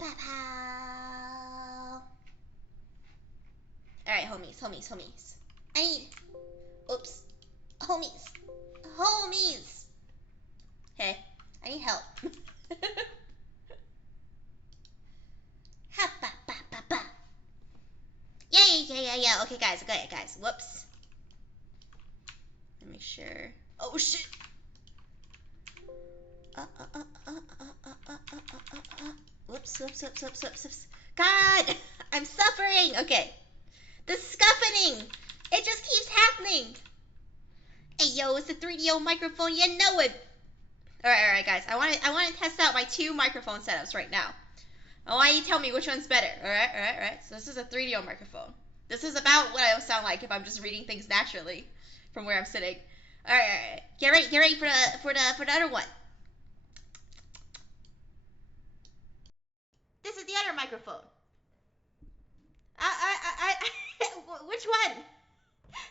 pow, pow. Alright, homies. I need... Oops. Homies. Hey, I need help. Ha, ba, ba, ba, ba. Yeah. Okay, guys. Whoops. Let me make sure. Oh, shit. Whoops. God, I'm suffering. Okay. The scuffing. It just keeps happening. Hey, yo, it's a 3DO microphone. You know it. Alright, guys. I want to test out my 2 microphone setups right now. I want you to tell me which one's better. Alright. So this is a 3DO microphone. This is about what I would sound like if I'm just reading things naturally from where I'm sitting. Alright. Get ready for the other one. This is the other microphone. Which one?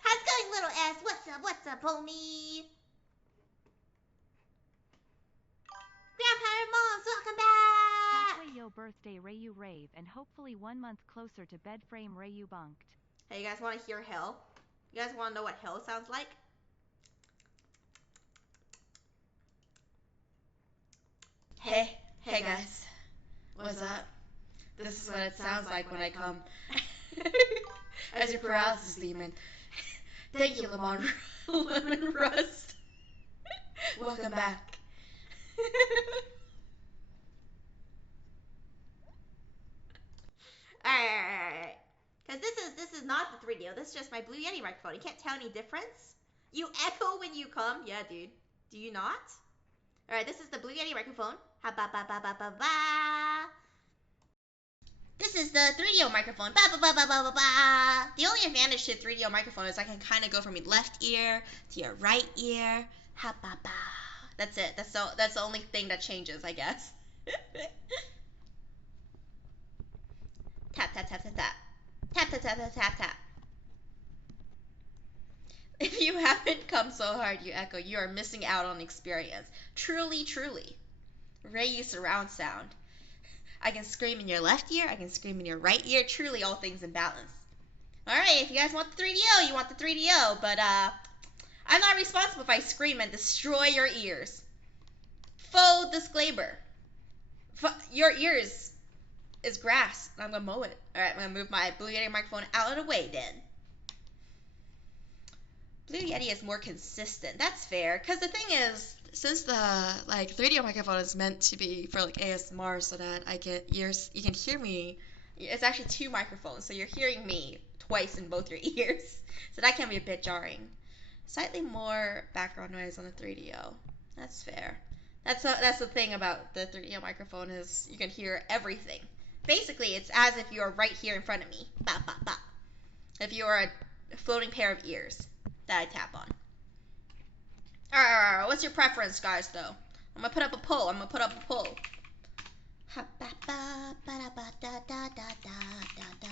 How's it going, little ass? What's up, homie? Grandpa and Moms, welcome back! Halfway yo birthday Reiyu rave and hopefully 1 month closer to bed frame Reiyu bunked. Hey, you guys want to hear hell? You guys want to know what hell sounds like? Hey guys. What's up? This is what it sounds like when I come. As your paralysis demon. Thank you, Lemon Rust. Welcome back. Alright. Because this is not the 3DO. This is just my Blue Yeti microphone. You can't tell any difference. You echo when you come. Yeah, dude. Do you not? Alright, this is the Blue Yeti microphone. Ha ba ba ba ba ba ba. This is the 3DO microphone. Ba ba ba ba ba ba ba. The only advantage to the 3DO microphone is I can kind of go from your left ear to your right ear. Ha ba ba. That's it. That's the only thing that changes, I guess. Tap tap tap tap tap. Tap tap tap tap tap tap. If you haven't come so hard, you echo, you are missing out on experience. Truly. Reiyu surround sound. I can scream in your left ear, I can scream in your right ear. Truly all things in balance. Alright, if you guys want the 3DO, you want the 3DO. But, I'm not responsible if I scream and destroy your ears. Faux disclaimer. Your ears is grass, and I'm gonna mow it. Alright, I'm gonna move my Blue Yeti microphone out of the way then. Blue Yeti is more consistent. That's fair. Because the thing is, since the 3DO microphone is meant to be for ASMR, so that you can hear me. It's actually 2 microphones, so you're hearing me twice in both your ears. So that can be a bit jarring. Slightly more background noise on the 3DO. That's fair. That's the thing about the 3DO microphone is you can hear everything. Basically, it's as if you're right here in front of me. Ba ba ba. If you are a floating pair of ears that I tap on. Alright, what's your preference, guys, though? I'm gonna put up a poll. Ha ba ba ba da ba da da da da da.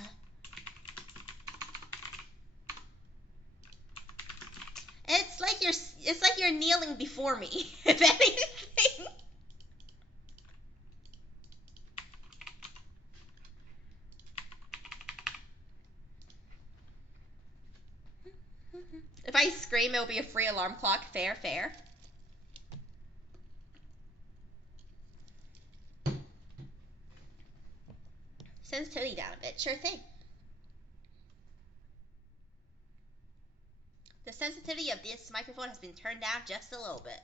It's like you're kneeling before me, if anything. If I scream, it'll be a free alarm clock. Fair. Sensitivity down a bit. Sure thing. The sensitivity of this microphone has been turned down just a little bit.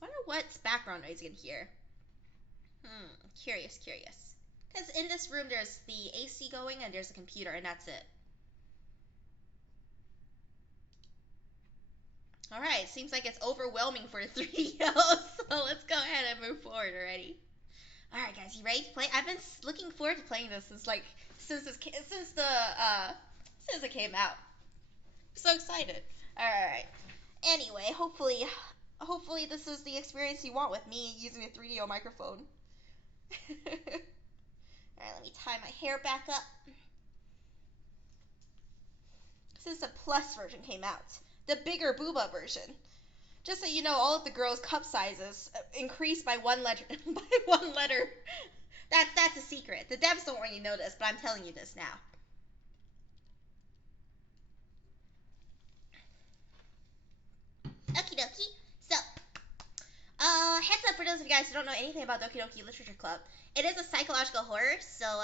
I wonder what's background noise you can hear. Curious. Because in this room, there's the AC going and there's a computer, and that's it. Alright, seems like it's overwhelming for the 3DO, so let's go ahead and move forward already. Alright guys, you ready to play? I've been looking forward to playing this since it came out. I'm so excited. Alright. Anyway, hopefully this is the experience you want with me using the 3DO microphone. Alright, let me tie my hair back up. Since the Plus version came out. The bigger booba version. Just so you know, all of the girls' cup sizes increased by one letter. By one letter. That's a secret. The devs don't want you to know this, but I'm telling you this now. Okie dokie. So, heads up for those of you guys who don't know anything about Doki Doki Literature Club. It is a psychological horror, so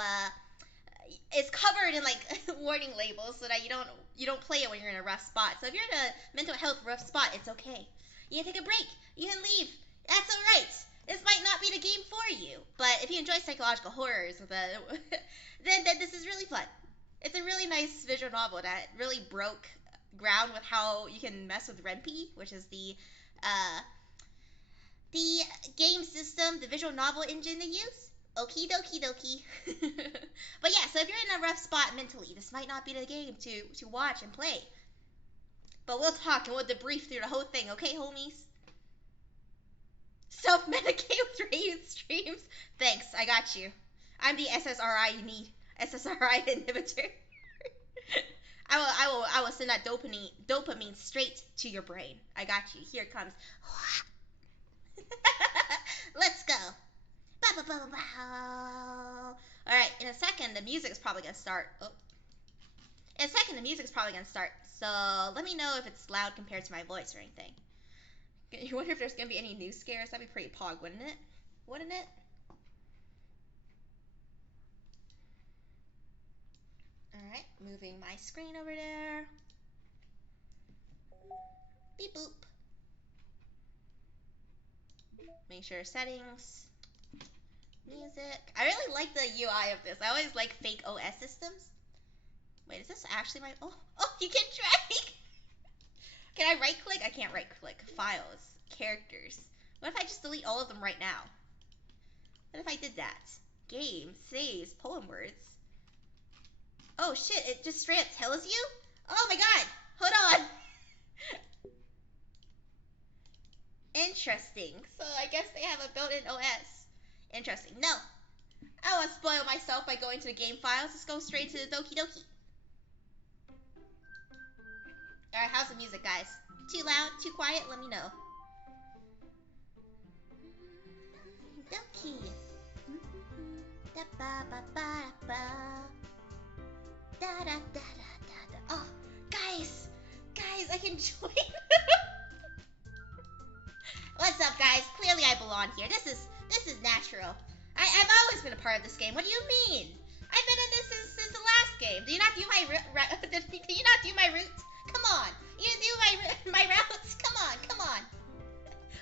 it's covered in like warning labels so that you don't play it when you're in a rough spot. So if you're in a mental health rough spot, it's okay. You can take a break. You can leave. That's all right. This might not be the game for you, but if you enjoy psychological horrors, then this is really fun. It's a really nice visual novel that really broke ground with how you can mess with Ren'Py, which is the game system, the visual novel engine they use. Okie dokie dokie. But yeah, so if you're in a rough spot mentally, this might not be the game to watch and play. But we'll talk and we'll debrief through the whole thing, okay, homies? Self-medicate with Reiyu streams. Thanks, I got you. I'm the SSRI you need. SSRI inhibitor. I will send that dopamine straight to your brain. I got you. Here it comes. Let's go. Alright, in a second the music's probably gonna start. Oh. In a second the music's probably gonna start. So let me know if it's loud compared to my voice or anything. You wonder if there's gonna be any new scares? That'd be pretty pog, wouldn't it? Wouldn't it? Alright, moving my screen over there. Beep boop. Make sure settings. Music. I really like the UI of this. I always like fake OS systems. Wait, is this actually my... Oh, you can drag! Can I right click? I can't right click. Files. Characters. What if I just delete all of them right now? What if I did that? Game. Saves. Poem words. Oh shit, it just straight up tells you? Oh my god! Hold on! Interesting. So I guess they have a built-in OS. Interesting. No. I won't spoil myself by going to the game files. Let's go straight to the Doki Doki. Alright, how's the music, guys? Too loud? Too quiet? Let me know. Doki. Da ba ba ba ba. Da da da da da. Oh, guys! Guys, I can join. What's up, guys? Clearly I belong here. This is natural. I've always been a part of this game. What do you mean? I've been in this since the last game. Do you not do my do you not do my route? Come on. You didn't do my routes? Come on.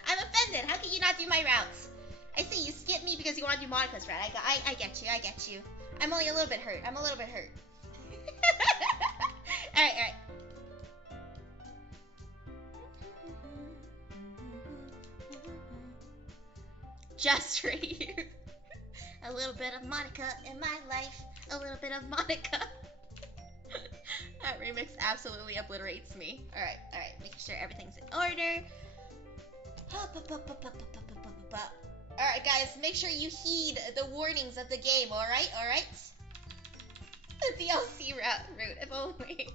I'm offended. How can you not do my routes? I see you skipped me because you want to do Monica's route. I get you. I'm only a little bit hurt. Alright. Just Reiyu. A little bit of Monica in my life. A little bit of Monica. That remix absolutely obliterates me. Alright. Making sure everything's in order. Alright, guys. Make sure you heed the warnings of the game, alright? The DLC route, if only.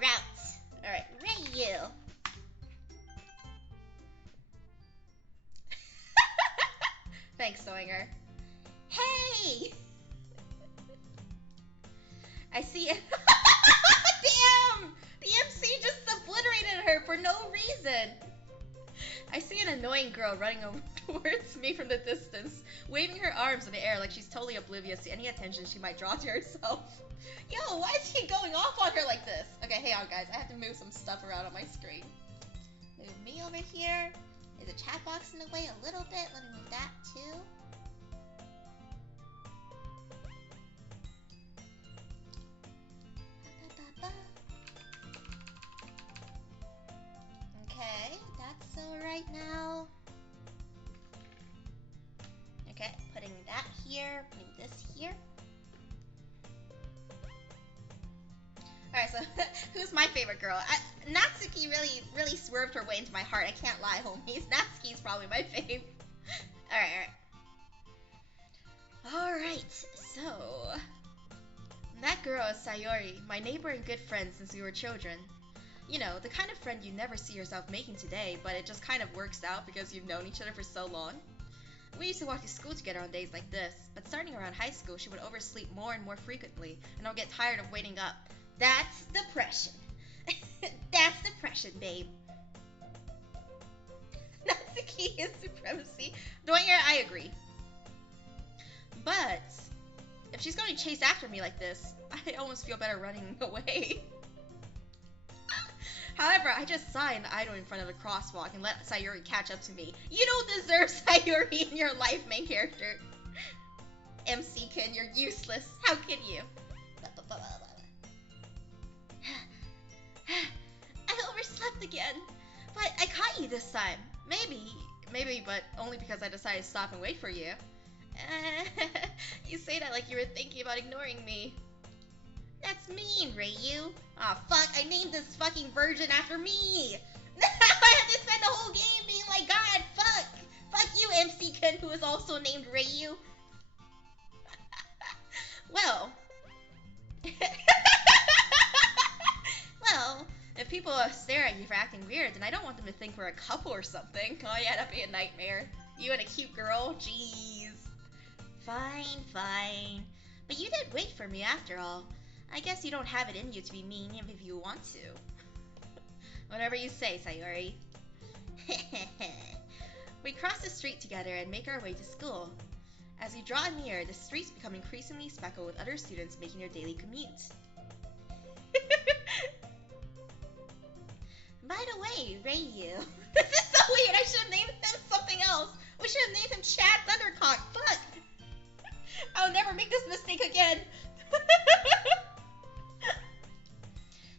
Routes. Alright, Reiyu. Thanks, Soinger. Hey! I see it. Damn! The MC just obliterated her for no reason. I see an annoying girl running over towards me from the distance, waving her arms in the air like she's totally oblivious to any attention she might draw to herself. Yo, why is he going off on her like this? Okay, hang on, guys. I have to move some stuff around on my screen. Move me over here. There's a chat box in the way a little bit. Let me move that too. Okay, that's alright now. Okay, putting that here, putting this here. Alright, so who's my favorite girl? Natsuki really swerved her way into my heart. I can't lie, homies. Natsuki's probably my fave. Alright, so... that girl is Sayori, my neighbor and good friend since we were children. You know, the kind of friend you never see yourself making today, but it just kind of works out because you've known each other for so long. We used to walk to school together on days like this, but starting around high school, she would oversleep more and more frequently, and I would get tired of waiting up. That's depression. That's depression, babe. Natsuki is supremacy. Don't you? I agree. But if she's going to chase after me like this, I almost feel better running away. However, I just saw an idol in front of the crosswalk and let Sayuri catch up to me. You don't deserve Sayuri in your life, main character. MC-kin, you're useless. How can you? I overslept again. But I caught you this time. Maybe, but only because I decided to stop and wait for you. You say that like you were thinking about ignoring me. That's mean, Reiyu. Aw, fuck, I named this fucking virgin after me. Now I have to spend the whole game being like, God, fuck. Fuck you, MC-kun, who is also named Reiyu. Well. Well, if people stare at you for acting weird, then I don't want them to think we're a couple or something. Oh yeah, that'd be a nightmare. You and a cute girl? Jeez. Fine. But you did wait for me after all. I guess you don't have it in you to be mean even if you want to. Whatever you say, Sayuri. We cross the street together and make our way to school. As we draw near, the streets become increasingly speckled with other students making their daily commute. By the way, Reiyu. This is so weird. I should have named him something else. We should have named him Chad Thundercock. Fuck. I'll never make this mistake again.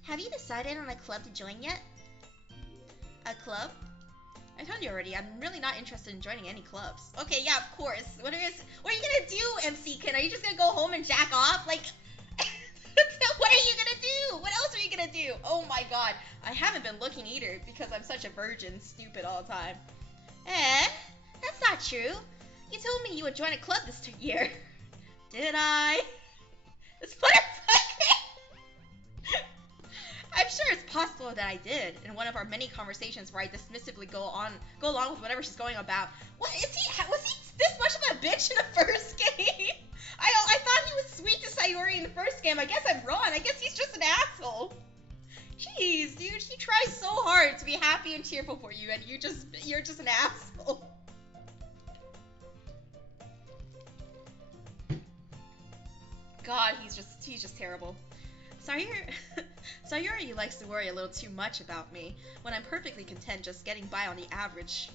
Have you decided on a club to join yet? A club? I told you already, I'm really not interested in joining any clubs. Okay, yeah, of course. What are you gonna do, MC-kin? Are you just gonna go home and jack off? Like, what are you gonna do? What else are you gonna do? Oh my god. I haven't been looking either because I'm such a virgin, stupid all the time. That's not true. You told me you would join a club this year. Did I? That's what I'm saying. I'm sure it's possible that I did in one of our many conversations where I dismissively go along with whatever she's going about. Was he this much of a bitch in the first game? I thought he was sweet to Sayuri in the first game. I guess I'm wrong. I guess he's just an asshole. Jeez, dude, he tries so hard to be happy and cheerful for you, and you're just an asshole. God, he's just terrible. Sayuri likes to worry a little too much about me, when I'm perfectly content just getting by on the average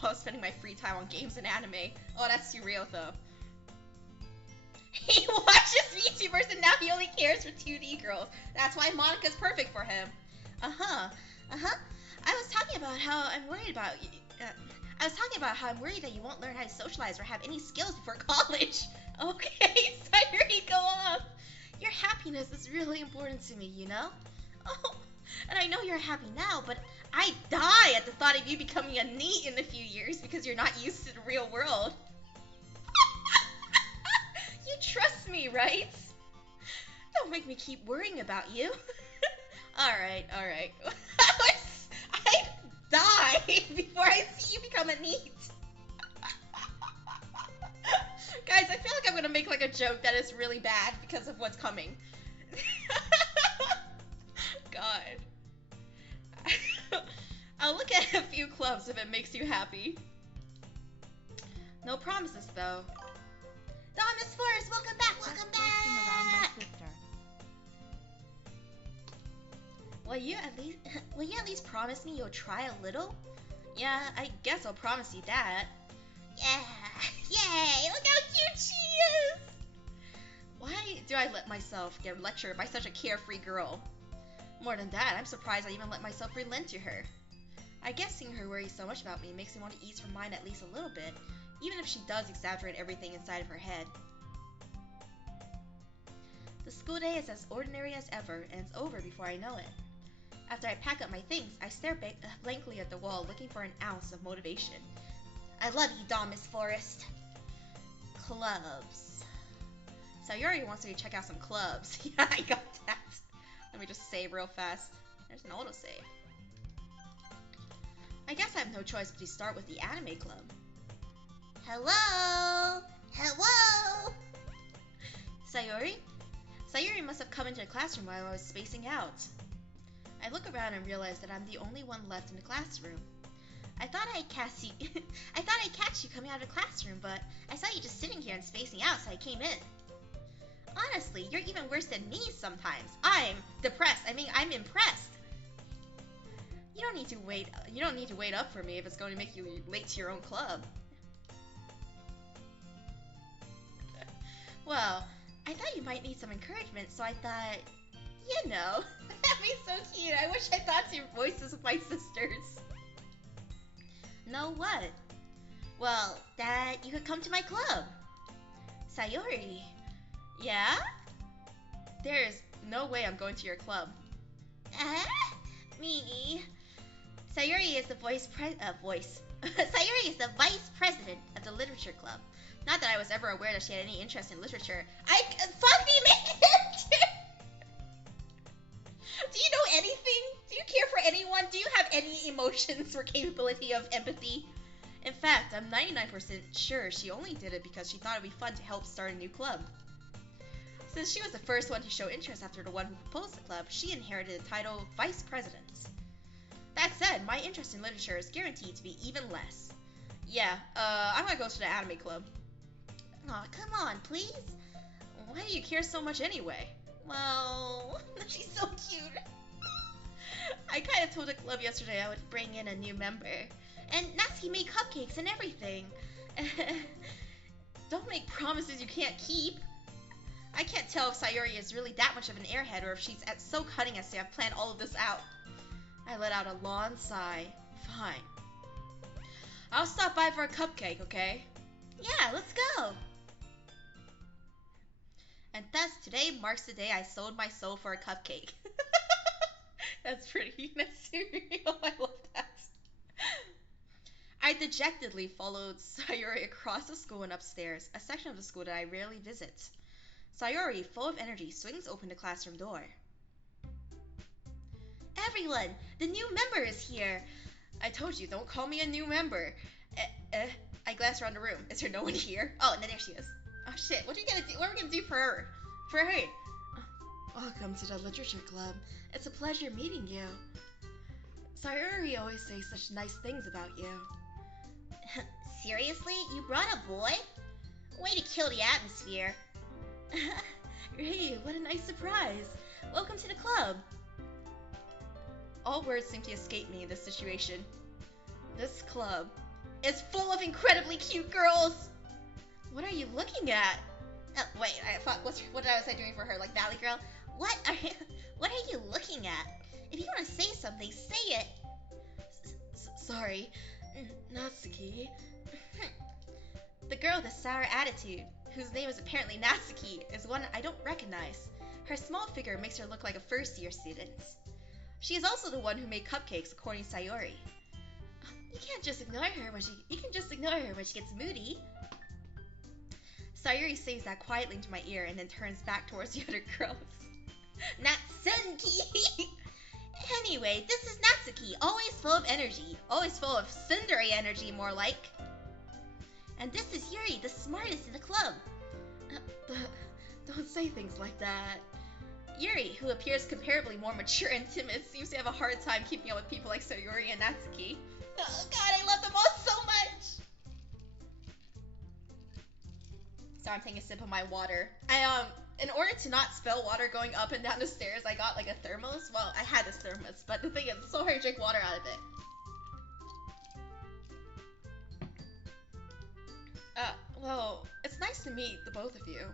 while spending my free time on games and anime. Oh, that's too real, though. He watches VTubers and now he only cares for 2D girls. That's why Monika's perfect for him. I was talking about how I'm worried that you won't learn how to socialize or have any skills before college. Okay, Sayuri, go off. Your happiness is really important to me, you know? Oh, and I know you're happy now, but I die at the thought of you becoming a NEET in a few years because you're not used to the real world. You trust me, right? Don't make me keep worrying about you. Alright. I'd die before I see you become a NEET. Guys, I feel like I'm gonna make like a joke that is really bad because of what's coming. God. I'll look at a few clubs if it makes you happy. No promises, though. Miss Forrest, welcome back, welcome back! Will you at least promise me you'll try a little? Yeah, I guess I'll promise you that. Yeah, yay, look how cute she is! Why do I let myself get lectured by such a carefree girl? More than that, I'm surprised I even let myself relent to her. I guess seeing her worry so much about me makes me want to ease her mind at least a little bit, even if she does exaggerate everything inside of her head. The school day is as ordinary as ever, and it's over before I know it. After I pack up my things, I stare blankly at the wall looking for an ounce of motivation. I love you, Miss Forrest. Clubs. Sayuri wants me to check out some clubs. Yeah, I got that. Let me just save real fast. There's an autosave. I guess I have no choice but to start with the anime club. Hello? Hello? Sayori? Sayori must have come into the classroom while I was spacing out. I look around and realize that I'm the only one left in the classroom. I thought I'd catch you coming out of the classroom, but I saw you just sitting here and spacing out, so I came in. Honestly, you're even worse than me sometimes. I'm depressed. I'm impressed. You don't need to wait up for me if it's going to make you late to your own club. Well, I thought you might need some encouragement, so I thought, you know, that'd be so cute. I wish I thought your voices with my sisters. Know what? Well, that you could come to my club. Sayori. Yeah? There is no way I'm going to your club. Me. Sayori is the Sayori is the vice president of the literature club. Not that I was ever aware that she had any interest in literature. Fuck me, man! Do you know anything? Do you care for anyone? Do you have any emotions or capability of empathy? In fact, I'm 99% sure she only did it because she thought it would be fun to help start a new club. Since she was the first one to show interest after the one who proposed the club, she inherited the title Vice President. That said, my interest in literature is guaranteed to be even less. Yeah, I'm gonna go to the anime club. Aw, come on, please? Why do you care so much anyway? Well, she's so cute. I kind of told the club yesterday I would bring in a new member. And Natsuki made cupcakes and everything. Don't make promises you can't keep. I can't tell if Sayori is really that much of an airhead or if she's so cunning as to have planned all of this out. I let out a long sigh. Fine. I'll stop by for a cupcake, okay? Yeah, let's go. And thus, today marks the day I sold my soul for a cupcake. That's pretty. That's surreal. I love that. I dejectedly followed Sayori across the school and upstairs, a section of the school that I rarely visit. Sayori, full of energy, swings open the classroom door. Everyone, the new member is here. I told you, don't call me a new member. I glance around the room. Is there no one here? Oh, and then there she is. Oh shit, what are we gonna do? What are we gonna do for her? For her? Welcome to the literature club. It's a pleasure meeting you. Sayori always says such nice things about you. Seriously? You brought a boy? Way to kill the atmosphere. Reiyu, what a nice surprise. Welcome to the club. All words seem to escape me in this situation. This club is full of incredibly cute girls. What are you looking at? Wait, I thought, what was I doing for her? Like Valley Girl? What are you looking at? If you want to say something, say it. Sorry, Natsuki. The girl with the sour attitude, whose name is apparently Natsuki, is one I don't recognize. Her small figure makes her look like a first-year student. She is also the one who made cupcakes, according to Sayori. You can't just ignore her when she gets moody. Sayori says that quietly into my ear and then turns back towards the other girls. Natsuki! Anyway, this is Natsuki, always full of energy. Always full of tsundere energy, more like. And this is Yuri, the smartest in the club. Don't say things like that. Yuri, who appears comparably more mature and timid, seems to have a hard time keeping up with people like Sayori and Natsuki. Oh god, I love them all so much! So I'm taking a sip of my water. In order to not spill water going up and down the stairs, I got like a thermos. Well, I had this thermos, but the thing is, it's so hard to drink water out of it. Well, it's nice to meet the both of you.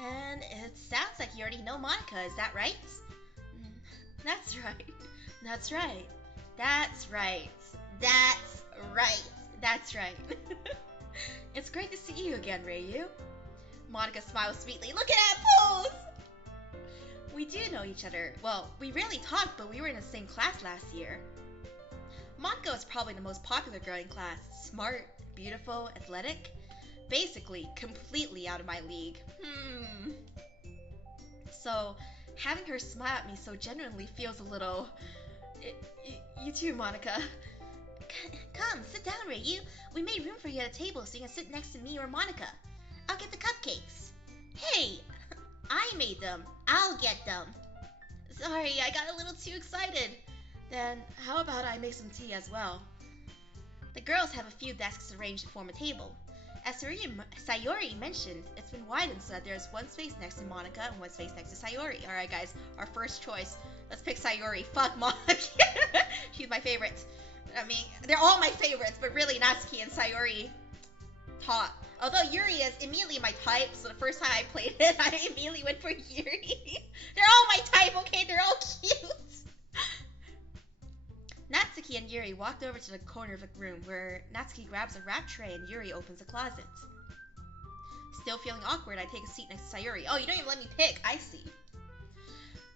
And it sounds like you already know Monica, is that right? That's right. That's right. That's right. That's right. That's right. It's great to see you again, Reiyu. Monica smiles sweetly. Look at that pose! We do know each other. Well, we rarely talk, but we were in the same class last year. Monica was probably the most popular girl in class. Smart, beautiful, athletic. Basically, completely out of my league. So, having her smile at me so genuinely feels a little You too, Monica. Come, sit down, Reiyu. We made room for you at a table so you can sit next to me or Monica. I'll get the cupcakes. Hey, I made them. I'll get them. Sorry, I got a little too excited. Then, how about I make some tea as well? The girls have a few desks arranged to form a table. As Sayori mentioned, it's been widened so that there's one space next to Monica and one space next to Sayori. Alright, guys, our first choice. Let's pick Sayori. Fuck Monica. She's my favorite. I mean, they're all my favorites, but really Natsuki and Sayori top. Although Yuri is immediately my type, so the first time I played it, I immediately went for Yuri. They're all my type, okay? They're all cute. Natsuki and Yuri walked over to the corner of the room where Natsuki grabs a wrap tray and Yuri opens a closet. Still feeling awkward, I take a seat next to Sayori. Oh, you don't even let me pick. I see.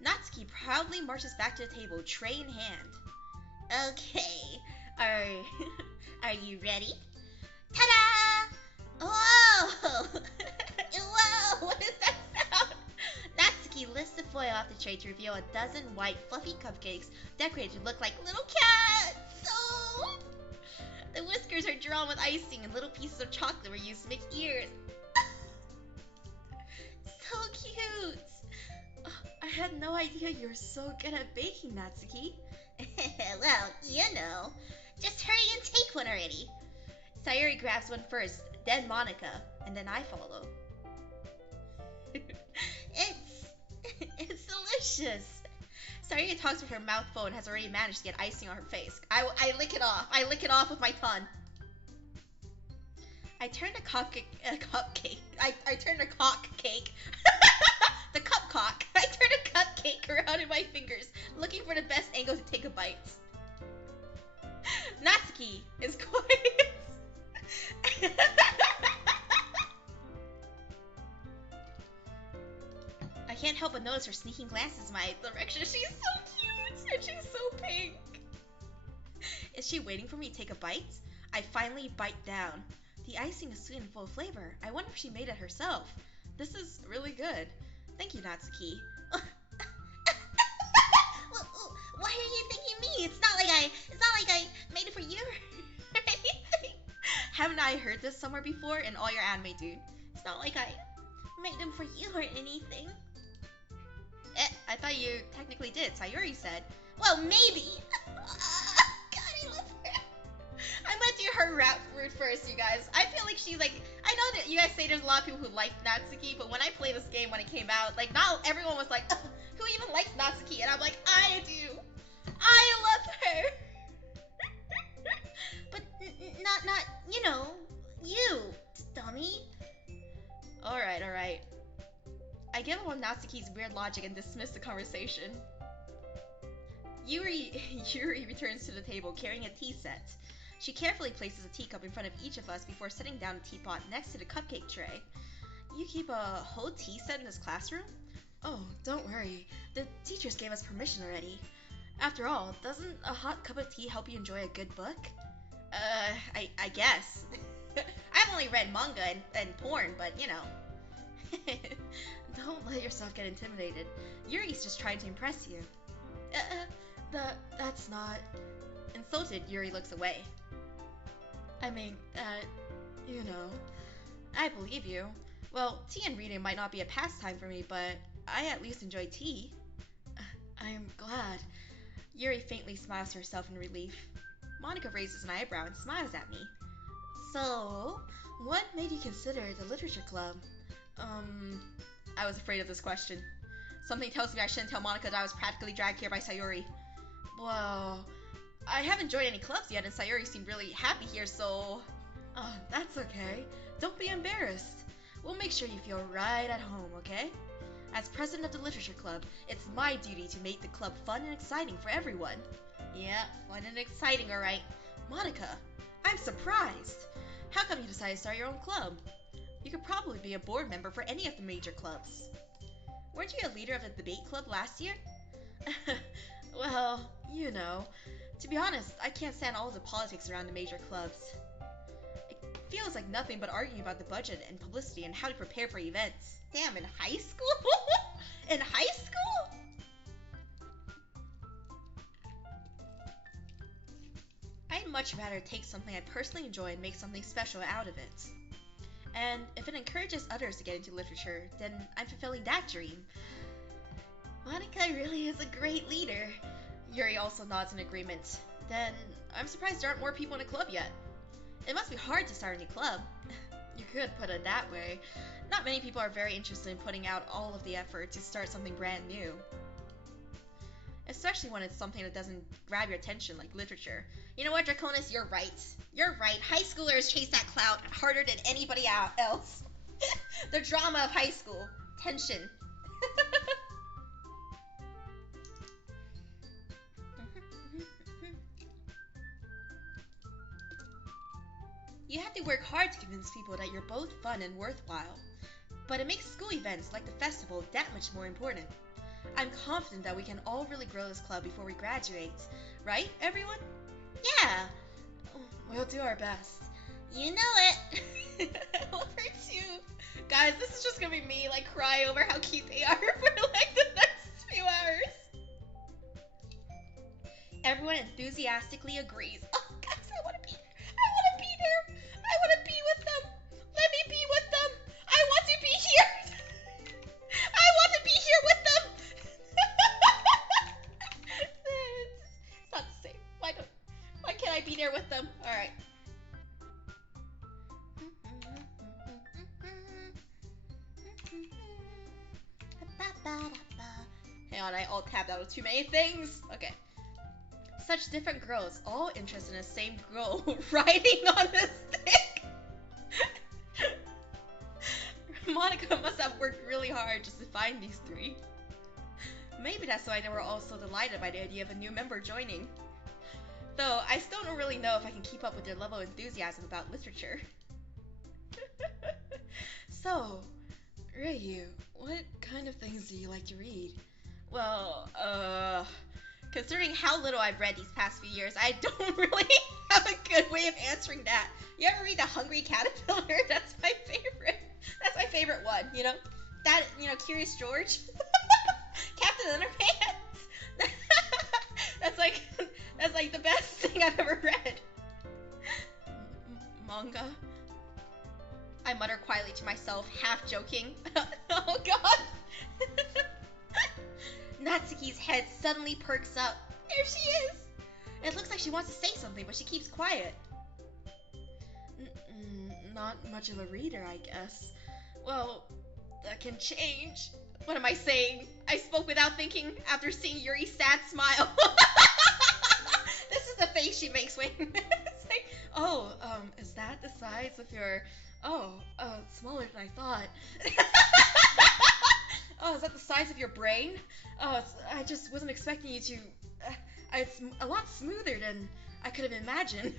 Natsuki proudly marches back to the table, tray in hand. Okay, are you ready? Ta-da! Whoa! Whoa! What is that sound? Natsuki lifts the foil off the tray to reveal a dozen white, fluffy cupcakes decorated to look like little cats. Oh! The whiskers are drawn with icing, and little pieces of chocolate were used to make ears. So cute! I had no idea you were so good at baking, Natsuki. Well, you know. Just hurry and take one already. Sayori grabs one first, then Monica, and then I follow. It's delicious. Sayori talks with her mouth full and has already managed to get icing on her face. I lick it off. I lick it off with my tongue. I turned a cupcake. I turned a cock cake. The cupcock. I turned a cupcake around in my fingers, looking for the best angle to take a bite. Natsuki is quiet. I can't help but notice her sneaking glances in my direction. She's so cute and she's so pink. Is she waiting for me to take a bite? I finally bite down. The icing is sweet and full of flavor. I wonder if she made it herself. This is really good. Thank you, Natsuki. Why are you thanking me? It's not like I made it for you or anything. Haven't I heard this somewhere before in all your anime, dude? It's not like I made them for you or anything. I thought you technically did. Sayori said. Well, maybe. God, I love her. I'm gonna do her rap word first, you guys. I feel like she's like, I know that you guys say there's a lot of people who like Natsuki, but when I played this game when it came out, like not everyone was like, who even likes Natsuki? And I'm like, I do. I love her. But not, you know, you, dummy. Alright. I give up on Natsuki's weird logic and dismiss the conversation. Yuri returns to the table carrying a tea set. She carefully places a teacup in front of each of us before setting down a teapot next to the cupcake tray. You keep a whole tea set in this classroom? Oh, don't worry. The teachers gave us permission already. After all, doesn't a hot cup of tea help you enjoy a good book? I guess. I've only read manga and porn, but you know. Don't let yourself get intimidated. Yuri's just trying to impress you. That's not... Insulted, Yuri looks away. I mean, you know, I believe you. Well, tea and reading might not be a pastime for me, but I at least enjoy tea. I'm glad. Yuri faintly smiles to herself in relief. Monica raises an eyebrow and smiles at me. So, what made you consider the literature club? I was afraid of this question. Something tells me I shouldn't tell Monica that I was practically dragged here by Sayori. Well, I haven't joined any clubs yet, and Sayori seemed really happy here, so... Oh, that's okay. Don't be embarrassed. We'll make sure you feel right at home, okay? As president of the literature club, it's my duty to make the club fun and exciting for everyone. Yeah, fun and exciting, alright. Monica, I'm surprised. How come you decided to start your own club? You could probably be a board member for any of the major clubs. Weren't you a leader of the debate club last year? Well, you know. To be honest, I can't stand all of the politics around the major clubs. It feels like nothing but arguing about the budget and publicity and how to prepare for events. Damn, in high school? In high school? much rather take something I personally enjoy and make something special out of it. And if it encourages others to get into literature, then I'm fulfilling that dream. Monica really is a great leader. Yuri also nods in agreement. Then I'm surprised there aren't more people in the club yet. It must be hard to start a new club. You could put it that way. Not many people are very interested in putting out all of the effort to start something brand new. Especially when it's something that doesn't grab your attention like literature. You know what, Draconis? You're right. You're right. High schoolers chase that clout harder than anybody else. The drama of high school. Tension. You have to work hard to convince people that you're both fun and worthwhile. But it makes school events like the festival that much more important. I'm confident that we can all really grow this club before we graduate. Right, everyone? Yeah. We'll do our best. You know it. Over too. Guys, this is just gonna be me like cry over how cute they are for like the next few hours. Everyone enthusiastically agrees. Oh, guys, I want to be there. I want to be there. I want to be with them. Let me be with them. I want to be here. I want to be here with them. It's not the same. Why can't I be there with them? All right. Hang on, I alt-tabbed out of too many things. Okay. Such different girls, all interested in the same girl riding on the stick. Monica must have worked really hard just to find these three. Maybe that's why they were all so delighted by the idea of a new member joining. Though, I still don't really know if I can keep up with their level of enthusiasm about literature. So, Reiyu, what kind of things do you like to read? Well, considering how little I've read these past few years, I don't really have a good way of answering that. You ever read The Hungry Caterpillar? That's my favorite. That's my favorite one, you know? That, you know, Curious George? Captain Underpants? That's like the best thing I've ever read. Manga? I mutter quietly to myself, half joking. Oh god! Natsuki's head suddenly perks up. There she is! It looks like she wants to say something, but she keeps quiet. Not much of a reader, I guess. Well, that can change. What am I saying? I spoke without thinking after seeing Yuri's sad smile. This is the face she makes when it's like, oh, is that the size of your... Oh, it's smaller than I thought. Oh, is that the size of your brain? Oh, I just wasn't expecting you to... it's a lot smoother than I could have imagined.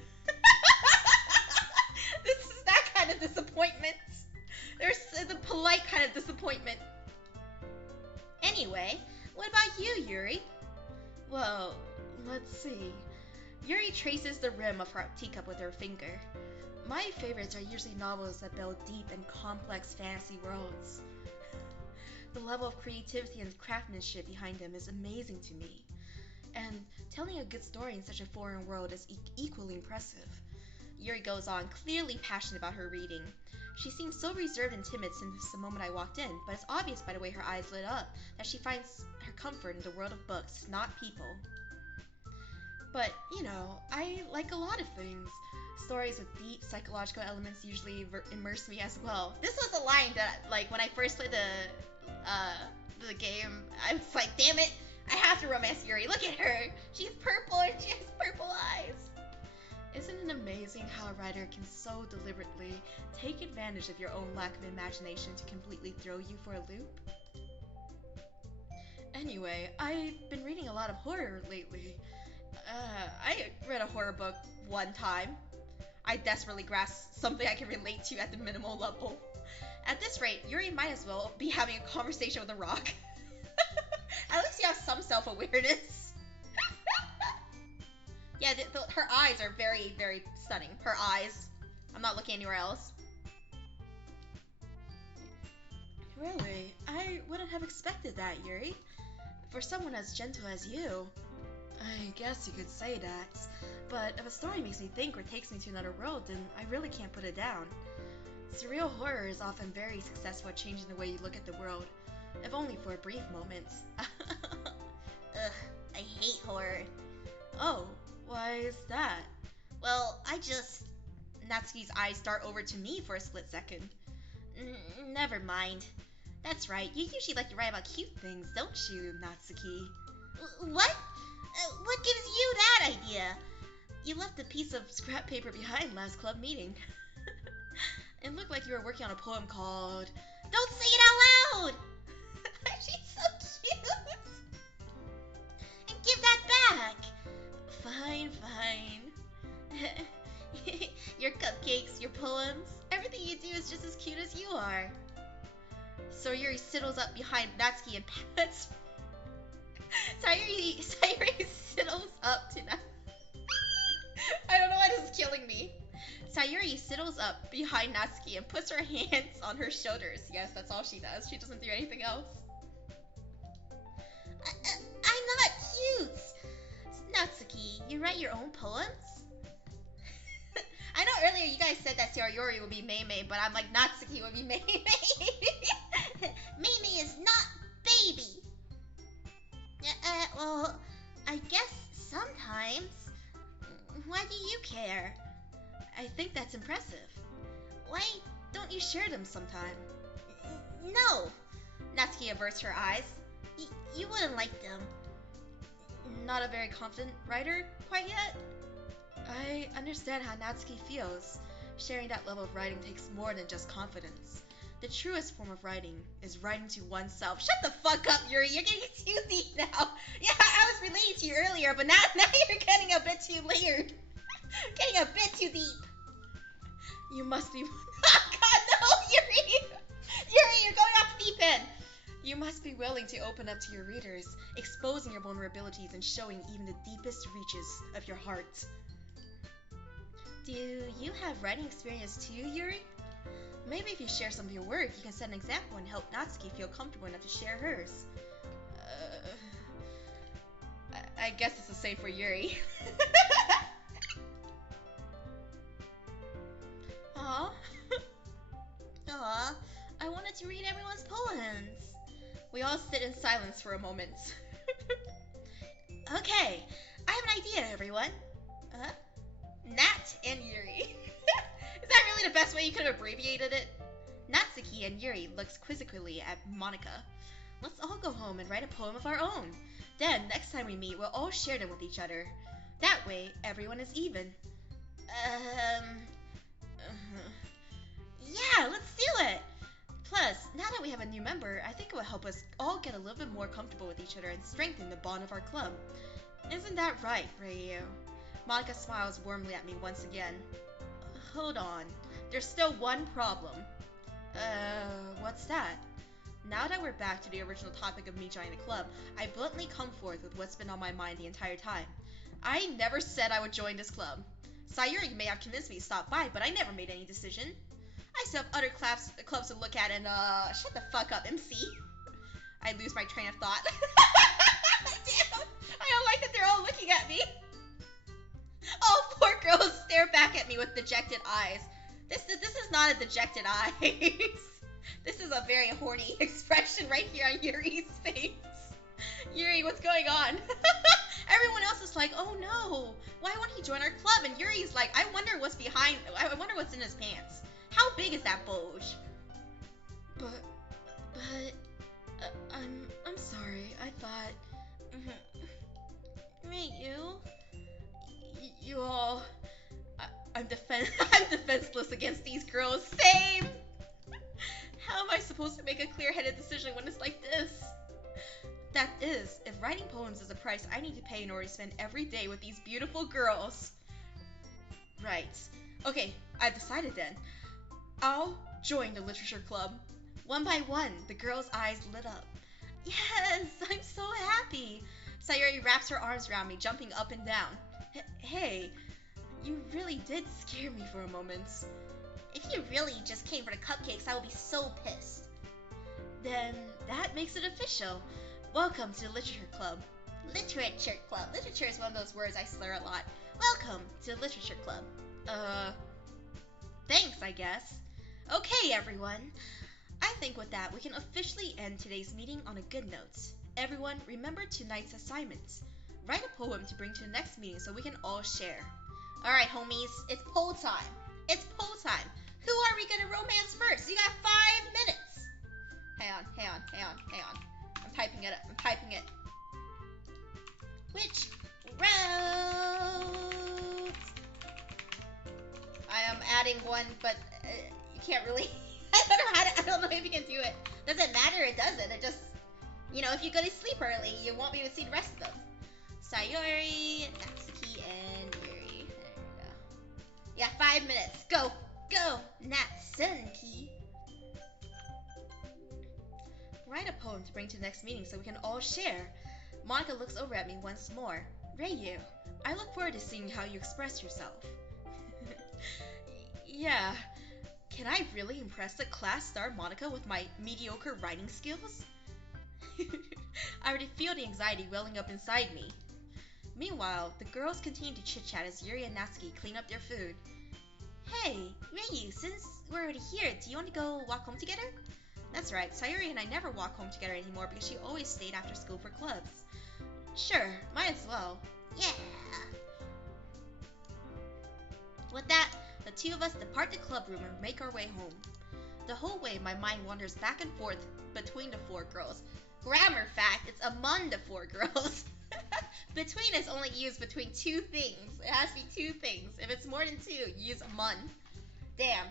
This is that kind of disappointment. There's the polite kind of disappointment. Anyway, what about you, Yuri? Well, let's see. Yuri traces the rim of her teacup with her finger. My favorites are usually novels that build deep and complex fantasy worlds. The level of creativity and craftsmanship behind them is amazing to me. And telling a good story in such a foreign world is equally impressive. Yuri goes on, clearly passionate about her reading. She seems so reserved and timid since the moment I walked in, but it's obvious by the way her eyes lit up that she finds her comfort in the world of books, not people. But, you know, I like a lot of things. Stories with deep psychological elements usually immerse me as well. This was a line that, like, when I first played the game, I was like, damn it, I have to romance Yuri. Look at her. She's purple and she has purple eyes. Isn't it amazing how a writer can so deliberately take advantage of your own lack of imagination to completely throw you for a loop? Anyway, I've been reading a lot of horror lately. I read a horror book one time. I desperately grasped something I can relate to at the minimal level. At this rate, Yuri might as well be having a conversation with a rock. At least you have some self-awareness. Yeah, her eyes are very, very stunning. Her eyes. I'm not looking anywhere else. Really? I wouldn't have expected that, Yuri. For someone as gentle as you. I guess you could say that. But if a story makes me think or takes me to another world, then I really can't put it down. Surreal horror is often very successful at changing the way you look at the world, if only for a brief moment. Ugh, I hate horror. Oh, why is that? Well, I just... Natsuki's eyes dart over to me for a split second. Never mind. That's right, you usually like to write about cute things, don't you, Natsuki? What? What gives you that idea? You left a piece of scrap paper behind last club meeting. It looked like you were working on a poem called... Don't say it out loud! She's so cute! And give that back! Fine, fine. Your cupcakes, your poems, everything you do is just as cute as you are. Sayuri sidles up behind Natsuki and pats... Sayuri sidles up to Natsuki. I don't know why this is killing me. Sayuri sidles up behind Natsuki and puts her hands on her shoulders. Yes, that's all she does. She doesn't do anything else. I'm not cute! Natsuki, you write your own poems? I know earlier you guys said that Sayuri would be Mei, but I'm like, Natsuki would be Mei. Mei is not baby. Well, I guess sometimes. Why do you care? I think that's impressive. Why Don't you share them sometime? no? Natsuki averts her eyes. You wouldn't like them. Not a very confident writer quite yet? I understand how Natsuki feels. Sharing that level of writing takes more than just confidence. The truest form of writing is writing to oneself. Shut the fuck up, Yuri. You're getting too deep now. Yeah, I was relating to you earlier, but now you're getting a bit too layered. Getting a bit too deep. You must be... Oh god, no, Yuri! Yuri, you're going off the deep end. You must be willing to open up to your readers, exposing your vulnerabilities and showing even the deepest reaches of your heart. Do you have writing experience too, Yuri? Maybe if you share some of your work, you can set an example and help Natsuki feel comfortable enough to share hers. I guess it's the same for Yuri. Aw. Aw, I wanted to read everyone's poems. We all sit in silence for a moment. Okay, I have an idea, everyone. Nat and Yuri. Is that really the best way you could have abbreviated it? Natsuki and Yuri looks quizzically at Monica. Let's all go home and write a poem of our own. Then, next time we meet, we'll all share them with each other. That way, everyone is even. Yeah, let's do it! Plus, now that we have a new member, I think it will help us all get a little bit more comfortable with each other and strengthen the bond of our club. Isn't that right, Reiyu? Monica smiles warmly at me once again. Hold on. There's still one problem. What's that? Now that we're back to the original topic of me joining the club, I bluntly come forth with what's been on my mind the entire time. I never said I would join this club. Sayuri may have convinced me to stop by, but I never made any decision. I still have other clubs to look at and, shut the fuck up, MC. I lose my train of thought. Damn! I don't like that they're all looking at me. All four girls stare back at me with dejected eyes. This is not a dejected eyes. This is a very horny expression right here on Yuri's face. Yuri, what's going on? Everyone else is like, oh no, why won't he join our club? And Yuri's like, I wonder what's in his pants. How big is that bulge? But, I'm sorry. I thought, Reiyu? You all, I'm defenseless against these girls. Same. How am I supposed to make a clear-headed decision when it's like this? That is, if writing poems is a price I need to pay in order to spend every day with these beautiful girls. Right. Okay, I've decided then. I'll join the literature club. One by one, the girls' eyes lit up. Yes, I'm so happy. Sayuri wraps her arms around me, jumping up and down. Hey, you really did scare me for a moment. If you really just came for the cupcakes, I would be so pissed. Then that makes it official. Welcome to the literature club. Literature club. Literature is one of those words I slur a lot. Welcome to Literature club. Thanks, I guess. Okay, everyone. I think with that, we can officially end today's meeting on a good note. Everyone, remember tonight's assignments. Write a poem to bring to the next meeting so we can all share. Alright, homies, it's poll time. It's poll time. Who are we gonna romance first? You got 5 minutes. Hang on. I'm typing it up. Which route? I am adding one, but you can't really. I don't know if you can do it. Doesn't matter. It doesn't. It just, if you go to sleep early, you won't be able to see the rest of them. Sayori, Natsuki, and Yuri. There we go. Yeah, 5 minutes. Go, Natsuki. Write a poem to bring to the next meeting so we can all share. Monica looks over at me once more. Reiyu, I look forward to seeing how you express yourself. Yeah. Can I really impress the class star Monica with my mediocre writing skills? I already feel the anxiety welling up inside me. Meanwhile, the girls continue to chit-chat as Yuri and Natsuki clean up their food. Hey, Reiyu, since we're already here, do you want to go walk home together? That's right, Sayuri and I never walk home together anymore because she always stayed after school for clubs. Sure, might as well. Yeah. With that, the two of us depart the club room and make our way home. The whole way, my mind wanders back and forth between the four girls. Grammar fact, it's among the four girls. Between is only used between two things. It has to be two things. If it's more than two, you use among. Damn.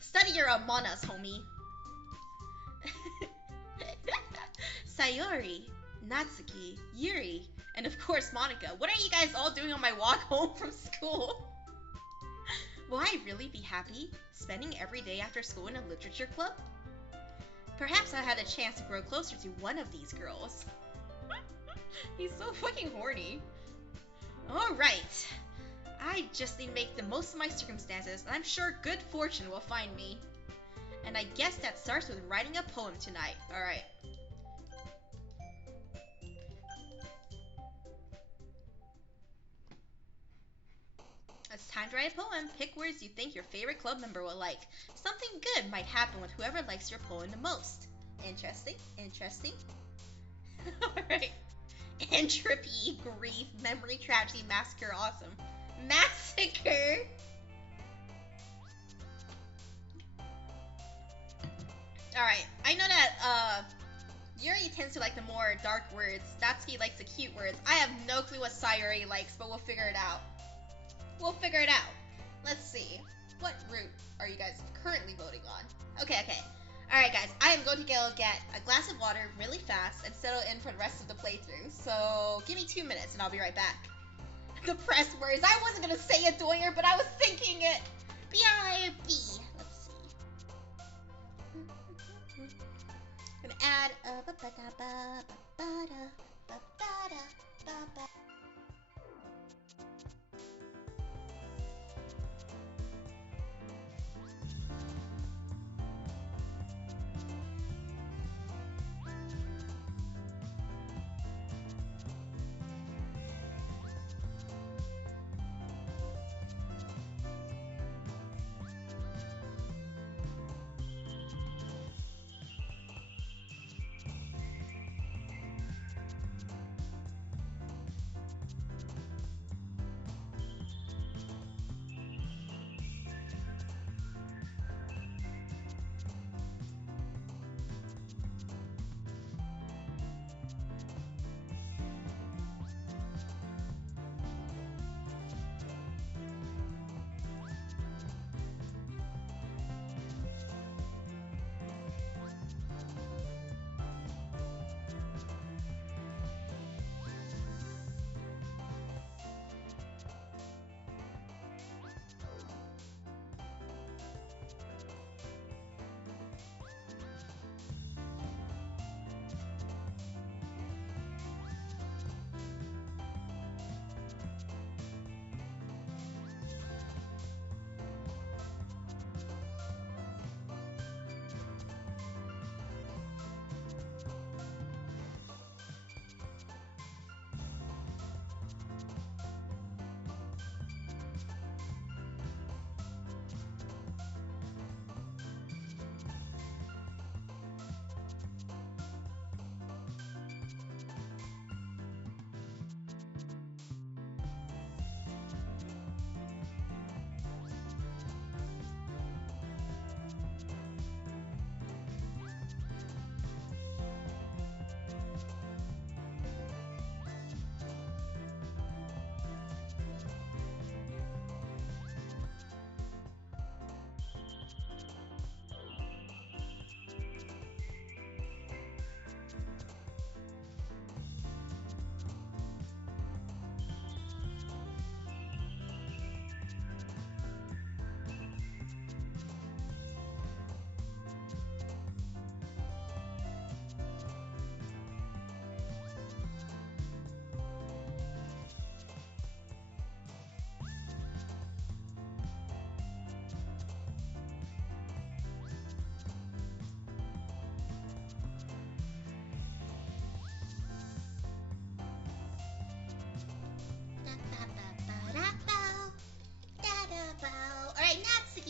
Study your Among Us, homie. Sayori, Natsuki, Yuri, and of course Monica. What are you guys all doing on my walk home from school? Will I really be happy spending every day after school in a literature club? Perhaps I had a chance to grow closer to one of these girls. He's so fucking horny. Alright. I just need to make the most of my circumstances, and I'm sure good fortune will find me. And I guess that starts with writing a poem tonight. Alright. It's time to write a poem. Pick words you think your favorite club member will like. Something good might happen with whoever likes your poem the most. Interesting. Alright. Entropy, grief, memory, tragedy, massacre, awesome. Massacre! Alright, I know that, Yuri tends to like the more dark words. Natsuki likes the cute words. I have no clue what Sayori likes, but we'll figure it out. Let's see. What route are you guys currently voting on? Okay. Alright guys, I am going to go get a glass of water really fast and settle in for the rest of the playthrough. So, give me 2 minutes and I'll be right back. The press words. I wasn't going to say it, Doyer, but I was thinking it. B-I-B. Let's see. I'm gonna add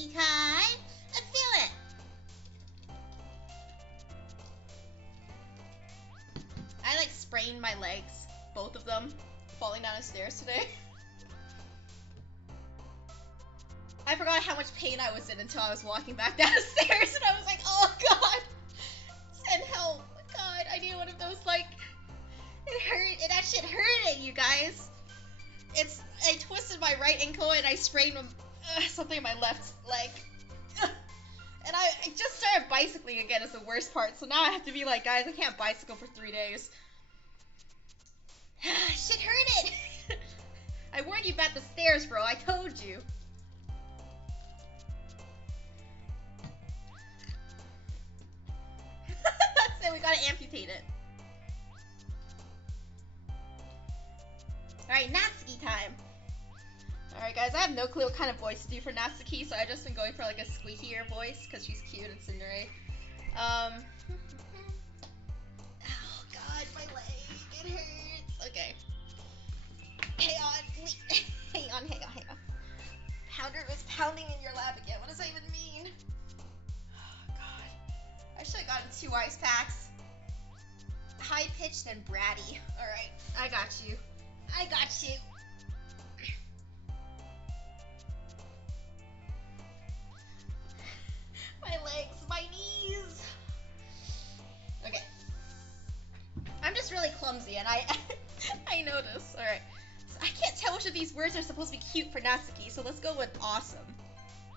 Natsuki time. Let's do it. I like sprained my legs, both of them, falling down the stairs today. I forgot how much pain I was in until I was walking back down the stairs, and I was like, oh god, send help. God, I need one of those, like, it hurt, that shit hurted, you guys. I twisted my right ankle and I sprained something in my left leg. And I just started bicycling again is the worst part, so now I have to be like, guys, I can't bicycle for 3 days. Shit hurted. I warned you about the stairs, bro, I told you. That's it, we gotta amputate it. Alright, Natsuki time. Alright guys, I have no clue what kind of voice to do for Natsuki, so I've just been going for like a squeakier voice, because she's cute and tsundere. Oh god, my leg, it hurts. Okay. Hang on. Hang on. Pounder was pounding in your lab again. What does that even mean? Oh god. I should have gotten 2 ice packs. High-pitched and bratty. Alright, I got you. My legs, my knees. Okay. I'm just really clumsy, and I notice. Alright. So I can't tell which of these words are supposed to be cute for Natsuki, so let's go with awesome.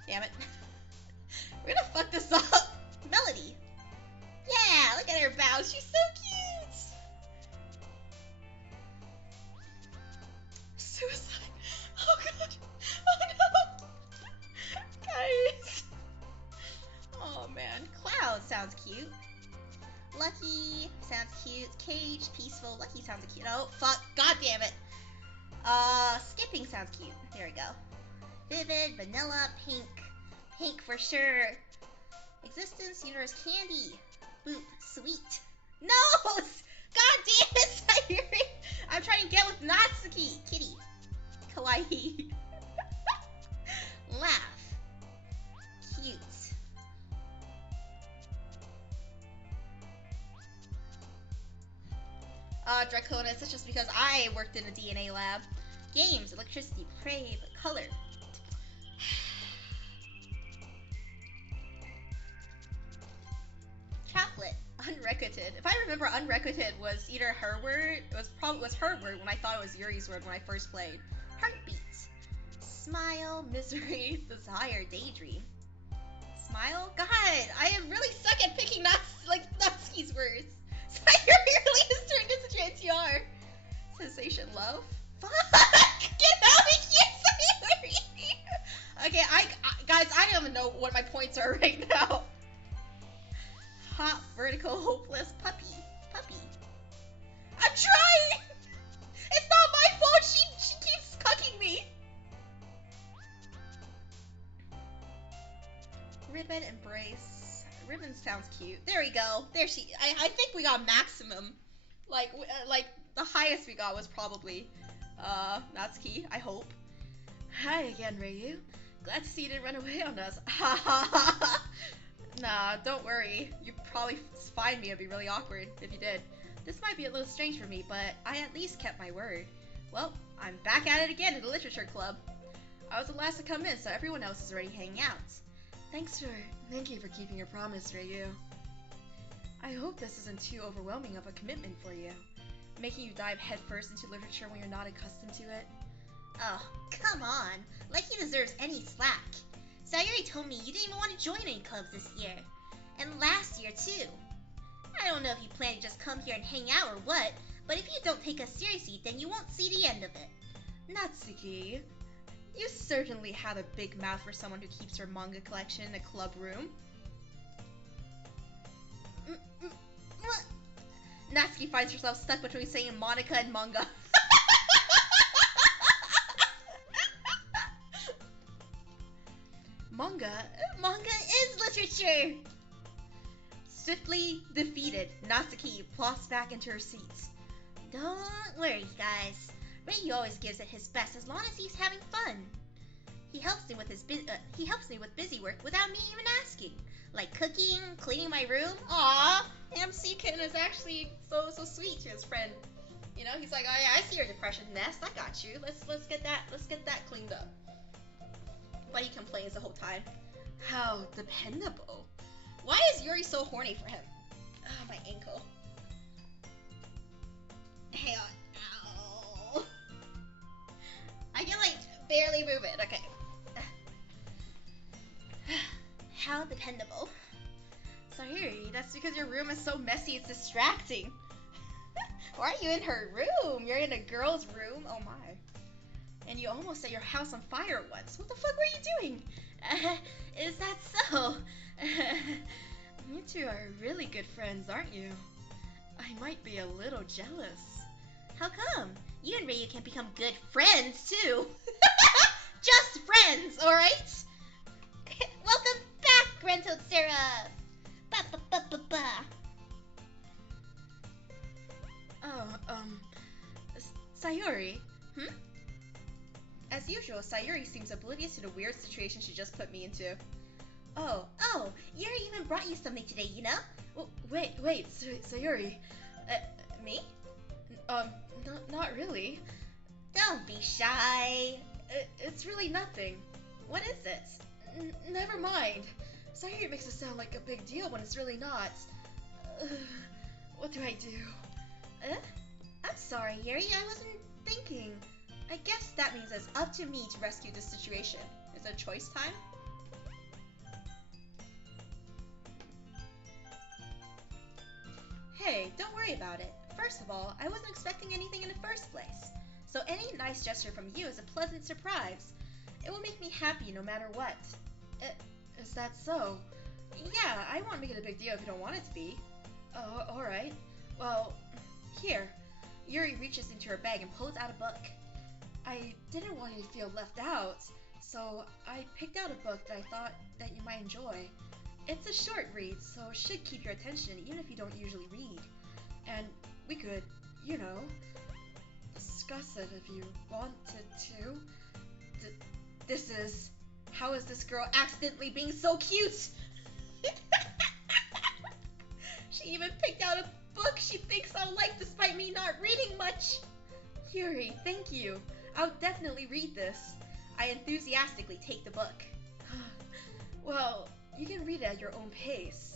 Damn it. We're gonna fuck this up. Melody. Yeah, look at her bows. She's so cute. Suicide. Oh god. Oh no. Guys. Oh man. Cloud sounds cute. Lucky sounds cute. Cage, peaceful. Lucky sounds cute. Oh fuck. God damn it. Skipping sounds cute. There we go. Vivid, vanilla, pink. Pink for sure. Existence, universe, candy. Boop, sweet. No! God damn it, Sayuri! I'm trying to get with Natsuki. Kitty. Kawaii. Laugh. Cute. Draconis, that's just because I worked in a DNA lab. Games, electricity, crave, color. Chocolate, unrequited. If I remember, unrequited was either her word, it was her word when I thought it was Yuri's word when I first played. Heartbeat. Smile, misery, desire, daydream. Smile? God, I am really suck at picking Natsuki's words. Sayuri really is turning into JTR. Sensation, love? Fuck! Get out of here, Sayuri! Okay, guys, I don't even know what my points are right now. Hot, vertical, hopeless, puppy. I'm trying! It's not my fault, she keeps cucking me. Ribbon, embrace. Ribbon sounds cute. There we go. There she. I think we got maximum. Like the highest we got was probably Natsuki. I hope. Hi again, Reiyu. Glad to see you didn't run away on us. Ha ha ha. Nah, don't worry. You'd probably find me. It'd be really awkward if you did. This might be a little strange for me, but I at least kept my word. Well, I'm back at it again at the literature club. I was the last to come in, so everyone else is already hanging out. Thank you for keeping your promise, Reiyu. I hope this isn't too overwhelming of a commitment for you, making you dive headfirst into literature when you're not accustomed to it. Oh, come on. Like he deserves any slack. Sayuri told me you didn't even want to join any clubs this year. And last year, too. I don't know if you plan to just come here and hang out or what, but if you don't take us seriously, then you won't see the end of it. Natsuki, you certainly have a big mouth for someone who keeps her manga collection in a club room. What? Natsuki finds herself stuck between saying Monica and manga. Manga is literature! Swiftly defeated, Natsuki plops back into her seat. Don't worry, guys. Reiyu always gives it his best as long as he's having fun. He helps me with busy work without me even asking, like cooking, cleaning my room. Aw, MC-Kitten is actually so sweet to his friend. You know, he's like, oh yeah, I see your depression nest. I got you. Let's get that cleaned up. But he complains the whole time. How dependable. Why is Yuri so horny for him? Oh, my ankle. Hang on. Ow. I can like barely move it. Okay. How dependable. Sayuri, that's because your room is so messy it's distracting. Why are you in her room? You're in a girl's room? Oh my. And you almost set your house on fire once. What the fuck were you doing? Is that so? You two are really good friends, aren't you? I might be a little jealous. How come? You and Reiyu can become good friends, too. Just friends, alright? Welcome back, Gruntled Seraph. Ba-ba-ba-ba-ba. Oh, Sayuri? As usual, Sayuri seems oblivious to the weird situation she just put me into. Oh, Yuri even brought you something today, you know? Wait, Sayuri. Me? Not really. Don't be shy. It's really nothing. What is it? Never mind. Sayuri makes it sound like a big deal when it's really not. What do I do? I'm sorry, Yuri, I wasn't thinking. I guess that means it's up to me to rescue this situation. Is it choice time? Hey, don't worry about it. First of all, I wasn't expecting anything in the first place. So any nice gesture from you is a pleasant surprise. It will make me happy no matter what. Is that so? Yeah, I won't make it a big deal if you don't want it to be. Oh, alright. Well, here. Yuri reaches into her bag and pulls out a book. I didn't want you to feel left out, so I picked out a book that I thought that you might enjoy. It's a short read, so it should keep your attention even if you don't usually read. And we could, you know, discuss it if you wanted to. This is... How is this girl accidentally being so cute? She even picked out a book she thinks I'll like despite me not reading much. Yuri, thank you. I'll definitely read this. I enthusiastically take the book. Well, you can read it at your own pace.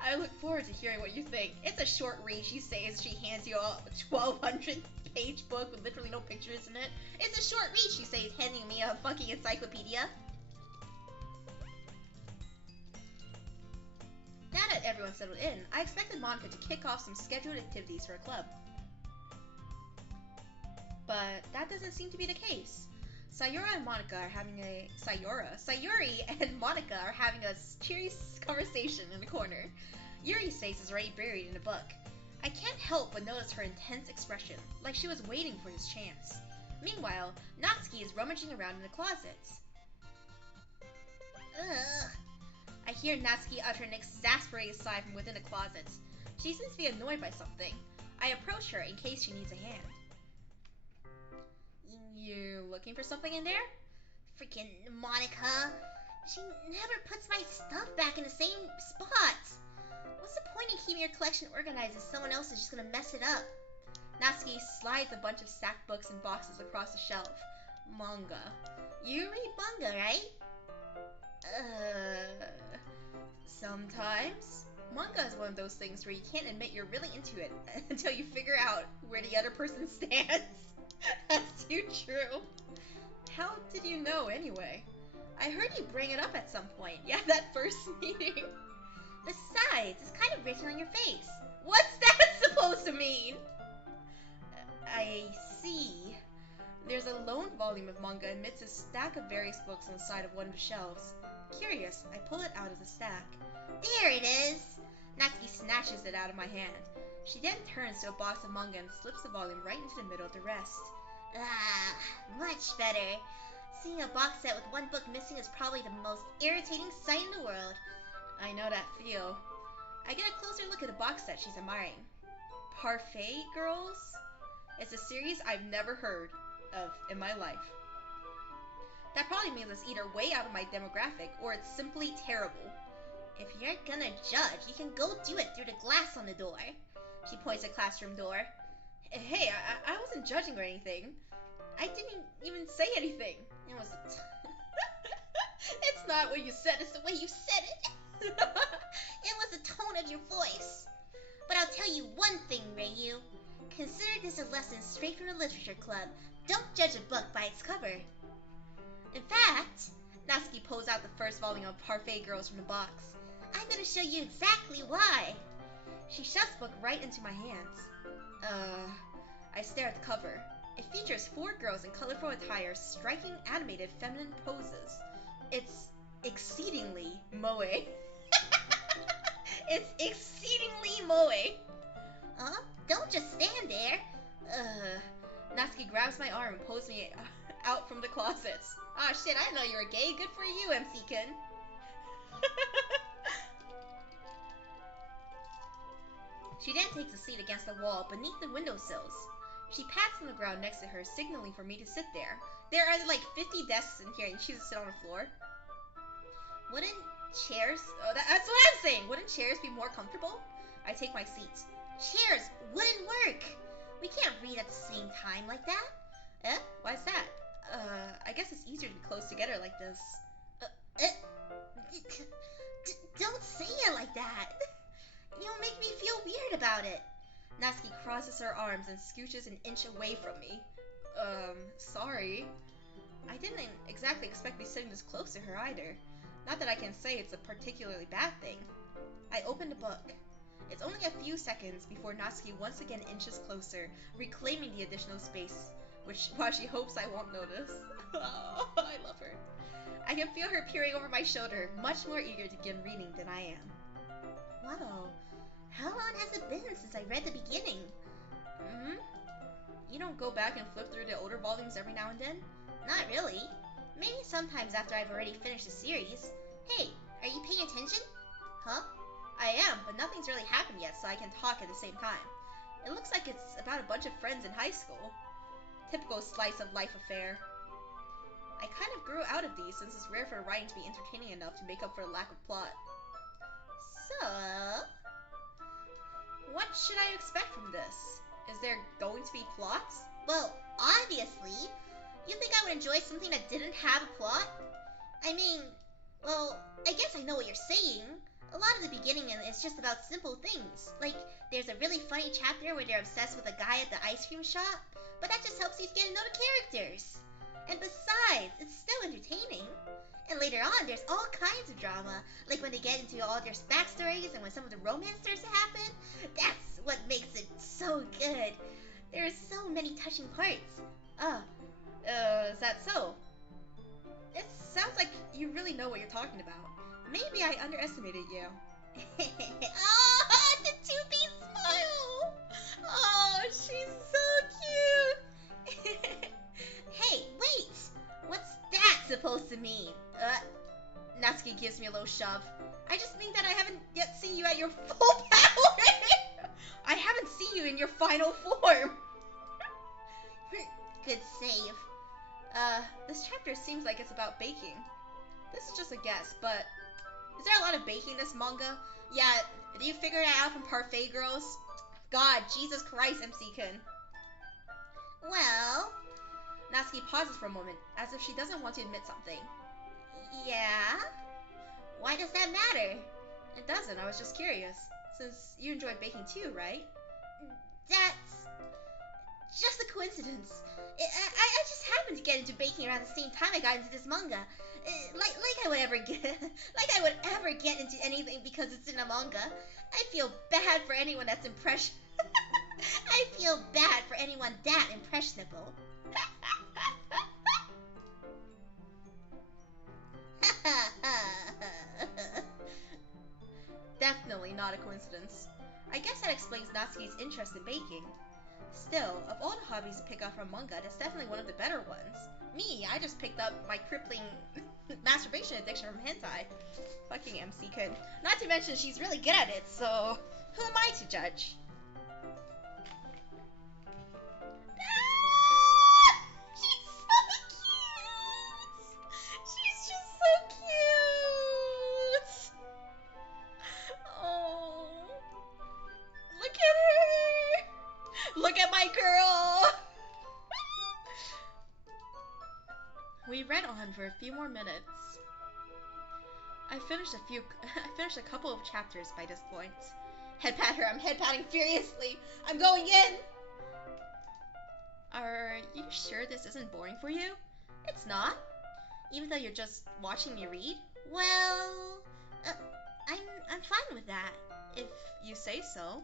I look forward to hearing what you think. It's a short read, she says. She hands you a 1,200-page book with literally no pictures in it. It's a short read, she says, handing me a fucking encyclopedia. Now that everyone's settled in, I expected Monica to kick off some scheduled activities for a club. But that doesn't seem to be the case. Sayuri and Monica are having a... Sayuri and Monica are having a cheery conversation in the corner. Yuri's face is already buried in a book. I can't help but notice her intense expression, like she was waiting for his chance. Meanwhile, Natsuki is rummaging around in the closet. Ugh. I hear Natsuki utter an exasperated sigh from within the closet. She seems to be annoyed by something. I approach her in case she needs a hand. You looking for something in there? Freaking Monica. She never puts my stuff back in the same spot. What's the point in keeping your collection organized if someone else is just gonna mess it up? Natsuki slides a bunch of stacked books and boxes across the shelf. Manga. You read manga, right? Sometimes. Manga is one of those things where you can't admit you're really into it until you figure out where the other person stands. That's too true. How did you know, anyway? I heard you bring it up at some point. Yeah, that first meeting. Besides, it's kind of written on your face. What's that supposed to mean? I see. There's a lone volume of manga amidst a stack of various books on the side of one of the shelves. Curious, I pull it out of the stack. There it is! Natsuki snatches it out of my hand. She then turns to a box of manga and slips the volume right into the middle of the rest. Ah, much better. Seeing a box set with one book missing is probably the most irritating sight in the world. I know that feel. I get a closer look at the box set she's admiring. Parfait Girls? It's a series I've never heard of in my life. That probably means it's either way out of my demographic or it's simply terrible. If you're gonna judge, you can go do it through the glass on the door. She points at the classroom door. Hey, I wasn't judging or anything. I didn't even say anything. It was It's not what you said, it's the way you said it. It was the tone of your voice. But I'll tell you one thing, Reiyu. Consider this a lesson straight from the literature club. Don't judge a book by its cover. In fact, Natsuki pulls out the first volume of Parfait Girls from the box. I'm gonna show you exactly why. She shoves the book right into my hands. I stare at the cover. It features 4 girls in colorful attire, striking animated feminine poses. It's exceedingly moe. It's exceedingly moe. Don't just stand there. Natsuki grabs my arm and pulls me out from the closets. Ah, shit, I didn't know you were gay. Good for you, MC-kun. She then takes a seat against the wall beneath the windowsills. She pats on the ground next to her, signaling for me to sit there. There are like 50 desks in here and she just sit on the floor. Wouldn't chairs... Oh, that's what I'm saying. Wouldn't chairs be more comfortable? I take my seat. Chairs wouldn't work. We can't read at the same time like that. Why's that? I guess it's easier to be close together like this. Don't say it like that. You'll make me feel weird about it. Natsuki crosses her arms and scooches an inch away from me. Sorry. I didn't exactly expect to be sitting this close to her either. Not that I can say it's a particularly bad thing. I open the book. It's only a few seconds before Natsuki once again inches closer, reclaiming the additional space, while she hopes I won't notice. Oh, I love her. I can feel her peering over my shoulder, much more eager to begin reading than I am. Wow. How long has it been since I read the beginning? You don't go back and flip through the older volumes every now and then? Not really. Maybe sometimes after I've already finished the series. Hey, are you paying attention? Huh? I am, but nothing's really happened yet, so I can talk at the same time. It looks like it's about a bunch of friends in high school. Typical slice of life affair. I kind of grew out of these since it's rare for writing to be entertaining enough to make up for the lack of plot. So... what should I expect from this? Is there going to be plots? Well, obviously. You think I would enjoy something that didn't have a plot? I mean, well, I guess I know what you're saying. A lot of the beginning is just about simple things. Like, there's a really funny chapter where they're obsessed with a guy at the ice cream shop, but that just helps you get to know the characters. And besides, it's still entertaining. And later on, there's all kinds of drama, like when they get into all their backstories and when some of the romance starts to happen. That's what makes it so good. There are so many touching parts. Is that so? It sounds like you really know what you're talking about. Maybe I underestimated you. Oh, the toothy smile! Oh, she's so cute! Hey, wait! What's that supposed to mean? Natsuki gives me a little shove. I just mean that I haven't yet seen you at your full power! I haven't seen you in your final form! Good save. This chapter seems like it's about baking. This is just a guess, but is there a lot of baking in this manga? Yeah, did you figure that out from Parfait Girls? God, Jesus Christ, MC-kun. Well... Natsuki pauses for a moment, as if she doesn't want to admit something. Yeah? Why does that matter? It doesn't, I was just curious. Since you enjoy baking too, right? That's... just a coincidence. I just happened to get into baking around the same time I got into this manga. Like I would ever get into anything because it's in a manga. I feel bad for anyone that's I feel bad for anyone that impressionable. Definitely not a coincidence. I guess that explains Natsuki's interest in baking. Still, of all the hobbies to pick up from manga, that's definitely one of the better ones. Me, I just picked up my crippling masturbation addiction from hentai. Fucking MC-kun. Not to mention she's really good at it, so who am I to judge? She's so cute! for a few more minutes. I finished a couple of chapters by this point. Head pat her. I'm head patting furiously. I'm going in. Are you sure this isn't boring for you? It's not. Even though you're just watching me read? Well, I'm fine with that. If you say so.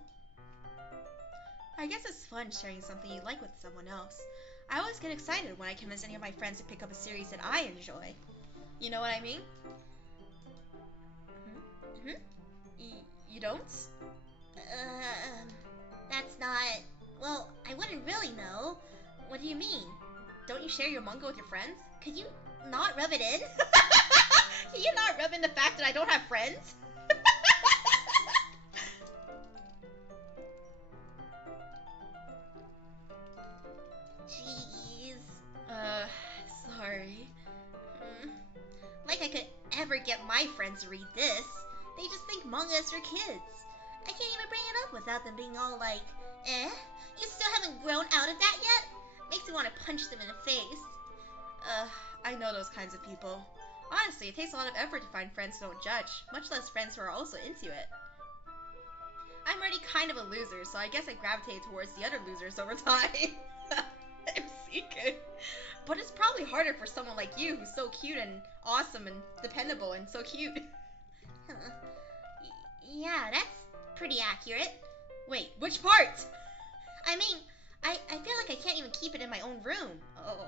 I guess it's fun sharing something you like with someone else. I always get excited when I convince any of my friends to pick up a series that I enjoy. You know what I mean? You don't? That's not... Well, I wouldn't really know. What do you mean? Don't you share your manga with your friends? Could you not rub it in? Can you not rub in the fact that I don't have friends? Jeez. Sorry. Like I could ever get my friends to read this. They just think manga is for kids. I can't even bring it up without them being all like, you still haven't grown out of that yet? Makes me want to punch them in the face. I know those kinds of people. Honestly, it takes a lot of effort to find friends who don't judge, much less friends who are also into it. I'm already kind of a loser, so I guess I gravitated towards the other losers over time. I'm seeking. But it's probably harder for someone like you who's so cute and awesome and dependable and so cute. Yeah, that's pretty accurate. Wait, which part? I mean, I feel like I can't even keep it in my own room. Oh.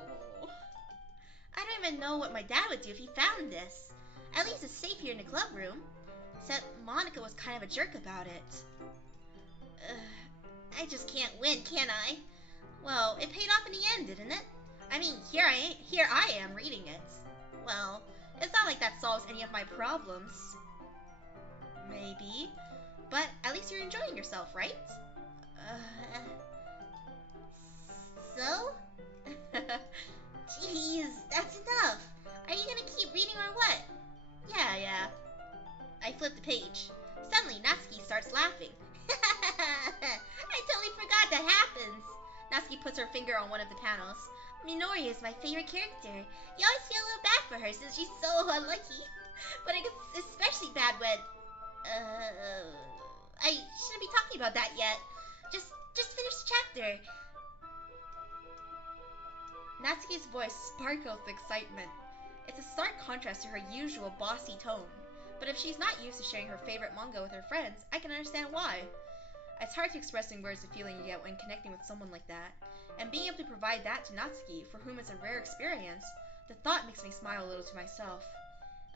I don't even know what my dad would do if he found this. At least it's safe here in the club room. Except Monica was kind of a jerk about it. I just can't win, can I? Well, it paid off in the end, didn't it? I mean, here I am reading it. Well, it's not like that solves any of my problems. Maybe. But at least you're enjoying yourself, right? So? Jeez, that's enough. Are you gonna keep reading or what? Yeah. I flip the page. Suddenly, Natsuki starts laughing. I totally forgot that happens. Natsuki puts her finger on one of the panels. Minori is my favorite character. You always feel a little bad for her since she's so unlucky. But it gets especially bad when... I shouldn't be talking about that yet. Just finish the chapter. Natsuki's voice sparkles with excitement. It's a stark contrast to her usual bossy tone. But if she's not used to sharing her favorite manga with her friends, I can understand why. It's hard to express in words the feeling you get when connecting with someone like that. And being able to provide that to Natsuki, for whom it's a rare experience, the thought makes me smile a little to myself.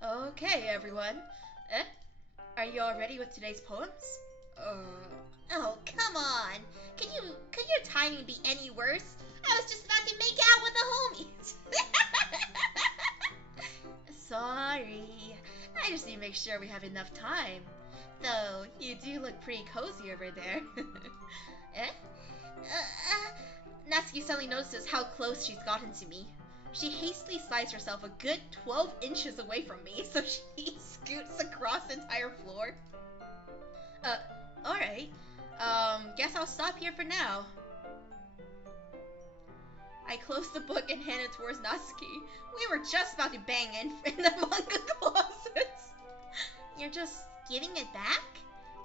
Okay, everyone. Are you all ready with today's poems? Oh, come on. Could your timing be any worse? I was just about to make out with the homies. Sorry. I just need to make sure we have enough time. Though, you do look pretty cozy over there. Natsuki suddenly notices how close she's gotten to me. She hastily slides herself a good 12 inches away from me, so she scoots across the entire floor. Alright. Guess I'll stop here for now. I close the book and hand it towards Natsuki. We were just about to bang in the manga closet. You're just giving it back?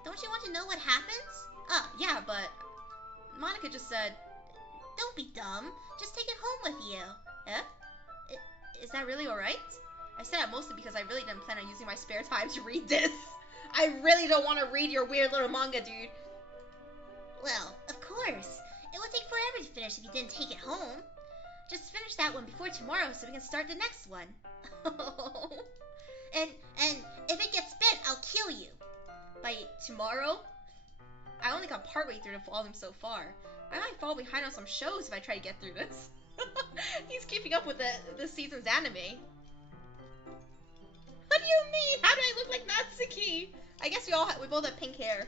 Don't you want to know what happens? Yeah, but Monica just said... Don't be dumb. Just take it home with you. Is that really alright? I said that mostly because I really didn't plan on using my spare time to read this. I really don't want to read your weird little manga, dude. Well, of course. It would take forever to finish if you didn't take it home. Just finish that one before tomorrow so we can start the next one. And if it gets bent, I'll kill you. By tomorrow? I only got partway through the volume so far. I might fall behind on some shows if I try to get through this. He's keeping up with this season's anime. What do you mean? How do I look like Natsuki? I guess we both have pink hair.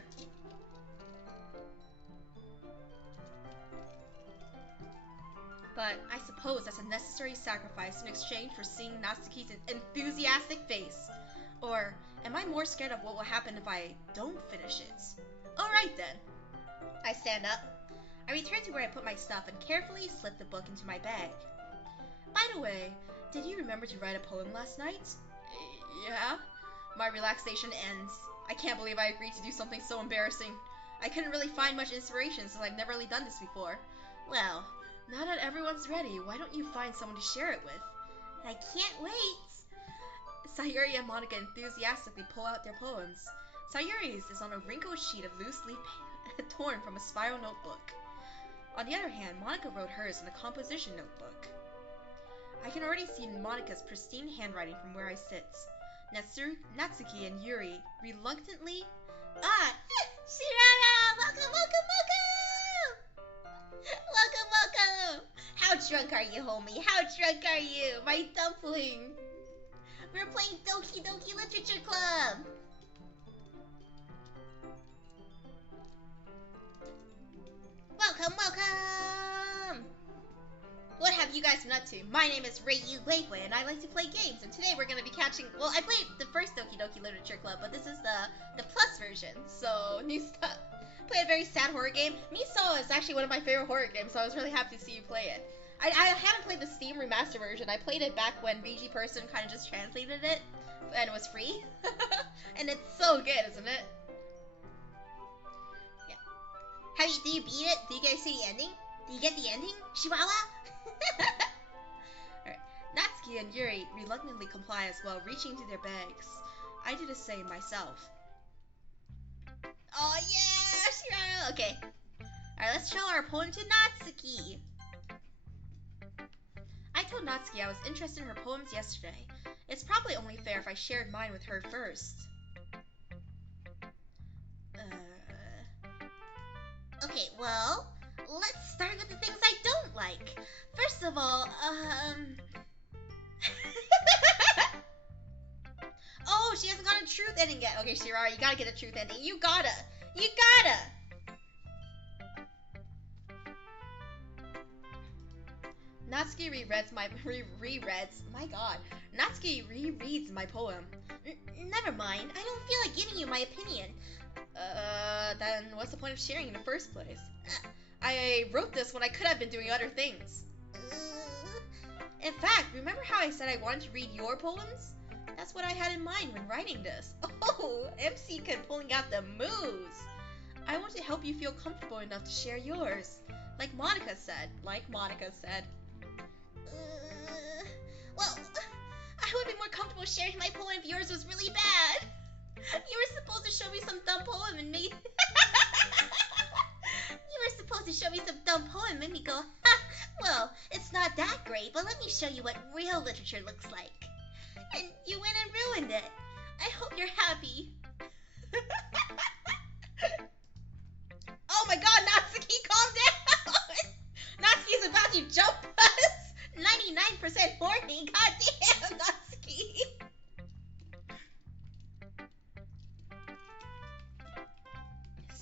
But I suppose that's a necessary sacrifice in exchange for seeing Natsuki's enthusiastic face. Or am I more scared of what will happen if I don't finish it? Alright then. I stand up. I return to where I put my stuff and carefully slip the book into my bag. By the way, Did you remember to write a poem last night? Yeah. My relaxation ends. I can't believe I agreed to do something so embarrassing. I couldn't really find much inspiration since I've never really done this before. Well, now that everyone's ready, why don't you find someone to share it with? I can't wait. Sayuri and Monica enthusiastically pull out their poems. Sayuri's is on a wrinkled sheet of loose leaf torn from a spiral notebook. On the other hand, Monica wrote hers in a composition notebook. I can already see Monica's pristine handwriting from where I sit. Natsuki and Yuri reluctantly... Shirara! Welcome, welcome, welcome! Welcome, welcome! How drunk are you, homie? How drunk are you? My dumpling! We're playing Doki Doki Literature Club! Welcome, welcome! What have you guys been up to? My name is Reiyu and I like to play games, and today we're going to be catching... Well, I played the first Doki Doki Literature Club, but this is the plus version, so new stuff. Played a very sad horror game. Miso is actually one of my favorite horror games, so I was really happy to see you play it. I haven't played the Steam remaster version. I played it back when VG Person kind of just translated it, and it was free. And it's so good, isn't it? Yeah. Do you beat it? Do you guys see the ending? Do you get the ending? Chihuahua? Alright. Natsuki and Yuri reluctantly comply as well, reaching into their bags. I do the same myself. Oh yeah! Shirara! Okay. Alright, let's show our poem to Natsuki. I told Natsuki I was interested in her poems yesterday. It's probably only fair if I shared mine with her first. Okay, well, let's start with the things I don't like. First of all, Oh, she hasn't got a truth ending yet. Okay, Shirara, you gotta get a truth ending. You gotta! Natsuki rereads my Natsuki rereads my poem. Never mind. I don't feel like giving you my opinion. Then what's the point of sharing in the first place? I wrote this when I could have been doing other things. In fact, remember how I said I wanted to read your poems? That's what I had in mind when writing this. Oh, MC Kid pulling out the moves. I want to help you feel comfortable enough to share yours. Like Monica said. Well, I would be more comfortable sharing my poem if yours was really bad. You were supposed to show me some dumb poem and make... me go, ha, well, it's not that great, but let me show you what real literature looks like. And you went and ruined it. I hope you're happy. Oh my god, Natsuki, calm down! Natsuki's about to jump us! 99% horny, goddamn, Natsuki!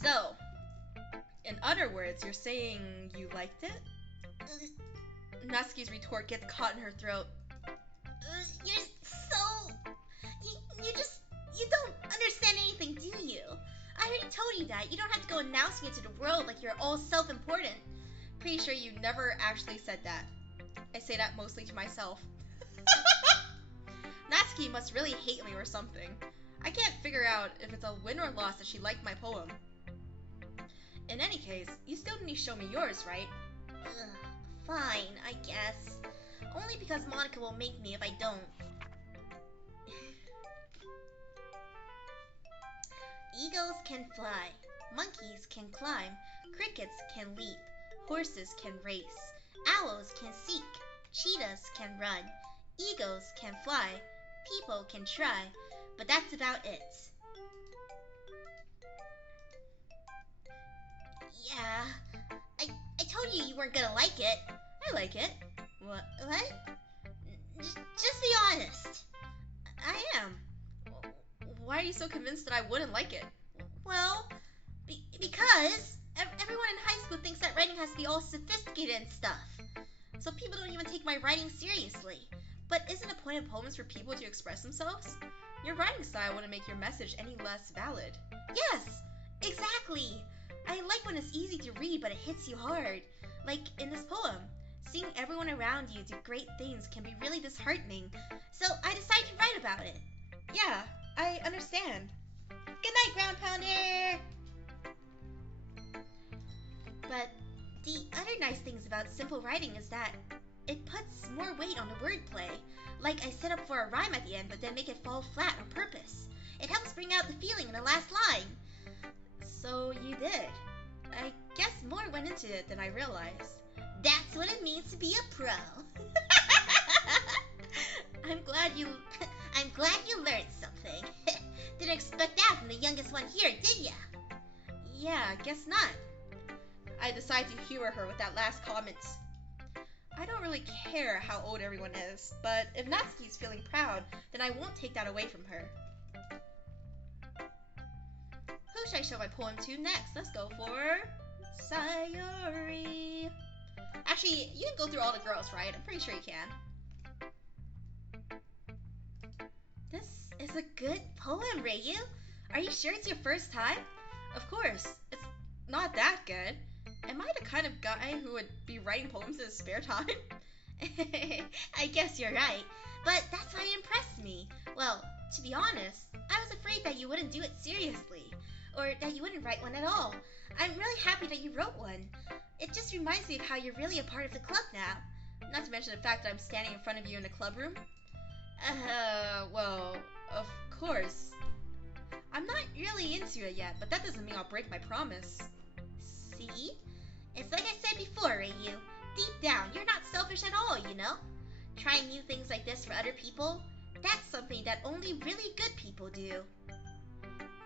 So, in other words, you're saying you liked it? Natsuki's retort gets caught in her throat. You're so... You don't understand anything, do you? I already told you that. You don't have to go announcing it to the world like you're all self-important. Pretty sure you never actually said that. I say that mostly to myself. Natsuki must really hate me or something. I can't figure out if it's a win or loss that she liked my poem. In any case, you still need to show me yours, right? Fine, I guess. Only because Monica will make me if I don't. Eagles can fly, monkeys can climb, crickets can leap, horses can race, owls can seek, cheetahs can run, eagles can fly, people can try, but that's about it. Yeah, I told you weren't gonna like it. I like it. What? Just be honest. I am. Why are you so convinced that I wouldn't like it? Well, because everyone in high school thinks that writing has to be all sophisticated and stuff. So people don't even take my writing seriously. But isn't the point of poems for people to express themselves? Your writing style wouldn't make your message any less valid. Yes, exactly. I like when it's easy to read but it hits you hard. Like in this poem. Seeing everyone around you do great things can be really disheartening, so I decided to write about it. Yeah, I understand. Good night, Ground Pounder! But the other nice things about simple writing is that it puts more weight on the wordplay. Like I set up for a rhyme at the end, but then make it fall flat on purpose. It helps bring out the feeling in the last line. So you did. I guess more went into it than I realized. That's what it means to be a pro. I'm glad you learned something. Didn't expect that from the youngest one here, did ya? Yeah, guess not. I decided to humor her with that last comment. I don't really care how old everyone is, but if Natsuki's feeling proud, then I won't take that away from her. Who should I show my poem to next? Let's go for Sayori. Actually, you can go through all the girls, right? I'm pretty sure you can. This is a good poem, Reiyu. Are you sure it's your first time? Of course. It's not that good. Am I the kind of guy who would be writing poems in his spare time? I guess you're right, but that's why it impressed me. Well, to be honest, I was afraid that you wouldn't do it seriously, or that you wouldn't write one at all. I'm really happy that you wrote one. It just reminds me of how you're really a part of the club now. Not to mention the fact that I'm standing in front of you in the club room. Well, of course. I'm not really into it yet, but that doesn't mean I'll break my promise. See? It's like I said before, Reiyu. Deep down, you're not selfish at all, you know? Trying new things like this for other people, that's something that only really good people do.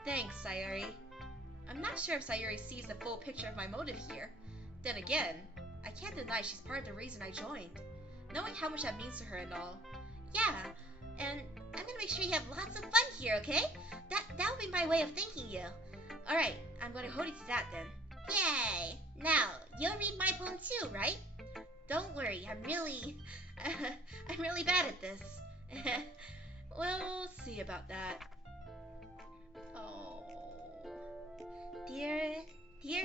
Thanks, Sayori. I'm not sure if Sayori sees the full picture of my motive here. Then again, I can't deny she's part of the reason I joined. Knowing how much that means to her and all. Yeah, and I'm gonna make sure you have lots of fun here, okay? That'll be my way of thanking you. Alright, I'm gonna hold you to that then. Yay! Now, you'll read my poem too, right? Don't worry, I'm really bad at this. We'll see about that. Oh. Dear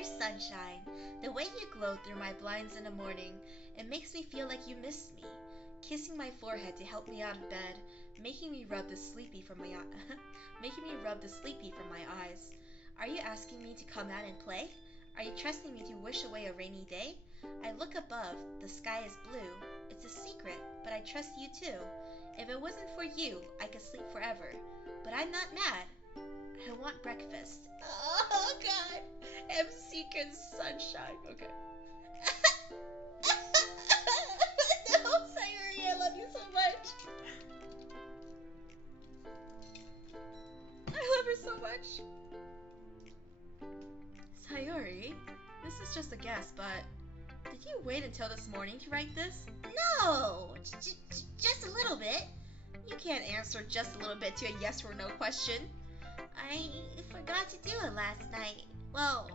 sunshine, the way you glow through my blinds in the morning, it makes me feel like you missed me. Kissing my forehead to help me out of bed, making me rub the sleepy from my eyes. Are you asking me to come out and play? Are you trusting me to wish away a rainy day? I look above, the sky is blue. It's a secret, but I trust you too. If it wasn't for you, I could sleep forever. But I'm not mad. I want breakfast. Oh god! MC Sunshine. Okay. No, Sayori, I love you so much. I love her so much. Sayori, this is just a guess, but did you wait until this morning to write this? No, just a little bit. You can't answer just a little bit to a yes or no question. I forgot to do it last night. Well,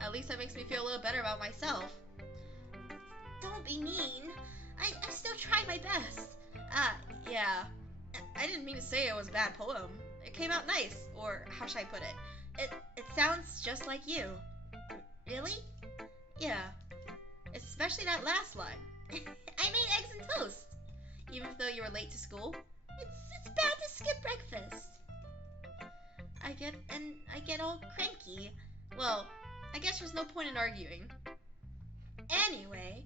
at least that makes me feel a little better about myself. Don't be mean. I still tried my best. Yeah. I didn't mean to say it was a bad poem. It came out nice, or how should I put it? It sounds just like you. Really? Yeah. Especially that last line. I made eggs and toast. Even though you were late to school? It's bad to skip breakfast. I get all cranky. Well, I guess there's no point in arguing. Anyway,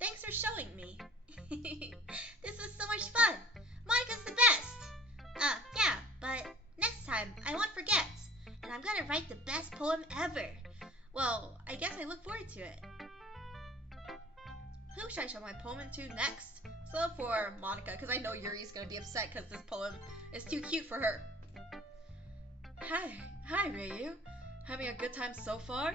thanks for showing me. This was so much fun. Monica's the best. Yeah, but next time I won't forget. And I'm gonna write the best poem ever. Well, I guess I look forward to it. Who should I show my poem to next? So for Monica, because I know Yuri's gonna be upset because this poem is too cute for her. Hi Reiyu. Having a good time so far?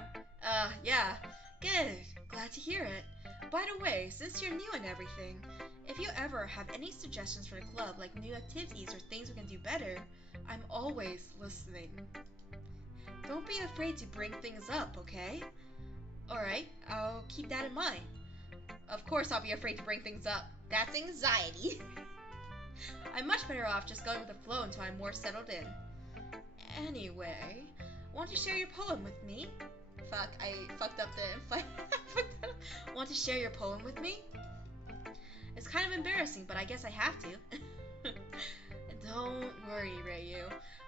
Yeah, good. Glad to hear it. By the way, since you're new and everything, if you ever have any suggestions for the club, like new activities or things we can do better, I'm always listening. Don't be afraid to bring things up, okay? Alright, I'll keep that in mind. Of course I'll be afraid to bring things up. That's anxiety. I'm much better off just going with the flow until I'm more settled in. Anyway, want to share your poem with me? Fuck, I fucked up the... Want to share your poem with me? It's kind of embarrassing, but I guess I have to. Don't worry, Reiyu.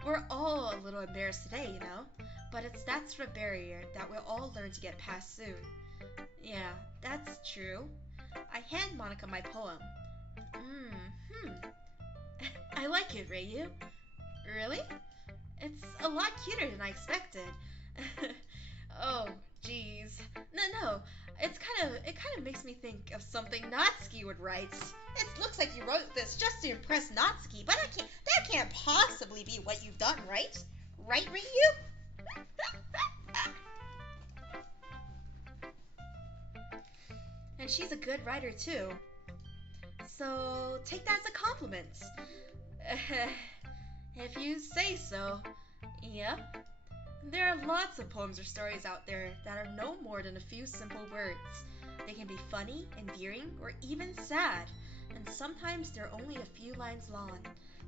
We're all a little embarrassed today, you know? But it's that sort of barrier that we'll all learn to get past soon. Yeah, that's true. I hand Monica my poem. I like it, Reiyu. Really? It's a lot cuter than I expected. Oh, jeez. No. It kind of makes me think of something Natsuki would write. It looks like you wrote this just to impress Natsuki, but that can't possibly be what you've done, right? Right, Reiyu? And she's a good writer too. So take that as a compliment. If you say so. Yep. There are lots of poems or stories out there that are no more than a few simple words. They can be funny, endearing, or even sad, and sometimes they're only a few lines long.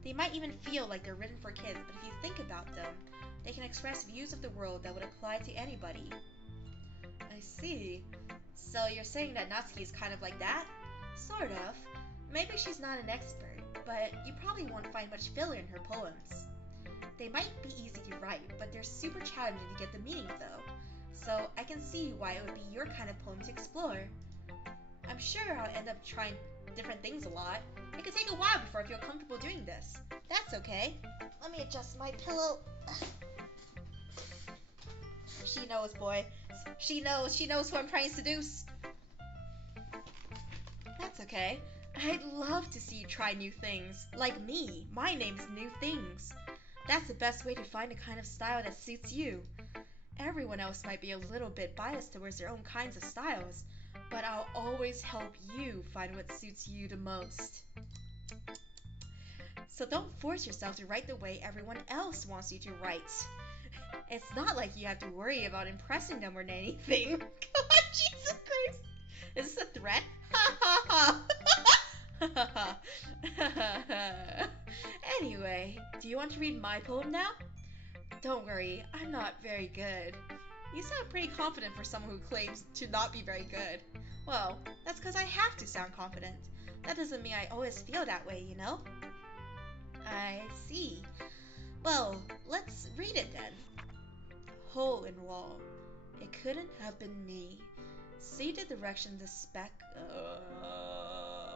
They might even feel like they're written for kids, but if you think about them, they can express views of the world that would apply to anybody. I see. So you're saying that Natsuki is kind of like that? Sort of. Maybe she's not an expert, but you probably won't find much filler in her poems. They might be easy to write, but they're super challenging to get the meaning though. So I can see why it would be your kind of poem to explore. I'm sure I'll end up trying different things a lot. It could take a while before I feel comfortable doing this. That's okay. Let me adjust my pillow. She knows, boy. She knows who I'm trying to seduce. That's okay. I'd love to see you try new things. Like me. My name's New Things. That's the best way to find a kind of style that suits you. Everyone else might be a little bit biased towards their own kinds of styles, but I'll always help you find what suits you the most. So don't force yourself to write the way everyone else wants you to write. It's not like you have to worry about impressing them or anything. God, Jesus Christ! Is this a threat? Ha ha ha! Anyway, do you want to read my poem now? Don't worry, I'm not very good. You sound pretty confident for someone who claims to not be very good. Well, that's because I have to sound confident. That doesn't mean I always feel that way, you know? I see. Well, let's read it then. Hole in wall. It couldn't have been me. See the direction the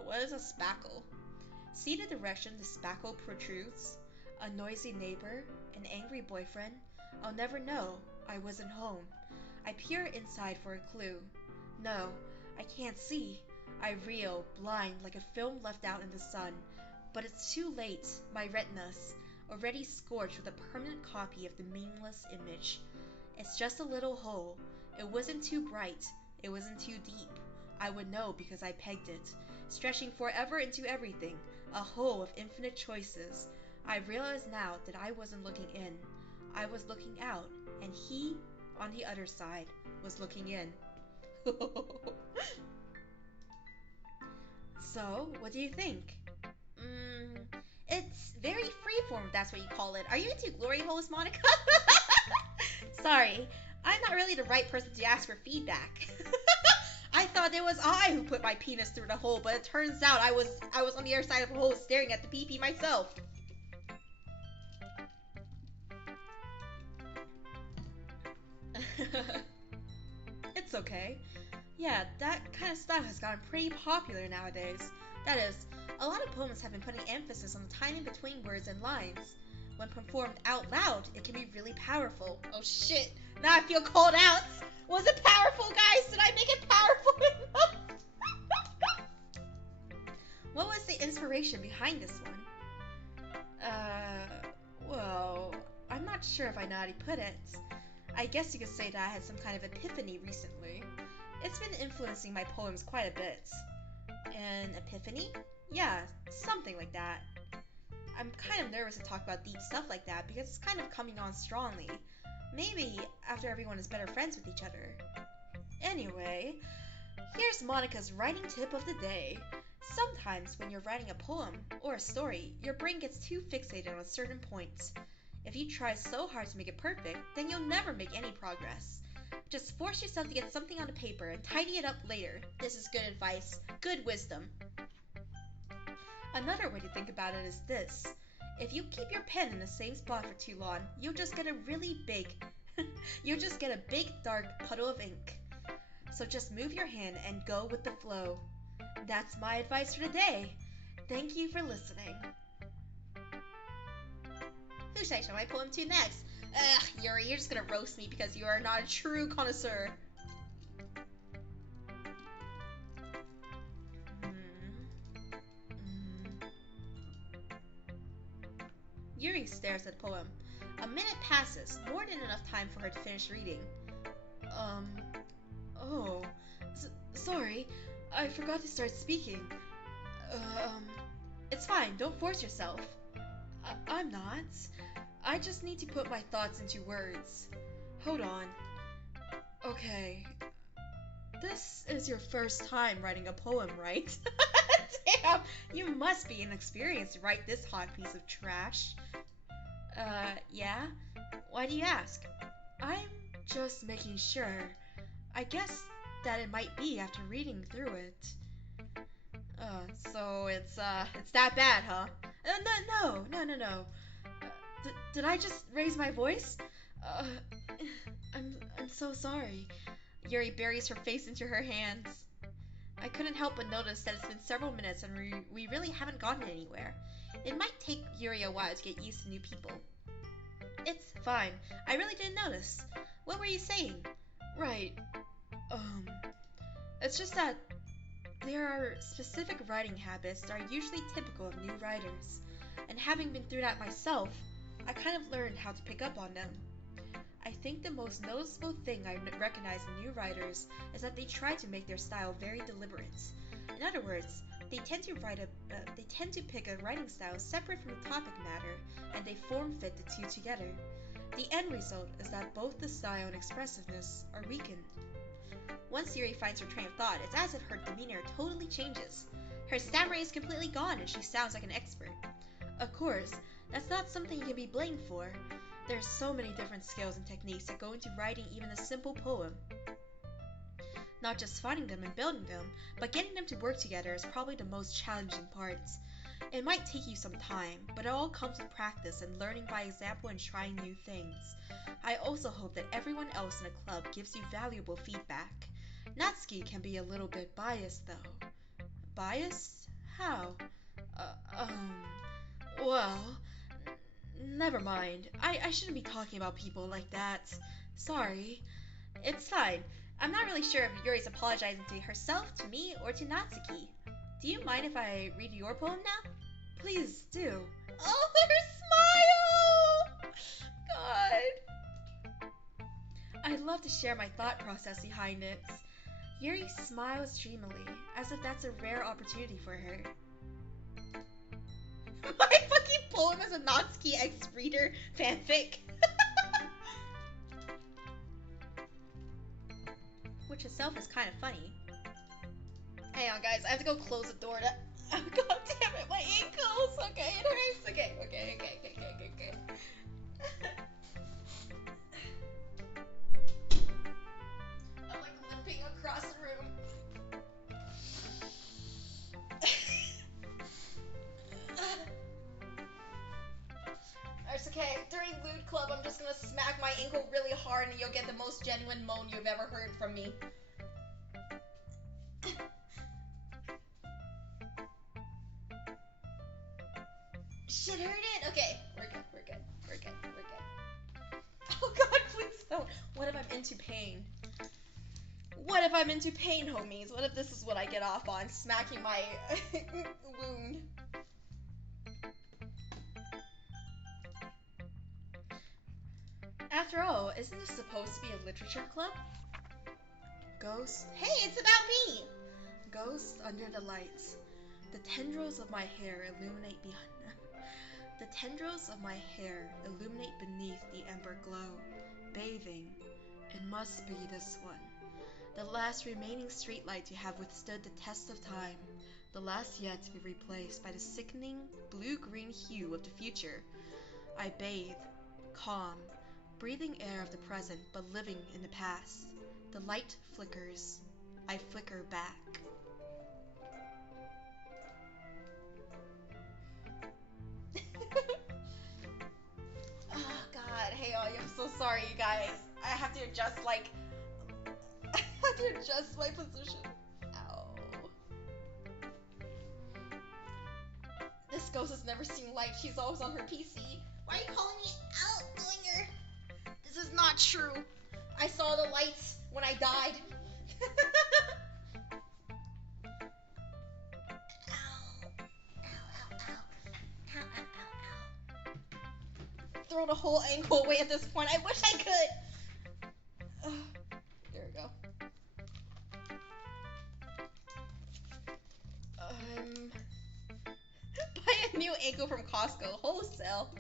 what is a spackle? See the direction the spackle protrudes? A noisy neighbor? An angry boyfriend? I'll never know. I wasn't home. I peer inside for a clue. No, I can't see. I reel, blind, like a film left out in the sun. But it's too late. My retina's already scorched with a permanent copy of the meaningless image. It's just a little hole. It wasn't too bright. It wasn't too deep. I would know because I pegged it, stretching forever into everything, a hole of infinite choices. I realize now that I wasn't looking in. I was looking out, and he, on the other side, was looking in. So, what do you think? It's very freeform, if that's what you call it. Are you into glory holes, Monica? Sorry, I'm not really the right person to ask for feedback. I thought it was I who put my penis through the hole, but it turns out I was on the other side of the hole staring at the pee-pee myself. It's okay. Yeah, that kind of style has gotten pretty popular nowadays. That is, a lot of poems have been putting emphasis on the timing between words and lines. When performed out loud, it can be really powerful. Oh shit, now I feel called out. Was it powerful, guys? Did I make it powerful enough? What was the inspiration behind this one? Well, I'm not sure if I know how to put it. I guess you could say that I had some kind of epiphany recently. It's been influencing my poems quite a bit. An epiphany? Yeah, something like that. I'm kind of nervous to talk about deep stuff like that because it's kind of coming on strongly. Maybe after everyone is better friends with each other. Anyway, here's Monica's writing tip of the day. Sometimes when you're writing a poem or a story, your brain gets too fixated on certain points. If you try so hard to make it perfect, then you'll never make any progress. Just force yourself to get something on the paper and tidy it up later. This is good advice. Good wisdom. Another way to think about it is this. If you keep your pen in the same spot for too long, you'll just get a big dark puddle of ink. So just move your hand and go with the flow. That's my advice for today. Thank you for listening. Who should I show my poem to next? Ugh, Yuri, you're just gonna roast me because you are not a true connoisseur. Yuri stares at the poem. A minute passes, more than enough time for her to finish reading. Oh, sorry, I forgot to start speaking. It's fine, don't force yourself. I'm not. I just need to put my thoughts into words. Hold on. Okay. This is your first time writing a poem, right? Damn, you must be inexperienced to write this hot piece of trash. Yeah? Why do you ask? I'm just making sure. I guess that it might be after reading through it. So it's that bad, huh? No. Did I just raise my voice? I'm so sorry. Yuri buries her face into her hands. I couldn't help but notice that it's been several minutes and we really haven't gotten anywhere. It might take Yuri a while to get used to new people. It's fine. I really didn't notice. What were you saying? Right. It's just that there are specific writing habits that are usually typical of new writers. And having been through that myself, I kind of learned how to pick up on them. I think the most noticeable thing I recognize in new writers is that they try to make their style very deliberate. In other words, they tend to pick a writing style separate from the topic matter, and they form fit the two together. The end result is that both the style and expressiveness are weakened. Once Yuri finds her train of thought, it's as if her demeanor totally changes. Her stammering is completely gone and she sounds like an expert. Of course, that's not something you can be blamed for. There are so many different skills and techniques that go into writing even a simple poem. Not just finding them and building them, but getting them to work together is probably the most challenging part. It might take you some time, but it all comes with practice and learning by example and trying new things. I also hope that everyone else in the club gives you valuable feedback. Natsuki can be a little bit biased though. Biased? How? Well, never mind. I shouldn't be talking about people like that. Sorry. It's fine. I'm not really sure if Yuri's apologizing to herself, to me, or to Natsuki. Do you mind if I read your poem now? Please do. Oh, her smile! God. I'd love to share my thought process behind it. Yuri smiles dreamily, as if that's a rare opportunity for her. My fucking poem is a Natsuki X-Reader fanfic. Which itself is kind of funny. Hang on, guys. I have to go close the door to... Oh, God damn it. My ankles. Okay, it hurts. Okay. I'm like limping across the room. It's okay. During Loot Club, I'm just gonna smack my ankle really hard and you'll get the most genuine moan you've ever heard from me. Shit hurt it? Okay, we're good. Oh God, please don't. What if I'm into pain? What if I'm into pain, homies? What if this is what I get off on? Smacking my wound. After all, isn't this supposed to be a literature club? Ghost. Hey, it's about me! Ghost under the lights. The tendrils of my hair illuminate beneath the ember glow. Bathing. It must be this one. The last remaining streetlight to have withstood the test of time. The last yet to be replaced by the sickening blue-green hue of the future. I bathe, calm, breathing air of the present but living in the past. The light flickers. I flicker back. sorry, you guys. I have to adjust, like... I have to adjust my position. Ow. This ghost has never seen light. She's always on her PC. Why are you calling me out, Glinger? This is not true. I saw the lights when I died. Throw the whole ankle away at this point. I wish I could. There we go. Buy a new ankle from Costco wholesale.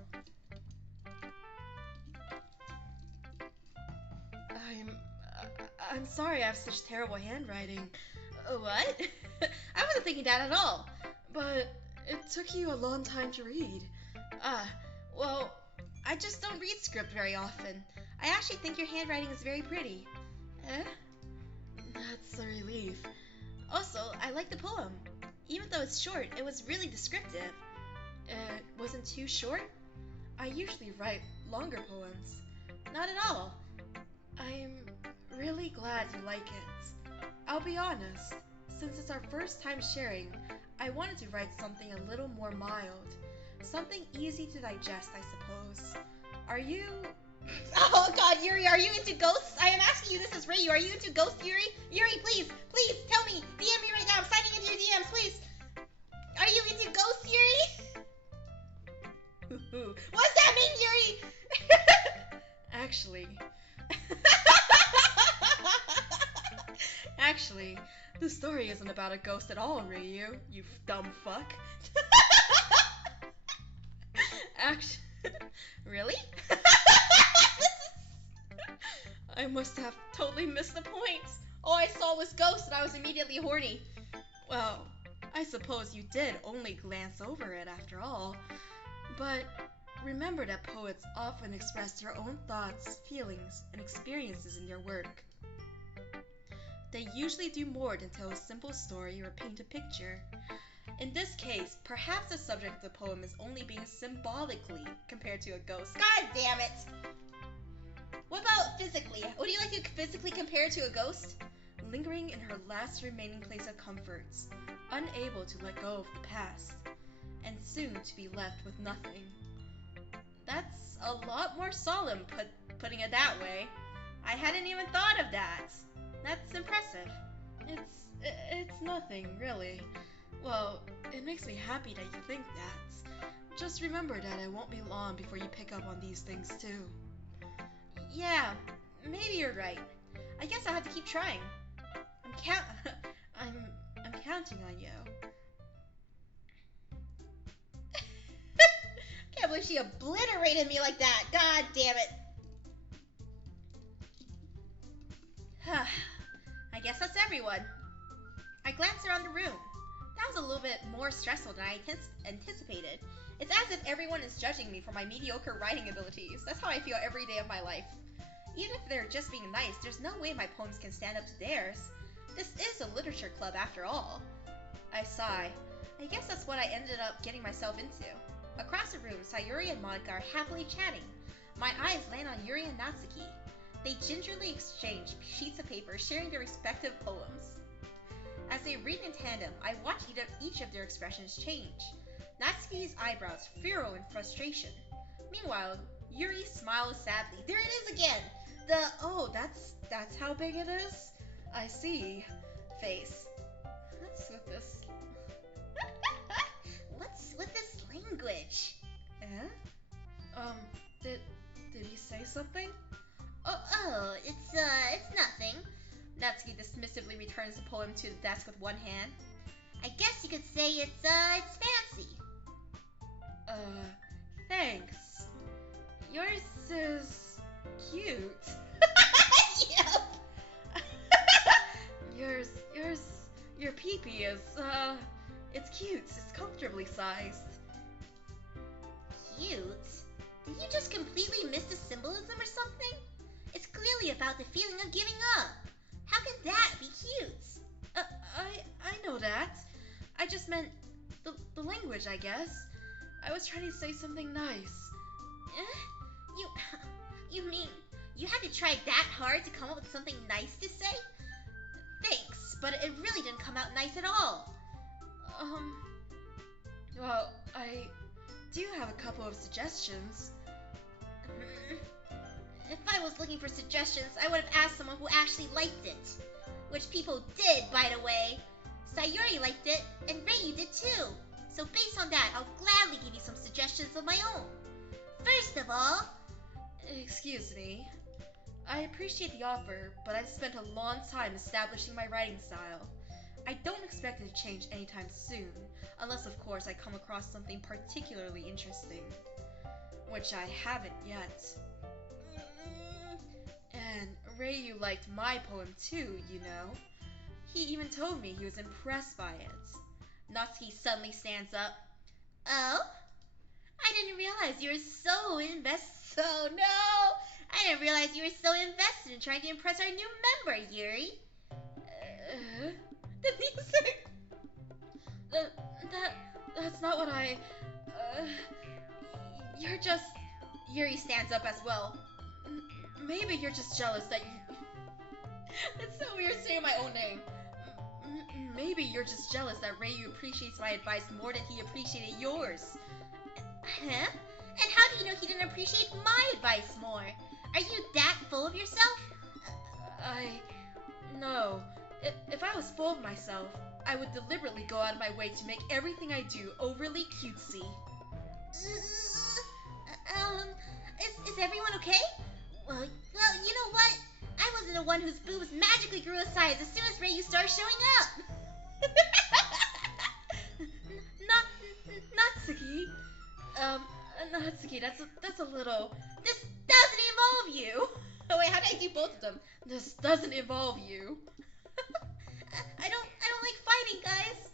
I'm sorry I have such terrible handwriting. What? I wasn't thinking that at all. But it took you a long time to read. Well, I just don't read script very often. I actually think your handwriting is very pretty. That's a relief. Also, I like the poem. Even though it's short, it was really descriptive. It wasn't too short? I usually write longer poems. Not at all. I'm really glad you like it. I'll be honest, since it's our first time sharing, I wanted to write something a little more mild. Something easy to digest, I suppose. Are you... Oh god, Yuri, are you into ghosts? I am asking you, this is Reiyu. Are you into ghosts, Yuri? Yuri, please, tell me. DM me right now. I'm signing into your DMs, please. Are you into ghosts, Yuri? What does that mean, Yuri? Actually, the story isn't about a ghost at all, Reiyu, you dumb fuck. Really? I must have totally missed the point. All I saw was ghosts and I was immediately horny. Well, I suppose you did only glance over it after all. But remember that poets often express their own thoughts, feelings, and experiences in their work. They usually do more than tell a simple story or paint a picture. In this case, perhaps the subject of the poem is only being symbolically compared to a ghost. God damn it! What about physically? Would you like to physically compare to a ghost? Lingering in her last remaining place of comforts, unable to let go of the past, and soon to be left with nothing. That's a lot more solemn, putting it that way. I hadn't even thought of that. That's impressive. It's nothing, really. Well, it makes me happy that you think that. Just remember that it won't be long before you pick up on these things too. Yeah, maybe you're right. I guess I'll have to keep trying. I'm counting on you. Can't believe she obliterated me like that. God damn it. I guess that's everyone. I glanced around the room. That was a little bit more stressful than I anticipated. It's as if everyone is judging me for my mediocre writing abilities. That's how I feel every day of my life. Even if they're just being nice, there's no way my poems can stand up to theirs. This is a literature club after all. I sigh. I guess that's what I ended up getting myself into. Across the room, Sayuri and Monika are happily chatting. My eyes land on Yuri and Natsuki. They gingerly exchange sheets of paper, sharing their respective poems. As they read in tandem, I watch each of their expressions change. Natsuki's eyebrows furrow in frustration. Meanwhile, Yuri smiles sadly. There it is again! Oh, that's how big it is? I see. Face. What's with this? What's with this language? Did he say something? Oh, it's nothing. Natsuki dismissively returns the poem to the desk with one hand. I guess you could say it's fancy. Thanks. Yours is cute. Yep. Your peepee is, it's cute. It's comfortably sized. Cute? Did you just completely miss the symbolism or something? It's clearly about the feeling of giving up. How can that be cute? I know that. I just meant the language, I guess. I was trying to say something nice. You mean tried that hard to come up with something nice to say? Thanks, but it really didn't come out nice at all. Well, I do have a couple of suggestions. If I was looking for suggestions, I would have asked someone who actually liked it. Which people did, by the way. Sayuri liked it, and Reiyu did too. So based on that, I'll gladly give you some suggestions of my own. First of all... Excuse me. I appreciate the offer, but I've spent a long time establishing my writing style. I don't expect it to change anytime soon, unless of course I come across something particularly interesting. Which I haven't yet. And Reiyu liked my poem too, you know. He even told me he was impressed by it. Natsuki suddenly stands up. Oh? I didn't realize you were so invested. Oh no! I didn't realize you were so invested in trying to impress our new member, Yuri. The music. That's not what I. You're just. Yuri stands up as well. Maybe you're just jealous that you. It's so weird saying my own name. Maybe you're just jealous that Reiyu appreciates my advice more than he appreciated yours. Huh? And how do you know he didn't appreciate my advice more? Are you that full of yourself? No. If I was full of myself, I would deliberately go out of my way to make everything I do overly cutesy. Is everyone okay? Well, you know what? I wasn't the one whose boobs magically grew a size as soon as Reiyu started showing up. Natsuki. Natsuki, that's a little. This doesn't involve you. Oh wait, how did I do both of them? This doesn't involve you. I don't like fighting, guys.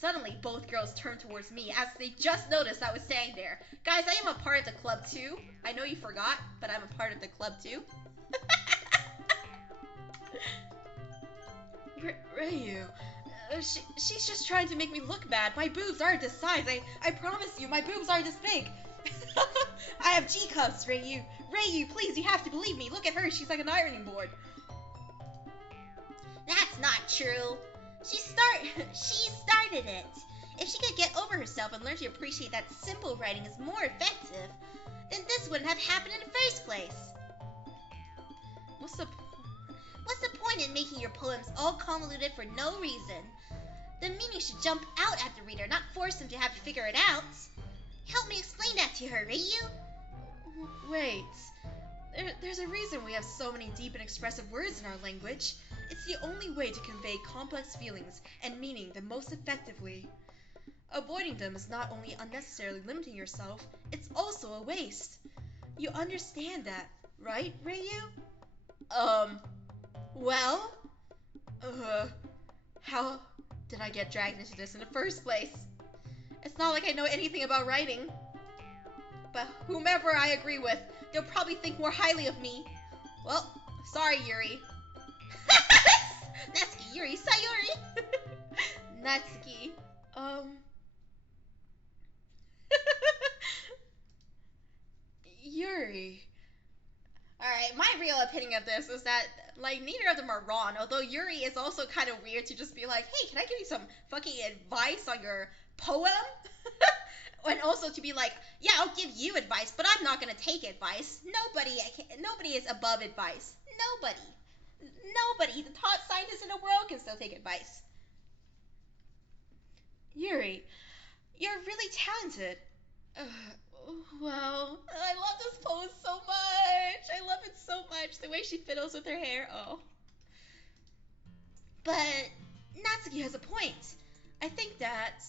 Suddenly, both girls turned towards me as they just noticed I was standing there. Guys, I am a part of the club too. I know you forgot, but I'm a part of the club too. Reiyu, she's just trying to make me look bad. My boobs aren't this size. I promise you, my boobs are this big. I have G cups, Reiyu. Reiyu, please, you have to believe me. Look at her. She's like an ironing board. That's not true. She started it. If she could get over herself and learn to appreciate that simple writing is more effective, then this wouldn't have happened in the first place. What's the point in making your poems all convoluted for no reason? The meaning should jump out at the reader, not force them to have to figure it out. Help me explain that to her, Reiyu. Wait. There's a reason we have so many deep and expressive words in our language. It's the only way to convey complex feelings and meaning the most effectively. Avoiding them is not only unnecessarily limiting yourself, it's also a waste. You understand that, right, Reiyu? Well? How did I get dragged into this in the first place? It's not like I know anything about writing. But whomever I agree with, they'll probably think more highly of me. Well, sorry, Yuri. Natsuki, Yuri, Sayuri. Natsuki, Yuri. Alright, my real opinion of this is that, like, neither of them are wrong, although Yuri is also kind of weird to just be like, hey, can I give you some fucking advice on your poem? And also to be like, yeah, I'll give you advice, but I'm not gonna take advice. Nobody is above advice. Nobody. The top scientist in the world can still take advice. Yuri, you're really talented. Well, I love this pose so much. I love it so much. The way she fiddles with her hair. Oh. But Natsuki has a point. I think that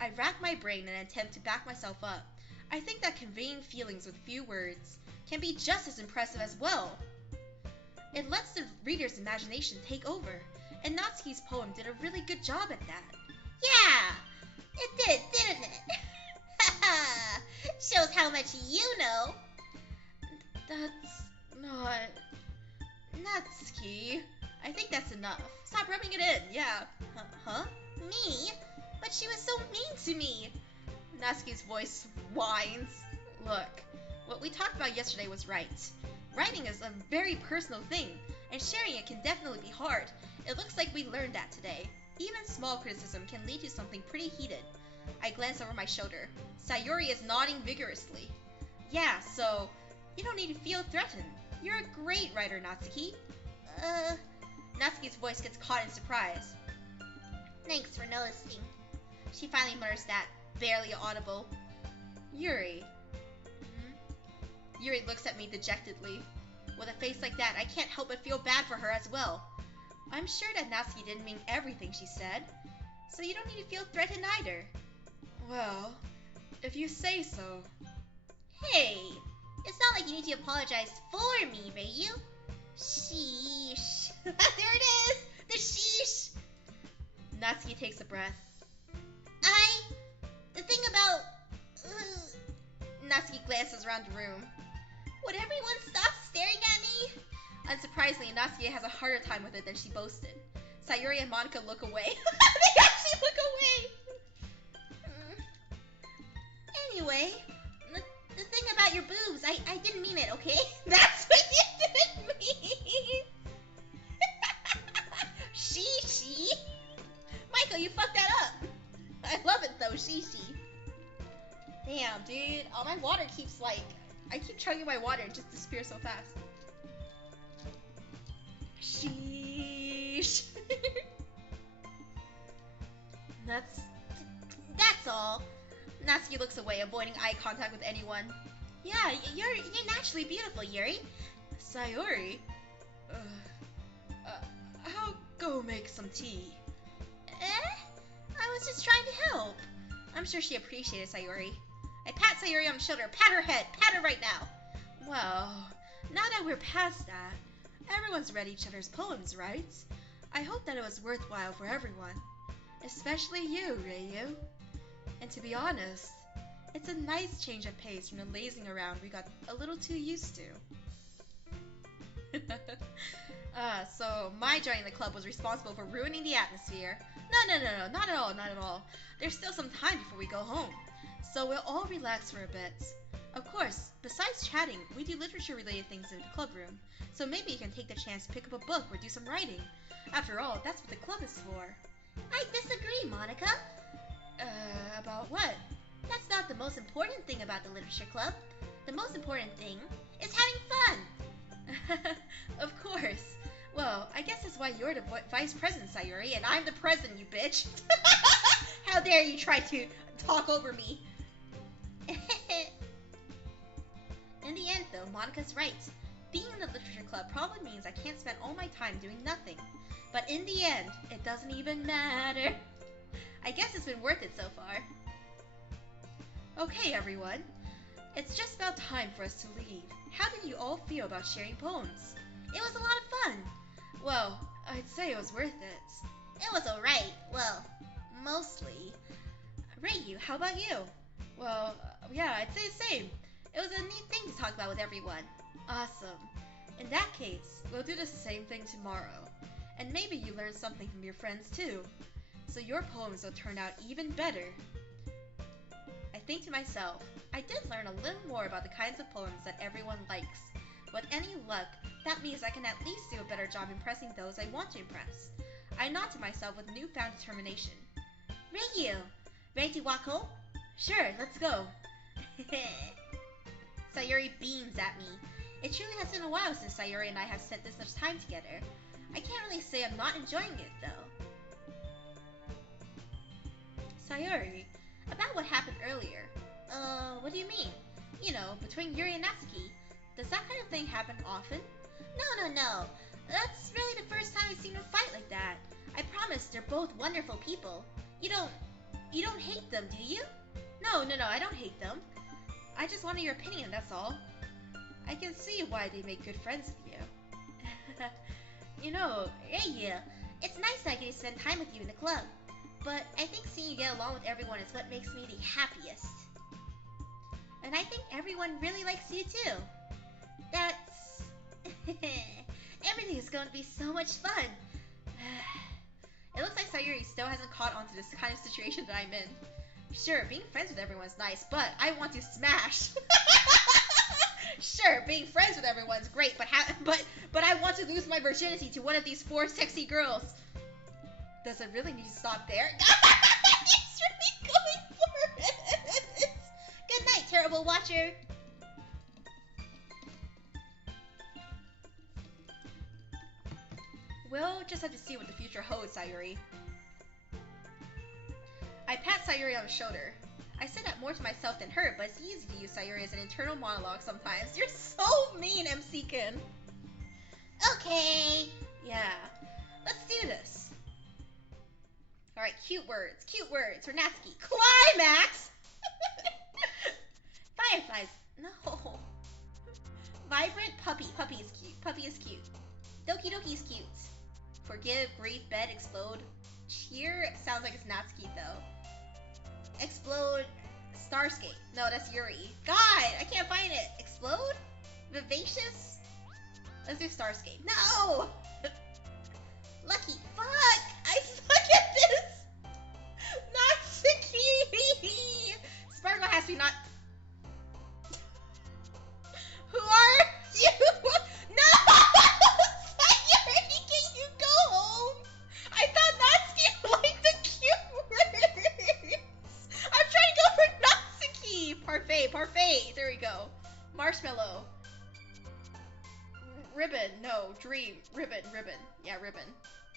I rack my brain in an attempt to back myself up. I think that conveying feelings with few words can be just as impressive as well. It lets the reader's imagination take over, and Natsuki's poem did a really good job at that. Yeah, it did, didn't it? Shows how much you know. That's not... Natsuki, I think that's enough. Stop rubbing it in, yeah. Huh? Me? But she was so mean to me. Natsuki's voice whines. Look, what we talked about yesterday was right. Writing is a very personal thing, and sharing it can definitely be hard. It looks like we learned that today. Even small criticism can lead to something pretty heated. I glance over my shoulder. Sayuri is nodding vigorously. Yeah, so you don't need to feel threatened. You're a great writer, Natsuki. Natsuki's voice gets caught in surprise. Thanks for noticing. She finally mutters that, barely audible. Yuri. Yuri looks at me dejectedly. With a face like that, I can't help but feel bad for her as well. I'm sure that Natsuki didn't mean everything she said, so you don't need to feel threatened either. Well, if you say so. Hey, it's not like you need to apologize for me, Reiyu. Sheesh. There it is! The sheesh! Natsuki takes a breath. The thing about... Natsuki glances around the room. Would everyone stop staring at me? Unsurprisingly, Natsuki has a harder time with it than she boasted. Sayuri and Monica look away. They actually look away! Anyway, the thing about your boobs, I didn't mean it, okay? That's what you didn't mean! She. Michael, you fucked that up. I love it though, she. Damn, dude. All my water keeps I keep chugging my water and it just disappears so fast. Sheesh. That's all. Natsuki looks away, avoiding eye contact with anyone. Yeah, you're naturally beautiful, Yuri. Sayuri? I'll go make some tea. I was just trying to help. I'm sure she appreciated Sayuri. I pat Sayuri on the shoulder. Pat her head. Pat her right now. Well, now that we're past that, everyone's read each other's poems, right? I hope that it was worthwhile for everyone. Especially you, Reiyu. And to be honest, it's a nice change of pace from the lazing around we got a little too used to. So my joining the club was responsible for ruining the atmosphere. No, not at all. There's still some time before we go home, so we'll all relax for a bit. Of course, besides chatting, we do literature-related things in the club room, so maybe you can take the chance to pick up a book or do some writing. After all, that's what the club is for. I disagree, Monica. About what? That's not the most important thing about the literature club. The most important thing is having fun. Of course. Well, I guess that's why you're the vice president, Sayuri, and I'm the president, you bitch. How dare you try to talk over me. In the end, though, Monica's right. Being in the literature club probably means I can't spend all my time doing nothing. But in the end, it doesn't even matter. I guess it's been worth it so far. Okay, everyone. It's just about time for us to leave. How did you all feel about sharing poems? It was a lot of fun. Well, I'd say it was worth it. It was alright. Well, mostly. Reiyu, how about you? Well, yeah, I'd say the same. It was a neat thing to talk about with everyone. Awesome. In that case, we'll do the same thing tomorrow. And maybe you learn something from your friends too. So your poems will turn out even better. I think to myself, I did learn a little more about the kinds of poems that everyone likes. With any luck, that means I can at least do a better job impressing those I want to impress. I nod to myself with newfound determination. Reiyu, ready to walk home? Sure, let's go. Sayuri beams at me. It truly has been a while since Sayuri and I have spent this much time together. I can't really say I'm not enjoying it, though. Sayuri, about what happened earlier. What do you mean? You know, between Yuri and Natsuki. Does that kind of thing happen often? No. That's really the first time I've seen them fight like that. I promise they're both wonderful people. You don't hate them, do you? No, I don't hate them. I just wanted your opinion, that's all. I can see why they make good friends with you. You know, Reiyu, it's nice that I get to spend time with you in the club. But I think seeing you get along with everyone is what makes me the happiest. And I think everyone really likes you too. That's... Everything is going to be so much fun. It looks like Sayuri still hasn't caught on to this kind of situation that I'm in. Sure, being friends with everyone is nice, but I want to smash. Sure, Sure, being friends with everyone's great, but but I want to lose my virginity to one of these 4 sexy girls. Does it really need to stop there? He's really going for it. Good night, terrible watcher. We'll just have to see what the future holds, Sayuri. I pat Sayuri on the shoulder. I say that more to myself than her, but it's easy to use Sayuri as an internal monologue sometimes. You're so mean, MC-kin. Okay. Yeah. Let's do this. Alright, cute words for Natsuki. Climax! Fireflies. No. Vibrant puppy. Puppy is cute. Puppy is cute. Doki Doki is cute. Forgive, grief, bed, explode. Cheer sounds like it's Natsuki though. Explode. Starscape. No, that's Yuri. God, I can't find it. Explode? Vivacious? Let's do Starscape. No! Lucky. Fuck! I suck at this! Natsuki! Sparkle has to be not... Who are you? No! Sayuri, can you go home? I thought Natsuki liked the cute words. I'm trying to go for Natsuki. Parfait. There we go. Marshmallow. Ribbon. No. Dream. Ribbon. Yeah, ribbon.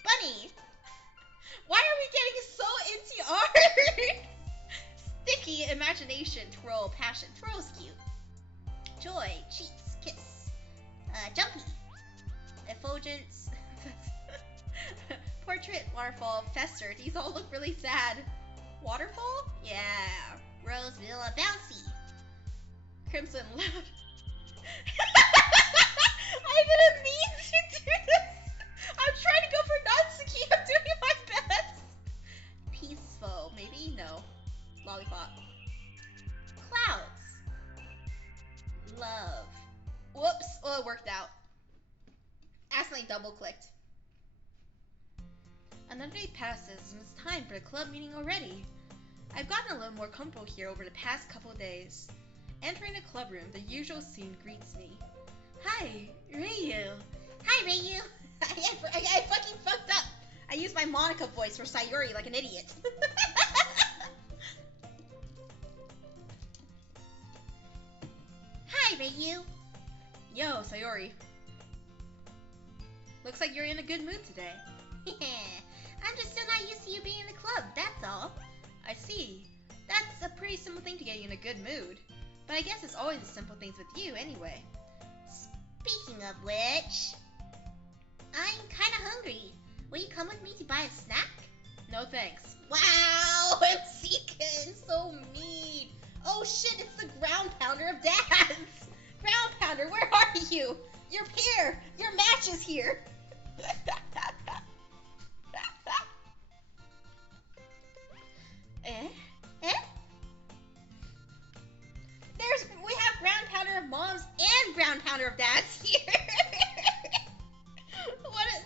Bunny. Why are we getting so into art? Sticky. Imagination. Twirl. Passion. Twirl's cute. Joy. Cheeks. Kiss. Jumpy. Effulgence. Portrait. Waterfall. Fester. These all look really sad. Waterfall? Yeah. Rose. Villa. Bouncy. Crimson. Loud. I didn't mean to do this. I'm trying to go for Natsuki. I'm doing my best. Peaceful. Maybe? No. Lollipop. Clouds. Love. Whoops. Oh, it worked out. Accidentally double-clicked. Another day passes, and it's time for the club meeting already. I've gotten a little more comfortable here over the past couple of days. Entering the club room, the usual scene greets me. Hi, Reiyu. Hi, Reiyu. I fucking fucked up. I used my Monica voice for Sayuri like an idiot. Hi, Reiyu. Yo, Sayuri. Looks like you're in a good mood today. I'm just still not used to you being in the club, that's all. I see. That's a pretty simple thing to get you in a good mood. But I guess it's always the simple things with you anyway. Speaking of which, I'm kinda hungry. Will you come with me to buy a snack? No thanks. Wow, MC-kin, so mean. Oh shit, it's the ground pounder of dads. Ground pounder, where are you? You're here. Your match is here. We have ground pounder of moms and ground pounder of dads here.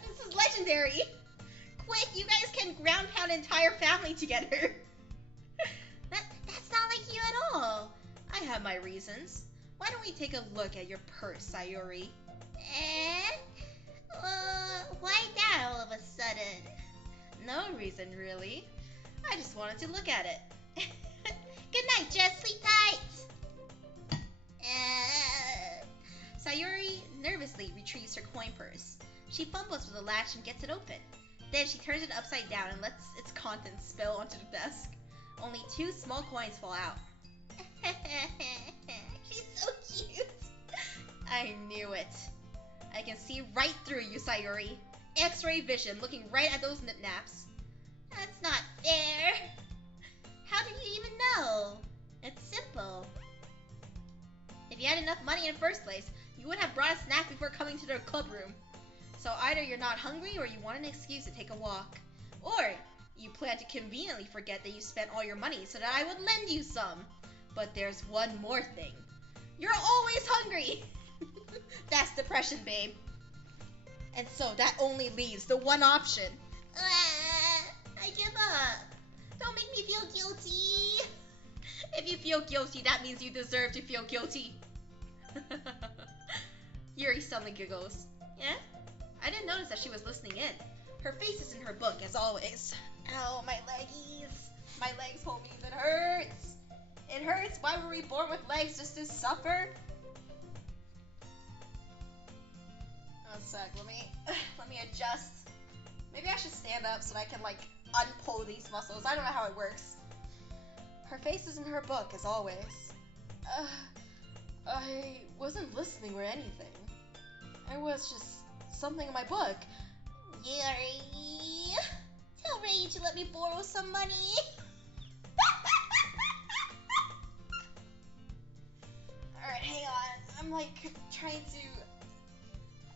This is legendary. Quick, you guys can ground pound an entire family together. That's not like you at all. I have my reasons. Why don't we take a look at your purse, Sayuri? Why that all of a sudden? No reason, really. I just wanted to look at it. Good night, Jess. Sleep tight. Sayuri nervously retrieves her coin purse. She fumbles with the latch and gets it open. Then she turns it upside down and lets its contents spill onto the desk. Only 2 small coins fall out. She's so cute. I knew it. I can see right through you, Sayuri. X-ray vision, looking right at those nip-naps. That's not fair. How did you even know? It's simple. If you had enough money in the first place, you would have brought a snack before coming to the club room. So either you're not hungry or you want an excuse to take a walk. Or you plan to conveniently forget that you spent all your money so that I would lend you some. But there's one more thing. You're always hungry! That's depression, babe. And so that only leaves the one option. I give up. Don't make me feel guilty. If you feel guilty, that means you deserve to feel guilty. Yuri suddenly giggles. Yeah? I didn't notice that she was listening in. Her face is in her book, as always. Ow, my leggies. My legs, homies, it hurts. It hurts. Why were we born with legs, just to suffer? One sec, let me adjust. Maybe I should stand up so that I can, like, unpull these muscles. I don't know how it works. Her face is in her book, as always. I wasn't listening or anything. I was just something in my book. Yuri, tell Reiyu to let me borrow some money. Alright, hang on. I'm like trying to,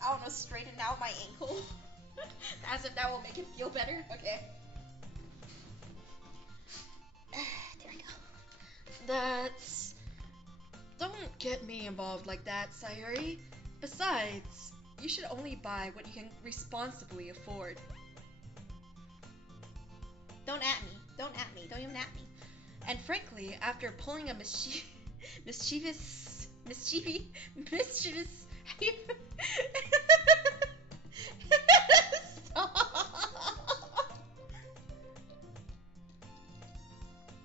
I don't know, straighten out my ankle. As if that will make it feel better. Okay. There we go. That's... Don't get me involved like that, Sayuri. Besides, you should only buy what you can responsibly afford. Don't at me. Don't at me. Don't even at me. And frankly, after pulling a mischievous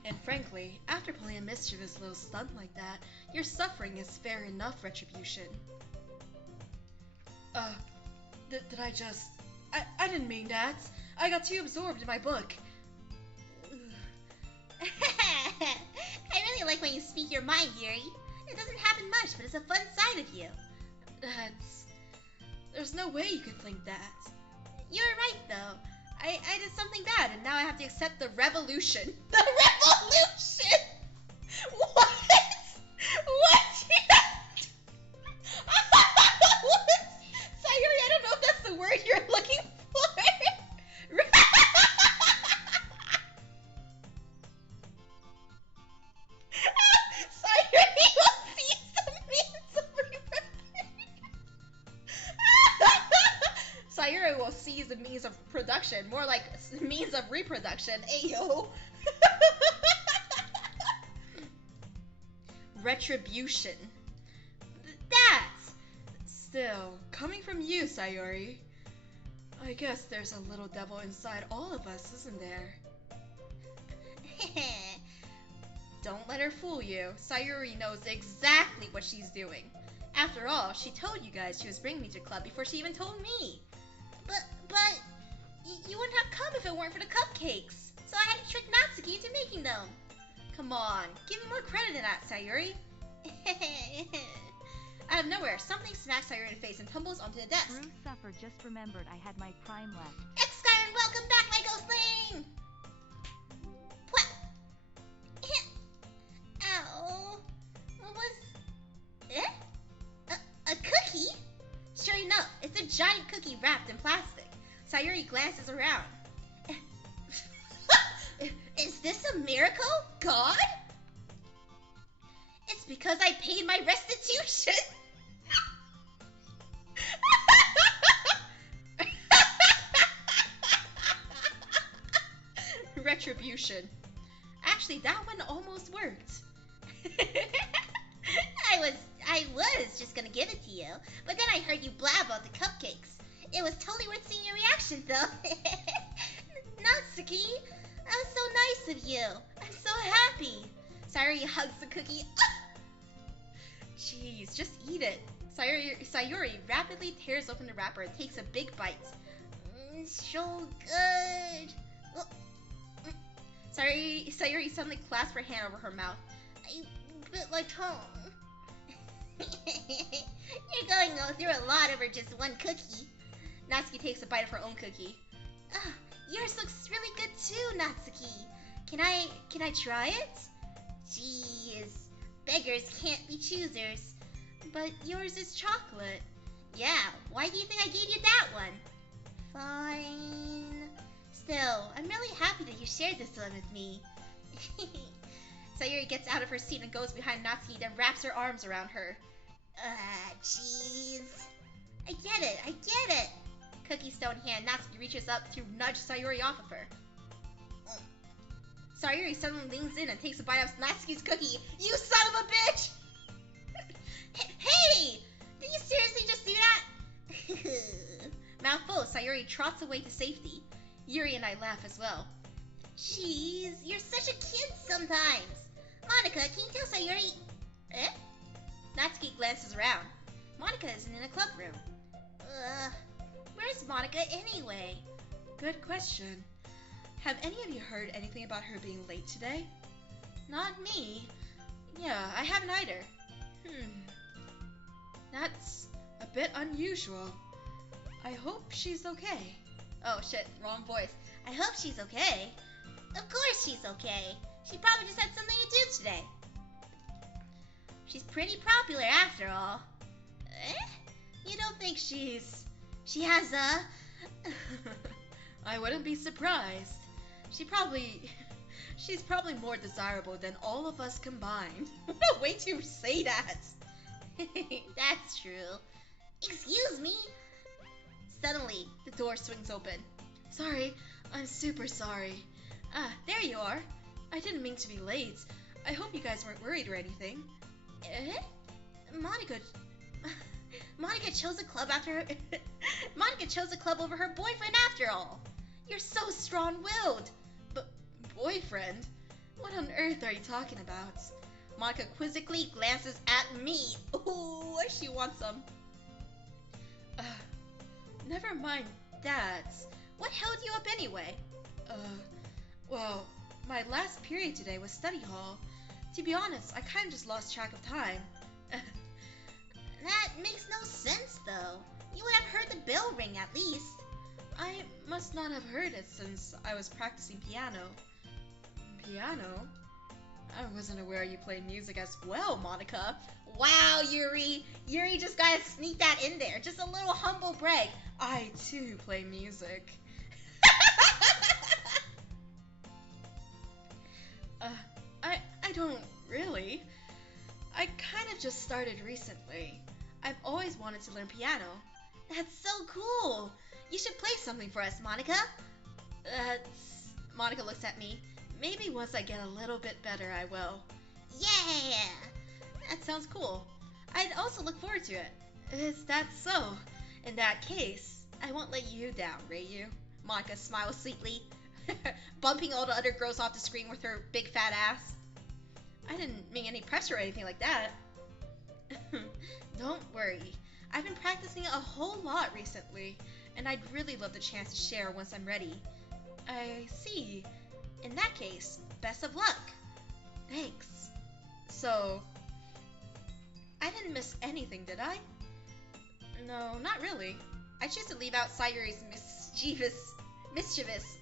And frankly, after pulling a mischievous little stunt like that, your suffering is fair enough retribution. Did I just... I didn't mean that. I got too absorbed in my book. I really like when you speak your mind, Yuri. It doesn't happen much, but it's a fun side of you. There's no way you could think that. You're right, though. I did something bad, and now I have to accept the revolution. The revolution? What? What? Sayuri, I don't know if that's the word you're looking for. Sayuri will see some means of Sayuri will seize the means of production, more like means of reproduction. Ayo. Retribution. That's... Still, coming from you, Sayuri. I guess there's a little devil inside all of us, isn't there? Don't let her fool you. Sayuri knows exactly what she's doing. After all, she told you guys she was bringing me to club before she even told me. But you wouldn't have come if it weren't for the cupcakes. So I had to trick Natsuki into making them. Come on, give me more credit than that, Sayuri. Out of nowhere, something smacks Sayuri in the face and tumbles onto the desk. True suffer, just remembered I had my prime left. X-Skyrim, welcome back, my Ghostling! What? Ow. What was... Eh? A cookie? Sure enough, it's a giant cookie wrapped in plastic. Sayuri glances around. Is this a miracle? God? It's because I paid my restitution. Retribution. Actually, that one almost worked. I was just gonna give it to you, but then I heard you blab about the cupcakes. It was totally worth seeing your reaction, though. Natsuki, that was so nice of you. I'm so happy. Sayuri hugs the cookie. Jeez, just eat it. Sayuri rapidly tears open the wrapper and takes a big bite. So good. Sayuri suddenly clasps her hand over her mouth. I bit my tongue. You're going through a lot over just one cookie. Natsuki takes a bite of her own cookie. Oh, yours looks really good too, Natsuki. Can I try it? Jeez, beggars can't be choosers. But yours is chocolate. Yeah, why do you think I gave you that one? Fine. Still, I'm really happy that you shared this one with me. Sayuri gets out of her seat and goes behind Natsuki, then wraps her arms around her. Jeez. I get it. Cookie stone in hand, Natsuki reaches up to nudge Sayuri off of her. Sayuri suddenly leans in and takes a bite of Natsuki's cookie. You son of a bitch! Hey! Did you seriously just do Yuri trots away to safety. Yuri and I laugh as well. Jeez, you're such a kid sometimes. Monica, can you tell Sayuri... Eh? Natsuki glances around. Monica isn't in a club room. Where's Monica anyway? Good question. Have any of you heard anything about her being late today? Not me. Yeah, I haven't either. That's a bit unusual. I hope she's okay. Oh shit, wrong voice. I hope she's okay. Of course she's okay. She probably just had something to do today. She's pretty popular after all. You don't think she has a... I wouldn't be surprised. She's probably more desirable than all of us combined. What a way to say that. That's true. Excuse me. Suddenly, the door swings open. Sorry, I'm super sorry. Ah, there you are. I didn't mean to be late. I hope you guys weren't worried or anything. Monica chose a club Monica chose a club over her boyfriend after all. You're so strong-willed. But boyfriend? What on earth are you talking about? Monica quizzically glances at me. Ooh, she wants some. Never mind that. What held you up anyway? Well, my last period today was study hall. To be honest, I kind of just lost track of time. That makes no sense, though. You would have heard the bell ring at least. I must not have heard it since I was practicing piano. Piano? I wasn't aware you played music as well, Monica. Wow, Yuri. Yuri just gotta sneak that in there. Just a little humble brag. I, too, play music. I don't really. I kind of just started recently. I've always wanted to learn piano. That's so cool. You should play something for us, Monica. Monica looks at me. Maybe once I get a little bit better, I will. Yeah! That sounds cool. I'd also look forward to it. Is that so? In that case, I won't let you down, Reiyu. Monica smiles sweetly, bumping all the other girls off the screen with her big fat ass. I didn't mean any pressure or anything like that. Don't worry. I've been practicing a whole lot recently, and I'd really love the chance to share once I'm ready. I see. In that case, best of luck. Thanks. So, I didn't miss anything, did I? No, not really. I choose to leave out Sayuri's mischievous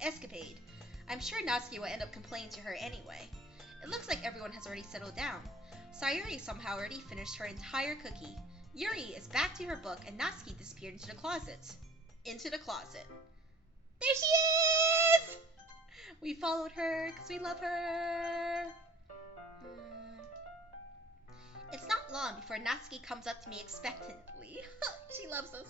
escapade. I'm sure Natsuki will end up complaining to her anyway. It looks like everyone has already settled down. Sayuri somehow already finished her entire cookie. Yuri is back to her book, and Natsuki disappeared into the closet. There she is! We followed her because we love her. It's not long before Natsuki comes up to me expectantly. She loves us.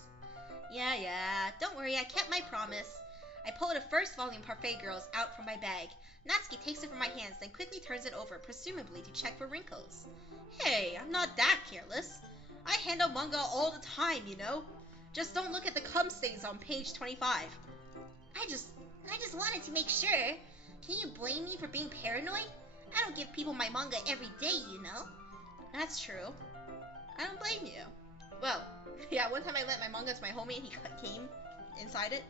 Yeah, don't worry, I kept my promise. I pull the first volume Parfait Girls out from my bag. Natsuki takes it from my hands, then quickly turns it over, presumably to check for wrinkles. Hey, I'm not that careless. I handle manga all the time, you know. Just don't look at the cum stains on page 25. I just wanted to make sure. Can you blame me for being paranoid? I don't give people my manga every day, you know. That's true. I don't blame you. Well, yeah, one time I lent my manga to my homie and he came inside it.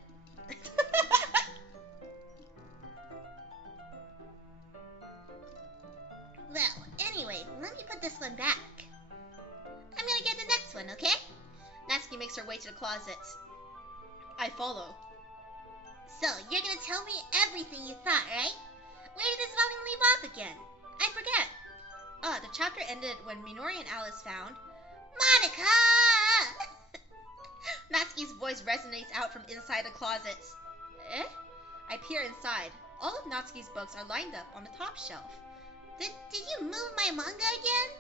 Well, anyway, let me put this one back. I'm gonna get the next one, okay? Natsuki makes her way to the closet. I follow. So, you're gonna tell me everything you thought, right? Where did this volume leave off again? I forget. The chapter ended when Minori and Alice found... Monica! Natsuki's voice resonates out from inside the closet. Eh? I peer inside. All of Natsuki's books are lined up on the top shelf. Did you move my manga again?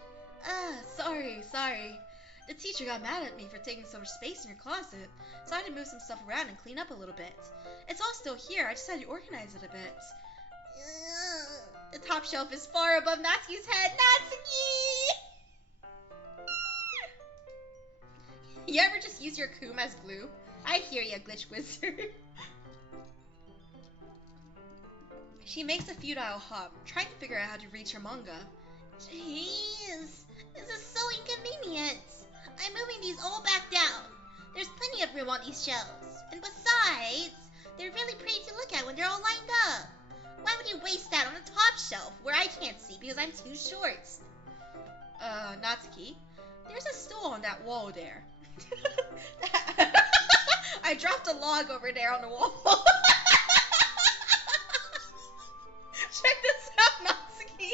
Sorry. The teacher got mad at me for taking so much space in your closet, so I had to move some stuff around and clean up a little bit. It's all still here, I just had to organize it a bit. The top shelf is far above Natsuki's head. Natsuki! You ever just use your kum as glue? I hear ya, Glitch Wizard. She makes a futile hop, trying to figure out how to reach her manga. Jeez, this is so inconvenient. I'm moving these all back down. There's plenty of room on these shelves. And besides, they're really pretty to look at when they're all lined up. Why would you waste that on the top shelf where I can't see because I'm too short? Natsuki, there's a stool on that wall there. I dropped a log over there on the wall. Check this out, Natsuki.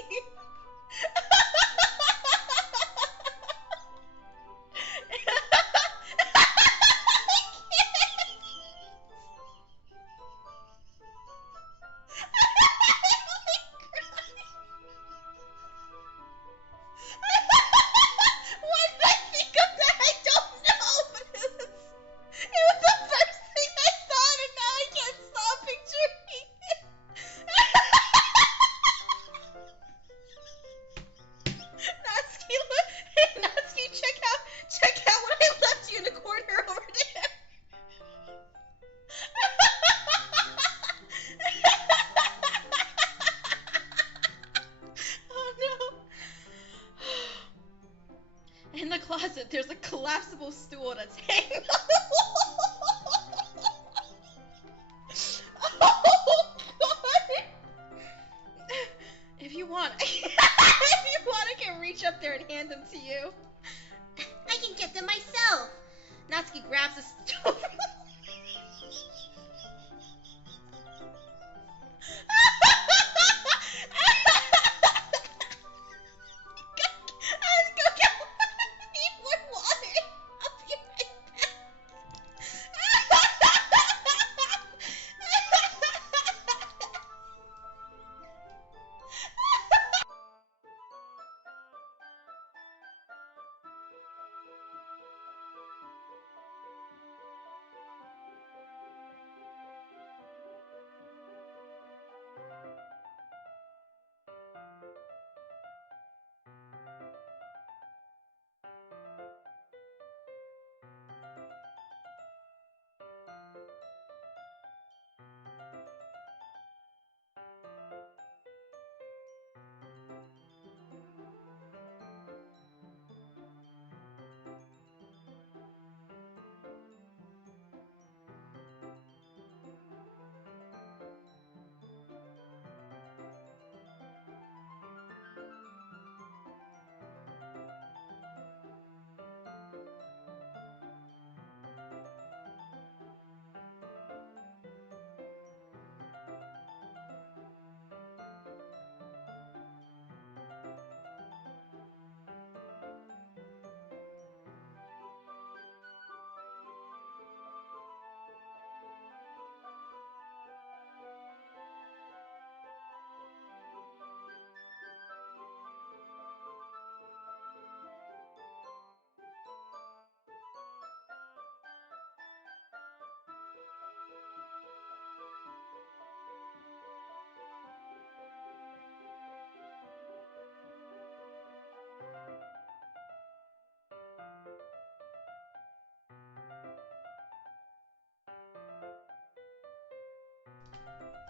In the closet, there's a collapsible stool that's hanging on the wall. Oh, God. If you want, I can reach up there and hand them to you. I can get them myself. Natsuki grabs a stool.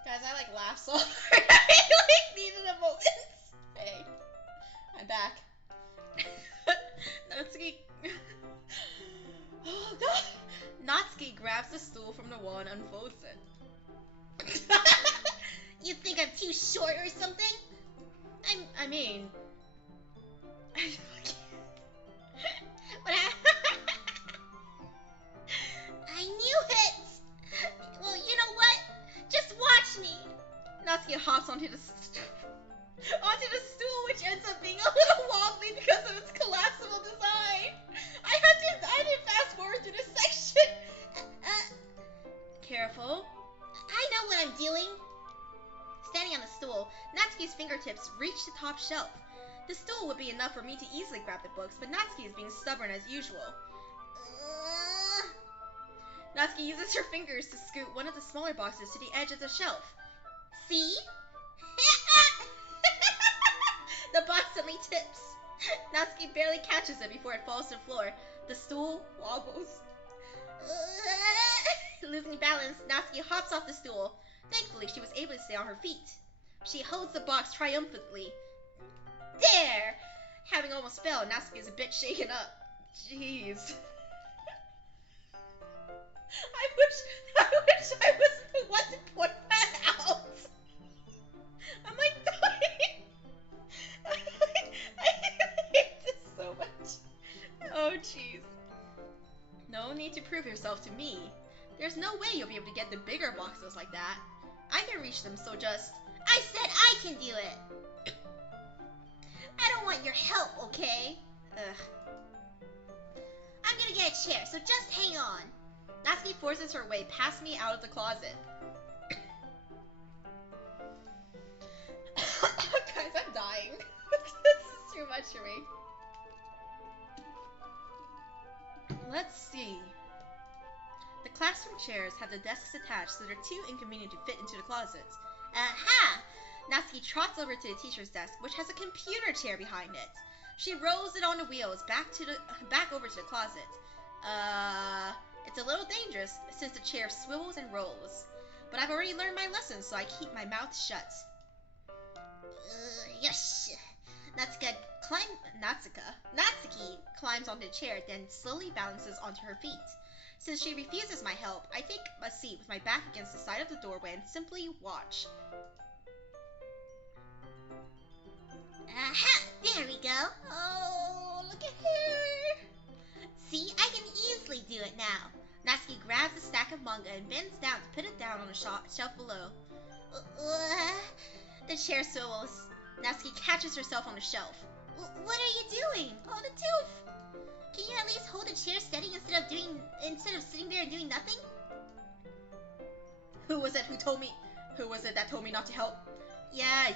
Guys, I laughed so hard. I needed a moment. Hey, I'm back. Natsuki. Oh God. Natsuki grabs the stool from the wall and unfolds it. You think I'm too short or something? I mean. But I knew it! Well, you know what? Just watch me! Natsuki hops onto the stool, which ends up being a little wobbly because of its collapsible design. I did fast forward through this section. Careful. I know what I'm doing. Standing on the stool, Natsuki's fingertips reach the top shelf. The stool would be enough for me to easily grab the books, but Natsuki is being stubborn as usual. Natsuki uses her fingers to scoot one of the smaller boxes to the edge of the shelf. See? The box suddenly tips. Natsuki barely catches it before it falls to the floor. The stool wobbles. Losing balance, Natsuki hops off the stool. Thankfully, she was able to stay on her feet. She holds the box triumphantly. There! Having almost fell, Natsuki is a bit shaken up. Jeez. I wish I was the one to point that out. I'm like dying. I hate this so much. Oh, jeez. No need to prove yourself to me. There's no way you'll be able to get the bigger boxes like that. I can reach them, so just... I said I can do it! I don't want your help, okay? Ugh. I'm gonna get a chair, so just hang on. Natsuki forces her way past me out of the closet. Guys, I'm dying. This is too much for me. Let's see. The classroom chairs have the desks attached, so they're too inconvenient to fit into the closets. Aha! Natsuki trots over to the teacher's desk, which has a computer chair behind it. She rolls it on the wheels back over to the closet. It's a little dangerous since the chair swivels and rolls. But I've already learned my lesson, so I keep my mouth shut. Yes. Natsuki climbs onto the chair, then slowly balances onto her feet. Since she refuses my help, I take a seat with my back against the side of the doorway and simply watch. Aha! There we go. Oh, look at her. See, I can easily do it now. Natsuki grabs a stack of manga and bends down to put it down on a shelf below. The chair swivels. Natsuki catches herself on the shelf. What are you doing? Oh, the tooth! Can you at least hold the chair steady instead of sitting there and doing nothing? Who was it that told me not to help? Yeah,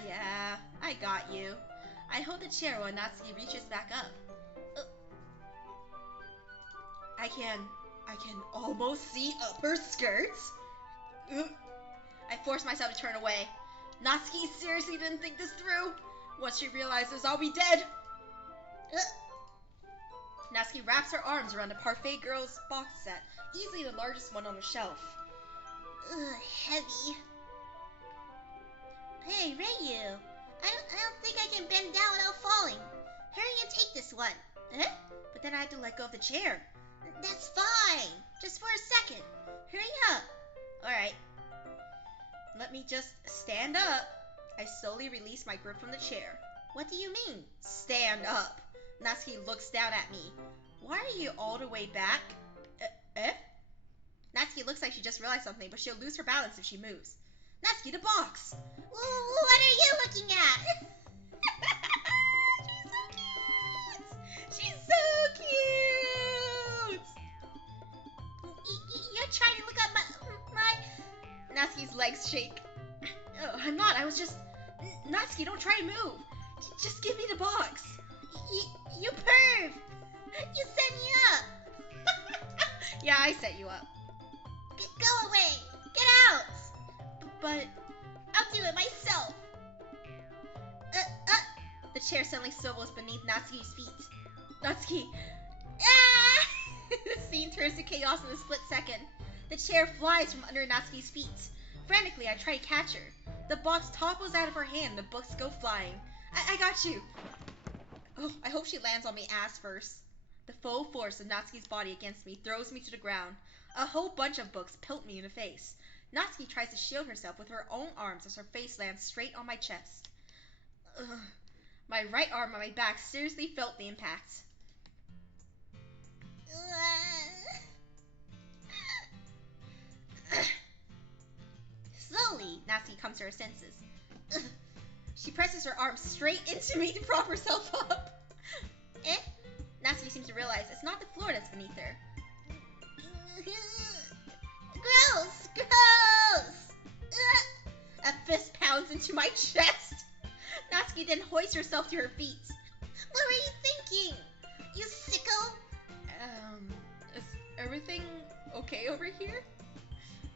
I got you. I hold the chair while Natsuki reaches back up. I can almost see up her skirts. I force myself to turn away. Natsuki seriously didn't think this through. Once she realizes I'll be dead. Natsuki wraps her arms around the Parfait Girls box set, easily the largest one on the shelf. Heavy. Hey, Reiyu. I don't think I can bend down without falling. Hurry and take this one. But then I have to let go of the chair. That's fine. Just for a second. Hurry up. Alright. Let me just stand up. I slowly release my grip from the chair. What do you mean, stand up? Natsuki looks down at me. Why are you all the way back? Natsuki looks like she just realized something, but she'll lose her balance if she moves. Natsuki, the box! What are you looking at? She's so cute! You're trying to look up my... Natsuki's legs shake. Oh, I'm not. I was just... Natsuki, don't try to move. Just give me the box. You perv! You set me up! Yeah, I set you up. Go away! Get out! But I'll do it myself. The chair suddenly swivels beneath Natsuki's feet. Natsuki! Ah! The scene turns to chaos in a split second. The chair flies from under Natsuki's feet. Frantically, I try to catch her. The box topples out of her hand and the books go flying. I got you! Oh, I hope she lands on me ass first. The full force of Natsuki's body against me throws me to the ground. A whole bunch of books pelt me in the face. Natsuki tries to shield herself with her own arms as her face lands straight on my chest. My right arm on my back seriously felt the impact. Slowly, Natsuki comes to her senses. She presses her arm straight into me to prop herself up. Natsuki seems to realize it's not the floor that's beneath her. Gross! A fist pounds into my chest. Natsuki then hoists herself to her feet. What were you thinking? You sicko? Is everything okay over here?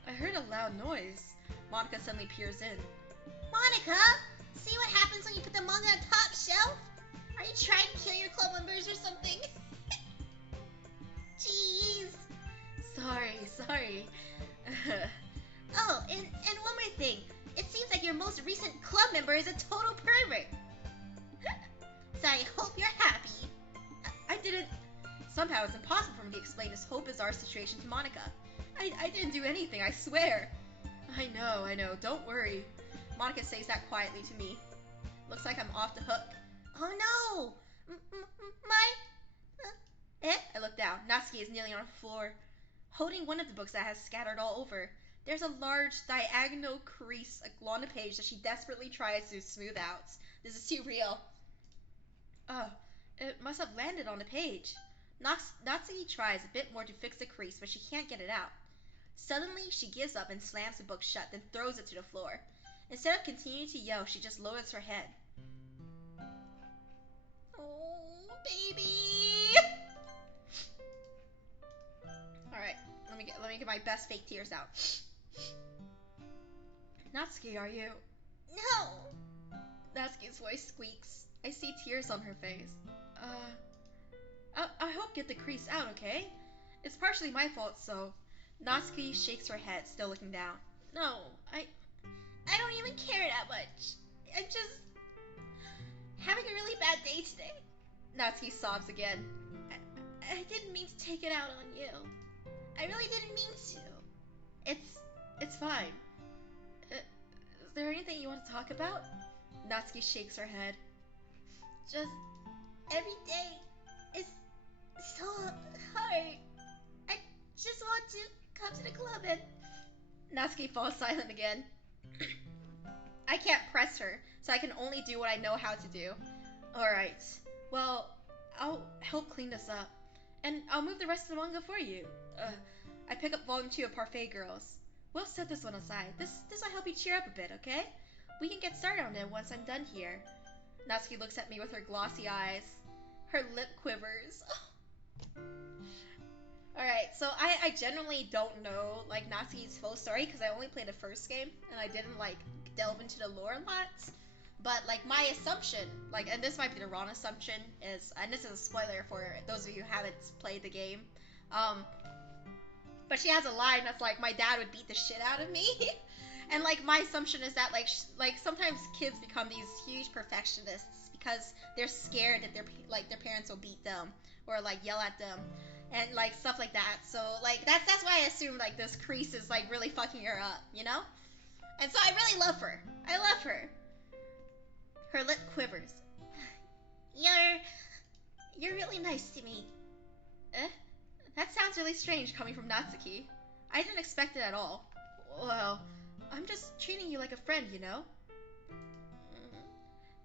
I heard a loud noise. Monica suddenly peers in. Monica? See what happens when you put the manga on top shelf? Are you trying to kill your club members or something? Jeez. Sorry. is a total pervert. So I hope you're happy. I didn't... Somehow it's impossible for me to explain this whole bizarre situation to Monica. I didn't do anything, I swear. I know, don't worry. Monica says that quietly to me. Looks like I'm off the hook. Oh no! I look down. Natsuki is kneeling on the floor, holding one of the books that has scattered all over. There's a large diagonal crease along the page that she desperately tries to smooth out. This is too real. Oh, it must have landed on the page. Natsuki tries a bit more to fix the crease, but she can't get it out. Suddenly, she gives up and slams the book shut, then throws it to the floor. Instead of continuing to yell, she just lowers her head. Oh, baby! Alright, let me get my best fake tears out. Natsuki, are you... No! Natsuki's voice squeaks. I see tears on her face. I hope you get the crease out, okay? It's partially my fault, so... Natsuki shakes her head, still looking down. No, I don't even care that much. I'm just having a really bad day today. Natsuki sobs again. I didn't mean to take it out on you. I really didn't mean to. It's fine. Is there anything you want to talk about? Natsuki shakes her head. Just every day is so hard. I just want to come to the club and... Natsuki falls silent again. I can't press her, so I can only do what I know how to do. Alright, well, I'll help clean this up. And I'll move the rest of the manga for you. I pick up volume 2 of Parfait Girls. We'll set this one aside. This will help you cheer up a bit, okay? We can get started on it once I'm done here. Natsuki looks at me with her glossy eyes. Her lip quivers. Alright, so I generally don't know, like, Natsuki's full story, because I only played the first game, and I didn't, like, delve into the lore a lot. But, like, my assumption, like, and this might be the wrong assumption, is, and this is a spoiler for those of you who haven't played the game, but she has a line that's like, my dad would beat the shit out of me. And, like, my assumption is that, like, sometimes kids become these huge perfectionists because they're scared that their parents will beat them, or, like, yell at them. And, like, stuff like that. So, like, that's why I assume, like, this crease is, like, really fucking her up, you know? And so I really love her. I love her. Her lip quivers. You're really nice to me. That sounds really strange coming from Natsuki. I didn't expect it at all. Well, I'm just treating you like a friend, you know?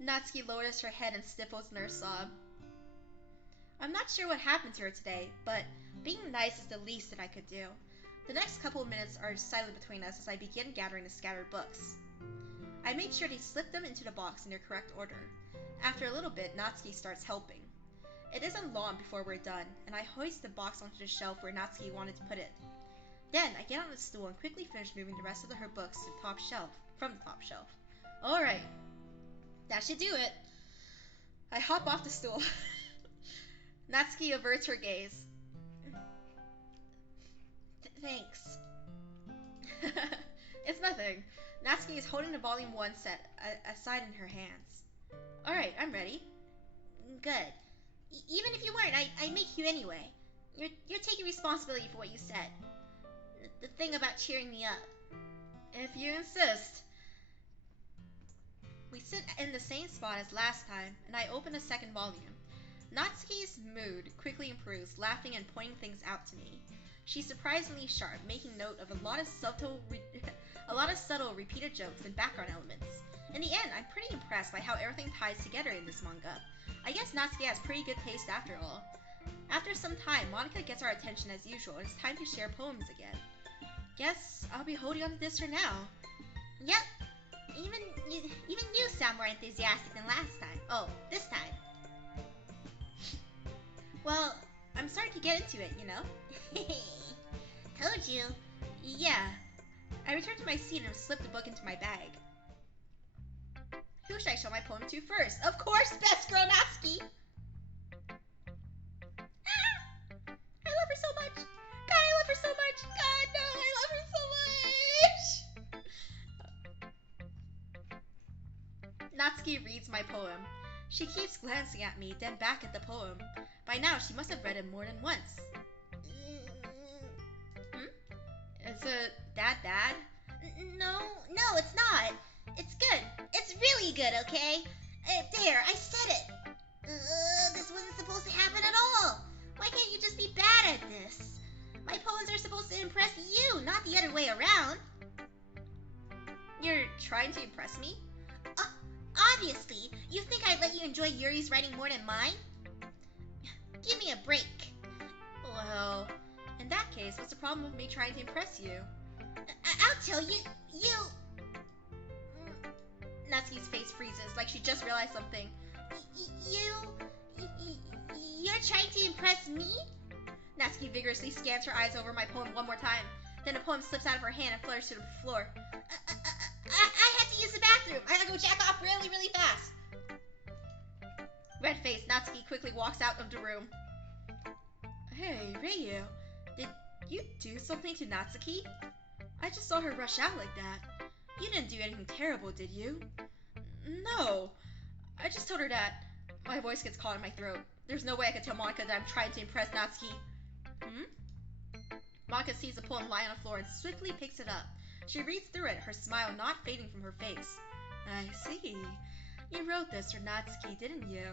Natsuki lowers her head and sniffles in her sob. I'm not sure what happened to her today, but being nice is the least that I could do. The next couple of minutes are silent between us as I begin gathering the scattered books. I made sure to slip them into the box in their correct order. After a little bit, Natsuki starts helping. It isn't long before we're done, and I hoist the box onto the shelf where Natsuki wanted to put it. Then I get on the stool and quickly finish moving the rest of her books to the top shelf, from the top shelf. Alright, that should do it. I hop off the stool. Natsuki averts her gaze. Thanks. It's nothing. Natsuki is holding the volume 1 set aside in her hands. Alright, I'm ready. Good. Even if you weren't, I'd make you anyway. You're taking responsibility for what you said. The thing about cheering me up. If you insist. We sit in the same spot as last time, and I open a second volume. Natsuki's mood quickly improves, laughing and pointing things out to me. She's surprisingly sharp, making note of a lot of subtle repeated jokes and background elements. In the end, I'm pretty impressed by how everything ties together in this manga. I guess Natsuki has pretty good taste after all. After some time, Monica gets our attention as usual, and it's time to share poems again. Guess I'll be holding on to this for now. Yep. Even you sound more enthusiastic than last time. Oh, this time. Well, I'm starting to get into it, you know? Told you. Yeah. I return to my seat and slip the book into my bag. Who should I show my poem to first? Of course, best girl Natsuki! I love her so much! God, I love her so much! God, no, I love her so much! Natsuki reads my poem. She keeps glancing at me, then back at the poem. By now, she must have read it more than once. Is it that bad? No, it's not. It's good. It's really good, okay? There, I said it. This wasn't supposed to happen at all. Why can't you just be bad at this? My poems are supposed to impress you, not the other way around. You're trying to impress me? Obviously. You think I'd let you enjoy Yuri's writing more than mine? Give me a break. Well, in that case, what's the problem with me trying to impress you? I'll tell you. Natsuki's face freezes, like she just realized something. You're trying to impress me? Natsuki vigorously scans her eyes over my poem one more time. Then the poem slips out of her hand and flutters to the floor. I had to use the bathroom. I gotta go jack off really, really fast. Red-faced, Natsuki quickly walks out of the room. Hey, Reiyu, did you do something to Natsuki? I just saw her rush out like that. You didn't do anything terrible, did you? No. I just told her that. My voice gets caught in my throat. There's no way I could tell Monika that I'm trying to impress Natsuki. Monika sees the poem lie on the floor and swiftly picks it up. She reads through it, her smile not fading from her face. I see. You wrote this for Natsuki, didn't you?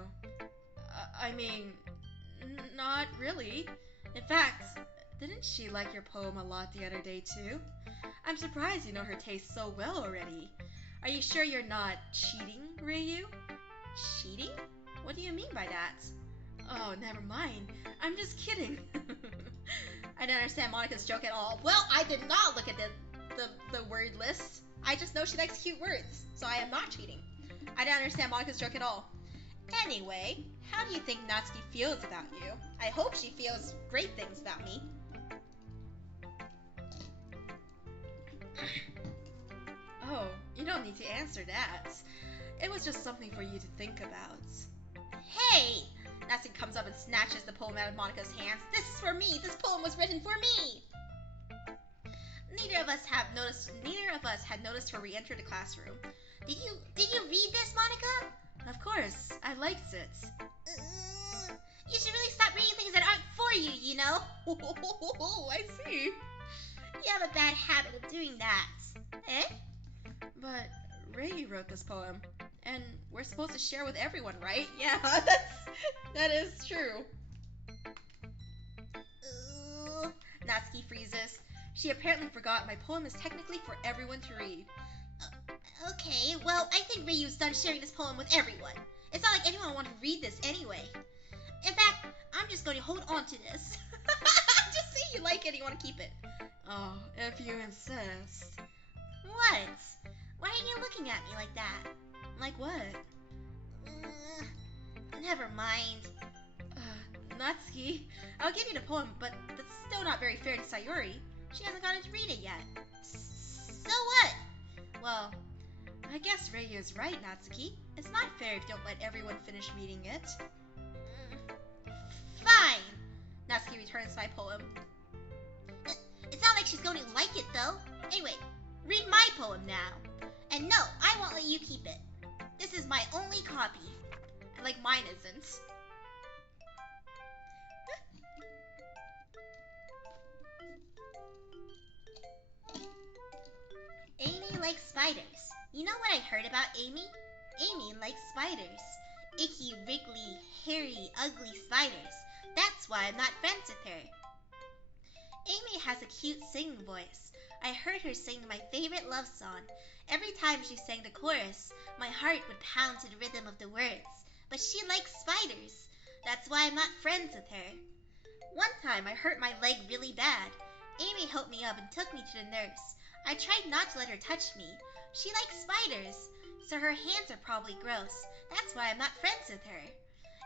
I mean, not really. In fact, didn't she like your poem a lot the other day too? I'm surprised you know her taste so well already. Are you sure you're not cheating, Reiyu? Cheating? What do you mean by that? Oh, never mind. I'm just kidding. I don't understand Monika's joke at all. Well, I did not look at the word list. I just know she likes cute words, so I am not cheating. I don't understand Monika's joke at all. Anyway, how do you think Natsuki feels about you? I hope she feels great things about me. Oh, you don't need to answer that. It was just something for you to think about. Hey! Natsuki comes up and snatches the poem out of Monika's hands. This is for me! This poem was written for me! Neither of us had noticed her re-enter the classroom. Did you read this, Monika? Of course, I liked it. You should really stop reading things that aren't for you, you know? Oh, I see. You have a bad habit of doing that. Eh? But Reiyu wrote this poem, and we're supposed to share with everyone, right? Yeah, that is true. Natsuki freezes. She apparently forgot my poem is technically for everyone to read. Okay, well, I think Reiyu's done sharing this poem with everyone. It's not like anyone would want to read this anyway. In fact, I'm just going to hold on to this. Just say you like it, you want to keep it. Oh, if you insist. What? Why are you looking at me like that? Like what? Never mind. Natsuki, I'll give you the poem, but that's still not very fair to Sayori. She hasn't gotten to read it yet. So what? Well, I guess Reiyu's right, Natsuki. It's not fair if you don't let everyone finish reading it. Fine. Natsuki returns my poem. It's not like she's going to like it, though. Anyway, read my poem now. And no, I won't let you keep it. This is my only copy. Like mine isn't. Amy likes spiders. You know what I heard about Amy? Amy likes spiders. Icky, wriggly, hairy, ugly spiders. That's why I'm not friends with her. Amy has a cute singing voice. I heard her sing my favorite love song. Every time she sang the chorus, my heart would pound to the rhythm of the words. But she likes spiders. That's why I'm not friends with her. One time I hurt my leg really bad. Amy helped me up and took me to the nurse. I tried not to let her touch me. She likes spiders, so her hands are probably gross. That's why I'm not friends with her.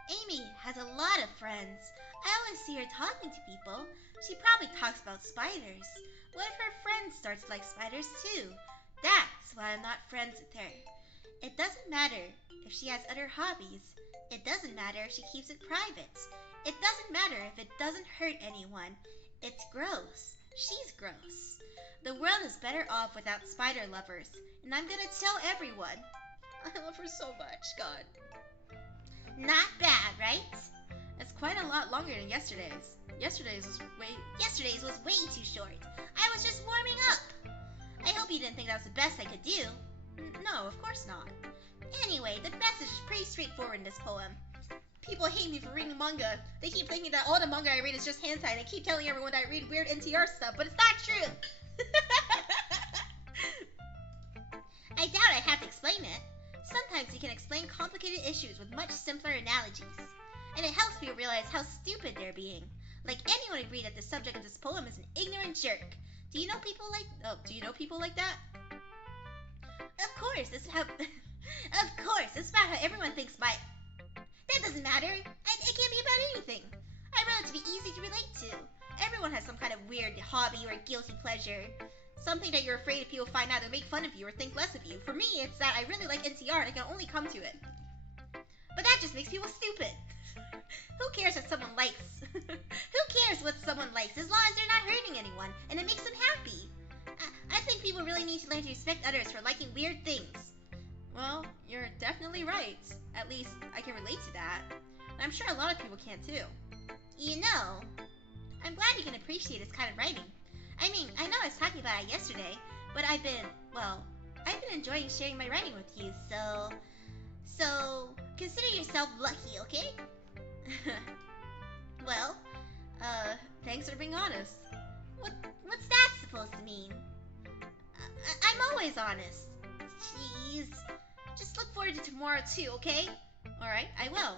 Amy has a lot of friends. I always see her talking to people. She probably talks about spiders. What if her friend starts to like spiders too? That's why I'm not friends with her. It doesn't matter if she has other hobbies. It doesn't matter if she keeps it private. It doesn't matter if it doesn't hurt anyone. It's gross. She's gross. The world is better off without spider lovers, and I'm gonna tell everyone. I love her so much, God. Not bad, right? It's quite a lot longer than yesterday's. Yesterday's was way too short. I was just warming up. I hope you didn't think that was the best I could do. No, of course not. Anyway, the message is pretty straightforward in this poem. People hate me for reading manga. They keep thinking that all the manga I read is just hentai. They keep telling everyone that I read weird NTR stuff, but it's not true. I doubt I have to explain it. Sometimes you can explain complicated issues with much simpler analogies. And it helps people realize how stupid they're being. Like anyone agree that the subject of this poem is an ignorant jerk. Do you know people like that? Of course, this is how about how everyone thinks my... That doesn't matter. It can't be about anything. I'm relatively easy to relate to. Everyone has some kind of weird hobby or guilty pleasure. Something that you're afraid if people find out they'll make fun of you or think less of you. For me, it's that I really like NTR and I can only come to it. But that just makes people stupid. Who cares what someone likes? Who cares what someone likes as long as they're not hurting anyone and it makes them happy? I think people really need to learn to respect others for liking weird things. Well, you're definitely right. At least I can relate to that. And I'm sure a lot of people can too. You know, I'm glad you can appreciate this kind of writing. I mean, I know I was talking about it yesterday, but I've been enjoying sharing my writing with you, so consider yourself lucky, okay? Well, Thanks for being honest. what's that supposed to mean? I'm always honest. Jeez. Just look forward to tomorrow too, okay? Alright, I will.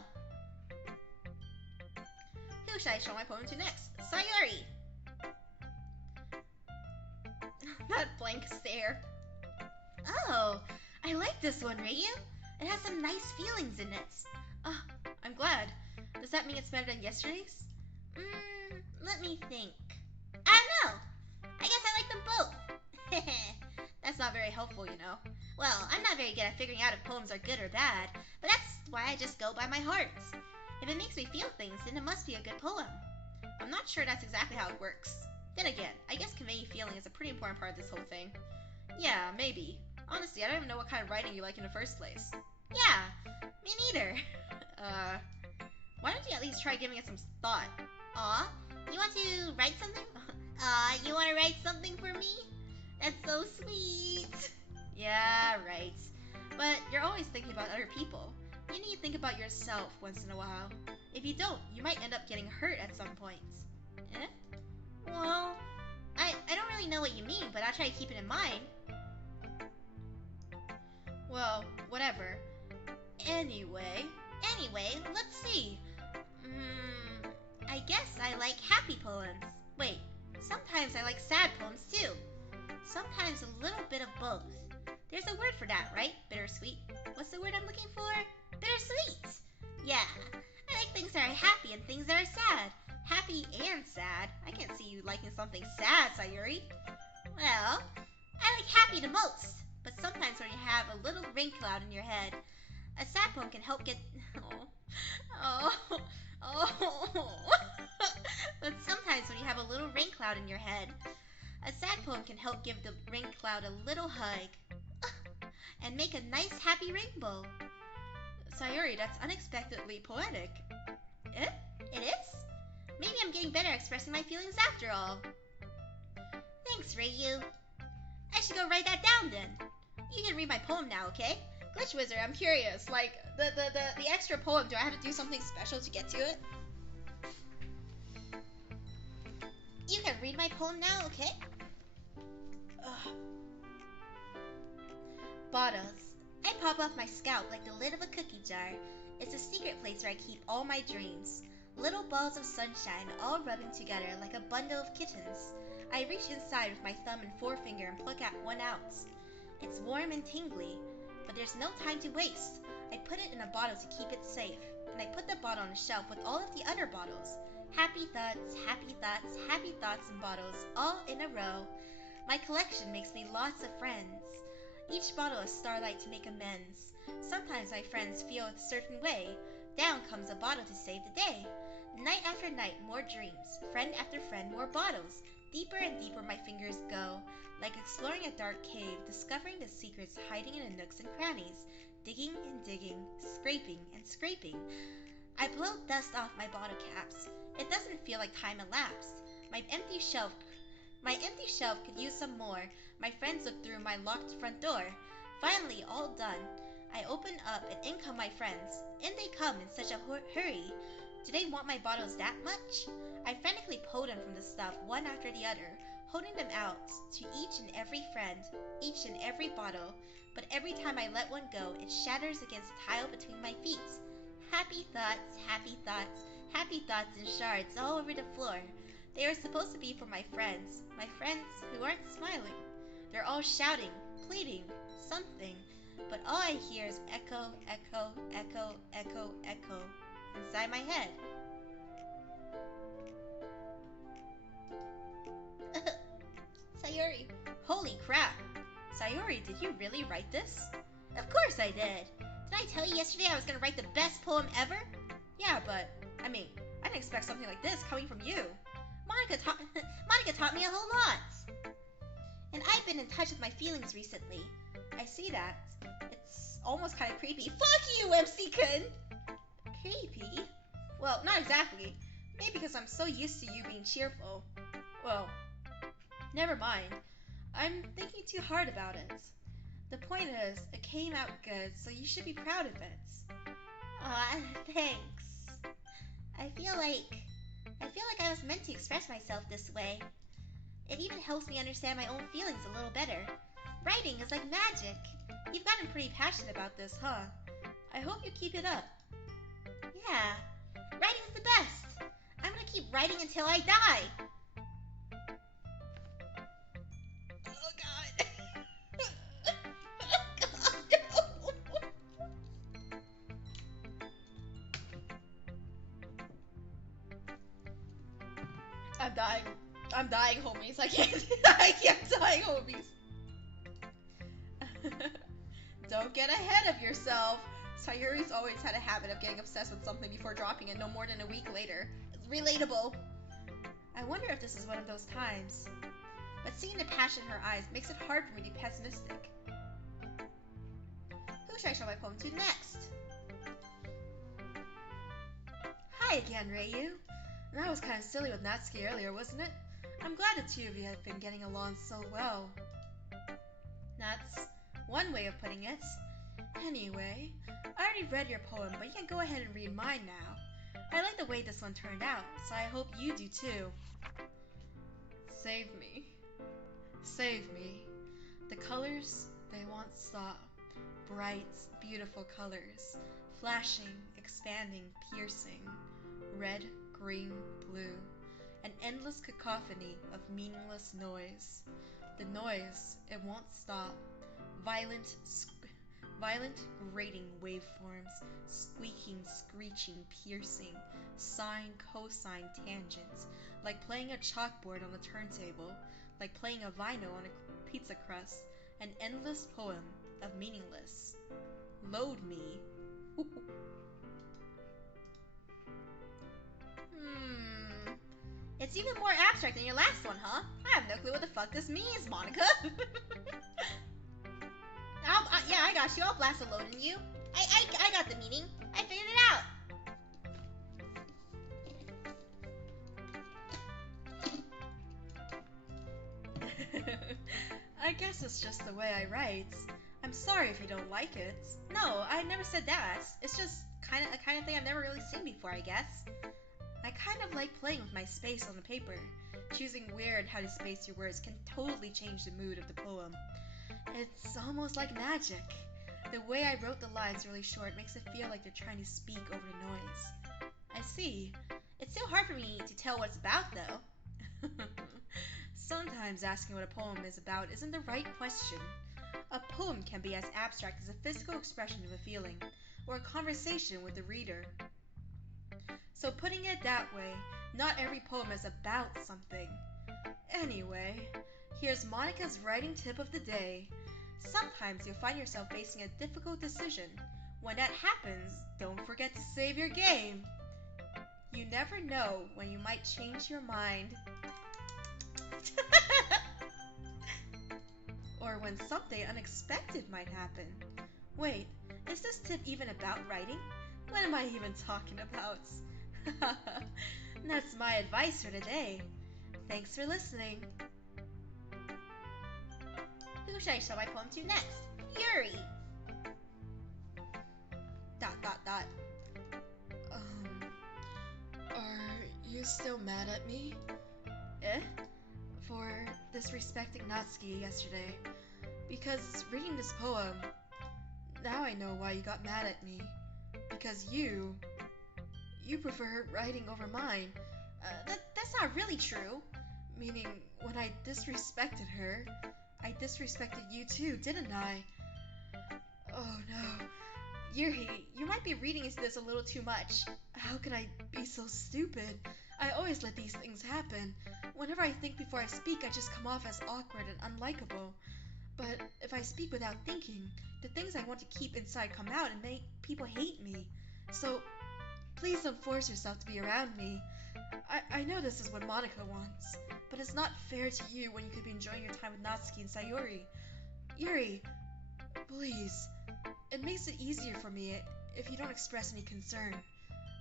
Who should I show my poem to next? Sayori. That blank stare. Oh, I like this one, Reiyu. It has some nice feelings in it. Oh, I'm glad. Does that mean it's better than yesterday's? Let me think. I don't know. I guess I like them both. That's not very helpful, you know. Well, I'm not very good at figuring out if poems are good or bad, but that's why I just go by my heart. If it makes me feel things, then it must be a good poem. I'm not sure that's exactly how it works. Then again, I guess conveying feeling is a pretty important part of this whole thing. Yeah, maybe. Honestly, I don't even know what kind of writing you like in the first place. Yeah, me neither. Why don't you at least try giving it some thought? Aw, you want to write something? You want to write something for me? That's so sweet. Yeah, right. But you're always thinking about other people. You need to think about yourself once in a while. If you don't, you might end up getting hurt at some point. Eh? Well, I don't really know what you mean, but I'll try to keep it in mind. Well, whatever. Anyway, let's see. I guess I like happy poems. Wait, sometimes I like sad poems too. Sometimes a little bit of both. There's a word for that, right? Bittersweet. What's the word I'm looking for? Bittersweet. Yeah, I like things that are happy and things that are sad. Happy and sad. I can't see you liking something sad, Sayori. Well, I like happy the most. But sometimes when you have a little rain cloud in your head, a sad poem can help get... But sometimes when you have a little rain cloud in your head, a sad poem can help give the rain cloud a little hug and make a nice happy rainbow. Sayori, that's unexpectedly poetic. It is? Maybe I'm getting better at expressing my feelings after all. Thanks, Reiyu. I should go write that down then. You can read my poem now, okay? Glitch Wizard, I'm curious. Like, the extra poem, do I have to do something special to get to it? You can read my poem now, okay? Ugh. Bottles. I pop off my scalp like the lid of a cookie jar. It's a secret place where I keep all my dreams. Little balls of sunshine all rubbing together like a bundle of kittens. I reach inside with my thumb and forefinger and pluck out one out. It's warm and tingly, but there's no time to waste. I put it in a bottle to keep it safe, and I put the bottle on a shelf with all of the other bottles. Happy thoughts, happy thoughts, happy thoughts in bottles, all in a row. My collection makes me lots of friends. Each bottle is starlight to make amends. Sometimes my friends feel a certain way. Down comes a bottle to save the day. Night after night, more dreams. Friend after friend, more bottles. Deeper and deeper my fingers go, like exploring a dark cave, discovering the secrets hiding in the nooks and crannies. digging and digging, scraping and scraping. I blow dust off my bottle caps. It doesn't feel like time elapsed. My empty shelf could use some more. My friends look through my locked front door. Finally, all done. I open up and in come my friends. In they come in such a hurry. Do they want my bottles that much? I frantically pull them from the stuff one after the other, holding them out to each and every friend, each and every bottle. But every time I let one go, it shatters against the tile between my feet. Happy thoughts, happy thoughts, happy thoughts in shards all over the floor. They are supposed to be for my friends who aren't smiling. They're all shouting, pleading, something, but all I hear is echo, echo, echo, echo, echo inside my head. Sayuri. Holy crap. Sayuri, did you really write this? Of course I did. Did I tell you yesterday I was going to write the best poem ever? Yeah, but, I didn't expect something like this coming from you. Monica taught me a whole lot. And I've been in touch with my feelings recently. I see that. It's almost kind of creepy. Fuck you, MC-kun! Creepy? Well, not exactly. Maybe because I'm so used to you being cheerful. Well, never mind. I'm thinking too hard about it. The point is, it came out good, so you should be proud of it. Aw, thanks. I feel like I was meant to express myself this way. It even helps me understand my own feelings a little better. Writing is like magic. You've gotten pretty passionate about this, huh? I hope you keep it up. Yeah, writing is the best. I'm gonna keep writing until I die. Oh God. Oh God, no. I'm dying, homies. I can't dying, homies. Don't get ahead of yourself. Sayuri's always had a habit of getting obsessed with something before dropping it no more than a week later. It's relatable. I wonder if this is one of those times. But seeing the passion in her eyes makes it hard for me to be pessimistic. Who should I show my poem to next? Hi again, Reiyu. That was kind of silly with Natsuki earlier, wasn't it? I'm glad the two of you have been getting along so well. That's one way of putting it. Anyway, I already read your poem, but you can go ahead and read mine now. I like the way this one turned out, so I hope you do too. Save me. Save me. The colors, they won't stop. Bright, beautiful colors. Flashing, expanding, piercing. Red, green, blue. An endless cacophony of meaningless noise. The noise, it won't stop. Violent, grating waveforms, squeaking, screeching, piercing, sine, cosine, tangents, like playing a chalkboard on a turntable, like playing a vinyl on a pizza crust, an endless poem of meaningless. Load me. It's even more abstract than your last one, huh? I have no clue what the fuck this means, Monica. Yeah, I got you. I'll blast a load in you. I got the meaning. I figured it out. I guess it's just the way I write. I'm sorry if you don't like it. No, I never said that. It's just a kind of thing I've never really seen before, I guess. I kind of like playing with my space on the paper. Choosing where and how to space your words can totally change the mood of the poem. It's almost like magic. The way I wrote the lines really short makes it feel like they're trying to speak over the noise. I see. It's still hard for me to tell what it's about, though. Sometimes asking what a poem is about isn't the right question. A poem can be as abstract as a physical expression of a feeling, or a conversation with the reader. So putting it that way, not every poem is about something. Anyway, here's Monica's writing tip of the day. Sometimes you'll find yourself facing a difficult decision. When that happens, don't forget to save your game. You never know when you might change your mind. Or when something unexpected might happen. Wait, Is this tip even about writing? What am I even talking about? That's my advice for today. Thanks for listening. Who should I show my poem to next? Yuri! ... Are you still mad at me? Eh? For disrespecting Natsuki yesterday. Because reading this poem, now I know why you got mad at me. Because you prefer writing over mine. That's not really true. Meaning, when I disrespected her, I disrespected you too, didn't I? Oh no. Yuri, you might be reading into this a little too much. How can I be so stupid? I always let these things happen. Whenever I think before I speak, I just come off as awkward and unlikable. But if I speak without thinking, the things I want to keep inside come out and make people hate me. So, please don't force yourself to be around me. I know this is what Monica wants, but it's not fair to you when you could be enjoying your time with Natsuki and Sayori. Yuri, please. It makes it easier for me if you don't express any concern.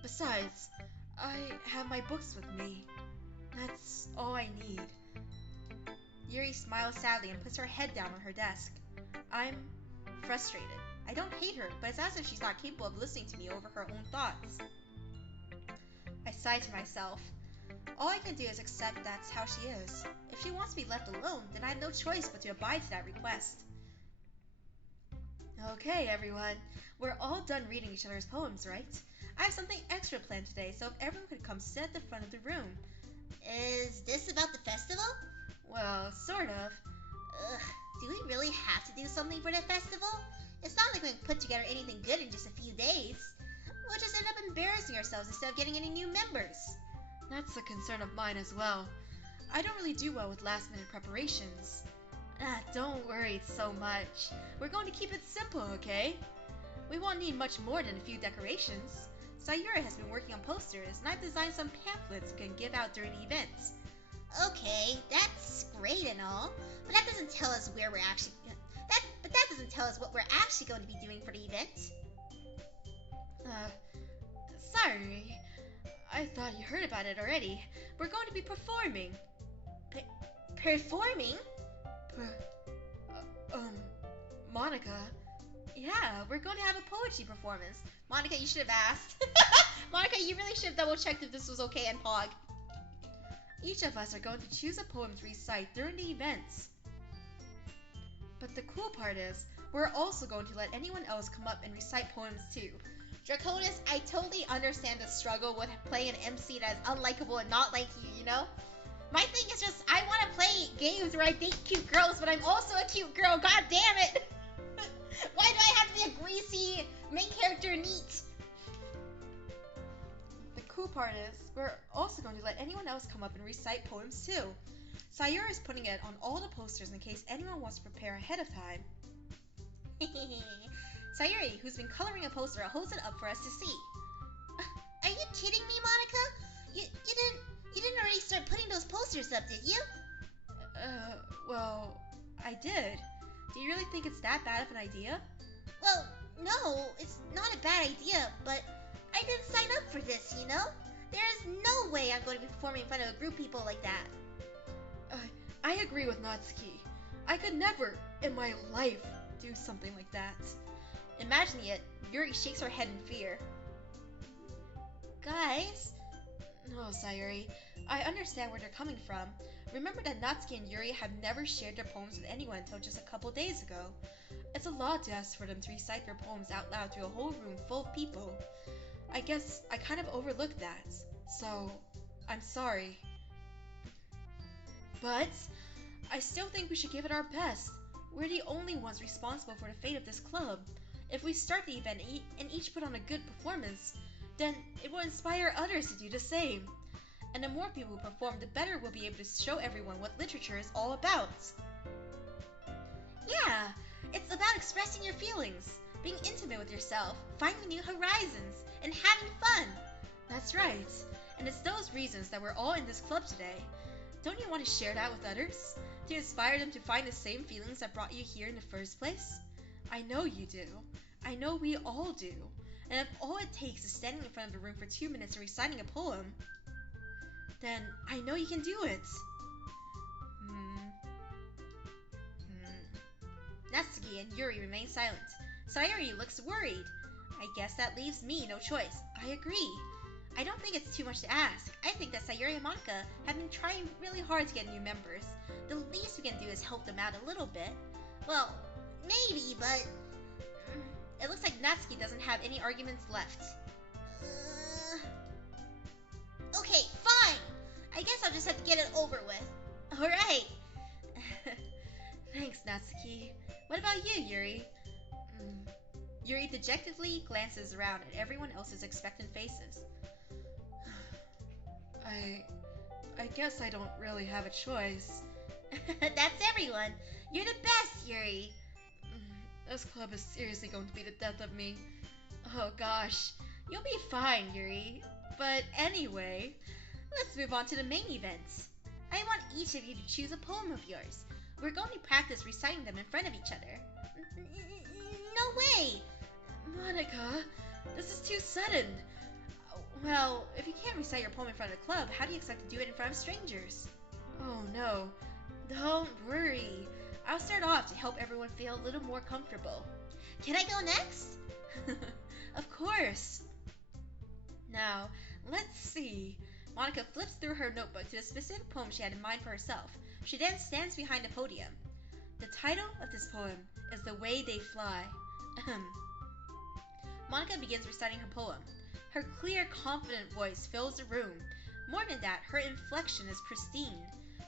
Besides, I have my books with me. That's all I need. Yuri smiles sadly and puts her head down on her desk. I'm frustrated. I don't hate her, but it's as if she's not capable of listening to me over her own thoughts. I sigh to myself. All I can do is accept that's how she is. If she wants to be left alone, then I have no choice but to abide to that request. Okay, everyone. We're all done reading each other's poems, right? I have something extra planned today, so if everyone could come sit at the front of the room. Is this about the festival? Well, sort of. Ugh, do we really have to do something for the festival? It's not like we can put together anything good in just a few days. We'll just end up embarrassing ourselves instead of getting any new members. That's a concern of mine as well. I don't really do well with last-minute preparations. Don't worry so much. We're going to keep it simple, okay? We won't need much more than a few decorations. Sayuri has been working on posters, and I've designed some pamphlets we can give out during the event. Okay, that's great and all, but that doesn't tell us where we're actually... that doesn't tell us what we're actually going to be doing for the event. Sorry. I thought you heard about it already. We're going to be performing. Performing? Monica. Yeah, we're going to have a poetry performance. Monica, you should have asked. Monica, you really should have double-checked if this was okay in Pog. Each of us are going to choose a poem to recite during the events. But the cool part is, we're also going to let anyone else come up and recite poems too. Draconis, I totally understand the struggle with playing an MC that is unlikable and not like you, you know? My thing is just, I want to play games where I date cute girls, but I'm also a cute girl, god damn it! Why do I have to be a greasy main character neat? The cool part is, we're also going to let anyone else come up and recite poems too. Sayuri is putting it on all the posters in case anyone wants to prepare ahead of time. Sayuri, who's been coloring a poster, holds it up for us to see. Are you kidding me, Monica? You didn't already start putting those posters up, did you? Well, I did. Do you really think it's that bad of an idea? Well, no, it's not a bad idea, but I didn't sign up for this, you know? There is no way I'm going to be performing in front of a group of people like that. I agree with Natsuki. I could never, in my life, do something like that. Imagining it, Yuri shakes her head in fear. Guys? No, Sayuri. I understand where they're coming from. Remember that Natsuki and Yuri have never shared their poems with anyone until just a couple days ago. It's a lot to ask for them to recite their poems out loud to a whole room full of people. I guess I kind of overlooked that, so I'm sorry. But I still think we should give it our best. We're the only ones responsible for the fate of this club. If we start the event and each put on a good performance, then it will inspire others to do the same. And the more people who perform, the better we'll be able to show everyone what literature is all about. Yeah, it's about expressing your feelings, being intimate with yourself, finding new horizons, and having fun. That's right. And it's those reasons that we're all in this club today. Don't you want to share that with others? To inspire them to find the same feelings that brought you here in the first place? I know you do. I know we all do. And if all it takes is standing in front of a room for 2 minutes and reciting a poem, then I know you can do it. Natsuki and Yuri remain silent. Sayuri looks worried. I guess that leaves me no choice. I agree. I don't think it's too much to ask. I think that Sayuri and Monica have been trying really hard to get new members. The least we can do is help them out a little bit. Well, maybe, but... It looks like Natsuki doesn't have any arguments left. Okay, fine. I guess I'll just have to get it over with. Alright. Thanks, Natsuki. What about you, Yuri? Yuri dejectedly glances around at everyone else's expectant faces. I guess I don't really have a choice. That's everyone. You're the best, Yuri. This club is seriously going to be the death of me. Oh gosh, you'll be fine, Yuri. But anyway, let's move on to the main event. I want each of you to choose a poem of yours. We're going to practice reciting them in front of each other. No way! Monica, this is too sudden. Well, if you can't recite your poem in front of the club, how do you expect to do it in front of strangers? Oh no, don't worry. I'll start off to help everyone feel a little more comfortable. Can I go next? Of course. Now, let's see. Monica flips through her notebook to the specific poem she had in mind for herself. She then stands behind the podium. The title of this poem is The Way They Fly. Monica begins reciting her poem. Her clear, confident voice fills the room. More than that, her inflection is pristine.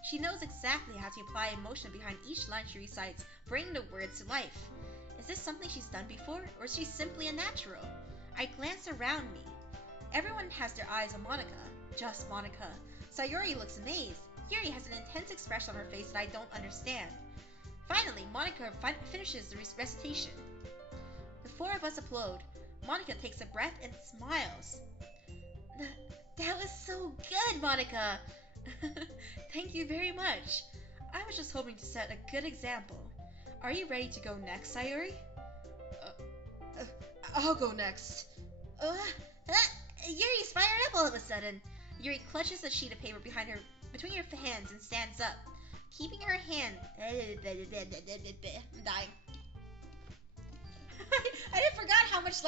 She knows exactly how to apply emotion behind each line she recites, bringing the words to life. Is this something she's done before, or is she simply a natural? I glance around me. Everyone has their eyes on Monica. Just Monica. Sayuri looks amazed. Yuri has an intense expression on her face that I don't understand. Finally, Monica finishes the recitation. The four of us applaud. Monica takes a breath and smiles. That was so good, Monica! Thank you very much. I was just hoping to set a good example. Are you ready to go next, Sayuri? I'll go next. Yuri's fired up all of a sudden. Yuri clutches a sheet of paper between her hands and stands up, keeping her hand. I'm dying. I didn't forgot how much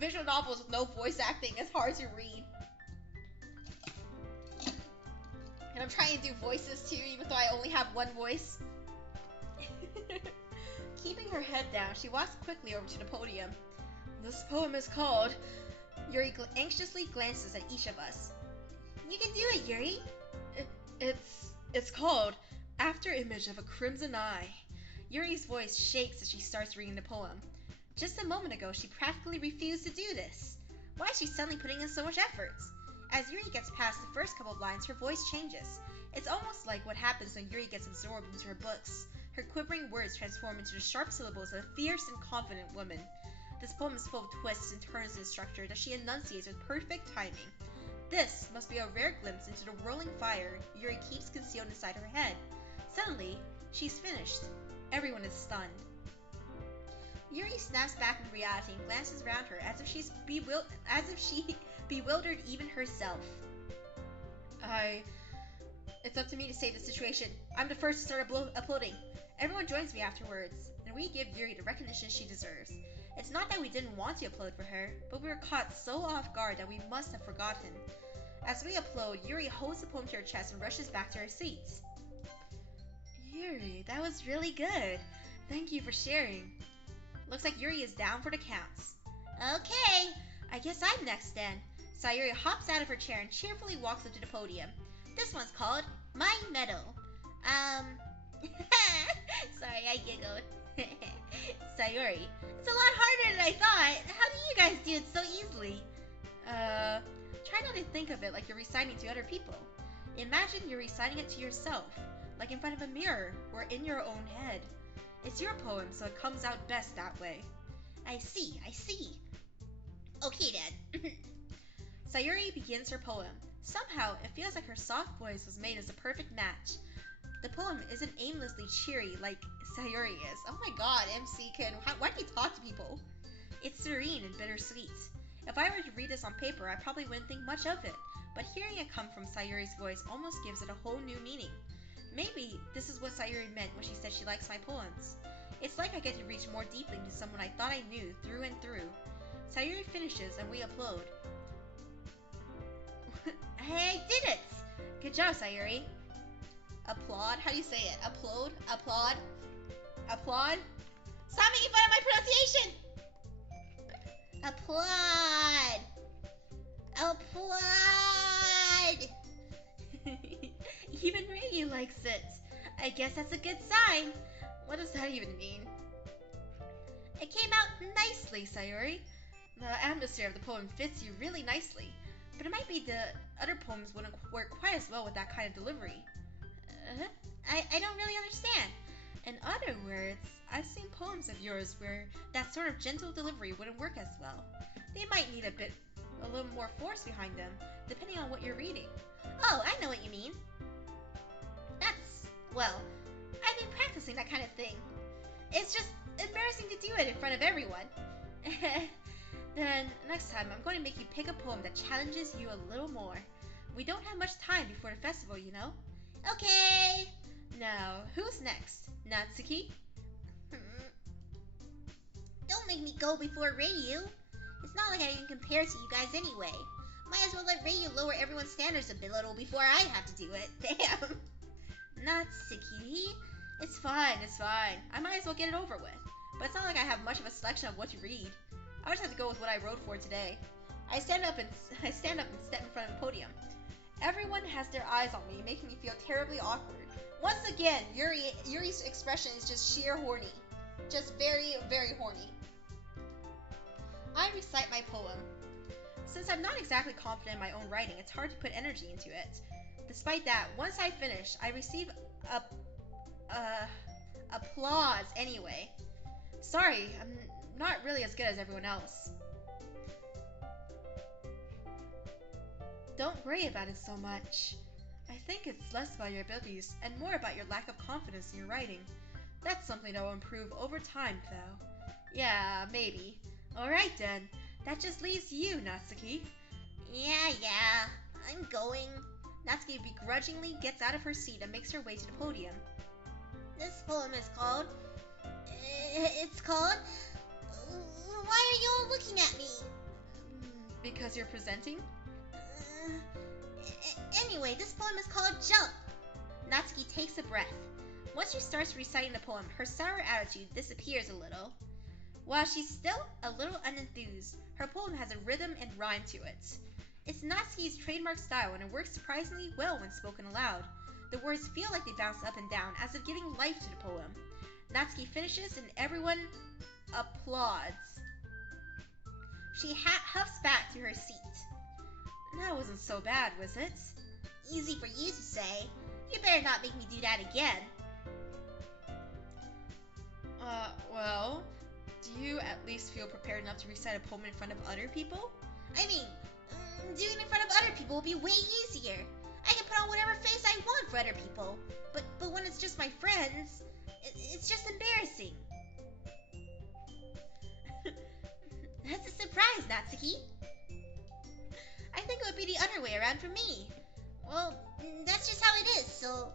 visual novels with no voice acting is hard to read. And I'm trying to do voices too, even though I only have one voice. Keeping her head down, she walks quickly over to the podium. This poem is called... Yuri anxiously glances at each of us. You can do it, Yuri. It's called After Image of a Crimson Eye. Yuri's voice shakes as she starts reading the poem. Just a moment ago, she practically refused to do this. Why is she suddenly putting in so much effort? As Yuri gets past the first couple of lines, her voice changes. It's almost like what happens when Yuri gets absorbed into her books. Her quivering words transform into the sharp syllables of a fierce and confident woman. This poem is full of twists and turns in structure that she enunciates with perfect timing. This must be a rare glimpse into the whirling fire Yuri keeps concealed inside her head. Suddenly, she's finished. Everyone is stunned. Yuri snaps back into reality and glances around her as if she bewildered even herself. It's up to me to save the situation. I'm the first to start uploading. Everyone joins me afterwards, and we give Yuri the recognition she deserves. It's not that we didn't want to upload for her, but we were caught so off guard that we must have forgotten. As we upload, Yuri holds the poem to her chest and rushes back to her seat. Yuri, that was really good. Thank you for sharing. Looks like Yuri is down for the counts. Okay. I guess I'm next then. Sayuri hops out of her chair and cheerfully walks up to the podium. This one's called My Medal. Sorry, I giggled. Sayuri. It's a lot harder than I thought. How do you guys do it so easily? Try not to think of it like you're reciting to other people. Imagine you're reciting it to yourself, like in front of a mirror or in your own head. It's your poem, so it comes out best that way. I see. Okay, then. Sayuri begins her poem. Somehow, it feels like her soft voice was made as a perfect match. The poem isn't aimlessly cheery like Sayuri is. Oh my god, MC Ken, why do you talk to people? It's serene and bittersweet. If I were to read this on paper, I probably wouldn't think much of it, but hearing it come from Sayuri's voice almost gives it a whole new meaning. Maybe this is what Sayuri meant when she said she likes my poems. It's like I get to reach more deeply into someone I thought I knew through and through. Sayuri finishes and we applaud. Hey, I did it! Good job, Sayuri. Applaud? How do you say it? Applaud? Applaud? Applaud? Stop making fun of my pronunciation! Applaud! Even Reiyu likes it. I guess that's a good sign. What does that even mean? It came out nicely, Sayuri. The atmosphere of the poem fits you really nicely, but it might be the other poems wouldn't work quite as well with that kind of delivery. I don't really understand. In other words, I've seen poems of yours where that sort of gentle delivery wouldn't work as well. They might need a little more force behind them, depending on what you're reading. Oh, I know what you mean. Well, I've been practicing that kind of thing. It's just embarrassing to do it in front of everyone. Then, next time, I'm going to make you pick a poem that challenges you a little more. We don't have much time before the festival, you know? Okay. Now, who's next? Natsuki? Don't make me go before Reiyu. It's not like I can compare to you guys anyway. Might as well let Reiyu lower everyone's standards a little before I have to do it. Damn. Natsuki? It's fine. I might as well get it over with. But it's not like I have much of a selection of what to read. I just have to go with what I wrote for today. I stand up and step in front of the podium. Everyone has their eyes on me, making me feel terribly awkward. Once again, Yuri's expression is just sheer horny. Just very, very horny. I recite my poem. Since I'm not exactly confident in my own writing, it's hard to put energy into it. Despite that, once I finish, I receive applause anyway. Sorry, I'm not really as good as everyone else. Don't worry about it so much. I think it's less about your abilities and more about your lack of confidence in your writing. That's something that will improve over time, though. Yeah, maybe. Alright then, that just leaves you, Natsuki. Yeah, I'm going. Natsuki begrudgingly gets out of her seat and makes her way to the podium. This poem is called... It's called... Why are you all looking at me? Because you're presenting? Anyway, this poem is called Jump. Natsuki takes a breath. Once she starts reciting the poem, her sour attitude disappears a little. While she's still a little unenthused, her poem has a rhythm and rhyme to it. It's Natsuki's trademark style and it works surprisingly well when spoken aloud. The words feel like they bounce up and down as if giving life to the poem. Natsuki finishes and everyone applauds. She huffs back to her seat. That wasn't so bad, was it? Easy for you to say. You better not make me do that again. Well, do you at least feel prepared enough to recite a poem in front of other people? I mean, doing it in front of other people will be way easier. I can put on whatever face I want for other people. But when it's just my friends, it's just embarrassing. That's a surprise, Natsuki. I think it would be the other way around for me. Well, that's just how it is, so...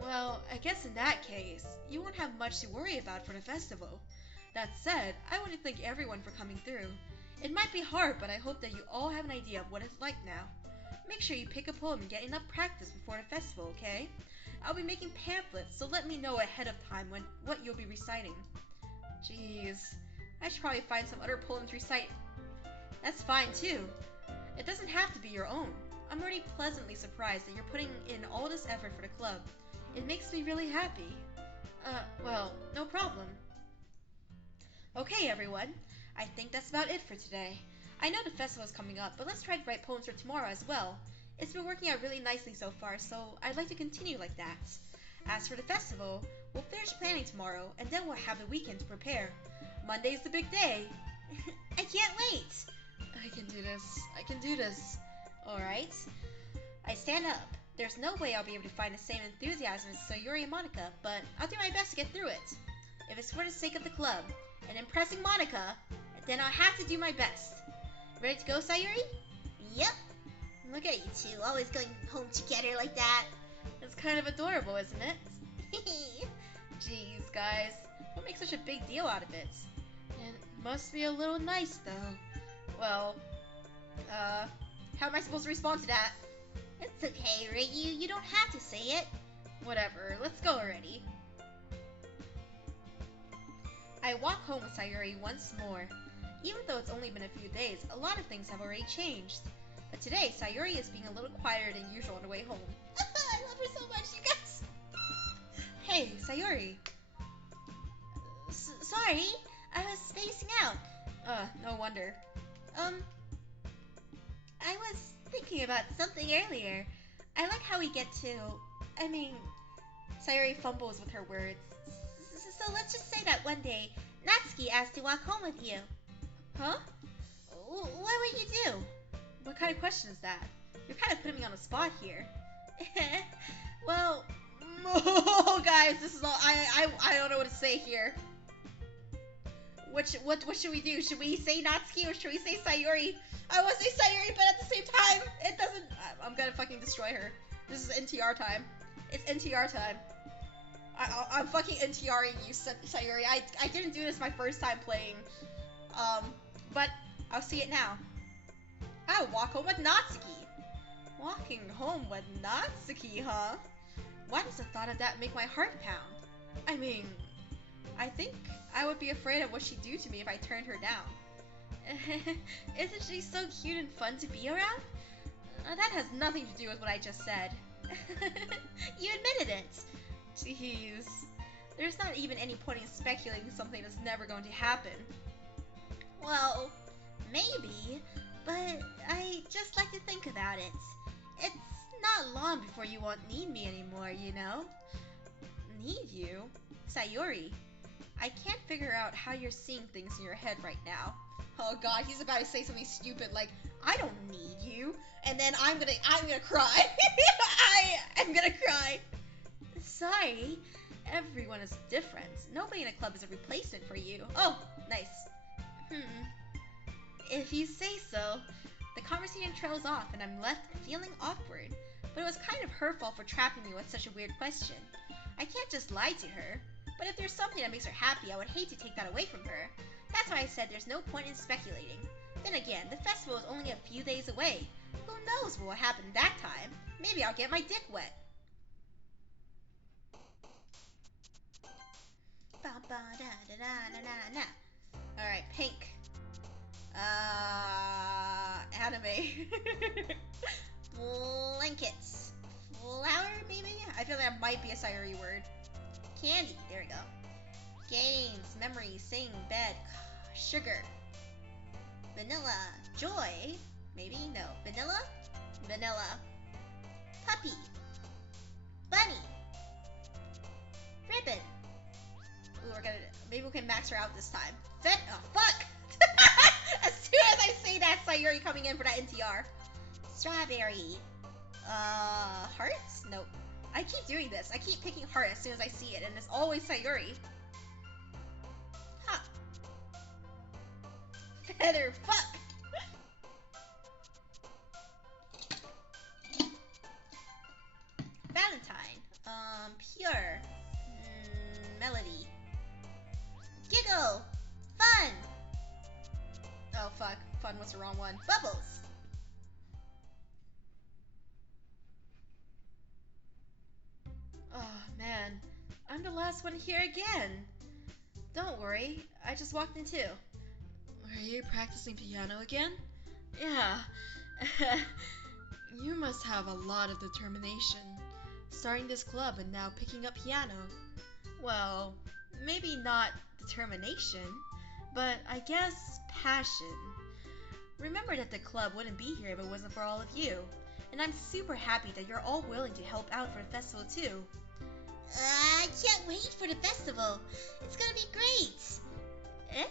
Well, I guess in that case, you won't have much to worry about for the festival. That said, I want to thank everyone for coming through. It might be hard, but I hope that you all have an idea of what it's like now. Make sure you pick a poem and get enough practice before the festival, okay? I'll be making pamphlets, so let me know ahead of time what you'll be reciting. Jeez, I should probably find some other poems to recite. That's fine too. It doesn't have to be your own. I'm already pleasantly surprised that you're putting in all this effort for the club. It makes me really happy. Well, no problem. Okay, everyone. I think that's about it for today. I know the festival is coming up, but let's try to write poems for tomorrow as well. It's been working out really nicely so far, so I'd like to continue like that. As for the festival, we'll finish planning tomorrow, and then we'll have the weekend to prepare. Monday's the big day. I can't wait. I can do this. Alright. I stand up. There's no way I'll be able to find the same enthusiasm as Sayuri and Monica, but I'll do my best to get through it. If it's for the sake of the club, and impressing Monica, Then I'll have to do my best. Ready to go, Sayuri? Yep. Look at you two, always going home together like that. It's kind of adorable, isn't it? Jeez, guys. Don't make such a big deal out of it. It must be a little nice, though. Well, how am I supposed to respond to that? It's okay, Reiyu, you don't have to say it. Whatever, let's go already. I walk home with Sayuri once more. Even though it's only been a few days, a lot of things have already changed. But today, Sayuri is being a little quieter than usual on the way home. I love her so much, you guys. Hey, Sayuri. Sorry, I was spacing out. No wonder. I was thinking about something earlier. I like how we get to... Sayuri fumbles with her words. So let's just say that one day, Natsuki asked to walk home with you. Huh? What would you do? What kind of question is that? You're kind of putting me on the spot here. Well... Oh, guys, this is all... I don't know what to say here. What should we do? Should we say Natsuki or should we say Sayuri? I want to say Sayuri, but at the same time, it doesn't... I'm gonna fucking destroy her. This is NTR time. It's NTR time. I'm fucking NTRing you, Sayuri. I didn't do this my first time playing. But I'll see it now. I'll walk home with Natsuki. Walking home with Natsuki, huh? Why does the thought of that make my heart pound? I think I would be afraid of what she'd do to me if I turned her down. Isn't she so cute and fun to be around? That has nothing to do with what I just said. You admitted it. Jeez. There's not even any point in speculating something that's never going to happen. Well, maybe, but I just like to think about it. It's not long before you won't need me anymore, you know? Need you? Sayuri, I can't figure out how you're seeing things in your head right now. Oh god, he's about to say something stupid like, I don't need you, and then I'm gonna cry. I'm gonna cry. Sorry. Everyone is different. Nobody in a club is a replacement for you. Oh, nice. If you say so. The conversation trails off and I'm left feeling awkward. But it was kind of her fault for trapping me with such a weird question. I can't just lie to her. But if there's something that makes her happy, I would hate to take that away from her. That's why I said there's no point in speculating. Then again, the festival is only a few days away. Who knows what will happen that time? Maybe I'll get my dick wet. Alright, pink. Anime. Blankets. Flower, maybe? I feel that might be a Sayuri word. Candy. There we go. Games, memories, sing, bed, sugar. Vanilla. Joy? Maybe? No. Vanilla? Vanilla. Puppy. Bunny. Ribbon. Ooh, maybe we can max her out this time. Oh, fuck! As soon as I say that, Sayuri coming in for that NTR. Strawberry. Hearts? Nope. I keep doing this. I keep picking heart as soon as I see it, and it's always Sayuri. Huh. Feather, fuck! Valentine. Pure. Melody. Giggle. Fun. Oh, fuck. Fun was the wrong one. Bubbles. Oh, man. I'm the last one here again. Don't worry. I just walked in too. Are you practicing piano again? Yeah. You must have a lot of determination. Starting this club and now picking up piano. Well, maybe not determination, but I guess passion. Remember that the club wouldn't be here if it wasn't for all of you. And I'm super happy that you're all willing to help out for the festival too. I can't wait for the festival. It's gonna be great. Eh?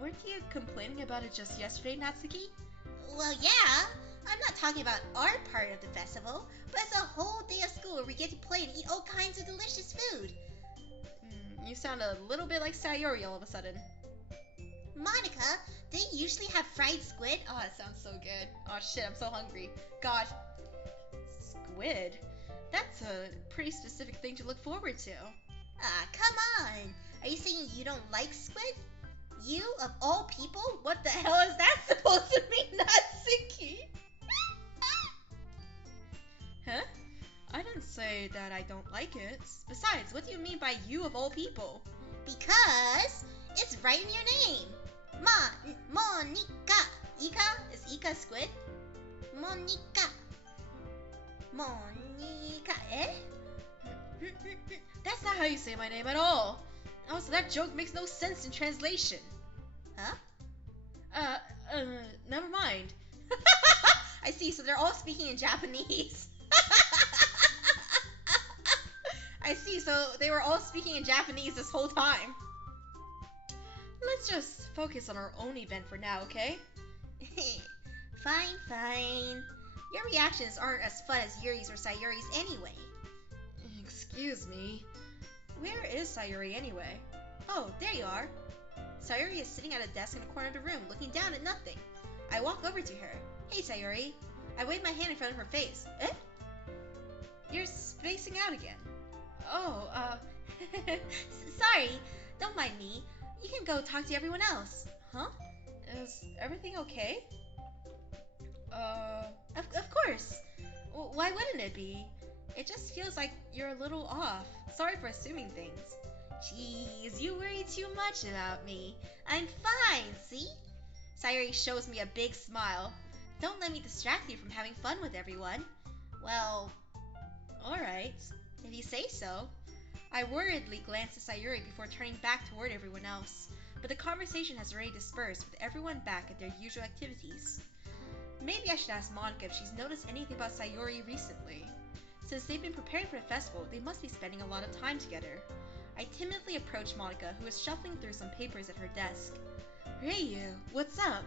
Weren't you complaining about it just yesterday, Natsuki? Well, yeah. I'm not talking about our part of the festival, but it's a whole day of school where we get to play and eat all kinds of delicious food. You sound a little bit like Sayuri all of a sudden. Monica, they usually have fried squid. Oh, that sounds so good. Oh shit, I'm so hungry. God. Squid? That's a pretty specific thing to look forward to. Ah, come on. Are you saying you don't like squid? You, of all people? What the hell is that supposed to mean, Natsuki? Huh? I didn't say that I don't like it. Besides, what do you mean by you of all people? Because it's right in your name. Monica. Ika? Is Ika squid? Monica. Monica, eh? That's not how you say my name at all. Also, that joke makes no sense in translation. Huh? Never mind. I see, so they're all speaking in Japanese. I see, so they were all speaking in Japanese this whole time. Let's just focus on our own event for now, okay? Fine, fine. Your reactions aren't as fun as Yuri's or Sayuri's anyway. Excuse me. Where is Sayuri anyway? Oh, there you are. Sayuri is sitting at a desk in a corner of the room, looking down at nothing. I walk over to her. Hey, Sayuri. I wave my hand in front of her face. Eh? You're spacing out again. Oh, Sorry. Don't mind me. You can go talk to everyone else. Huh? Is everything okay? Of course. Why wouldn't it be? It just feels like you're a little off. Sorry for assuming things. Jeez, you worry too much about me. I'm fine, see? Sayuri shows me a big smile. Don't let me distract you from having fun with everyone. Well, alright, if you say so. I worriedly glance at Sayuri before turning back toward everyone else, but the conversation has already dispersed with everyone back at their usual activities. Maybe I should ask Monica if she's noticed anything about Sayuri recently. Since they've been preparing for the festival, they must be spending a lot of time together. I timidly approach Monica, who is shuffling through some papers at her desk. Reiyu, what's up?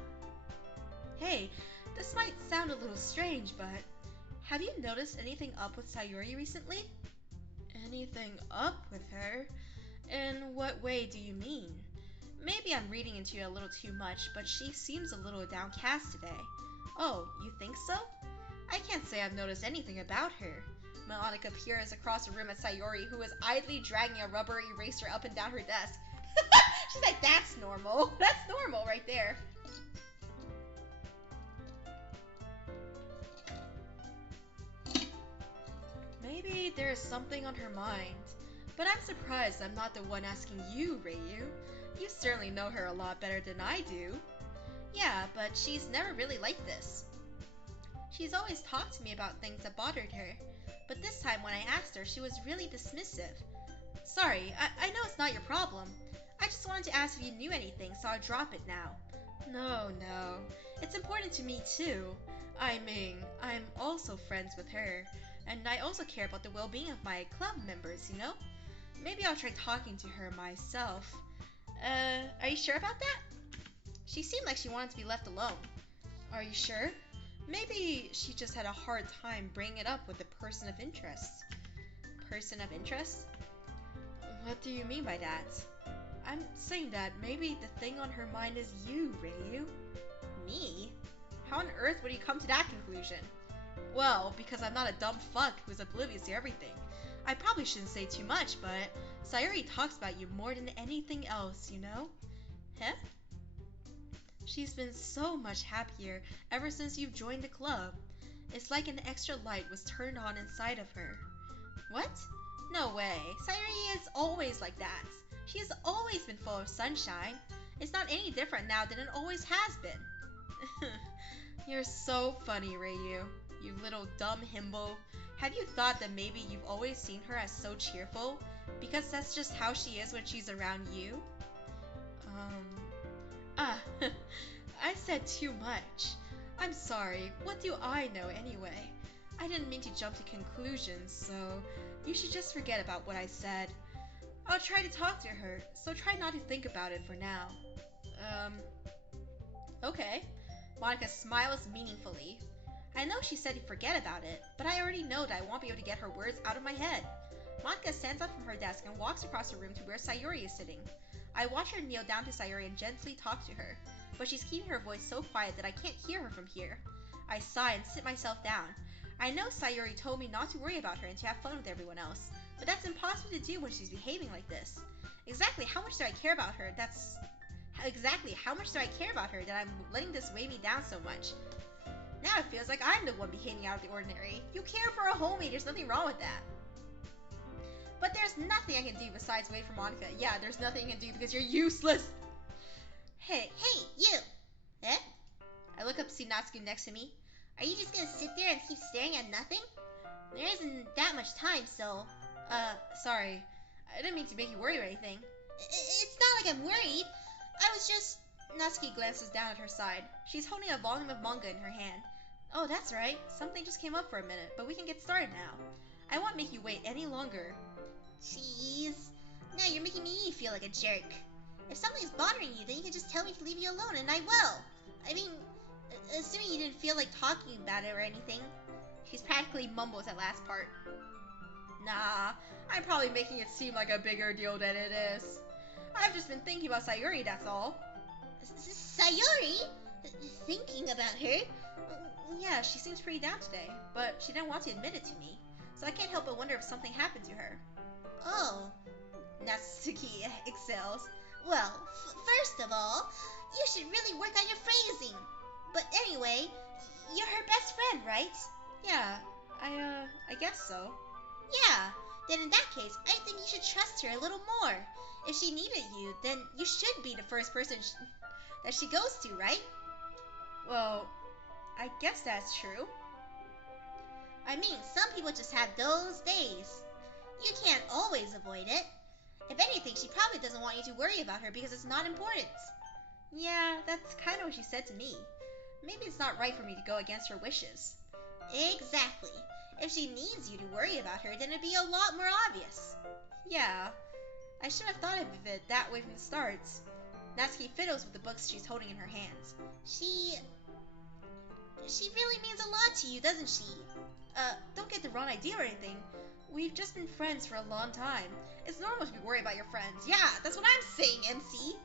Hey, this might sound a little strange, but have you noticed anything up with Sayuri recently? Anything up with her? In what way do you mean? Maybe I'm reading into it a little too much, but she seems a little downcast today. Oh, you think so? I can't say I've noticed anything about her. Monica peers across the room at Sayuri, who is idly dragging a rubber eraser up and down her desk. She's like, that's normal. That's normal right there. Maybe there's something on her mind. But I'm surprised I'm not the one asking you, Reiyu. You certainly know her a lot better than I do. Yeah, but she's never really like this. She's always talked to me about things that bothered her. But this time when I asked her, she was really dismissive. Sorry, I know it's not your problem. I just wanted to ask if you knew anything, so I'll drop it now. No. It's important to me too. I mean, I'm also friends with her, and I also care about the well-being of my club members, you know? Maybe I'll try talking to her myself. Are you sure about that? She seemed like she wanted to be left alone. Are you sure? Maybe she just had a hard time bringing it up with a person of interest. Person of interest? What do you mean by that? I'm saying that maybe the thing on her mind is you, Reiyu. Me? How on earth would you come to that conclusion? Well, because I'm not a dumb fuck who's oblivious to everything. I probably shouldn't say too much, but Sayuri talks about you more than anything else, you know? Huh? She's been so much happier ever since you've joined the club. It's like an extra light was turned on inside of her. What? No way. Sayuri is always like that. She has always been full of sunshine. It's not any different now than it always has been. You're so funny, Reiyu. You little dumb himbo. Have you thought that maybe you've always seen her as so cheerful? Because that's just how she is when she's around you? I said too much. I'm sorry. What do I know anyway? I didn't mean to jump to conclusions, so you should just forget about what I said. I'll try to talk to her, so try not to think about it for now. Okay. Monica smiles meaningfully. I know she said to forget about it, but I already know that I won't be able to get her words out of my head. Monica stands up from her desk and walks across the room to where Sayuri is sitting. I watch her kneel down to Sayori and gently talk to her, but she's keeping her voice so quiet that I can't hear her from here. I sigh and sit myself down. I know Sayori told me not to worry about her and to have fun with everyone else, but that's impossible to do when she's behaving like this. Exactly how much do I care about her that I'm letting this weigh me down so much? Now it feels like I'm the one behaving out of the ordinary. You care for a homie, there's nothing wrong with that. But there's nothing I can do besides wait for Monica. Yeah, there's nothing you can do because you're useless. Hey, you! Eh? I look up to see Natsuki next to me. Are you just gonna sit there and keep staring at nothing? There isn't that much time, so... Sorry. I didn't mean to make you worry or anything. It's not like I'm worried. I was just... Natsuki glances down at her side. She's holding a volume of manga in her hand. Oh, that's right. Something just came up for a minute, but we can get started now. I won't make you wait any longer. Jeez. Now you're making me feel like a jerk. If something's bothering you, then you can just tell me to leave you alone, and I will. I mean, assuming you didn't feel like talking about it or anything. She's practically mumbles that last part. Nah, I'm probably making it seem like a bigger deal than it is. I've just been thinking about Sayori, that's all. Sayori? Thinking about her? Yeah, she seems pretty down today, but she didn't want to admit it to me, so I can't help but wonder if something happened to her. Oh. Natsuki exhales. Well, first of all, you should really work on your phrasing. But anyway, you're her best friend, right? Yeah, I guess so. Yeah, then in that case, I think you should trust her a little more. If she needed you, then you should be the first person that she goes to, right? Well, I guess that's true. I mean, some people just have those days. You can't always avoid it. If anything, she probably doesn't want you to worry about her because it's not important. Yeah, that's kind of what she said to me. Maybe it's not right for me to go against her wishes. Exactly. If she needs you to worry about her, then it'd be a lot more obvious. Yeah, I should have thought of it that way from the start. Natsuki fiddles with the books she's holding in her hands. She really means a lot to you, doesn't she? Don't get the wrong idea or anything. We've just been friends for a long time. It's normal to be worried about your friends. Yeah, that's what I'm saying, MC.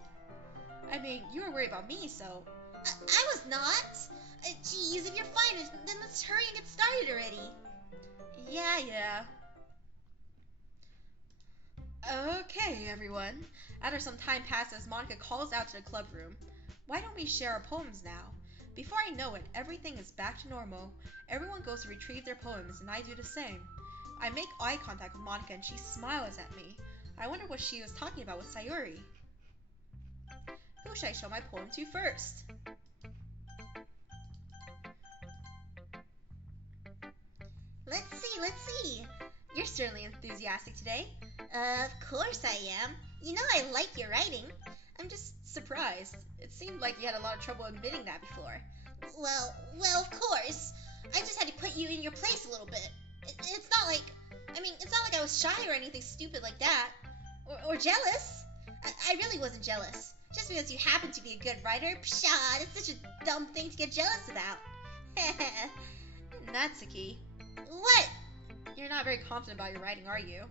I mean, you were worried about me, so... I was not. Geez, if you're fine, then let's hurry and get started already. Yeah. Okay, everyone. After some time passes, Monica calls out to the club room. Why don't we share our poems now? Before I know it, everything is back to normal. Everyone goes to retrieve their poems, and I do the same. I make eye contact with Monica, and she smiles at me. I wonder what she was talking about with Sayori. Who should I show my poem to first? Let's see. You're certainly enthusiastic today. Of course I am. You know I like your writing. I'm just surprised. It seemed like you had a lot of trouble admitting that before. Well, of course. I just had to put you in your place a little bit. It's not like I was shy or anything stupid like that. Or jealous. I really wasn't jealous. Just because you happen to be a good writer, pshaw, it's such a dumb thing to get jealous about. Natsuki. What? You're not very confident about your writing, are you?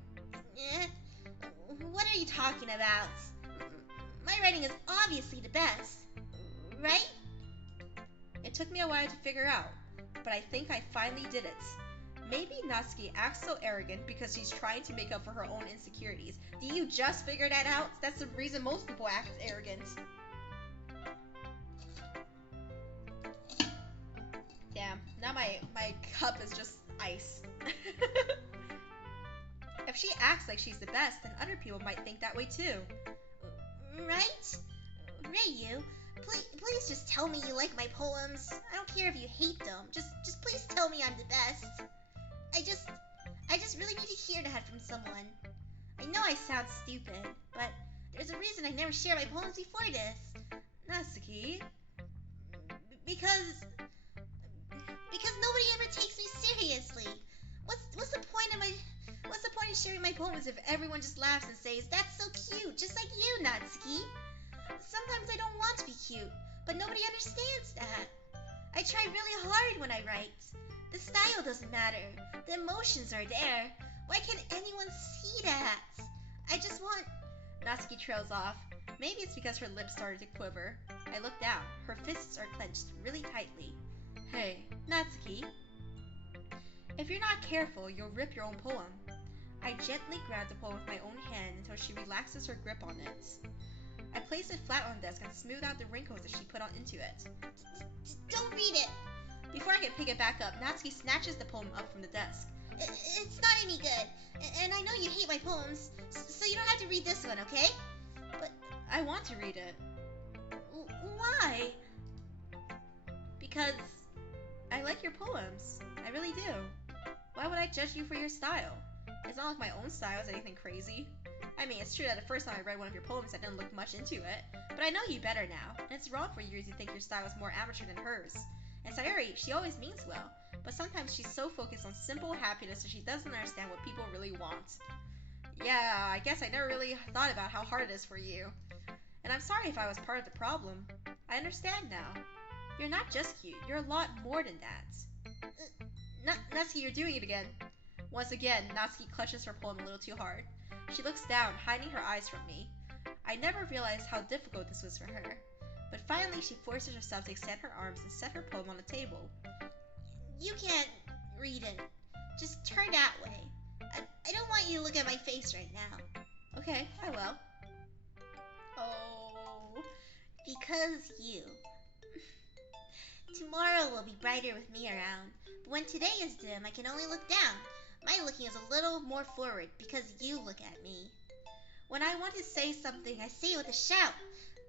What are you talking about? My writing is obviously the best, right? It took me a while to figure out, but I think I finally did it. Maybe Natsuki acts so arrogant because she's trying to make up for her own insecurities. Do you just figure that out? That's the reason most people act arrogant. Damn, now my cup is just ice. If she acts like she's the best, then other people might think that way too. Right? Reiyu, please just tell me you like my poems. I don't care if you hate them. Just please tell me I'm the best. I just really need to hear that from someone. I know I sound stupid, but there's a reason I never shared my poems before this. Natsuki? Because nobody ever takes me seriously. What's the point of sharing my poems if everyone just laughs and says, "That's so cute," just like you, Natsuki? Sometimes I don't want to be cute, but nobody understands that. I try really hard when I write. The style doesn't matter. The emotions are there. Why can't anyone see that? I just want... Natsuki trails off. Maybe it's because her lips started to quiver. I look down. Her fists are clenched really tightly. Hey, Natsuki. If you're not careful, you'll rip your own poem. I gently grab the poem with my own hand until she relaxes her grip on it. I place it flat on the desk and smooth out the wrinkles that she put on into it. Don't read it. Before I can pick it back up, Natsuki snatches the poem up from the desk. It's not any good. And I know you hate my poems, so you don't have to read this one, okay? But I want to read it. Why? Because I like your poems. I really do. Why would I judge you for your style? It's not like my own style is anything crazy. I mean, it's true that the first time I read one of your poems I didn't look much into it, but I know you better now, and it's wrong for you to think your style is more amateur than hers. And Sayuri, she always means well, but sometimes she's so focused on simple happiness that she doesn't understand what people really want. Yeah, I guess I never really thought about how hard it is for you. And I'm sorry if I was part of the problem. I understand now. You're not just cute, you're a lot more than that. Natsuki, you're doing it again. Once again, Natsuki clutches her poem a little too hard. She looks down, hiding her eyes from me. I never realized how difficult this was for her. But finally, she forces herself to extend her arms and set her poem on the table. You can't read it. Just turn that way. I don't want you to look at my face right now. Okay, I will. Oh. Because you. Tomorrow will be brighter with me around. But when today is dim, I can only look down. My looking is a little more forward because you look at me. When I want to say something, I say it with a shout.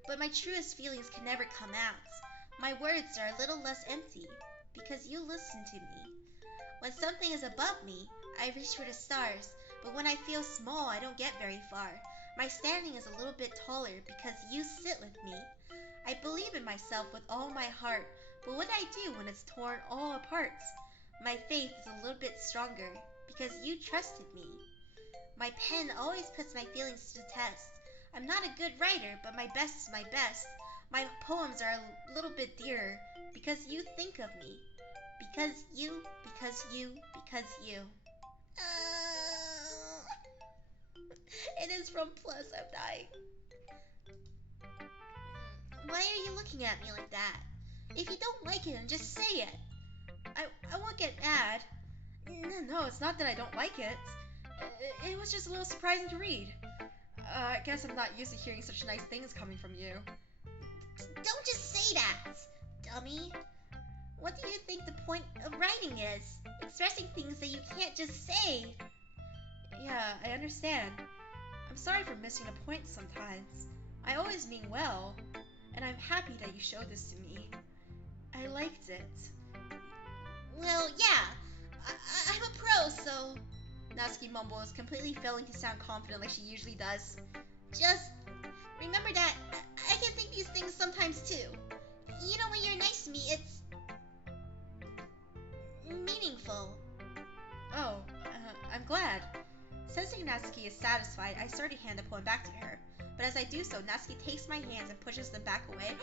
But my truest feelings can never come out. My words are a little less empty because you listen to me. When something is above me, I reach for the stars. But when I feel small, I don't get very far. My standing is a little bit taller because you sit with me. I believe in myself with all my heart. But what do I do when it's torn all apart? My faith is a little bit stronger because you trusted me. My pen always puts my feelings to the test. I'm not a good writer, but my best is my best. My poems are a little bit dearer because you think of me. Because you, because you, because you. It is from Plus, I'm dying. Why are you looking at me like that? If you don't like it, then just say it. I won't get mad. No, it's not that I don't like it. It was just a little surprising to read. I guess I'm not used to hearing such nice things coming from you. Don't just say that, dummy. What do you think the point of writing is? Expressing things that you can't just say. Yeah, I understand. I'm sorry for missing a point sometimes. I always mean well, and I'm happy that you showed this to me. I liked it. Well, yeah. I'm a pro, so... Natsuki mumbles, completely failing to sound confident like she usually does. Just remember that I can think these things sometimes too. You know, when you're nice to me, it's meaningful. Oh, I'm glad. Sensing Natsuki is satisfied, I start to hand the poem back to her. But as I do so, Natsuki takes my hands and pushes them back away.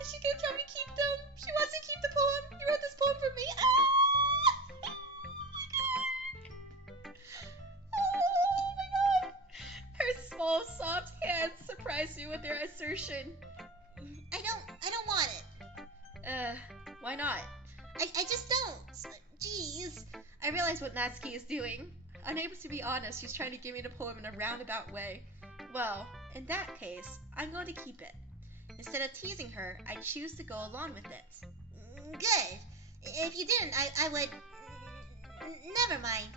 Is she gonna tell me to keep them? She wants to keep the poem. You wrote this poem for me. Oh my god! Her small, soft hands surprise me with their assertion. I don't want it. Why not? I just don't. Jeez. I realize what Natsuki is doing. Unable to be honest, she's trying to give me the poem in a roundabout way. Well, in that case, I'm going to keep it. Instead of teasing her, I choose to go along with it. Good. If you didn't, I would... Never mind.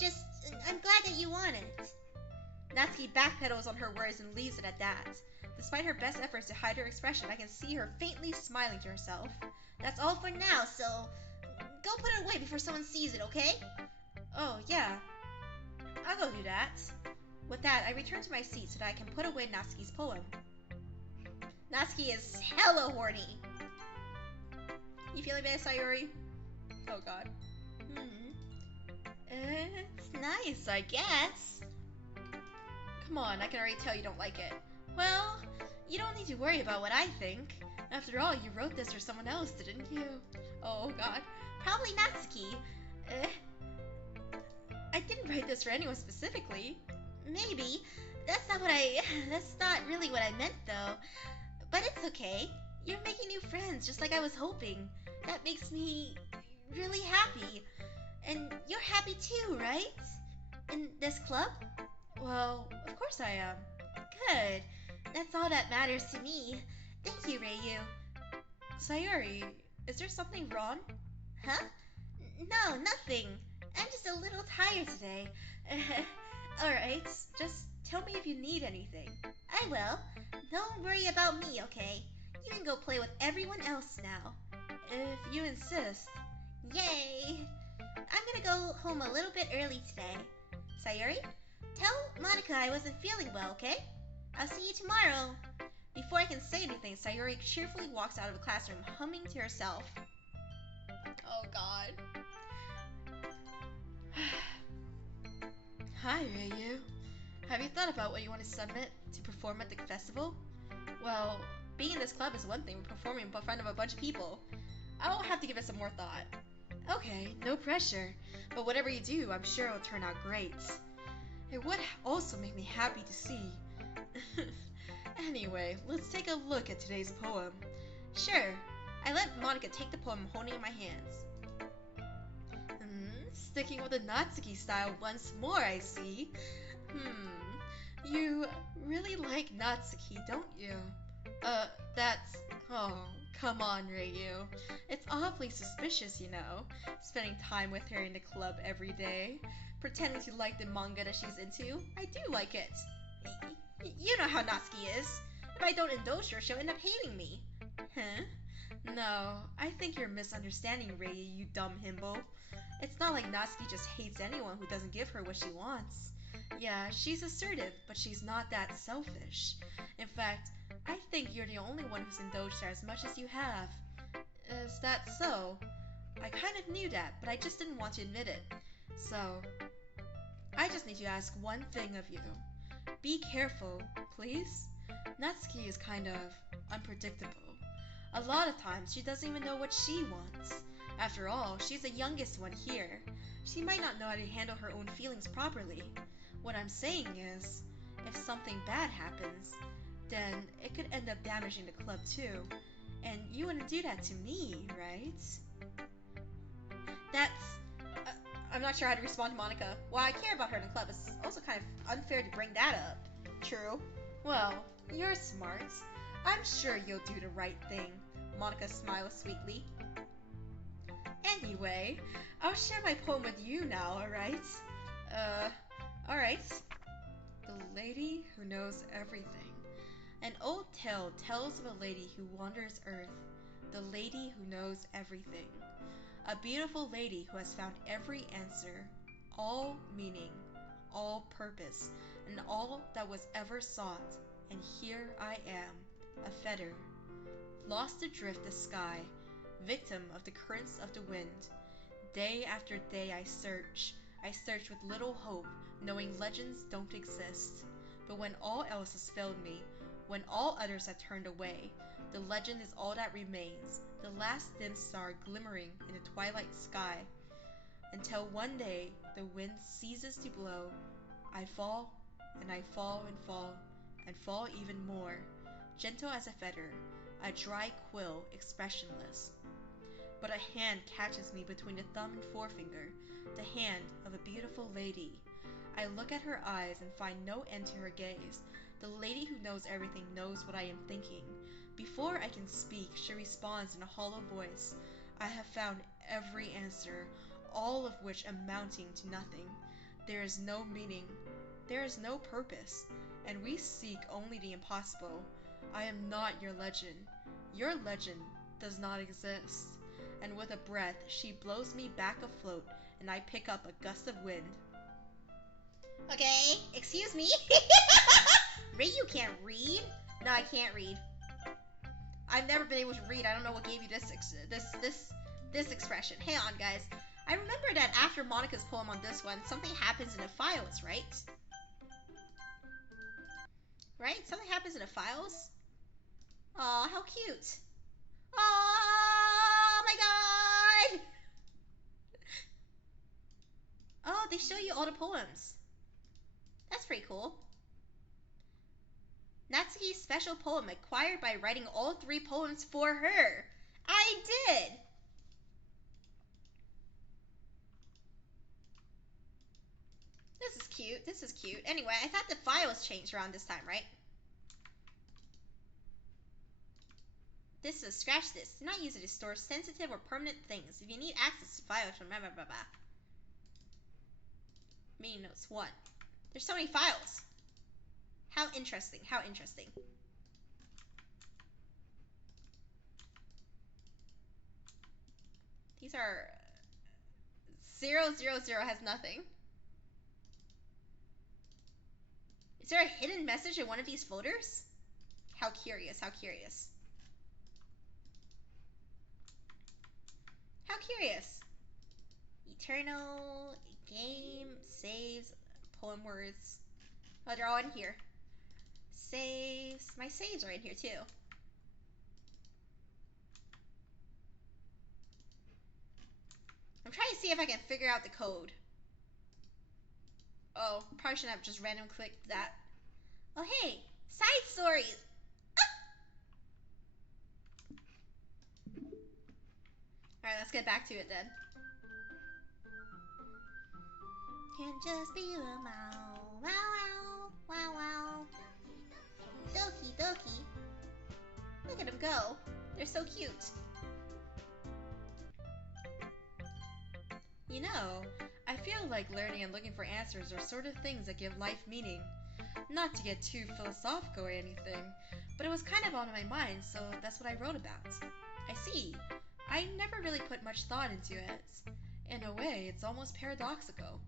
Just, I'm glad that you want it. Natsuki backpedals on her words and leaves it at that. Despite her best efforts to hide her expression, I can see her faintly smiling to herself. That's all for now, so go put it away before someone sees it, okay? Oh, yeah. I'll go do that. With that, I return to my seat so that I can put away Natsuki's poem. Natsuki is hella horny. You feeling bad, Sayuri? Oh god. It's nice, I guess. Come on, I can already tell you don't like it. Well, you don't need to worry about what I think. After all, you wrote this for someone else, didn't you? Oh god. Probably Natsuki. I didn't write this for anyone specifically. Maybe. That's not really what I meant, though. But it's okay. You're making new friends, just like I was hoping. That makes me really happy. And you're happy too, right? In this club? Well, of course I am. Good. That's all that matters to me. Thank you, Reiyu. Sayuri, is there something wrong? Huh? No, nothing. I'm just a little tired today. Alright, just tell me if you need anything. I will. Don't worry about me, okay? You can go play with everyone else now. If you insist. Yay! I'm gonna go home a little bit early today. Sayuri, tell Monica I wasn't feeling well, okay? I'll see you tomorrow. Before I can say anything, Sayuri cheerfully walks out of the classroom, humming to herself. Oh god. Hi, Reiyu. Have you thought about what you want to submit to perform at the festival? Well, being in this club is one thing, but performing in front of a bunch of people, I'll have to give it some more thought. Okay, no pressure. But whatever you do, I'm sure it'll turn out great. It would also make me happy to see. Anyway, let's take a look at today's poem. Sure, I let Monica take the poem holding in my hands. Sticking with the Natsuki style once more, I see. You really like Natsuki, don't you? That's... Oh, come on, Reiyu. It's awfully suspicious, you know, spending time with her in the club every day, pretending to like the manga that she's into. I do like it. You know how Natsuki is. If I don't indulge her, she'll end up hating me. Huh? No, I think you're misunderstanding, Reiyu, you dumb himbo. It's not like Natsuki just hates anyone who doesn't give her what she wants. Yeah, she's assertive, but she's not that selfish. In fact, I think you're the only one who's indulged her as much as you have. Is that so? I kind of knew that, but I just didn't want to admit it. So, I just need to ask one thing of you. Be careful, please. Natsuki is kind of unpredictable. A lot of times, she doesn't even know what she wants. After all, she's the youngest one here. She might not know how to handle her own feelings properly. What I'm saying is, if something bad happens, then it could end up damaging the club too. And you wouldn't do that to me, right? I'm not sure how to respond to Monica. While I care about her in the club, it's also kind of unfair to bring that up. True. Well, you're smart. I'm sure you'll do the right thing. Monica smiles sweetly. Anyway, I'll share my poem with you now, alright? Alright. The Lady Who Knows Everything. An old tale tells of a lady who wanders Earth. The lady who knows everything. A beautiful lady who has found every answer, all meaning, all purpose, and all that was ever sought. And here I am, a feather, lost adrift the sky, victim of the currents of the wind. Day after day I search with little hope, knowing legends don't exist. But when all else has failed me, when all others have turned away, the legend is all that remains, the last dim star glimmering in the twilight sky. Until one day the wind ceases to blow, I fall, and I fall and fall, and fall even more, gentle as a feather, a dry quill, expressionless. But a hand catches me between the thumb and forefinger, the hand of a beautiful lady. I look at her eyes and find no end to her gaze. The lady who knows everything knows what I am thinking. Before I can speak, she responds in a hollow voice. I have found every answer, all of which amounting to nothing. There is no meaning, there is no purpose, and we seek only the impossible. I am not your legend. Your legend does not exist. And with a breath, she blows me back afloat, and I pick up a gust of wind. Okay, excuse me. Reiyu can't read? No, I can't read. I've never been able to read. I don't know what gave you this expression. Hang on, guys. I remember that after Monica's poem on this one, something happens in the files, right? Right? Something happens in the files? Aw, how cute. Oh my god! Oh, they show you all the poems. That's pretty cool. special poem acquired by writing all 3 poems for her. I did! This is cute. This is cute. Anyway, I thought the file was changed around this time, right? This is scratch this. Do not use it to store sensitive or permanent things. If you need access to files from blah blah blah blah. Meeting notes 1. There's so many files. How interesting. How interesting. These are 000 has nothing. Is there a hidden message in one of these folders? How curious, how curious. How curious. Eternal, game, saves, poem words. Oh, they're all in here. Saves. My saves are in here too. I'm trying to see if I can figure out the code. Oh, probably shouldn't have just random clicked that. Oh, hey, side stories. Alright, let's get back to it then. Can't just be a mouse. Wow, wow, wow, wow. Doki, Doki. Look at them go. They're so cute. You know, I feel like learning and looking for answers are sort of things that give life meaning. Not to get too philosophical or anything, but it was kind of on my mind, so that's what I wrote about. I see. I never really put much thought into it. In a way, it's almost paradoxical.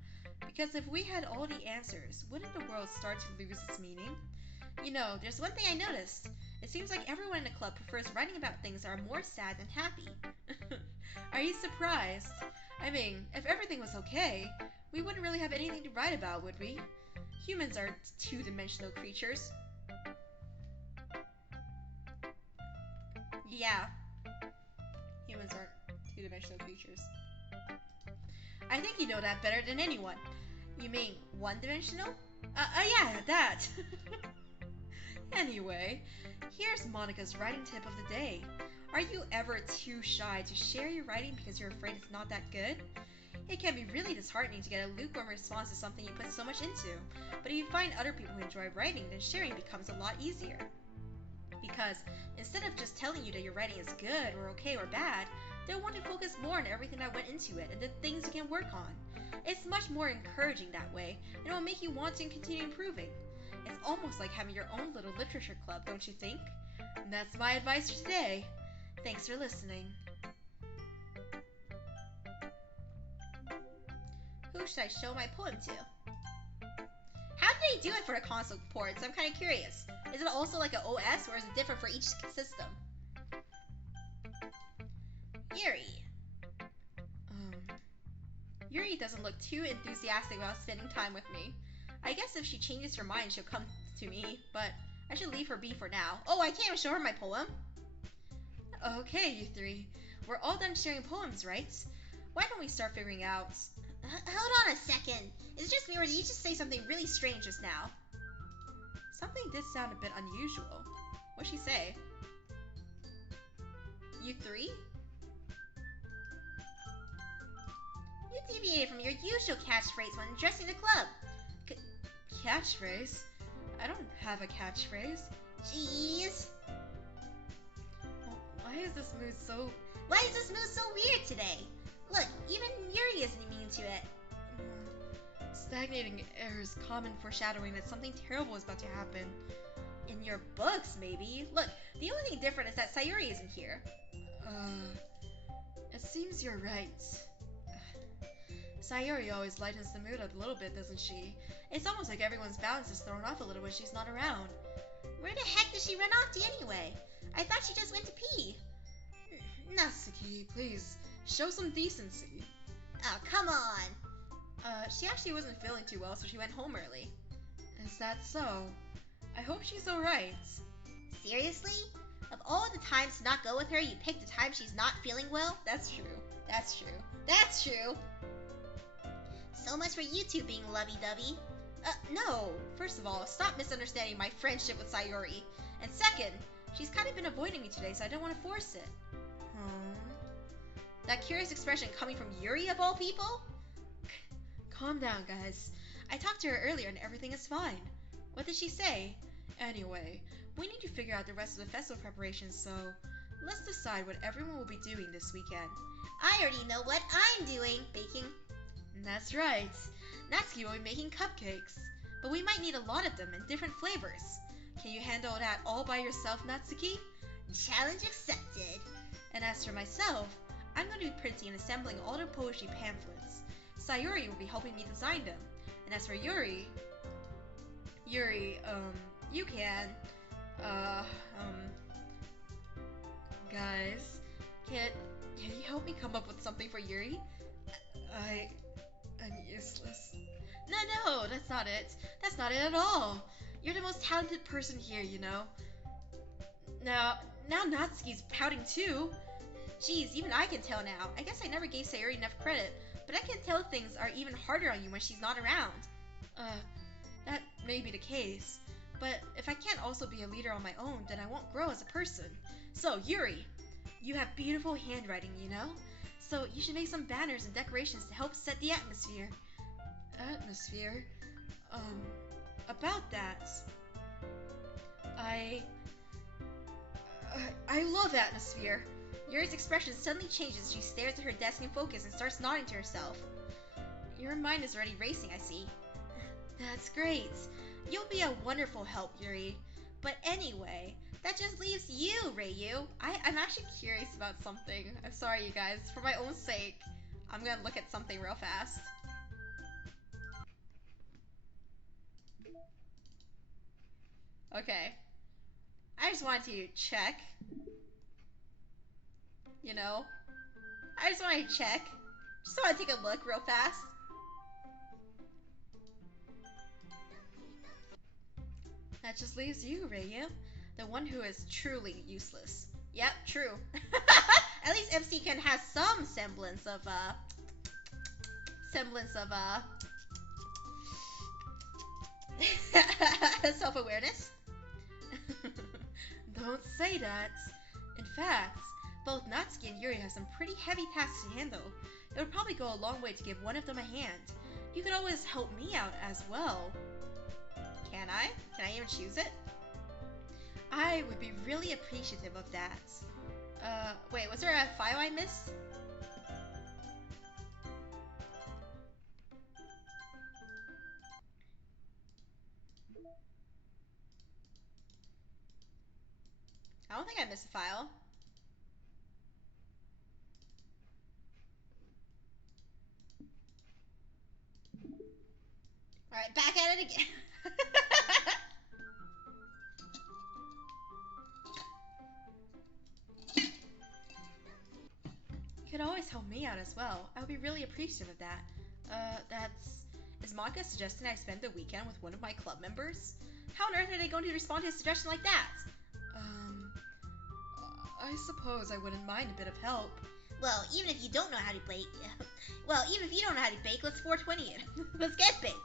Because if we had all the answers, wouldn't the world start to lose its meaning? You know, there's one thing I noticed. It seems like everyone in the club prefers writing about things that are more sad than happy. Are you surprised? I mean, if everything was okay, we wouldn't really have anything to write about, would we? Humans are two-dimensional creatures. Yeah. Humans aren't two-dimensional creatures. I think you know that better than anyone. You mean one-dimensional? Yeah, that. Anyway, here's Monica's writing tip of the day. Are you ever too shy to share your writing because you're afraid it's not that good? It can be really disheartening to get a lukewarm response to something you put so much into. But if you find other people who enjoy writing, then sharing becomes a lot easier. Because instead of just telling you that your writing is good or okay or bad, they'll want to focus more on everything that went into it and the things you can work on. It's much more encouraging that way, and it will make you want to continue improving. It's almost like having your own little literature club, don't you think? And that's my advice for today. Thanks for listening. Who should I show my poem to? How do they do it for the console ports? I'm kind of curious. Is it also like an OS, or is it different for each system? Yuri. Yuri doesn't look too enthusiastic about spending time with me. I guess if she changes her mind, she'll come to me, but I should leave her be for now. Oh, I can't even show her my poem. Okay, you three. We're all done sharing poems, right? Why don't we start figuring out... Hold on a second. Is it just me, or did you just say something really strange just now? Something did sound a bit unusual. What'd she say? You three? You deviated from your usual catchphrase when addressing the club. Catchphrase? I don't have a catchphrase. Jeez. Why is this mood so... Why is this mood so weird today? Look, even Yuri isn't immune to it. Stagnating air is common foreshadowing that something terrible is about to happen. In your books, maybe. Look, the only thing different is that Sayuri isn't here. It seems you're right. Sayuri always lightens the mood up a little bit, doesn't she? It's almost like everyone's balance is thrown off a little when she's not around. Where the heck did she run off to anyway? I thought she just went to pee. Natsuki, please, show some decency. Oh, come on. She actually wasn't feeling too well, so she went home early. Is that so? I hope she's alright. Seriously? Of all the times to not go with her, you picked the time she's not feeling well? That's true. That's true. That's true. So much for you two being lovey-dovey. No. First of all, stop misunderstanding my friendship with Sayori. And second, she's kind of been avoiding me today, so I don't want to force it. That curious expression coming from Yuri of all people? Calm down, guys. I talked to her earlier and everything is fine. What did she say? Anyway, we need to figure out the rest of the festival preparations, so let's decide what everyone will be doing this weekend. I already know what I'm doing. Baking. That's right. Natsuki will be making cupcakes. But we might need a lot of them in different flavors. Can you handle that all by yourself, Natsuki? Challenge accepted. And as for myself, I'm going to be printing and assembling all the poetry pamphlets. Sayori will be helping me design them. And as for Yuri, you can, guys, can you help me come up with something for Yuri? I'm useless. No, that's not it. That's not it at all. You're the most talented person here, you know. Now Natsuki's pouting too. Geez, even I can tell now. I guess I never gave Sayori enough credit, but I can tell things are even harder on you when she's not around. That may be the case, but if I can't also be a leader on my own, then I won't grow as a person. So, Yuri, you have beautiful handwriting, you know? So you should make some banners and decorations to help set the atmosphere. Atmosphere? About that, I love atmosphere. Yuri's expression suddenly changes as she stares at her desk in focus and starts nodding to herself. Your mind is already racing, I see. That's great. You'll be a wonderful help, Yuri. But anyway, that just leaves you, Reiyu. I'm actually curious about something. I'm sorry, you guys. For my own sake, I'm gonna look at something real fast. Okay. I just wanted to check. You know? I just wanted to check. Just want to take a look real fast. That just leaves you, Reiyu. The one who is truly useless. Yep, true. At least MC can have some semblance of self-awareness. Don't say that. In fact, both Natsuki and Yuri have some pretty heavy tasks to handle. It would probably go a long way to give one of them a hand. You could always help me out as well. Can I? Can I even choose it? I would be really appreciative of that. Wait, was there a file I missed? I don't think I missed a file. Alright, back at it again. You could always help me out as well. I would be really appreciative of that. Is Monica suggesting I spend the weekend with one of my club members? How on earth are they going to respond to a suggestion like that? I suppose I wouldn't mind a bit of help. Well, even if you don't know how to bake, let's 420 it. Let's get baked.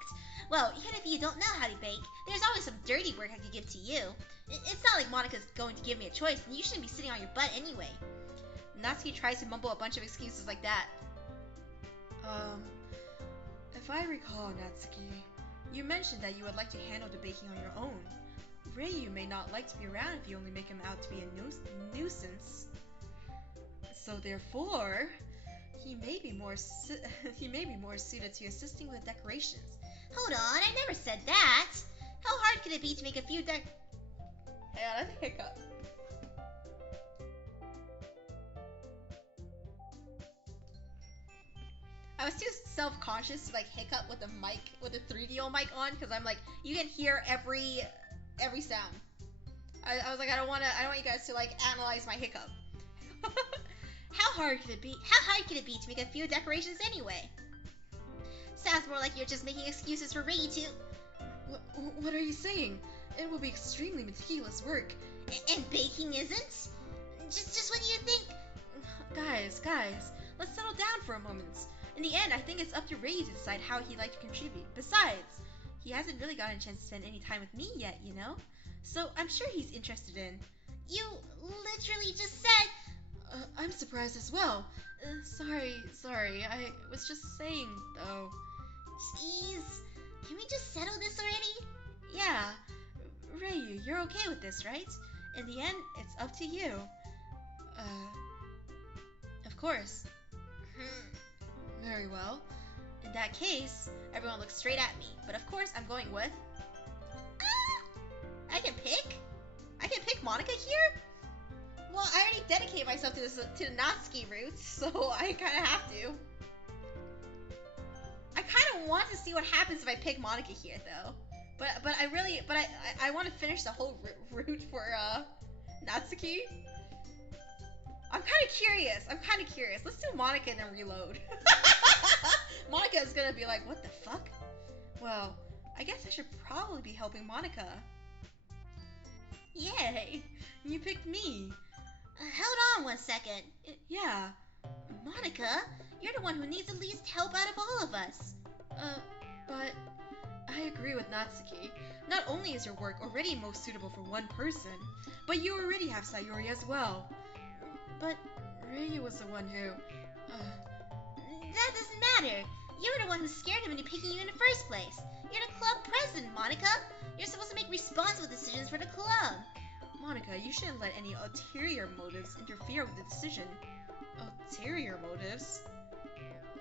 Well, even if you don't know how to bake, there's always some dirty work I could give to you. It's not like Monica's going to give me a choice, and you shouldn't be sitting on your butt anyway. Natsuki tries to mumble a bunch of excuses like that. If I recall, Natsuki, you mentioned that you would like to handle the baking on your own. Reiyu may not like to be around if you only make him out to be a nuisance. So therefore, he may be more suited to assisting with decorations. Hold on, I never said that. How hard could it be to make a few Hang on, that's a hiccup. I was too self-conscious to like hiccup with the mic, with the 3DO mic on, because I'm like, you can hear every sound. I was like, I don't want you guys to like analyze my hiccup. How hard could it be? How hard could it be to make a few decorations anyway? Sounds more like you're just making excuses for Reiyu to... What are you saying? It will be extremely meticulous work. And baking isn't? Just what do you think? Guys, let's settle down for a moment. In the end, I think it's up to Reiyu to decide how he'd like to contribute. Besides, he hasn't really gotten a chance to spend any time with me yet, you know? So I'm sure he's interested in. You literally just said. I'm surprised as well. Sorry, I was just saying, though. Jeez. Can we just settle this already? Yeah. Reiyu, you're okay with this, right? In the end, it's up to you. Of course. Very well. In that case, everyone looks straight at me. But of course, I'm going with... I can pick? I can pick Monica here? Well, I already dedicated myself to the Natsuki route, so I kind of have to. I kind of want to see what happens if I pick Monica here, though. But I want to finish the whole route for Natsuki. I'm kind of curious. Let's do Monica and then reload. Monica is gonna be like, what the fuck? Well, I guess I should probably be helping Monica. Yay! You picked me. Hold on one second. Yeah. Monica, you're the one who needs the least help out of all of us. But I agree with Natsuki. Not only is your work already most suitable for one person, but you already have Sayori as well. But Reiyu was the one who... That doesn't matter. You're the one who scared him into picking you in the first place. You're the club president, Monica. You're supposed to make responsible decisions for the club. Monica, you shouldn't let any ulterior motives interfere with the decision. Ulterior motives?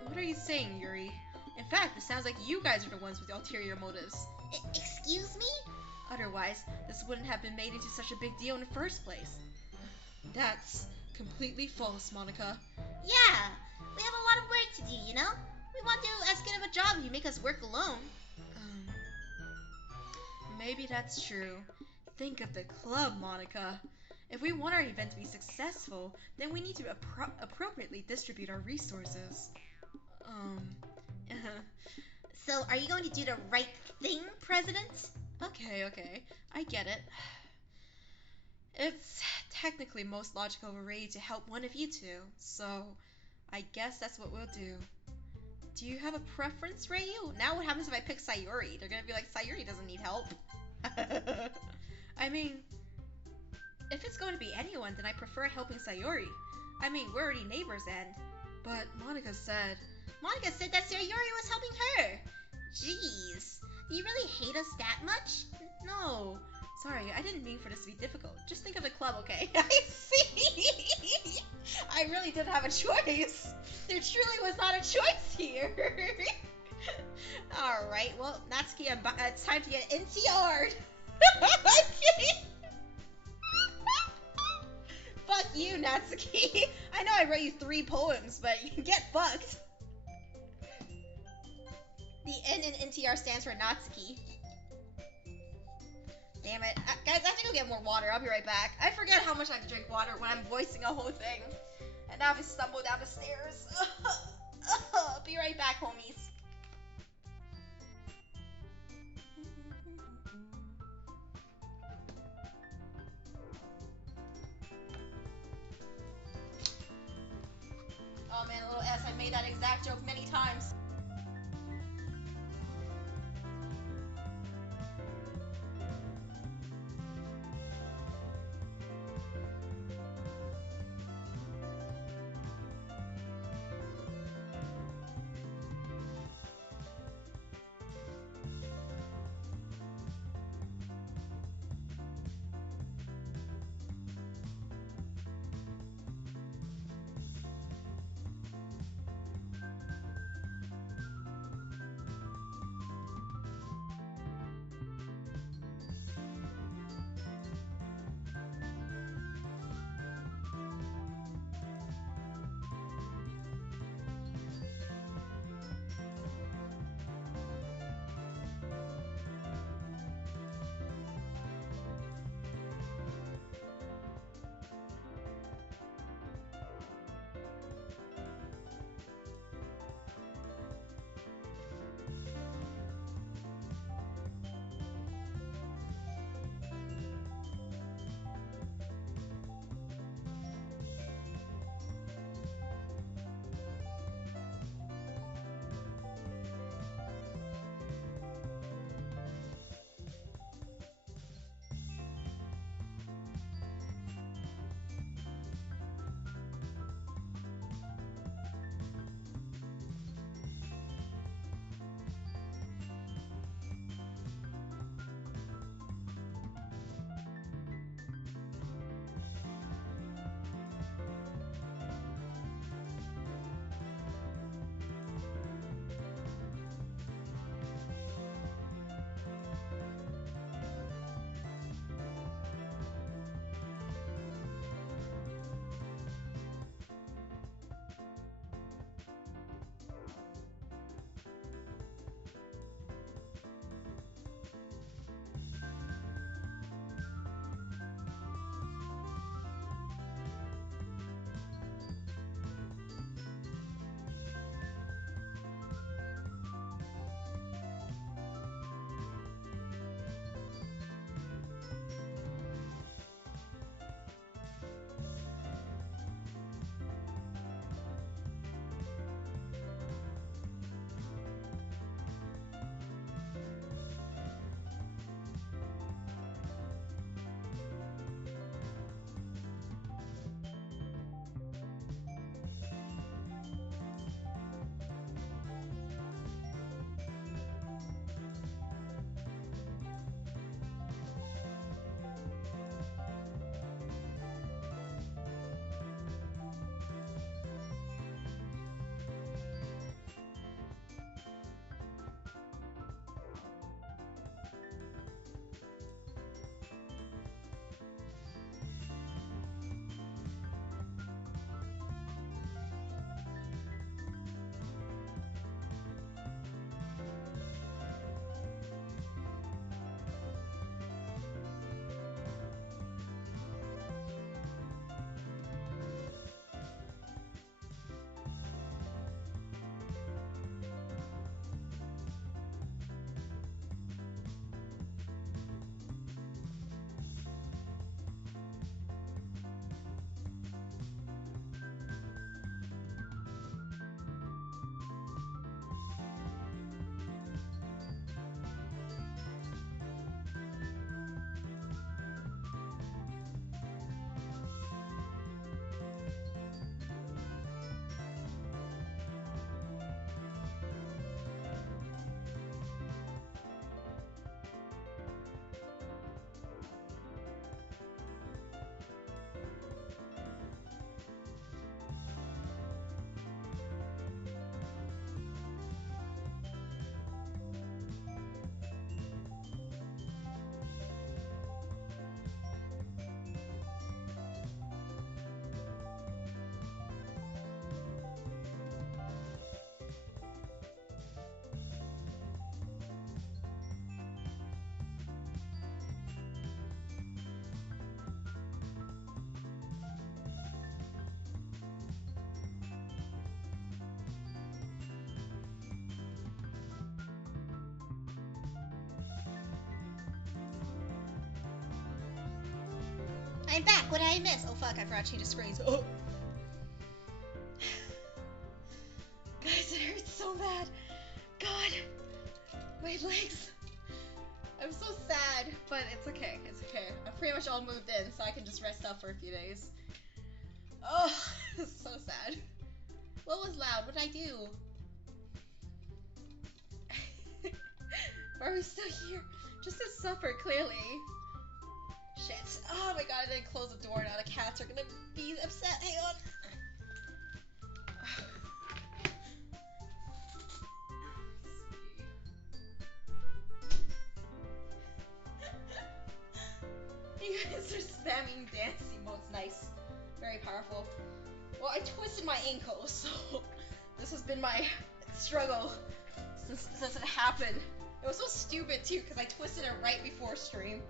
What are you saying, Yuri? In fact, it sounds like you guys are the ones with the ulterior motives. Excuse me? Otherwise, this wouldn't have been made into such a big deal in the first place. That's completely false, Monica. Yeah, we have a lot of work to do, you know? We won't do as good of a job if you make us work alone. Maybe that's true. Think of the club, Monica. If we want our event to be successful, then we need to appropriately distribute our resources. So, are you going to do the right thing, President? Okay, I get it. It's technically most logical of a raid to help one of you two, so I guess that's what we'll do. Do you have a preference, Reiyu? Now what happens if I pick Sayori? They're gonna be like, Sayori doesn't need help. I mean, if it's going to be anyone, then I prefer helping Sayori. I mean, we're already neighbors and... But Monica said that Sayori was helping her. Jeez, do you really hate us that much? No. Sorry, I didn't mean for this to be difficult. Just think of the club, okay? I see! I really didn't have a choice. There truly was not a choice here. Alright, well, Natsuki, it's time to get NTR'd. I'm kidding. Fuck you, Natsuki. I know I wrote you 3 poems, but you can get fucked. The N in NTR stands for Natsuki. Damn it. Guys, I have to go get more water. I'll be right back. I forget how much I have to drink water when I'm voicing a whole thing. And now I stumble down the stairs. Be right back, homies. Oh man, a little S. I made that exact joke many times. I'm back. What did I miss? Oh fuck, I forgot to change the screens. Oh. Guys, it hurts so bad. God. My legs. I'm so sad, but it's okay. It's okay. I'm pretty much all moved in, so I can just rest up for a few days. Oh, it's so sad. What was loud? What did I do? Why are we still here? Just to suffer, clearly. Shit. Oh my god, I didn't close the door now. The cats are gonna be upset. Hang on. You guys are spamming dance emotes. Nice. Very powerful. Well, I twisted my ankle, so this has been my struggle since it happened. It was so stupid too, because I twisted it right before stream.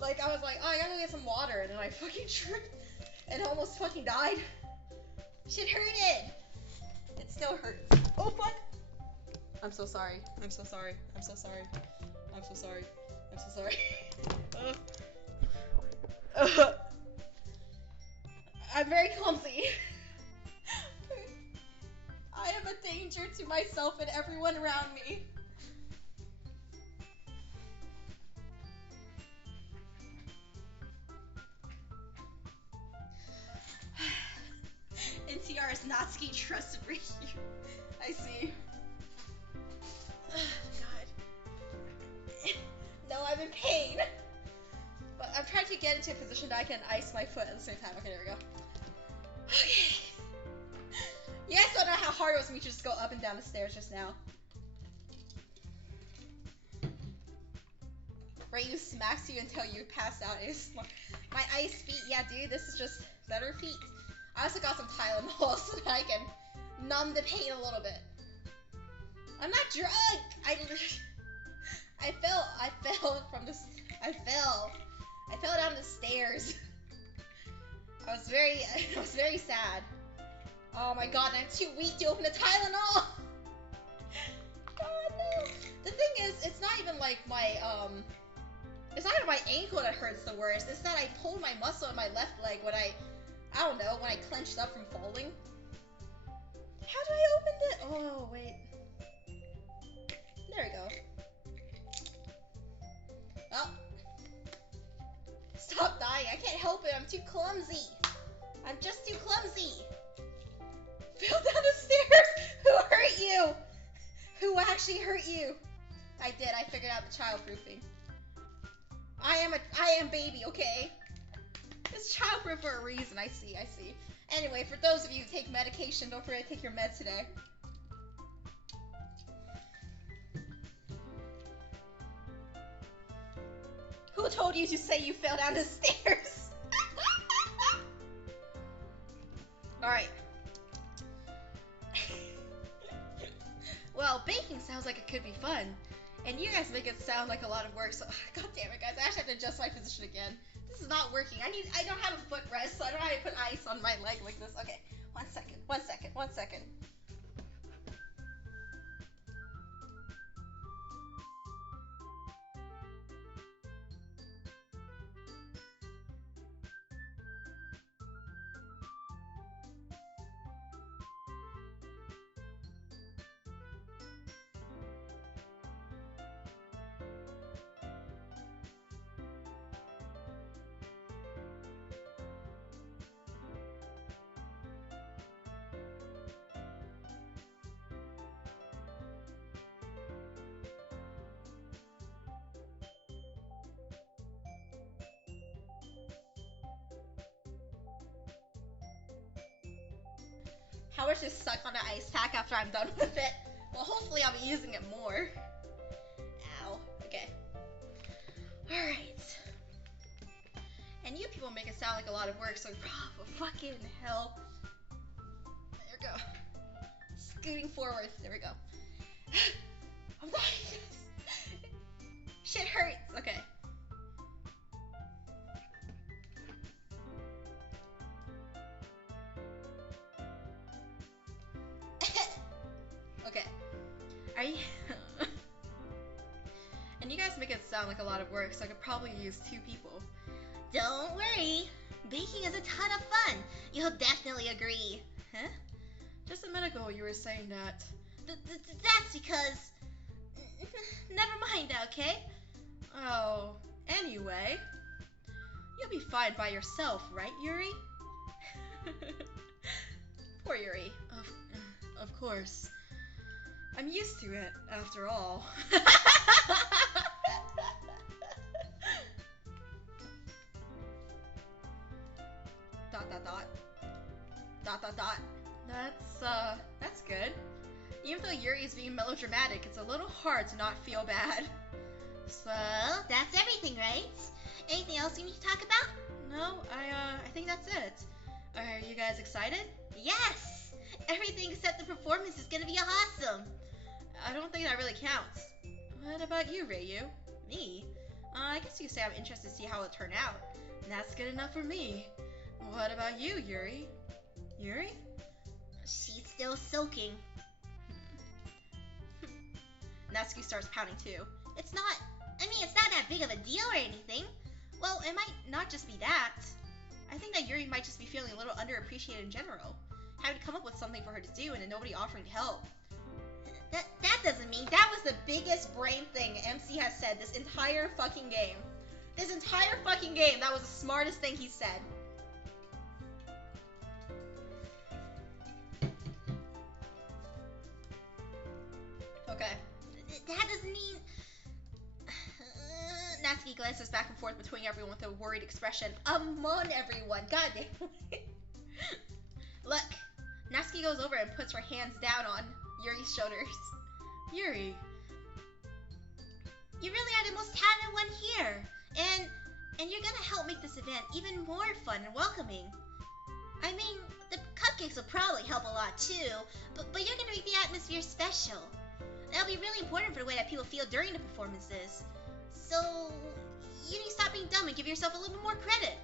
Like, I was like, oh, I gotta go get some water, and then I fucking tripped and almost fucking died. Shit hurted! It still hurts. Oh, fuck! I'm so sorry. I'm so sorry. I'm so sorry. I'm so sorry. I'm so sorry. I'm very clumsy. I am a danger to myself and everyone around me. NTR is Natsuki trusted Reiyu. I see. God. No, I'm in pain. But I'm trying to get into a position that I can ice my foot at the same time. Okay, there we go. Okay. You guys don't know how hard it was for me to just go up and down the stairs just now. Reiyu smacks you until you pass out. My ice feet. Yeah, dude, this is just better feet. I also got some Tylenol so that I can numb the pain a little bit. I'm not drunk! I fell from this. I fell down the stairs. I was very sad. Oh my god, I'm too weak to open the Tylenol! God, no. The thing is, it's not even like my, it's not even my ankle that hurts the worst. It's that I pulled my muscle in my left leg when I don't know, when I clenched up from falling. How do I open it? Oh, wait. There we go. Oh. Stop dying. I can't help it. I'm too clumsy. I'm just too clumsy. Fell down the stairs. Who hurt you? Who actually hurt you? I did. I figured out the childproofing. I am baby, okay? It's childproof for a reason. I see. Anyway, for those of you who take medication, don't forget to take your meds today. Who told you to say you fell down the stairs? Alright. Well, baking sounds like it could be fun. And you guys make it sound like a lot of work, so god damn it, guys, I actually have to adjust my position again. This is not working. I don't have a footrest, so I don't know how to put ice on my leg like this. Okay, one second. How much is suck on the ice pack after I'm done with it? Well, hopefully I'll be using it more. Ow. Okay. Alright. And you people make it sound like a lot of work, so fucking hell. There we go. Scooting forward. There we go. I'm dying. Shit hurts. Okay. sound like a lot of work, so I could probably use 2 people. Don't worry. Baking is a ton of fun. You'll definitely agree. Huh? Just a minute ago, you were saying that. That's because... Never mind, okay? Oh, anyway. You'll be fine by yourself, right, Yuri? Poor Yuri. Of course. I'm used to it, after all. Dot dot dot. Dot dot dot. That's good. Even though Yuri is being melodramatic, it's a little hard to not feel bad. So, that's everything, right? Anything else you need to talk about? No, I think that's it. Are you guys excited? Yes! Everything except the performance is gonna be awesome. I don't think that really counts. What about you, Reiyu? Me? I guess you could say I'm interested to see how it'll turn out. And that's good enough for me. What about you, Yuri? Yuri? She's still soaking. Natsuki starts pouting too. It's not that big of a deal or anything. Well, it might not just be that. I think that Yuri might just be feeling a little underappreciated in general. Having to come up with something for her to do and then nobody offering to help. That doesn't mean that was the biggest brain thing MC has said this entire fucking game. This entire fucking game, that was the smartest thing he said. Okay. That doesn't mean... Natsuki glances back and forth between everyone with a worried expression. I'm on everyone, goddamn. Look, Natsuki goes over and puts her hands down on Yuri's shoulders. Yuri. You really are the most talented one here. And you're gonna help make this event even more fun and welcoming. I mean, the cupcakes will probably help a lot too, but you're gonna make the atmosphere special. That'll be really important for the way that people feel during the performances. So, you need to stop being dumb and give yourself a little bit more credit.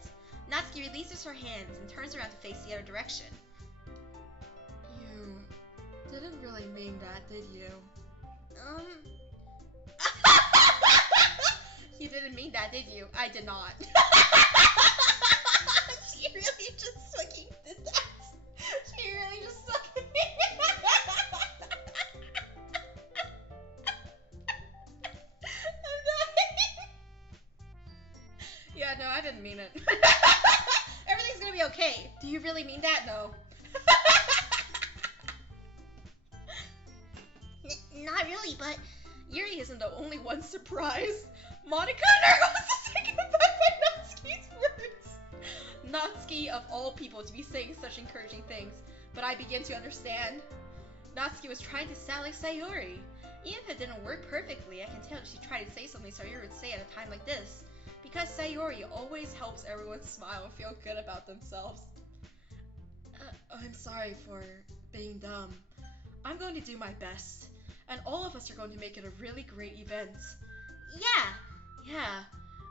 Natsuki releases her hands and turns around to face the other direction. You didn't really mean that, did you? You didn't mean that, did you? I did not. She really just fucking did that. She really just fucking... Yeah, no, I didn't mean it. Everything's gonna be okay. Do you really mean that? No. Not really, but... Yuri isn't the only one surprised. Monica and her was taken aback by Natsuki's words. Natsuki, of all people, to be saying such encouraging things, but I begin to understand. Natsuki was trying to sound like Sayori. Even if it didn't work perfectly, I can tell that she tried to say something Sayori would say at a time like this. Because Sayori always helps everyone smile and feel good about themselves. I'm sorry for being dumb. I'm going to do my best. And all of us are going to make it a really great event. Yeah.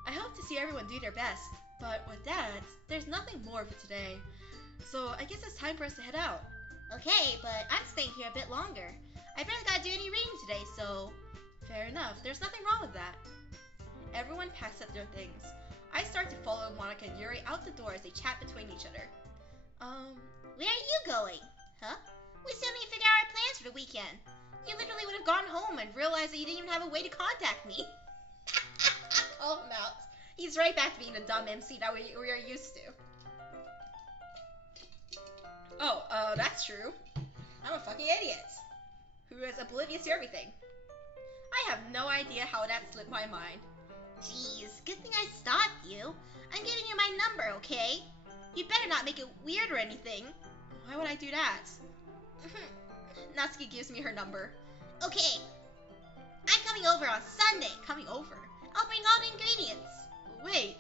I hope to see everyone do their best. But with that, there's nothing more for today. So I guess it's time for us to head out. Okay, but I'm staying here a bit longer. I barely gotta do any reading today, so... Fair enough. There's nothing wrong with that. Everyone packs up their things. I start to follow Monica and Yuri out the door as they chat between each other. Where are you going? Huh? We still need to figure out our plans for the weekend. You literally would have gone home and realized that you didn't even have a way to contact me. Call him out. He's right back to being the dumb MC that we are used to. Oh, that's true. I'm a fucking idiot. Who is oblivious to everything. I have no idea how that slipped my mind. Jeez, good thing I stopped you. I'm giving you my number, okay? You better not make it weird or anything. Why would I do that? Natsuki gives me her number. Okay. I'm coming over on Sunday. Coming over? I'll bring all the ingredients. Wait,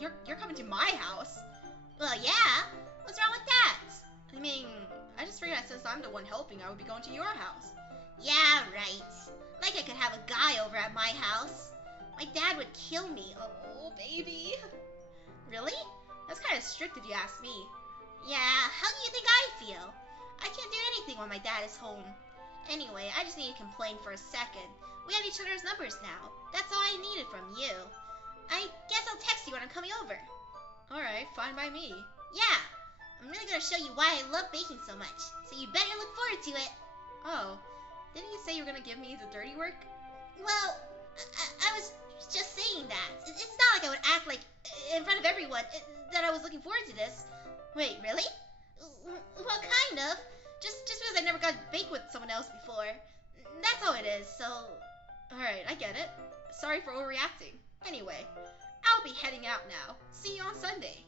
you're coming to my house? Well, yeah. What's wrong with that? I mean, I just figured that since I'm the one helping, I would be going to your house. Yeah, right. Like I could have a guy over at my house. My dad would kill me. Oh, baby. Really? That's kind of strict if you ask me. Yeah, how do you think I feel? I can't do anything when my dad is home. Anyway, I just need to complain for a second. We have each other's numbers now. That's all I needed from you. I guess I'll text you when I'm coming over. Alright, fine by me. Yeah, I'm really gonna show you why I love baking so much, so you better look forward to it. Oh, didn't you say you were gonna give me the dirty work? Well, I was just saying that. It's not like I would act like, in front of everyone, that I was looking forward to this. Wait, really? Well, kind of. Just because I never got to bake with someone else before. That's all it is, so... Alright, I get it. Sorry for overreacting. Anyway, I'll be heading out now. See you on Sunday.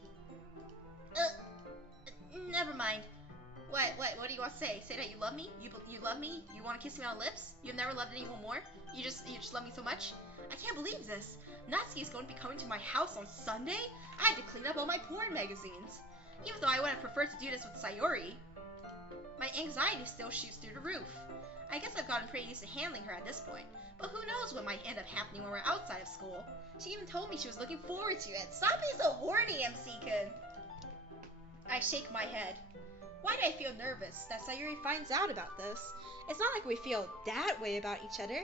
Never mind. What do you want to say? Say that you love me? You love me? You want to kiss me on the lips? You've never loved anyone more? You just love me so much? I can't believe this. Natsuki is going to be coming to my house on Sunday? I had to clean up all my porn magazines. Even though I would have preferred to do this with Sayori, my anxiety still shoots through the roof. I guess I've gotten pretty used to handling her at this point, but who knows what might end up happening when we're outside of school. She even told me she was looking forward to it. Stop being so horny, MC-kun. I shake my head. Why do I feel nervous that Sayuri finds out about this? It's not like we feel that way about each other.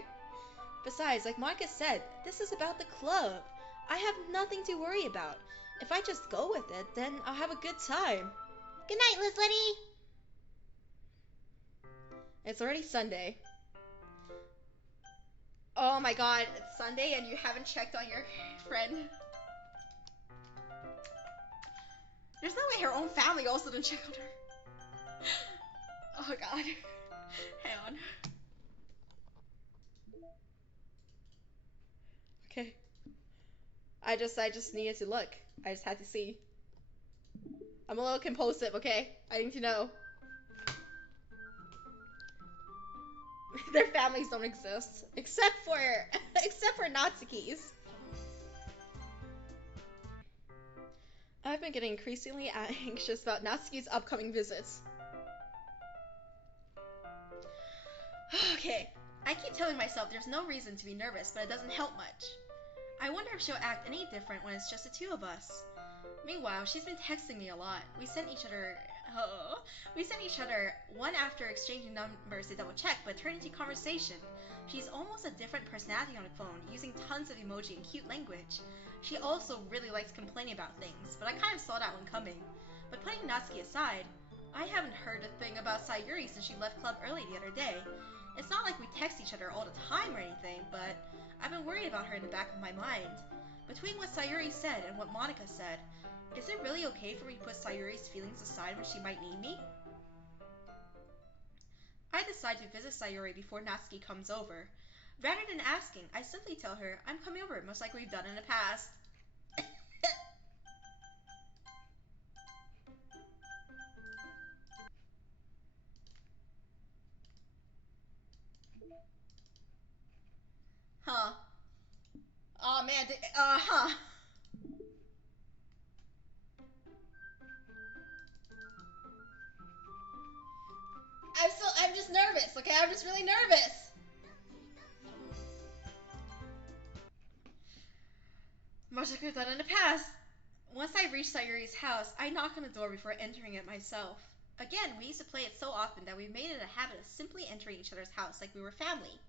Besides, like Monica said, this is about the club. I have nothing to worry about. If I just go with it, then I'll have a good time. Good night, Liz Liddy. It's already Sunday. Oh my god, it's Sunday and you haven't checked on your friend. There's no way her own family also didn't check on her. Oh god. Hang on. Okay. I just needed to look. I just had to see. I'm a little compulsive, okay? I need to know. Their families don't exist. Except for Natsuki's. I've been getting increasingly anxious about Natsuki's upcoming visits. Okay, I keep telling myself there's no reason to be nervous, but it doesn't help much. I wonder if she'll act any different when it's just the two of us. Meanwhile, she's been texting me a lot. We sent each other one after exchanging numbers to double check, but it turned into conversation. She's almost a different personality on the phone, using tons of emoji and cute language. She also really likes complaining about things, but I kind of saw that one coming. But putting Natsuki aside, I haven't heard a thing about Sayuri since she left club early the other day. It's not like we text each other all the time or anything, but I've been worried about her in the back of my mind. Between what Sayuri said and what Monica said, is it really okay for me to put Sayuri's feelings aside when she might need me? I decide to visit Sayuri before Natsuki comes over. Rather than asking, I simply tell her I'm coming over, much like we've done in the past. Huh. Oh man, huh. I'm just nervous, okay? I'm just really nervous. Much like we've done in the past. Once I reach Sayuri's house, I knock on the door before entering it myself. Again, we used to play it so often that we've made it a habit of simply entering each other's house like we were family.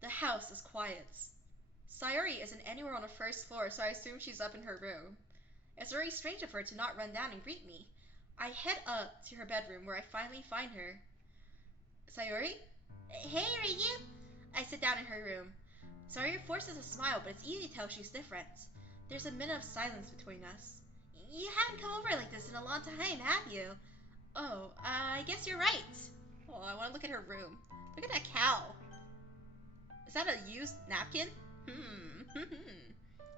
The house is quiet. Sayuri isn't anywhere on the first floor, so I assume she's up in her room. It's very strange of her to not run down and greet me. I head up to her bedroom where I finally find her. Sayuri? Hey, Reiyu. I sit down in her room. Sayuri forces a smile, but it's easy to tell she's different. There's a minute of silence between us. You haven't come over like this in a long time, have you? Oh, I guess you're right. Oh, I want to look at her room. Look at that cow. Is that a used napkin?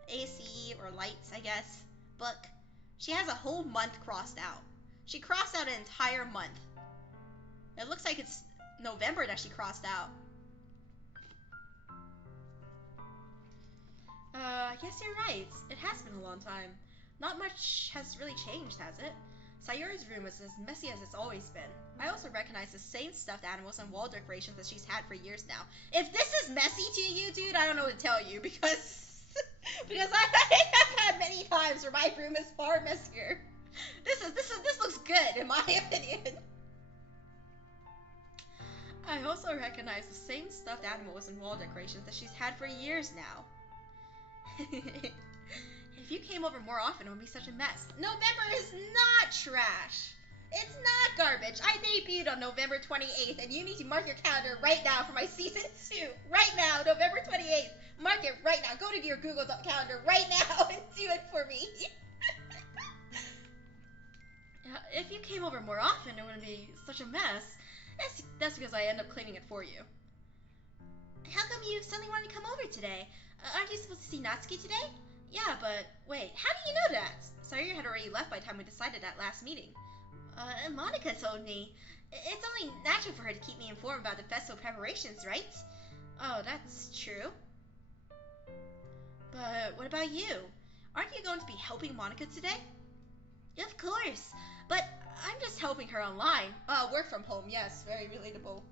AC or lights, I guess. Look, she has a whole month crossed out. She crossed out an entire month. It looks like it's November that she crossed out. I guess you're right. It has been a long time. Not much has really changed, has it? Sayuri's room is as messy as it's always been. I also recognize the same stuffed animals and wall decorations that she's had for years now. If this is messy to you, dude, I don't know what to tell you, because because I have had many times where my room is far messier. This looks good in my opinion. I also recognize the same stuffed animals and wall decorations that she's had for years now. If you came over more often, it would be such a mess. November is not trash. It's not garbage. I debuted on November 28th, and you need to mark your calendar right now for my season 2. Right now, November 28th. Mark it right now. Go to your Google calendar right now and do it for me. If you came over more often, it wouldn't be such a mess. That's because I end up cleaning it for you. How come you suddenly wanted to come over today? Aren't you supposed to see Natsuki today? Yeah, but wait, how do you know that? Sayuri had already left by the time we decided that last meeting. Monica told me. It's only natural for her to keep me informed about the festival preparations, right? Oh, that's true. But what about you? Aren't you going to be helping Monica today? Of course, but I'm just helping her online. Work from home, yes, very relatable.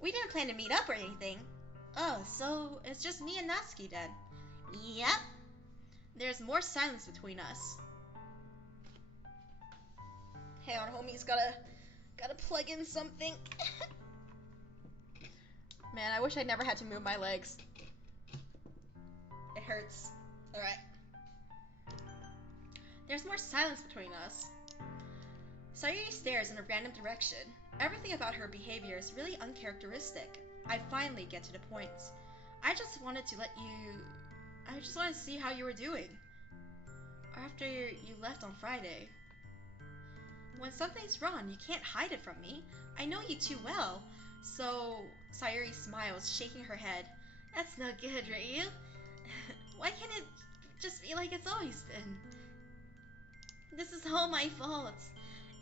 We didn't plan to meet up or anything. Oh, so it's just me and Natsuki then? Yep. There's more silence between us. Hang on, homie's gotta plug in something. Man, I wish I never had to move my legs. It hurts. Alright. There's more silence between us. Sayuri stares in a random direction. Everything about her behavior is really uncharacteristic. I finally get to the point. I just wanted to see how you were doing. After you left on Friday. When something's wrong, you can't hide it from me. I know you too well. So, Sayuri smiles, shaking her head. That's no good, Reiyu. Why can't it just be like it's always been? This is all my fault.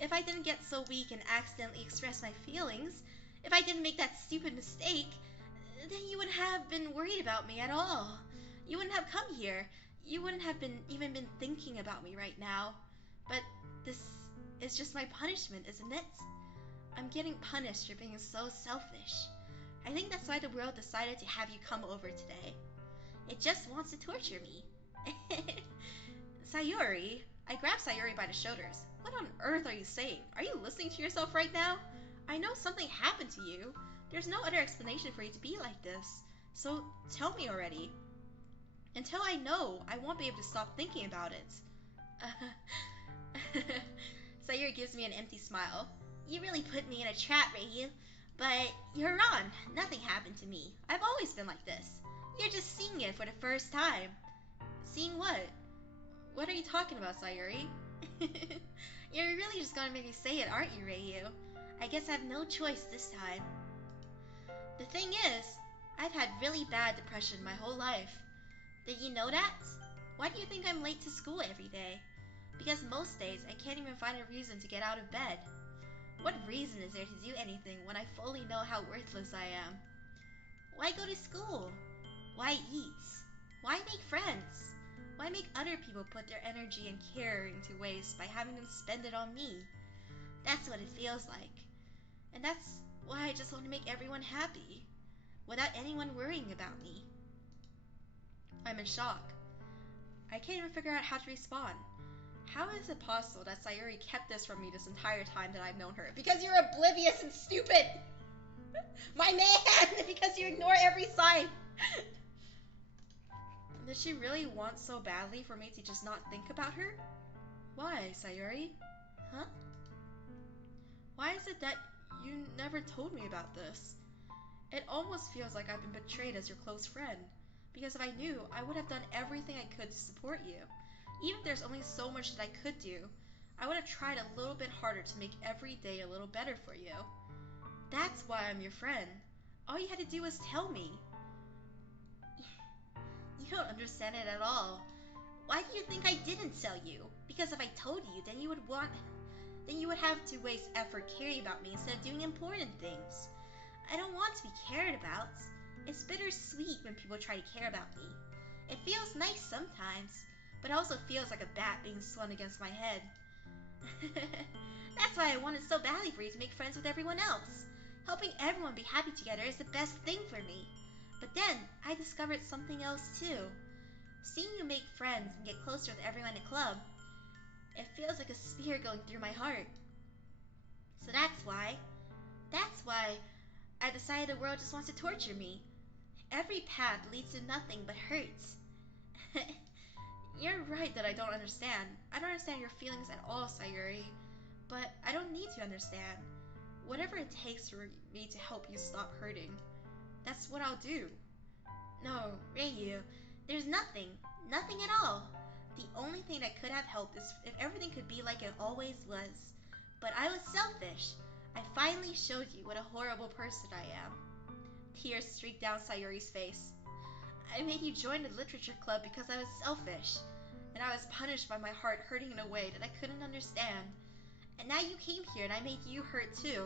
If I didn't get so weak and accidentally express my feelings, if I didn't make that stupid mistake, then you wouldn't have been worried about me at all. You wouldn't have come here. You wouldn't have even been thinking about me right now. But this is just my punishment, isn't it? I'm getting punished for being so selfish. I think that's why the world decided to have you come over today. It just wants to torture me. Sayuri, I grabbed Sayuri by the shoulders. What on earth are you saying? Are you listening to yourself right now? I know something happened to you. There's no other explanation for you to be like this. So tell me already. Until I know, I won't be able to stop thinking about it. Sayuri gives me an empty smile. You really put me in a trap, Reiyu. But you're wrong. Nothing happened to me. I've always been like this. You're just seeing it for the first time. Seeing what? What are you talking about, Sayuri? You're really just gonna make me say it, aren't you, Reiyu? I guess I have no choice this time. The thing is, I've had really bad depression my whole life. Did you know that? Why do you think I'm late to school every day? Because most days I can't even find a reason to get out of bed. What reason is there to do anything when I fully know how worthless I am? Why go to school? Why eat? Why make friends? Why make other people put their energy and care into waste by having them spend it on me? That's what it feels like. And that's why I just want to make everyone happy, without anyone worrying about me. I'm in shock. I can't even figure out how to respond. How is it possible that Sayuri kept this from me this entire time that I've known her? Because you're oblivious and stupid! My man! Because you ignore every sign! Did she really want so badly for me to just not think about her? Why, Sayuri? Huh? Why is it that you never told me about this? It almost feels like I've been betrayed as your close friend. Because if I knew, I would have done everything I could to support you. Even if there's only so much that I could do, I would have tried a little bit harder to make every day a little better for you. That's why I'm your friend. All you had to do was tell me. You don't understand it at all. Why do you think I didn't tell you? Because if I told you, then you would have to waste effort caring about me instead of doing important things. I don't want to be cared about. It's bittersweet when people try to care about me. It feels nice sometimes, but it also feels like a bat being swung against my head. That's why I wanted so badly for you to make friends with everyone else. Helping everyone be happy together is the best thing for me. But then, I discovered something else too. Seeing you make friends and get closer with everyone in the club, it feels like a spear going through my heart. So that's why I decided the world just wants to torture me. Every path leads to nothing but hurts. You're right that I don't understand. I don't understand your feelings at all, Sayuri. But I don't need to understand. Whatever it takes for me to help you stop hurting, that's what I'll do. No, Reiyu, there's nothing. Nothing at all. The only thing that could have helped is if everything could be like it always was. But I was selfish. I finally showed you what a horrible person I am. Tears streaked down Sayuri's face. I made you join the literature club because I was selfish, and I was punished by my heart hurting in a way that I couldn't understand. And now you came here and I made you hurt too.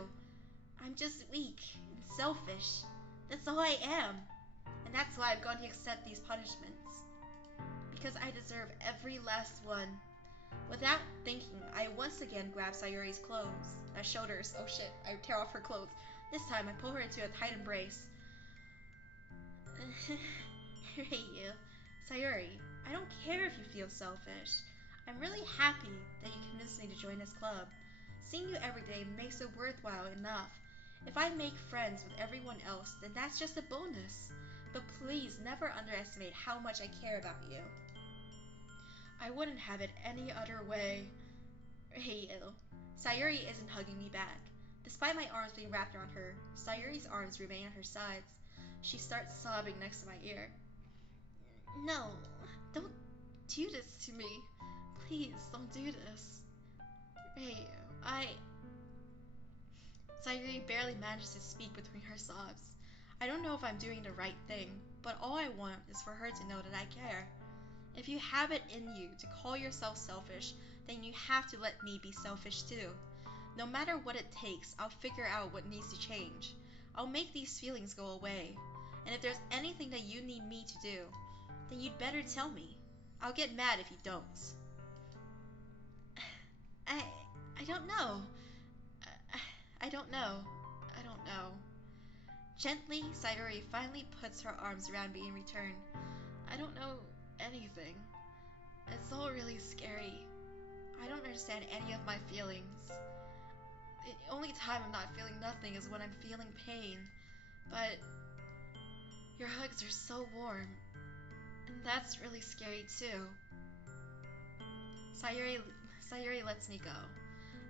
I'm just weak and selfish. That's all I am. And that's why I'm going to accept these punishments. Because I deserve every last one. Without thinking, I once again grab Sayuri's shoulders. Oh shit, I tear off her clothes. This time I pull her into a tight embrace. Reiyu, Sayuri, I don't care if you feel selfish. I'm really happy that you convinced me to join this club. Seeing you every day makes it worthwhile enough. If I make friends with everyone else, then that's just a bonus. But please never underestimate how much I care about you. I wouldn't have it any other way. Reiyu. Sayuri isn't hugging me back. Despite my arms being wrapped around her, Sayuri's arms remain at her sides. She starts sobbing next to my ear. No, don't do this to me. Please, don't do this. Reiyu, Sayuri barely manages to speak between her sobs. I don't know if I'm doing the right thing, but all I want is for her to know that I care. If you have it in you to call yourself selfish, then you have to let me be selfish too. No matter what it takes, I'll figure out what needs to change. I'll make these feelings go away. And if there's anything that you need me to do, then you'd better tell me. I'll get mad if you don't. I don't know. I don't know. I don't know. Gently, Sayuri finally puts her arms around me in return. I don't know anything. It's all really scary. I don't understand any of my feelings. The only time I'm not feeling nothing is when I'm feeling pain. But your hugs are so warm. And that's really scary too. Sayuri lets me go.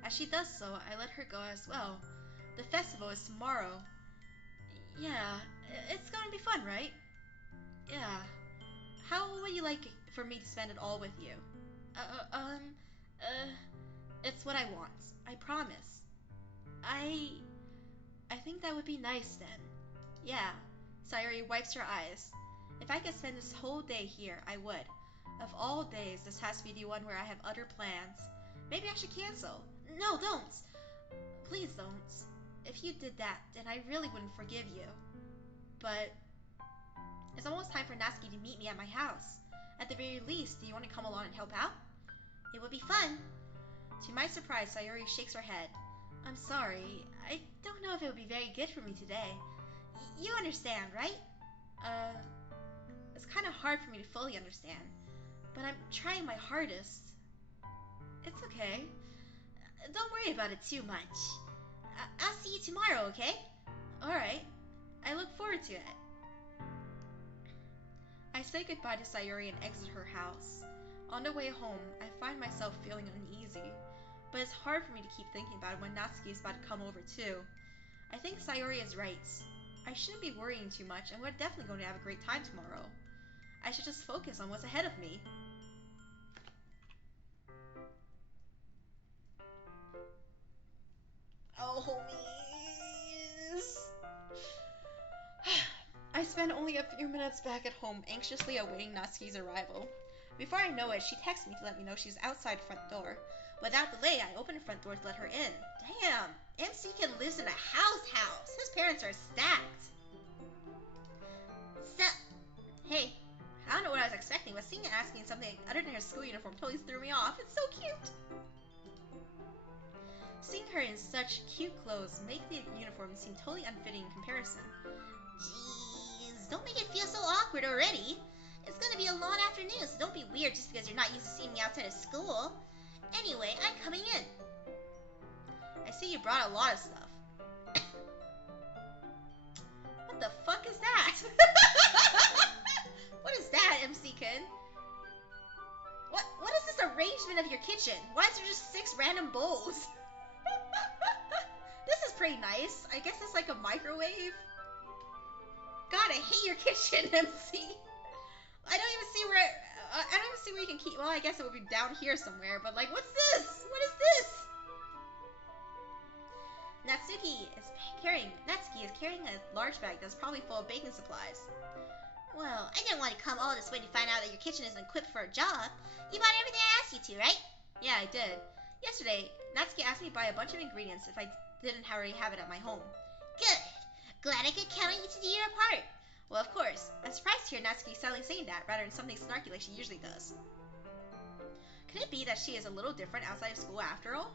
As she does so, I let her go as well. The festival is tomorrow. Yeah, it's gonna be fun, right? Yeah. How would you like for me to spend it all with you? It's what I want. I promise. I think that would be nice then. Yeah. Sayuri wipes her eyes. If I could spend this whole day here, I would. Of all days, this has to be the one where I have other plans. Maybe I should cancel. No, don't. Please don't. If you did that, then I really wouldn't forgive you. But it's almost time for Natsuki to meet me at my house. At the very least, do you want to come along and help out? It would be fun. To my surprise, Sayuri shakes her head. I'm sorry. I don't know if it would be very good for me today. You understand, right? It's kind of hard for me to fully understand. But I'm trying my hardest. It's okay. Don't worry about it too much. I'll see you tomorrow, okay? Alright. I look forward to it. I say goodbye to Sayuri and exit her house. On the way home, I find myself feeling uneasy, but it's hard for me to keep thinking about it when Natsuki is about to come over too. I think Sayuri is right. I shouldn't be worrying too much, and we're definitely going to have a great time tomorrow. I should just focus on what's ahead of me. Oh, homies. I spend only a few minutes back at home anxiously awaiting Natsuki's arrival. Before I know it, she texts me to let me know she's outside the front door. Without delay, I open the front door to let her in. Damn, MC Kid lives in a house. His parents are stacked. Hey, I don't know what I was expecting, but seeing her asking something other than her school uniform totally threw me off. It's so cute. Seeing her in such cute clothes make the uniform seem totally unfitting in comparison. Jeez, don't make it feel so awkward already. It's gonna be a long afternoon, so don't be weird just because you're not used to seeing me outside of school. Anyway, I'm coming in. I see you brought a lot of stuff. What is that, MC-kun? What is this arrangement of your kitchen? Why is there just 6 random bowls? This is pretty nice. I guess it's like a microwave. God, I hate your kitchen, MC. I don't even see where you can keep. Well, I guess it would be down here somewhere. But like, what's this? What is this? Natsuki is carrying a large bag that's probably full of baking supplies. Well, I didn't want to come all this way to find out that your kitchen isn't equipped for a job. You bought everything I asked you to, right? Yeah, I did. Yesterday, Natsuki asked me to buy a bunch of ingredients if I didn't already have it at my home. Good. Glad I could count on you to do your part. Well, of course. I'm surprised to hear Natsuki suddenly saying that rather than something snarky like she usually does. Could it be that she is a little different outside of school after all?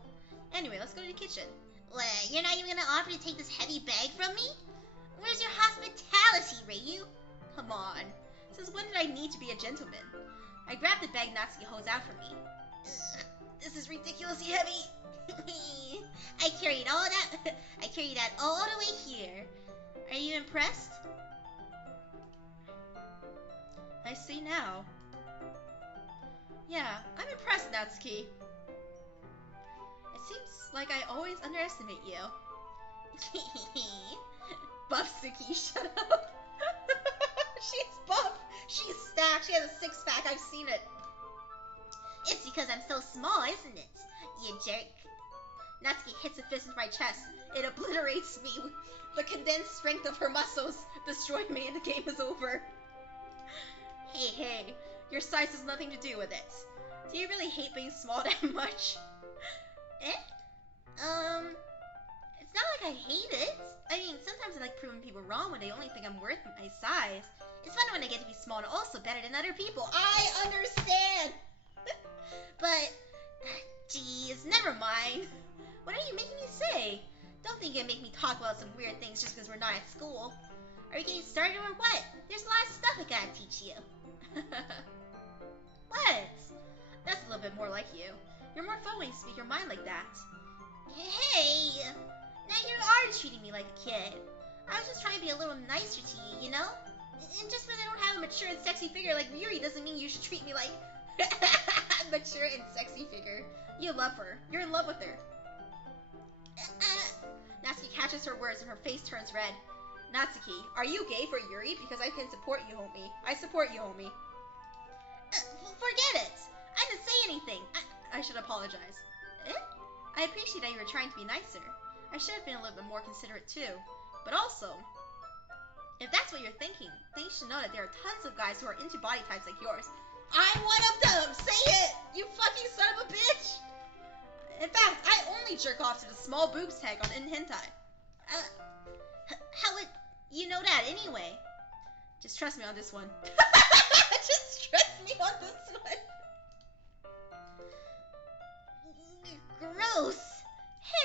Anyway, let's go to the kitchen. What, you're not even going to offer to take this heavy bag from me? Where's your hospitality, Reiyu? Come on. Since when did I need to be a gentleman? I grabbed the bag Natsuki holds out for me. Ugh, this is ridiculously heavy. I carried that all the way here. Are you impressed? I see now. Yeah, I'm impressed, Natsuki. It seems like I always underestimate you. Buff Suki, shut up. She's buff. She's stacked. She has a 6-pack. I've seen it. It's because I'm so small, isn't it? You jerk. Natsuki hits a fist into my chest. It obliterates me. The condensed strength of her muscles destroyed me and the game is over. Hey, your size has nothing to do with it. Do you really hate being small that much? It's not like I hate it. I mean, sometimes I like proving people wrong when they only think I'm worth my size. It's fun when I get to be small and also better than other people. I understand! But, geez, never mind. What are you making me say? Don't think you can make me talk about some weird things just because we're not at school. Are we getting started or what? There's a lot of stuff I gotta teach you. What? That's a little bit more like you. You're more fun when you speak your mind like that. Hey! Now you are treating me like a kid. I was just trying to be a little nicer to you, you know? And just because I don't have a mature and sexy figure like Yuri doesn't mean you should treat me like mature and sexy figure. You love her. You're in love with her. Natsuki catches her words and her face turns red. Natsuki, are you gay for Yuri? Because I can support you, homie. I support you, homie. Forget it. I didn't say anything. I should apologize. I appreciate that you were trying to be nicer. I should have been a little bit more considerate too. But also, if that's what you're thinking, then you should know that there are tons of guys who are into body types like yours. I'm one of them! Say it! You fucking son of a bitch! In fact, I only jerk off to the small boobs tag on in hentai. How would you know that anyway? Just trust me on this one. Just trust me on this one. Gross.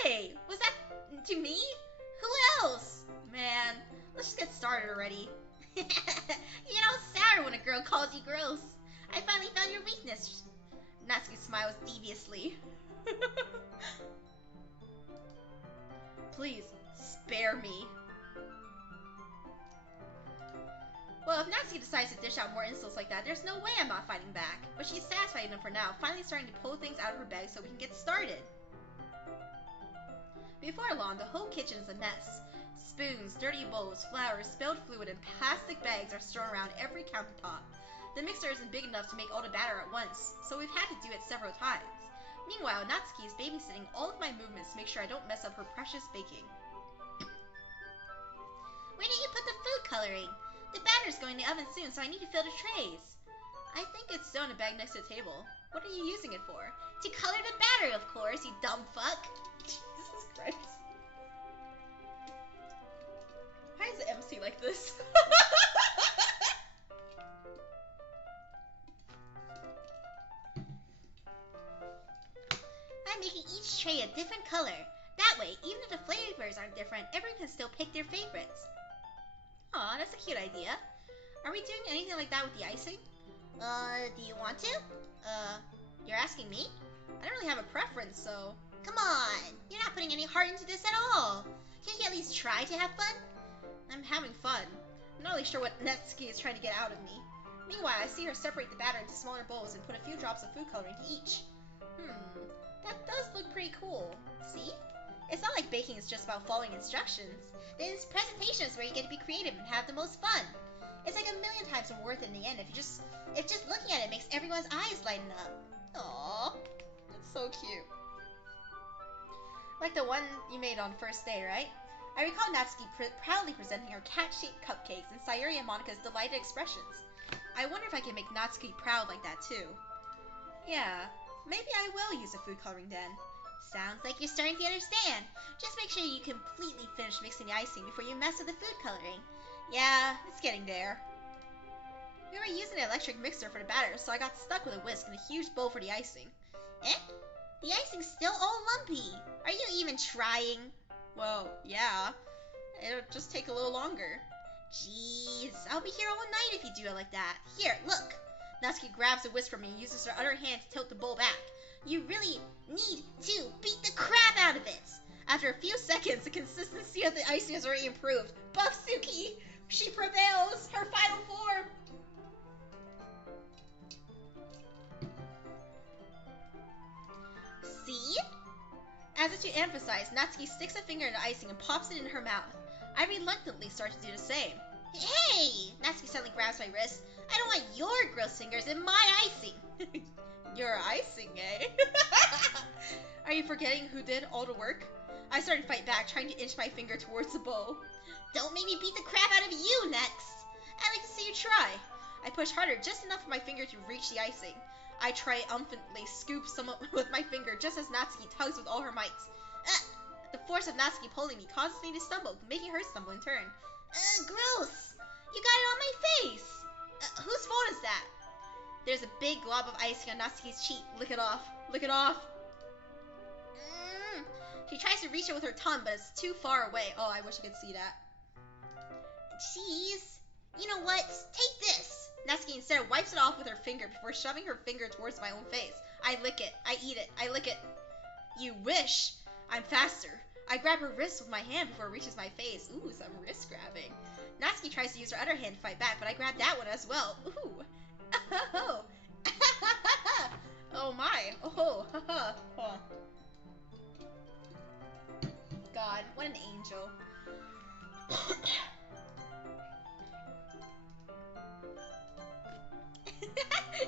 Hey, was that to me? Who else? Man, let's just get started already. You know, sour when a girl calls you gross. I finally found your weakness. Natsuki smiles deviously. Please, spare me. Well, if Natsuki decides to dish out more insults like that, there's no way I'm not fighting back. But she's satisfied enough for now, finally starting to pull things out of her bag so we can get started. Before long, the whole kitchen is a mess. Spoons, dirty bowls, flour, spilled fluid, and plastic bags are strewn around every countertop. The mixer isn't big enough to make all the batter at once, so we've had to do it several times. Meanwhile, Natsuki is babysitting all of my movements to make sure I don't mess up her precious baking. Where did you put the food coloring? The batter's going in the oven soon, so I need to fill the trays. I think it's still in a bag next to the table. What are you using it for? To color the batter, of course, you dumb fuck. Jesus Christ. Why is the MC like this? I'm making each tray a different color. That way, even if the flavors aren't different, everyone can still pick their favorites. Aw, that's a cute idea. Are we doing anything like that with the icing? Do you want to? You're asking me? I don't really have a preference, so... Come on, you're not putting any heart into this at all. Can't you at least try to have fun? I'm having fun. I'm not really sure what Natsuki is trying to get out of me. Meanwhile, I see her separate the batter into smaller bowls and put a few drops of food coloring to each. That does look pretty cool. See? It's not like baking is just about following instructions. There's presentations where you get to be creative and have the most fun. It's like a million times more worth it in the end if just looking at it makes everyone's eyes lighten up. Aww. It's so cute. Like the one you made on first day, right? I recall Natsuki proudly presenting her cat-shaped cupcakes and Sayuri and Monika's delighted expressions. I wonder if I can make Natsuki proud like that too. Yeah, maybe I will use a food coloring then. Sounds like you're starting to understand. Just make sure you completely finish mixing the icing before you mess with the food coloring. Yeah, it's getting there. We were using an electric mixer for the batter, so I got stuck with a whisk and a huge bowl for the icing. Eh? The icing's still all lumpy. Are you even trying? Well, yeah. It'll just take a little longer. Jeez, I'll be here all night if you do it like that. Here, look. Natsuki grabs a whisk from me and uses her other hand to tilt the bowl back. You really need to beat the crap out of it. After a few seconds, the consistency of the icing has already improved. Buffsuki! She prevails! Her final form! See? As if to emphasize, Natsuki sticks a finger in the icing and pops it in her mouth. I reluctantly start to do the same. Hey! Natsuki suddenly grabs my wrist. I don't want your gross fingers in my icing. Your icing, eh? Are you forgetting who did all the work? I started to fight back, trying to inch my finger towards the bowl. Don't make me beat the crap out of you next. I'd like to see you try. I push harder, just enough for my finger to reach the icing. I triumphantly scoop some with my finger, just as Natsuki tugs with all her might. The force of Natsuki pulling me causes me to stumble, making her stumble in turn. Gross! You got it on my face! Whose fault is that? There's a big glob of icing on Natsuki's cheek. Lick it off. Lick it off. She tries to reach it with her tongue, but it's too far away. Oh, I wish I could see that. Jeez. You know what? Take this. Natsuki instead wipes it off with her finger before shoving her finger towards my own face. I lick it. I eat it. I lick it. You wish. I'm faster. I grab her wrist with my hand before it reaches my face. Ooh, some wrist grabbing. Natsuki tries to use her other hand to fight back, but I grab that one as well. Ooh. Oh. Oh my. Oh. God, what an angel.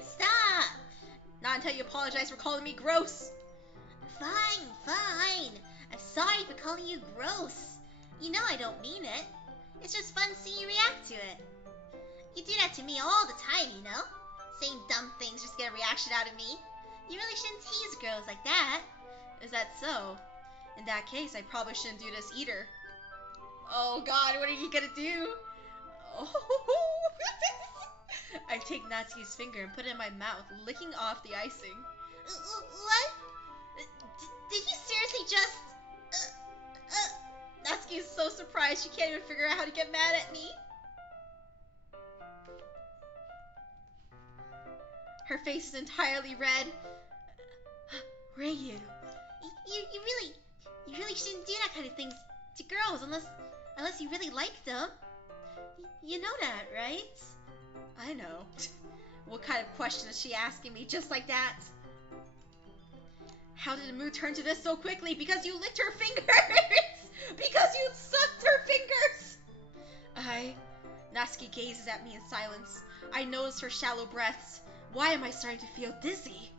Stop! Not until you apologize for calling me gross. Fine. I'm sorry for calling you gross. You know I don't mean it. It's just fun seeing you react to it. You do that to me all the time, you know? Saying dumb things just to get a reaction out of me. You really shouldn't tease girls like that. Is that so? In that case, I probably shouldn't do this either. Oh God, what are you gonna do? Oh. I take Natsuki's finger and put it in my mouth, licking off the icing. What? Did you seriously just... Natsuki is so surprised she can't even figure out how to get mad at me. Her face is entirely red. Reiyu. You really shouldn't do that kind of things to girls unless you really like them. You know that, right? I know. What kind of question is she asking me just like that? How did the mood turn to this so quickly? Because you licked her fingers! Because you sucked her fingers! Natsuki gazes at me in silence. I notice her shallow breaths. Why am I starting to feel dizzy?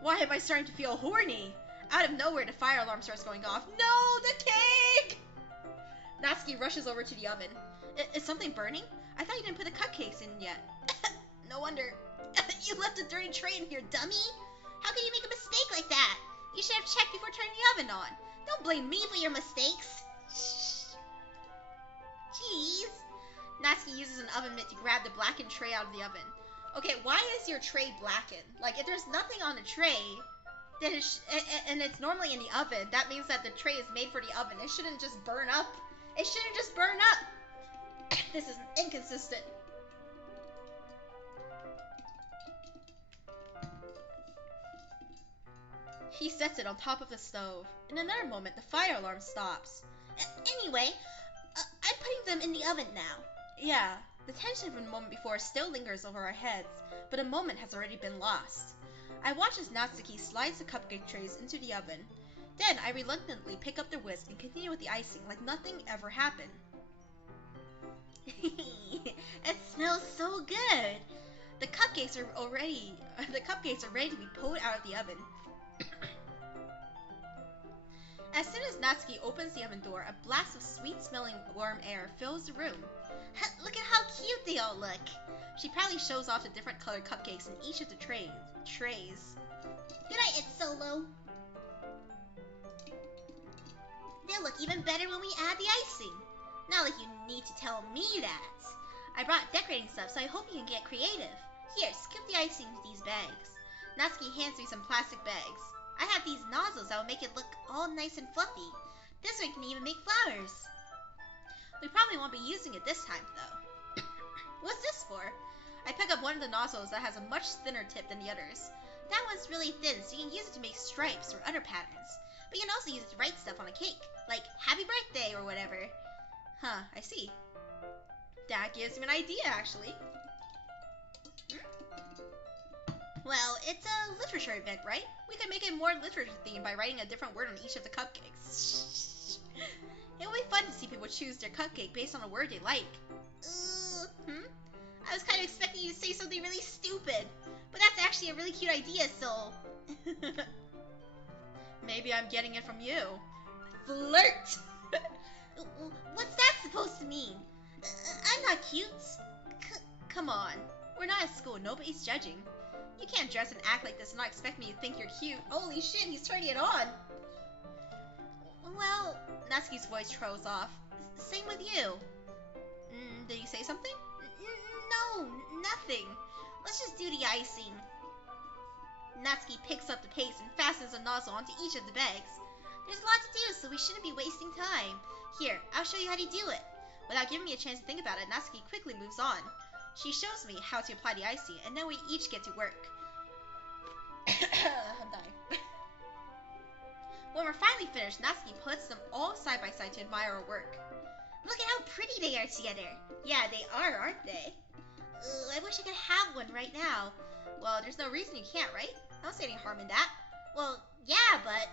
Why am I starting to feel horny? Out of nowhere, the fire alarm starts going off. No, the cake! Natsuki rushes over to the oven. Is something burning? I thought you didn't put the cupcakes in yet. No wonder. You left a dirty tray in here, dummy. How can you make a mistake like that? You should have checked before turning the oven on. Don't blame me for your mistakes. Jeez. Natsuki uses an oven mitt to grab the blackened tray out of the oven. Okay, why is your tray blackened? Like, if there's nothing on the tray, then and it's normally in the oven, that means that the tray is made for the oven. It shouldn't just burn up. It shouldn't just burn up. This is inconsistent. He sets it on top of the stove. In another moment, the fire alarm stops. Anyway, I'm putting them in the oven now. Yeah, the tension from the moment before still lingers over our heads, but a moment has already been lost. I watch as Natsuki slides the cupcake trays into the oven. Then I reluctantly pick up the whisk and continue with the icing like nothing ever happened. It smells so good. The cupcakes are ready to be pulled out of the oven. As soon as Natsuki opens the oven door, a blast of sweet-smelling warm air fills the room. Look at how cute they all look. She proudly shows off the different colored cupcakes in each of the trays. Good night, it's Solo. They'll look even better when we add the icing. Not like you need to tell me that. I brought decorating stuff, so I hope you can get creative. Here, scoop the icing into these bags. Natsuki hands me some plastic bags. I have these nozzles that will make it look all nice and fluffy. This way you can even make flowers. We probably won't be using it this time, though. What's this for? I pick up one of the nozzles that has a much thinner tip than the others. That one's really thin, so you can use it to make stripes or other patterns. But you can also use it to write stuff on a cake, like happy birthday or whatever. Huh, I see. That gives me an idea, actually. Well, it's a literature event, right? We could make it more literature themed by writing a different word on each of the cupcakes. It would be fun to see people choose their cupcake based on a word they like. I was kind of expecting you to say something really stupid, but that's actually a really cute idea, so... Maybe I'm getting it from you. Flirt! What's that supposed to mean? I'm not cute. Come on. We're not at school. Nobody's judging. You can't dress and act like this and not expect me to think you're cute. Holy shit, he's turning it on. Well, Natsuki's voice trails off. Same with you. Did you say something? No, nothing. Let's just do the icing. Natsuki picks up the paste and fastens a nozzle onto each of the bags. There's a lot to do, so we shouldn't be wasting time. Here, I'll show you how to do it. Without giving me a chance to think about it, Natsuki quickly moves on. She shows me how to apply the icing, and then we each get to work. I'm dying. When we're finally finished, Natsuki puts them all side by side to admire our work. Look at how pretty they are together. Yeah, they are, aren't they? I wish I could have one right now. Well, there's no reason you can't, right? I don't see any harm in that. Well, yeah, but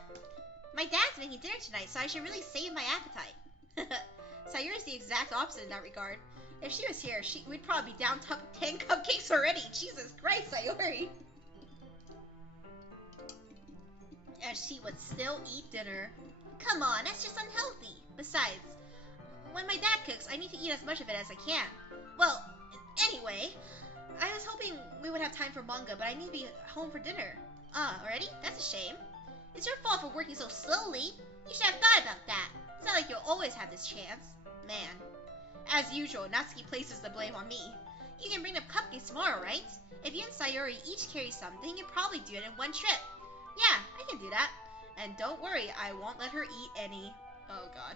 my dad's making dinner tonight, so I should really save my appetite. Sayuri's the exact opposite in that regard. If she was here, we'd probably be down top 10 cupcakes already. Jesus Christ, Sayuri. And she would still eat dinner. Come on, that's just unhealthy. Besides, when my dad cooks, I need to eat as much of it as I can. Well, anyway, I was hoping we would have time for manga, but I need to be home for dinner. Already? That's a shame. It's your fault for working so slowly. You should have thought about that. It's not like you'll always have this chance. Man. As usual, Natsuki places the blame on me. You can bring up cupcakes tomorrow, right? If you and Sayuri each carry some, then you can probably do it in one trip. Yeah, I can do that. And don't worry, I won't let her eat any. Oh god.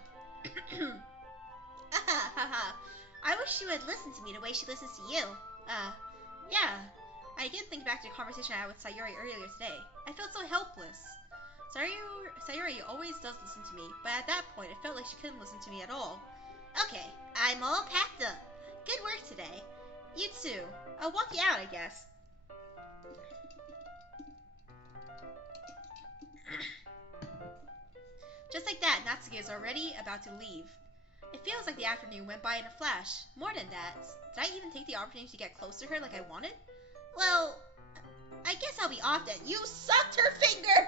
I wish she would listen to me the way she listens to you. Yeah. I did think back to the conversation I had with Sayuri earlier today. I felt so helpless. Sayuri always does listen to me, but at that point it felt like she couldn't listen to me at all. Okay, I'm all packed up. Good work today. You too. I'll walk you out, I guess. Just like that, Natsuki is already about to leave. It feels like the afternoon went by in a flash. More than that, did I even take the opportunity to get close to her like I wanted? Well, I guess I'll be off then. You sucked her finger!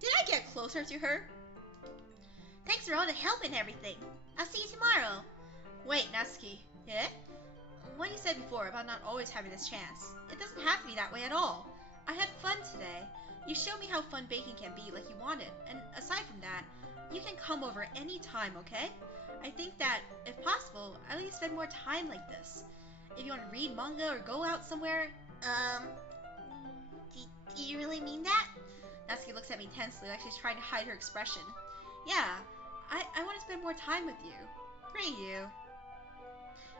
Did I get closer to her? Thanks for all the help and everything. I'll see you tomorrow. Wait, Natsuki. Yeah? What you said before about not always having this chance. It doesn't have to be that way at all. I had fun today. You showed me how fun baking can be like you wanted. And aside from that, you can come over any time, okay? I think that, if possible, at least spend more time like this. If you want to read manga or go out somewhere, do you really mean that? Natsuki looks at me tensely like she's trying to hide her expression. Yeah, I want to spend more time with you. Reiyu.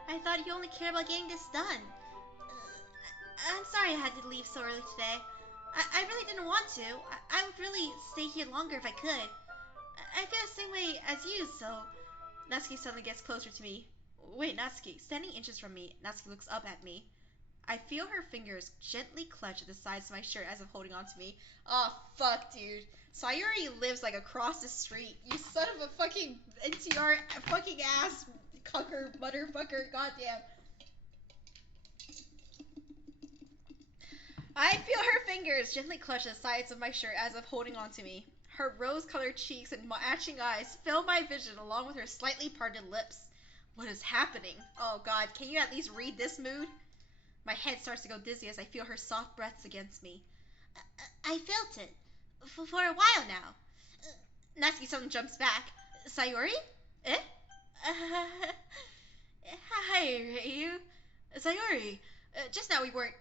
I thought you only cared about getting this done. I'm sorry I had to leave so early today. I really didn't want to. I would really stay here longer if I could. I feel the same way as you, so Natsuki suddenly gets closer to me. Wait, Natsuki. Standing inches from me, Natsuki looks up at me. I feel her fingers gently clutch at the sides of my shirt as if holding on to me. Oh, fuck, dude. Sayuri lives like across the street. You son of a fucking NTR fucking ass cucker, motherfucker, goddamn. I feel her fingers gently clutch the sides of my shirt as if holding on to me. Her rose-colored cheeks and matching eyes fill my vision along with her slightly parted lips. What is happening? Oh god, can you at least read this mood? My head starts to go dizzy as I feel her soft breaths against me. I felt it. For a while now. Natsuki suddenly jumps back. Sayuri? Eh? Hi, Reiyu. Sayuri. Just now we weren't...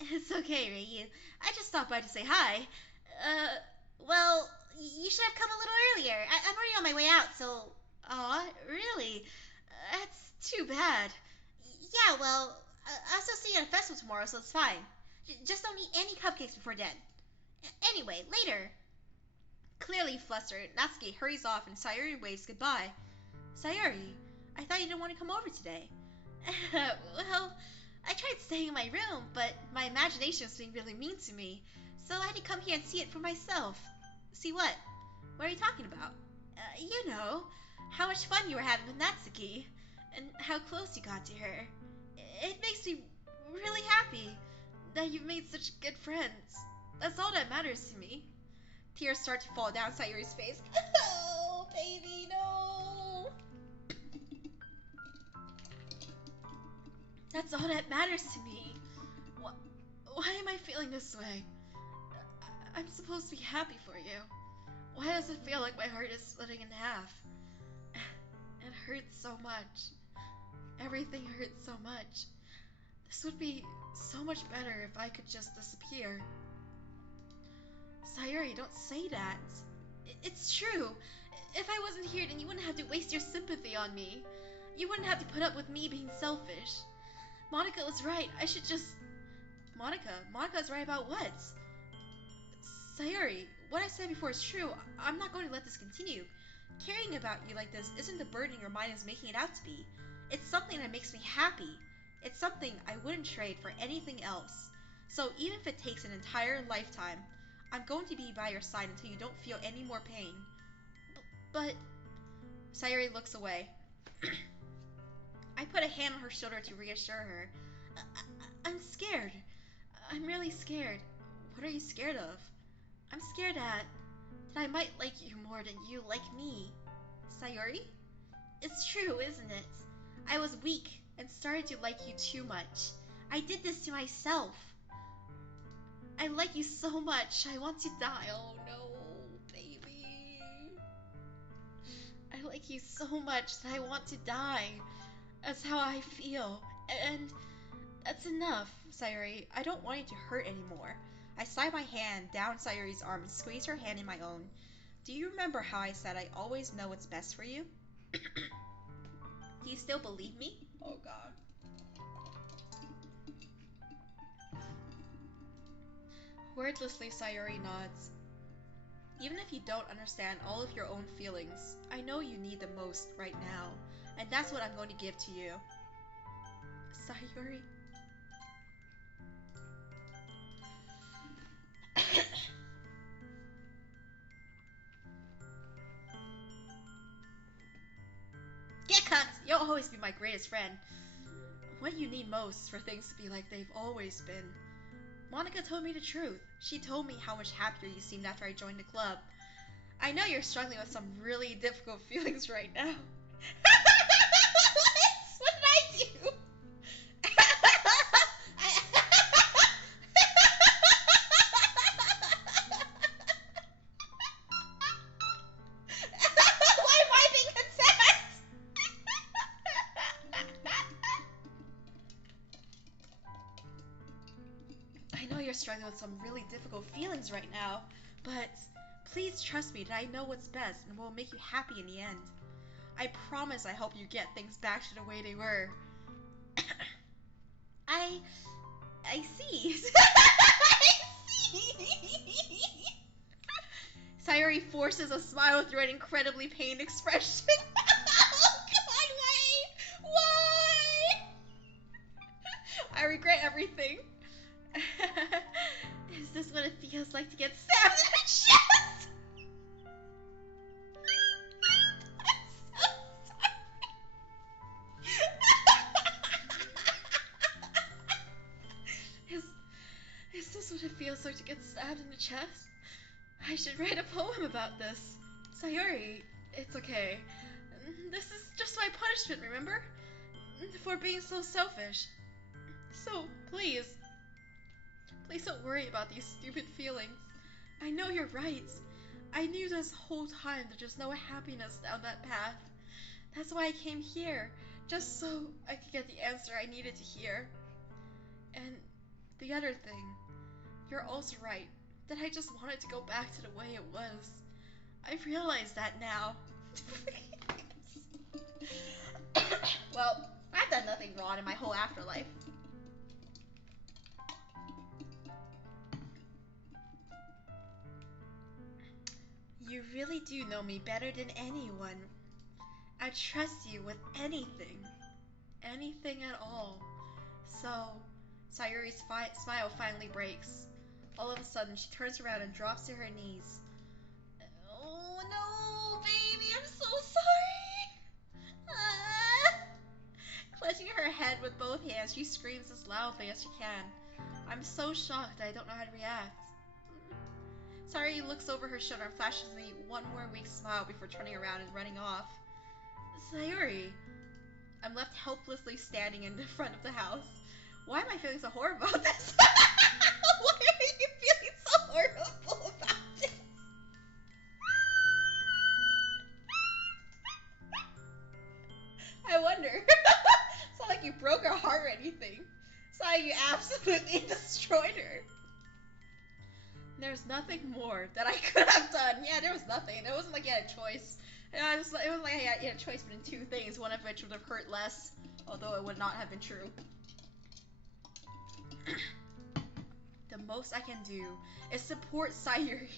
It's okay, Reiyu. I just stopped by to say hi. Well, you should have come a little earlier. I'm already on my way out, so... Aw, really? That's too bad. Yeah, well, I'll still see you at a festival tomorrow, so it's fine. Just don't eat any cupcakes before then. Anyway, later. Clearly flustered, Natsuki hurries off and Sayuri waves goodbye. Sayuri, I thought you didn't want to come over today. Well, I tried staying in my room, but my imagination was being really mean to me, so I had to come here and see it for myself. See what? What are you talking about? You know, how much fun you were having with Natsuki, and how close you got to her. It makes me really happy that you've made such good friends. That's all that matters to me. Tears start to fall down Sayuri's face. Oh, baby, no! That's all that matters to me. Why am I feeling this way? I'm supposed to be happy for you. Why does it feel like my heart is splitting in half? It hurts so much. Everything hurts so much. This would be so much better if I could just disappear. Sayuri, don't say that. It's true. If I wasn't here, then you wouldn't have to waste your sympathy on me. You wouldn't have to put up with me being selfish. Monica was right. I should just... Monica's right about what? Sayuri, what I said before is true. I'm not going to let this continue. Caring about you like this isn't the burden your mind is making it out to be. It's something that makes me happy. It's something I wouldn't trade for anything else. So even if it takes an entire lifetime, I'm going to be by your side until you don't feel any more pain. But... Sayuri looks away. I put a hand on her shoulder to reassure her. I'm scared. I'm really scared. What are you scared of? I'm scared that I might like you more than you like me. Sayuri? It's true, isn't it? I was weak and started to like you too much. I did this to myself. I like you so much, I want to die. Oh no, baby. I like you so much that I want to die. That's how I feel. And that's enough, Sayuri. I don't want you to hurt anymore. I slide my hand down Sayuri's arm and squeeze her hand in my own. Do you remember how I said I always know what's best for you? Do you still believe me? Oh god. Wordlessly, Sayuri nods. Even if you don't understand all of your own feelings, I know you need the most right now, and that's what I'm going to give to you. Sayuri? Get cucked! You'll always be my greatest friend. What you need most is for things to be like they've always been. Monica told me the truth. She told me how much happier you seemed after I joined the club. I know you're struggling with some really difficult feelings right now. What did I do? Why am I being attacked? I know you're struggling with some really difficult feelings right now, but please trust me that I know what's best and will make you happy in the end. I promise I hope you get things back to the way they were. I see. I see. Sayuri forces a smile through an incredibly pained expression. Oh God, why? I regret everything. Is this what it feels like to get stabbed in the chest? Is this what it feels like to get stabbed in the chest? I should write a poem about this. Sayuri, it's okay. This is just my punishment, remember? For being so selfish. So, please don't worry about these stupid feelings. I know you're right. I knew this whole time that there's no happiness down that path. That's why I came here, just so I could get the answer I needed to hear. And the other thing, you're also right, that I just wanted to go back to the way it was. I realize that now. Well, I've done nothing wrong in my whole afterlife. You really do know me better than anyone. I trust you with anything. Anything at all. So, Sayuri's smile finally breaks. All of a sudden, she turns around and drops to her knees. Oh no, baby, I'm so sorry. Clutching her head with both hands, she screams as loudly as she can. I'm so shocked that I don't know how to react. Sayuri looks over her shoulder and flashes me one more weak smile before turning around and running off. Sayuri. I'm left helplessly standing in the front of the house. Why am I feeling so horrible about this? Why are you feeling so horrible about this? I wonder. It's not like you broke her heart or anything. It's not like you absolutely destroyed her. There's nothing more that I could have done. Yeah, there was nothing. It wasn't like you had a choice. It was like you had a choice between two things, one of which would have hurt less, although it would not have been true. The most I can do is support Sayuri.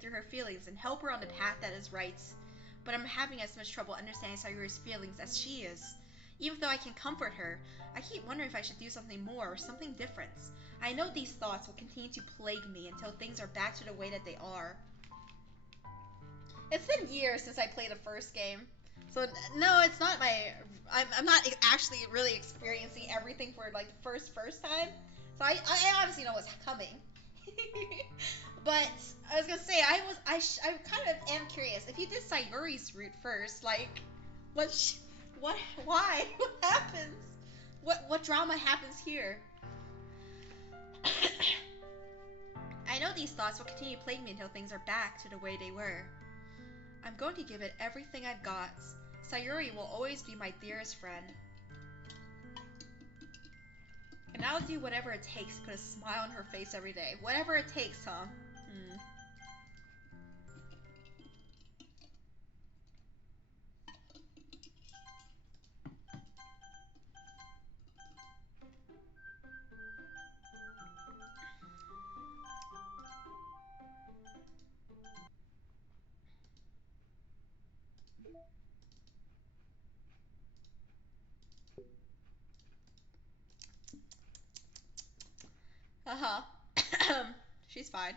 Through her feelings and help her on the path that is right. But I'm having as much trouble understanding Sayuri's feelings as she is. Even though I can comfort her, I keep wondering if I should do something more or something different. I know these thoughts will continue to plague me until things are back to the way that they are. It's been years since I played the first game. So, no, it's not I'm not actually really experiencing everything for, like, the first time. So, I honestly know what's coming. But, I was gonna say, I kind of am curious. If you did Sayuri's route first, like, why? What happens? What drama happens here? I know these thoughts will continue to plague me until things are back to the way they were. I'm going to give it everything I've got. Sayuri will always be my dearest friend. And I'll do whatever it takes to put a smile on her face every day. Whatever it takes, huh? Uh-huh. She's fine.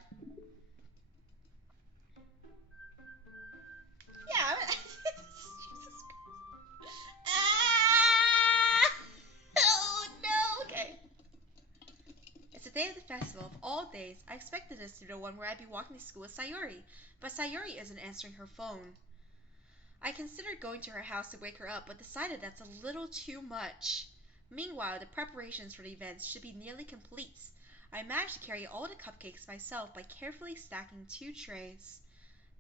Yeah. Jesus Christ. Oh no. Okay. It's the day of the festival of all days. I expected this to be the one where I'd be walking to school with Sayuri, but Sayuri isn't answering her phone. I considered going to her house to wake her up, but decided that's a little too much. Meanwhile, the preparations for the events should be nearly complete. I managed to carry all the cupcakes myself by carefully stacking 2 trays.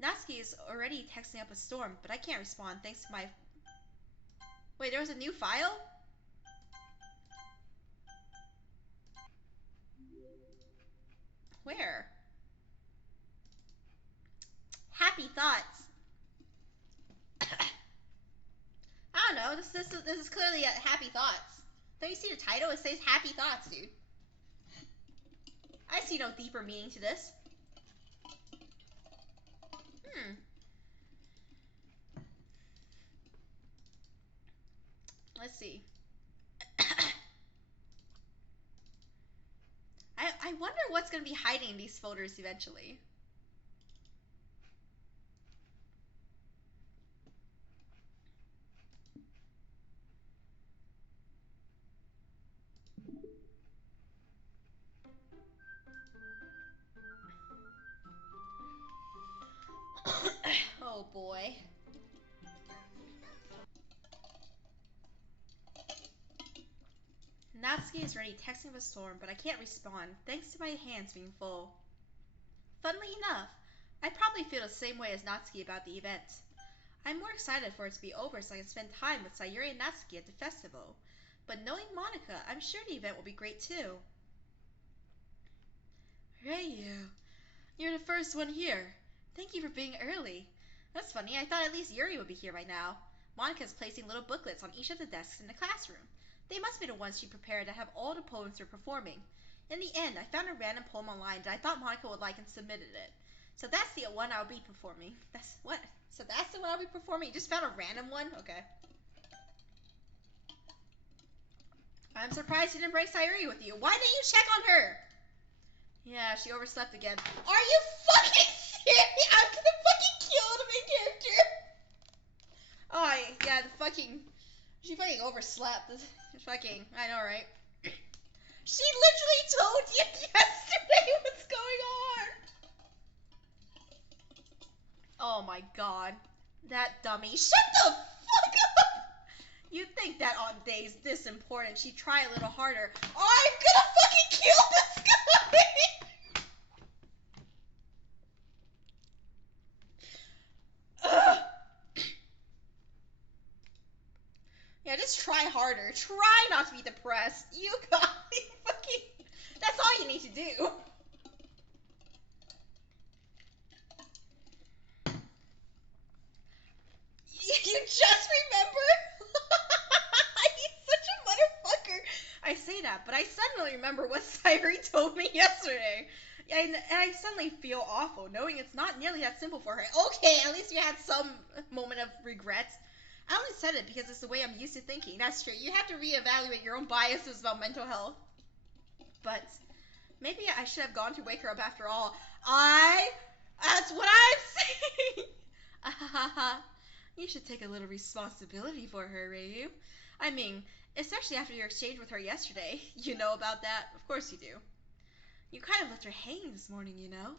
Natsuki is already texting up a storm, but I can't respond thanks to my... Wait, there was a new file? Where? Happy thoughts. I don't know, this is clearly a happy thoughts. Don't you see the title? It says happy thoughts, dude. I see no deeper meaning to this. Hmm. Let's see. I wonder what's going to be hiding in these folders eventually. Oh boy. Natsuki is already texting with Storm, but I can't respond thanks to my hands being full. Funnily enough, I probably feel the same way as Natsuki about the event. I'm more excited for it to be over so I can spend time with Sayuri and Natsuki at the festival. But knowing Monica, I'm sure the event will be great too. Reiyu, you're the first one here. Thank you for being early. That's funny, I thought at least Yuri would be here by now. Monica's placing little booklets on each of the desks in the classroom. They must be the ones she prepared that have all the poems we're performing. In the end, I found a random poem online that I thought Monica would like and submitted it. So that's the one I'll be performing. That's what? So that's the one I'll be performing? You just found a random one? Okay. I'm surprised you didn't bring Sayuri with you. Why didn't you check on her? Yeah, she overslept again. Are you fucking serious? I'm gonna fucking kill the main character. Oh, yeah, she fucking overslept. Fucking, I know, right? She literally told you yesterday what's going on. Oh my god. That dummy. Shut the fuck up! You'd think that on days this important, she'd try a little harder. I'm gonna fucking kill this guy! Ugh. Yeah, just try harder. Try not to be depressed. You got me fucking... That's all you need to do. You just remember? He's such a motherfucker. I say that, but I suddenly remember what Sayuri told me yesterday. And I suddenly feel awful, knowing it's not nearly that simple for her. Okay, at least you had some moment of regret. I only said it because it's the way I'm used to thinking. That's true. You have to reevaluate your own biases about mental health. But maybe I should have gone to wake her up after all. That's what I'm saying. You should take a little responsibility for her, Reiyu. I mean, especially after your exchange with her yesterday. You know about that? Of course you do. You kind of left her hanging this morning, you know.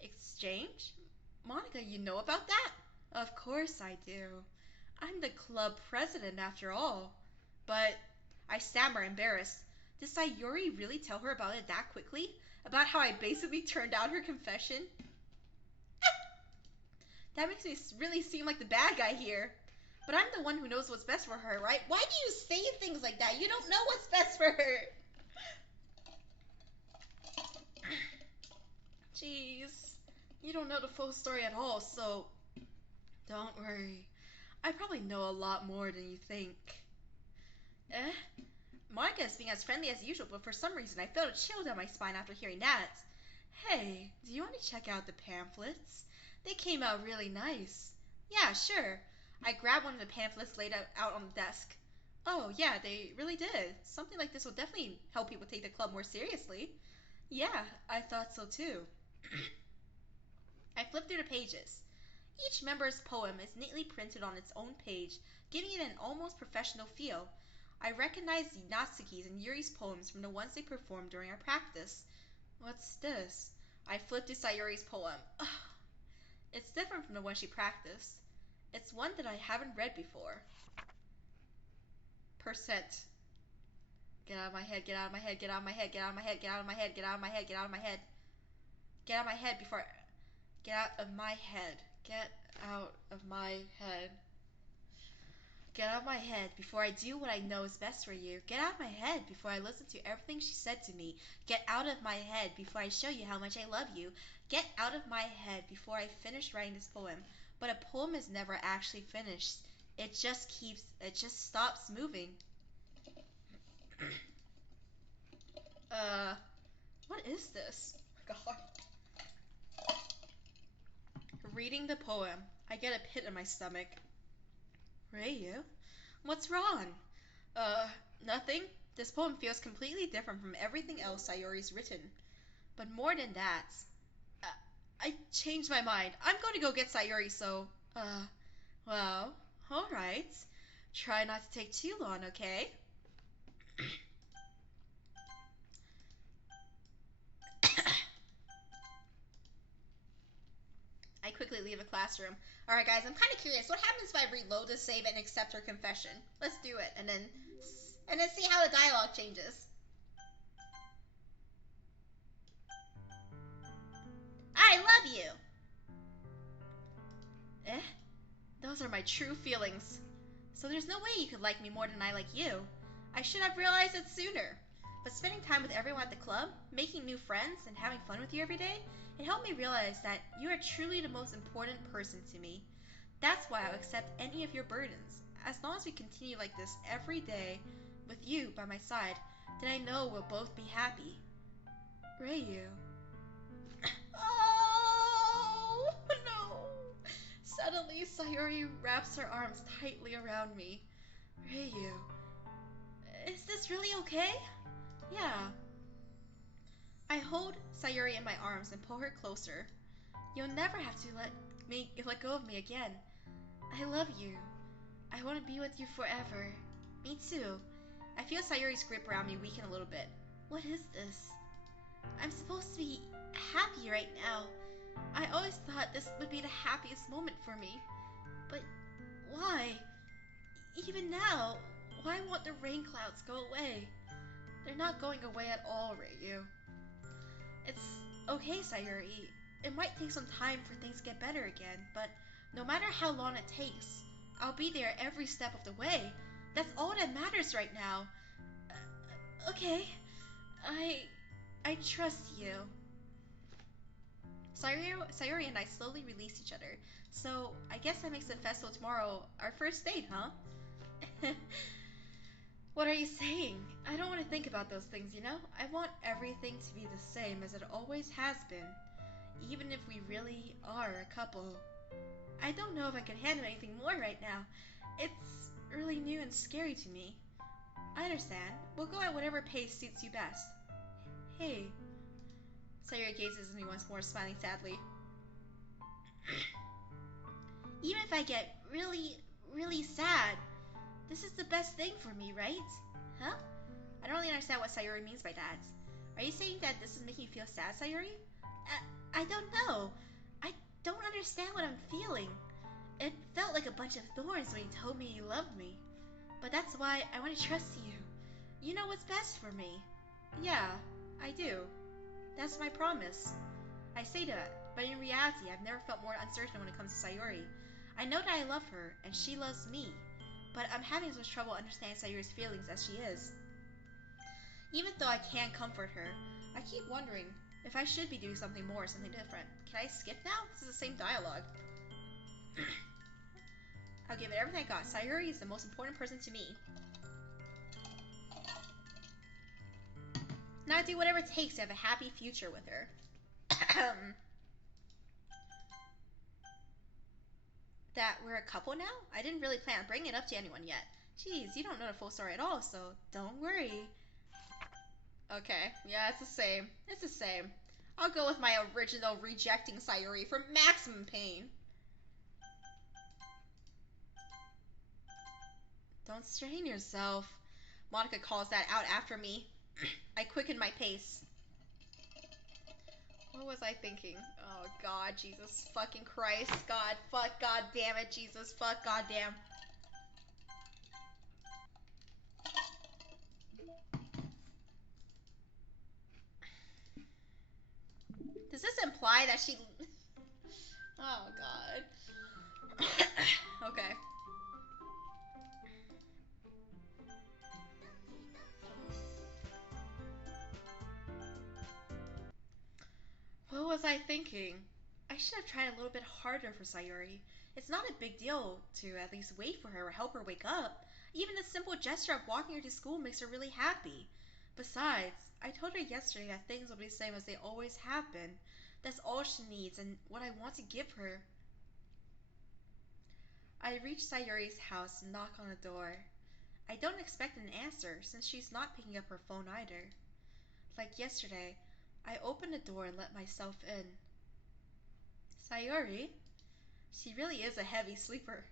Exchange? Monica, you know about that? Of course I do. I'm the club president after all. But I stammer, embarrassed. Did Sayuri really tell her about it that quickly? About how I basically turned down her confession? That makes me really seem like the bad guy here. But I'm the one who knows what's best for her, right? Why do you say things like that? You don't know what's best for her. Jeez. You don't know the full story at all, so don't worry. I probably know a lot more than you think. Monica is being as friendly as usual, but for some reason I felt a chill down my spine after hearing that. Hey, do you want to check out the pamphlets? They came out really nice. Yeah, sure. I grabbed one of the pamphlets laid out on the desk. Oh, yeah, they really did. Something like this will definitely help people take the club more seriously. Yeah, I thought so too. I flipped through the pages. Each member's poem is neatly printed on its own page, giving it an almost professional feel. I recognized Natsuki's and Yuri's poems from the ones they performed during our practice. What's this? I flipped to Sayuri's poem. Ugh. It's different from the one she practiced. It's one that I haven't read before. Percent. Get out of my head, get out of my head, get out of my head, get out of my head, get out of my head, get out of my head, get out of my head. Get out of my head before I... Get out of my head. Get out of my head. Get out of my head before I do what I know is best for you. Get out of my head before I listen to everything she said to me. Get out of my head before I show you how much I love you. Get out of my head before I finish writing this poem. But a poem is never actually finished. It just stops moving. What is this? God. Read Reading the poem, I get a pit in my stomach. Reiyu? What's wrong? Uh, Nothing. This poem feels completely different from everything else Sayori's written. But more than that, uh, I changed my mind. I'm going to go get Sayori, so, well, alright. Try not to take too long, okay? I quickly leave the classroom. Alright guys, I'm kind of curious. What happens if I reload the save and accept her confession? Let's do it, and then see how the dialogue changes. I love you! Eh? Those are my true feelings. So there's no way you could like me more than I like you. I should have realized it sooner. But spending time with everyone at the club, making new friends, and having fun with you every day, it helped me realize that you are truly the most important person to me. That's why I'll accept any of your burdens. As long as we continue like this every day, with you by my side, then I know we'll both be happy. Reiyu. Oh, no. Suddenly, Sayori wraps her arms tightly around me. Reiyu. Is this really okay? Yeah. I hold Sayori in my arms and pull her closer. You'll never have to let go of me again. I love you. I want to be with you forever. Me too. I feel Sayori's grip around me weaken a little bit. What is this? I'm supposed to be happy right now. I always thought this would be the happiest moment for me. But why? Even now, why won't the rain clouds go away? They're not going away at all, Reiyu. It's okay, Sayori. It might take some time for things to get better again, but no matter how long it takes, I'll be there every step of the way. That's all that matters right now. Okay. I trust you. Sayori and I slowly release each other, so I guess that makes the festival tomorrow our first date, huh? What are you saying? I don't want to think about those things, you know? I want everything to be the same as it always has been, even if we really are a couple. I don't know if I can handle anything more right now. It's really new and scary to me. I understand. We'll go at whatever pace suits you best. Hey. Sayori gazes at me once more, smiling sadly. Even if I get really, really sad, this is the best thing for me, right? Huh? I don't really understand what Sayori means by that. Are you saying that this is making you feel sad, Sayori? I don't know. I don't understand what I'm feeling. It felt like a bunch of thorns when you told me you loved me. But that's why I want to trust you. You know what's best for me. Yeah, I do. That's my promise. I say that, but in reality, I've never felt more uncertain when it comes to Sayori. I know that I love her, and she loves me, but I'm having as much trouble understanding Sayori's feelings as she is. Even though I can comfort her, I keep wondering if I should be doing something more or something different. Can I skip now? This is the same dialogue. I'll give it everything I got. Sayori is the most important person to me. Now I do whatever it takes to have a happy future with her. That we're a couple now? I didn't really plan on bringing it up to anyone yet. Jeez, you don't know the full story at all, so don't worry. Okay, yeah, it's the same. It's the same. I'll go with my original rejecting Sayori for maximum pain. Don't strain yourself. Monica calls that out after me. I quicken my pace. What was I thinking? Oh god, Jesus fucking Christ. God, fuck, god damn it, Jesus, fuck, god damn. Does this imply that she... Oh god. Okay. What was I thinking? I should have tried a little bit harder for Sayori. It's not a big deal to at least wait for her or help her wake up. Even the simple gesture of walking her to school makes her really happy. Besides, I told her yesterday that things will be the same as they always have been. That's all she needs and what I want to give her. I reach Sayuri's house and knock on the door. I don't expect an answer since she's not picking up her phone either. Like yesterday, I open the door and let myself in. Sayuri? She really is a heavy sleeper.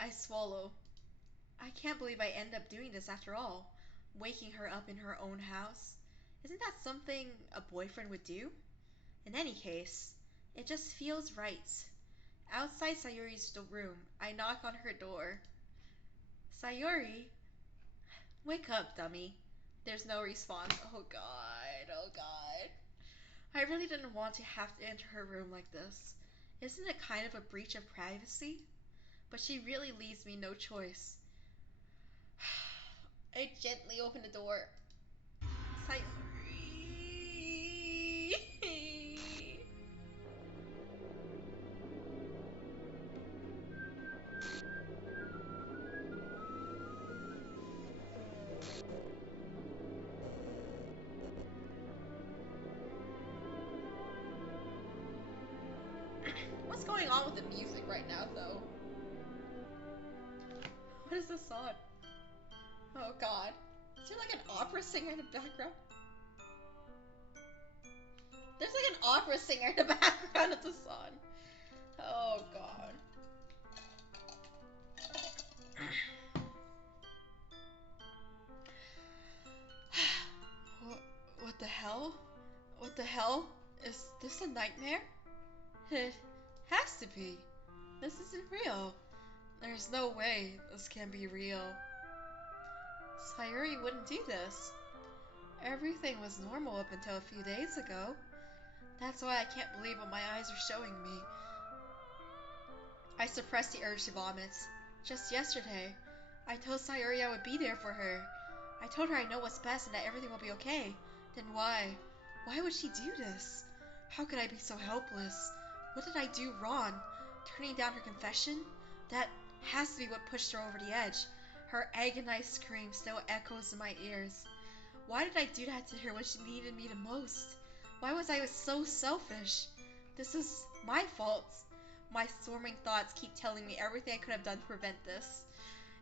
I swallow. I can't believe I end up doing this after all, waking her up in her own house. Isn't that something a boyfriend would do? In any case, it just feels right. Outside Sayuri's room, I knock on her door. Sayuri? Wake up, dummy. There's no response. Oh god, oh god. I really didn't want to have to enter her room like this. Isn't it kind of a breach of privacy? But she really leaves me no choice. I gently open the door. Sayuri. What's going on with the music right now, though? What is this song? Oh god. Is there like an opera singer in the background? There's like an opera singer in the background of the song. Oh god. What the hell? What the hell? Is this a nightmare? It has to be. This isn't real. There's no way this can be real. Sayuri wouldn't do this. Everything was normal up until a few days ago. That's why I can't believe what my eyes are showing me. I suppressed the urge to vomit. Just yesterday, I told Sayuri I would be there for her. I told her I know what's best and that everything will be okay. Then why? Why would she do this? How could I be so helpless? What did I do wrong? Turning down her confession? That has to be what pushed her over the edge. Her agonized scream still echoes in my ears. Why did I do that to her when she needed me the most? Why was I so selfish? This is my fault. My storming thoughts keep telling me everything I could have done to prevent this.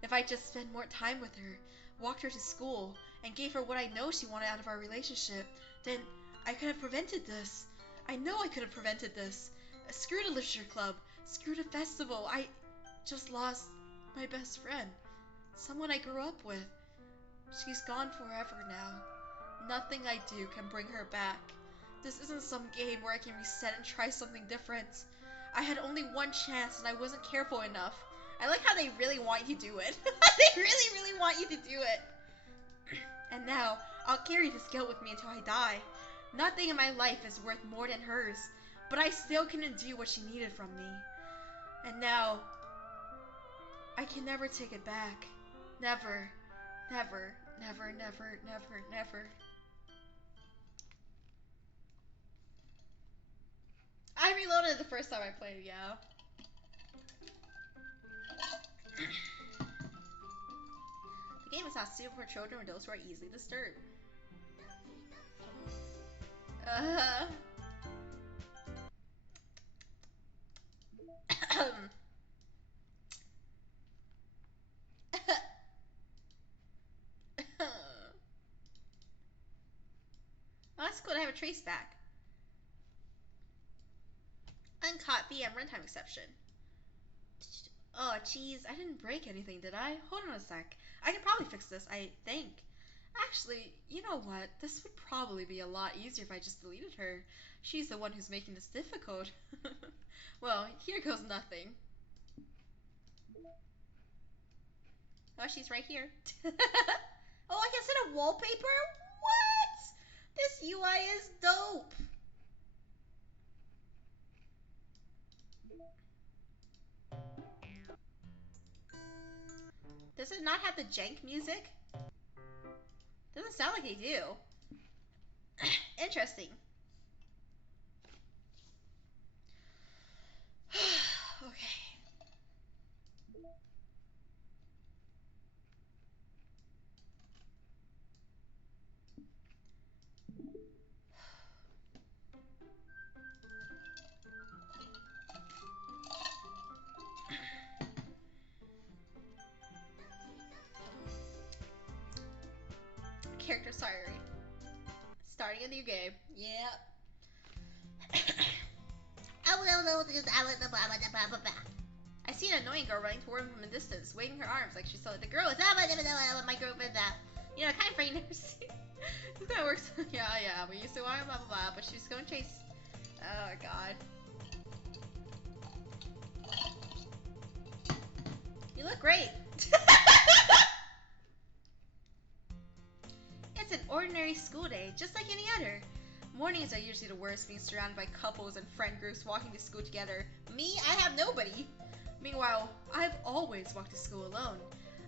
If I just spent more time with her, walked her to school, and gave her what I know she wanted out of our relationship, then I could have prevented this. I know I could have prevented this. Screw the literature club. Screw the festival. I just lost my best friend. Someone I grew up with. She's gone forever now. Nothing I do can bring her back. This isn't some game where I can reset and try something different. I had only one chance and I wasn't careful enough. I like how they really want you to do it. They really, really want you to do it. And now, I'll carry this guilt with me until I die. Nothing in my life is worth more than hers, but I still couldn't do what she needed from me. And now, I can never take it back. Never, never, never, never, never, never. I reloaded it the first time I played, yeah. The game is not suitable for children or those who are easily disturbed. Oh, that's cool to have a trace back. Uncaught VM runtime exception. Oh, jeez, I didn't break anything, did I? Hold on a sec. I can probably fix this, I think. Actually, you know what? This would probably be a lot easier if I just deleted her. She's the one who's making this difficult. Well, here goes nothing. Oh, she's right here. Oh, I can set a wallpaper? What? This UI is dope. Does it not have the jank music? Doesn't sound like they do. Interesting. Okay. character Sayuri. Starting a new game. Yep. I see an annoying girl running toward him from a distance, waving her arms like she saw that the girl is my girlfriend. You know, kind of funny never see. This kind of works. Yeah, we used to want blah blah blah, but she's going to chase. Oh god. You look great. It's an ordinary school day, just like any other. Mornings are usually the worst, being surrounded by couples and friend groups walking to school together. Me, I have nobody. Meanwhile, I've always walked to school alone.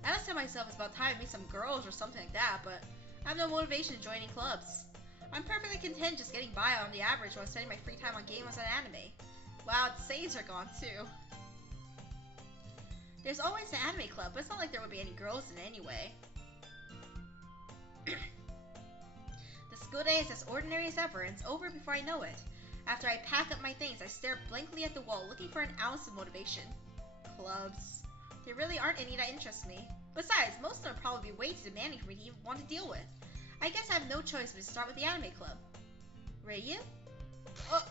I always tell myself it's about time to meet some girls or something like that, but I have no motivation in joining clubs. I'm perfectly content just getting by on the average while spending my free time on games and anime. Wow, the saves are gone too. There's always an anime club, but it's not like there would be any girls in it anyway. The school day is as ordinary as ever, and it's over before I know it. After I pack up my things, I stare blankly at the wall, looking for an ounce of motivation. Clubs. There really aren't any that interest me. Besides, most of them are probably way too demanding for me to even want to deal with. I guess I have no choice but to start with the anime club. Reiyu? Oh,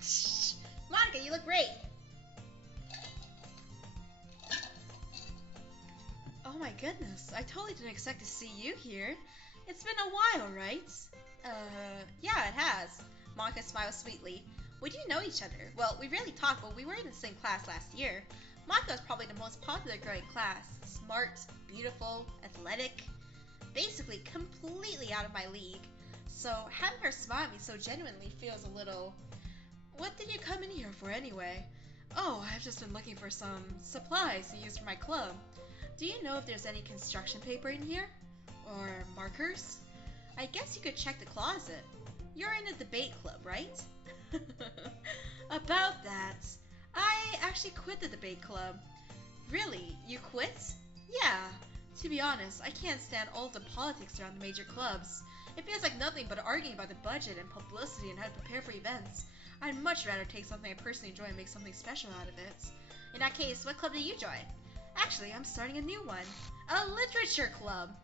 shh. Monica, you look great. Oh my goodness, I totally didn't expect to see you here. It's been a while, right? Yeah, it has. Monica smiled sweetly. We do know each other. Well, we rarely talk, but we were in the same class last year. Monica was probably the most popular girl in class. Smart, beautiful, athletic. Basically, completely out of my league. So, having her smile at me so genuinely feels a little... What did you come in here for anyway? Oh, I've just been looking for some supplies to use for my club. Do you know if there's any construction paper in here? Or markers? I guess you could check the closet. You're in the debate club, right? About that, I actually quit the debate club. Really? You quit? Yeah. To be honest, I can't stand all the politics around the major clubs. It feels like nothing but arguing about the budget and publicity and how to prepare for events. I'd much rather take something I personally enjoy and make something special out of it. In that case, what club do you join? Actually, I'm starting a new one. A literature club.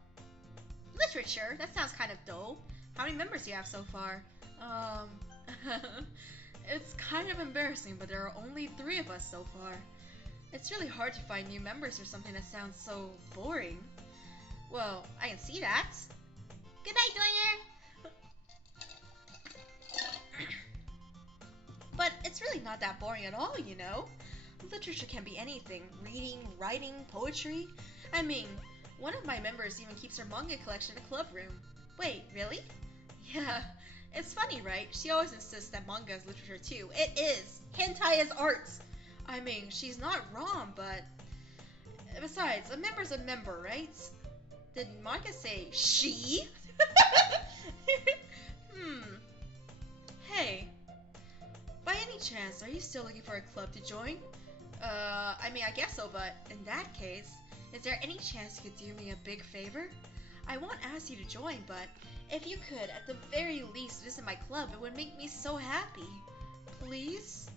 Literature? That sounds kind of dull. How many members do you have so far? It's kind of embarrassing, but there are only 3 of us so far. It's really hard to find new members for something that sounds so boring. Well, I can see that. Good night, Doyer. But it's really not that boring at all, you know? Literature can be anything. Reading, writing, poetry. I mean, one of my members even keeps her manga collection in a club room. Wait, really? Yeah. It's funny, right? She always insists that manga is literature too. It is! Hentai is art! I mean, she's not wrong, but... Besides, a member's a member, right? Did Monica say she? Hey. By any chance, are you still looking for a club to join? I mean, I guess so, but in that case, is there any chance you could do me a big favor? I won't ask you to join, but if you could, at the very least, visit my club, it would make me so happy. Please?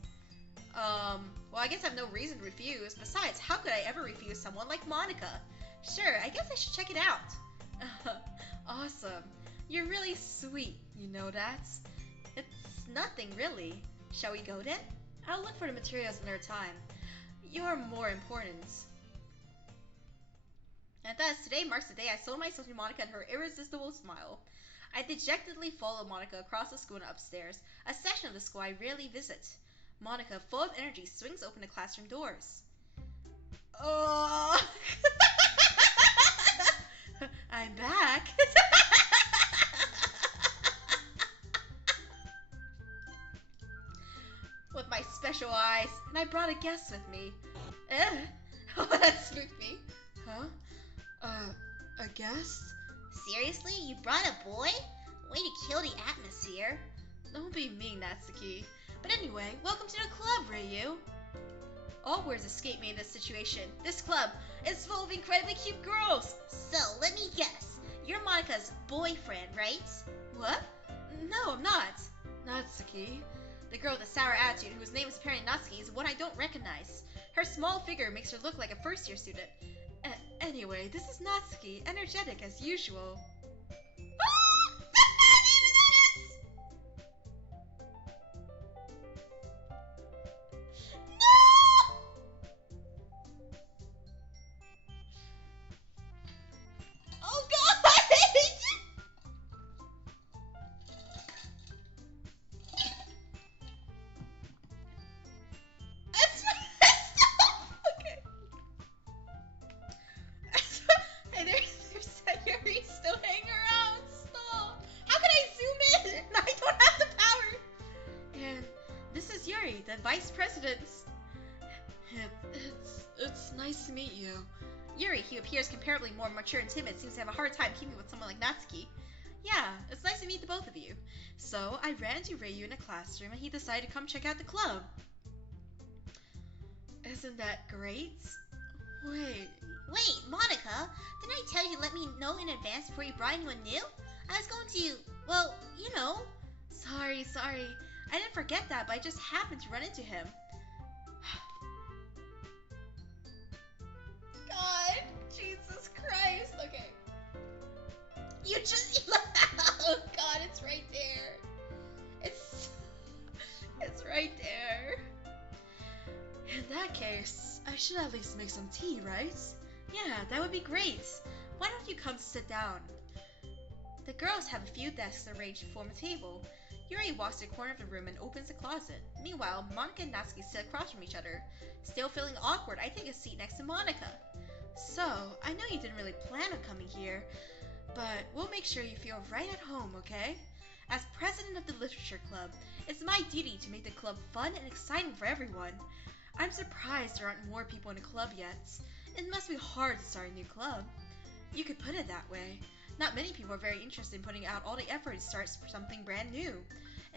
Well, I guess I have no reason to refuse. Besides, how could I ever refuse someone like Monica? Sure, I guess I should check it out. Awesome. You're really sweet, you know that? It's nothing, really. Shall we go then? I'll look for the materials another time. You're more important. And thus, today marks the day I sold myself to Monica and her irresistible smile. I dejectedly followed Monica across the school and upstairs, a section of the school I rarely visit. Monica, full of energy, swings open the classroom doors. Oh! I'm back. With my special eyes, and I brought a guest with me. Oh, that spooked me. Huh? A guest? Seriously? You brought a boy? Way to kill the atmosphere. Don't be mean, Natsuki. But anyway, welcome to the club, Reiyu. All words escape me in this situation. This club is full of incredibly cute girls. So, let me guess. You're Monica's boyfriend, right? What? No, I'm not. Natsuki. The girl with the sour attitude, whose name is apparently Natsuki, is one I don't recognize. Her small figure makes her look like a first-year student. Anyway, this is Natsuki, energetic as usual. vice presidents. It's nice to meet you. Yuri, who appears comparably more mature and timid, seems to have a hard time keeping with someone like Natsuki. Yeah, it's nice to meet the both of you. So, I ran into Reiyu in a classroom and he decided to come check out the club. Isn't that great? Wait. Wait, Monica, didn't I tell you to let me know in advance before you brought anyone new? I was going to, well, you know. Sorry. I didn't forget that, but I just happened to run into him. God, Jesus Christ. Okay. You just... Oh God, it's right there. It's right there. In that case, I should at least make some tea, right? Yeah, that would be great. Why don't you come sit down? The girls have a few desks arranged to form a table. Yuri walks to the corner of the room and opens a closet. Meanwhile, Monica and Natsuki sit across from each other. Still feeling awkward, I take a seat next to Monica. So, I know you didn't really plan on coming here, but we'll make sure you feel right at home, okay? As president of the Literature Club, it's my duty to make the club fun and exciting for everyone. I'm surprised there aren't more people in the club yet. It must be hard to start a new club. You could put it that way. Not many people are very interested in putting out all the effort to start something brand new,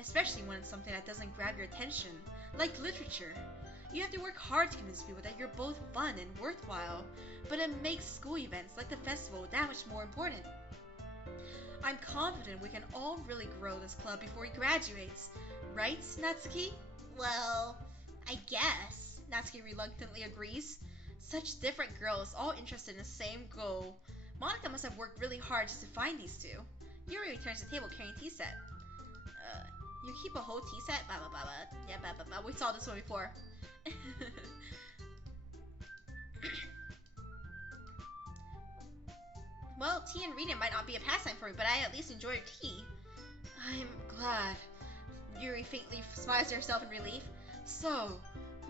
especially when it's something that doesn't grab your attention, like literature. You have to work hard to convince people that you're both fun and worthwhile, but it makes school events like the festival that much more important. I'm confident we can all really grow this club before we graduate. Right, Natsuki? Well, I guess. Natsuki reluctantly agrees. Such different girls, all interested in the same goal. Monica must have worked really hard just to find these two. Yuri returns to the table carrying a tea set. You keep a whole tea set? Blah, blah, blah, blah. Yeah, blah, blah, blah. We saw this one before. Well, tea and reading might not be a pastime for me, but I at least enjoy your tea. I'm glad. Yuri faintly smiles to herself in relief. So,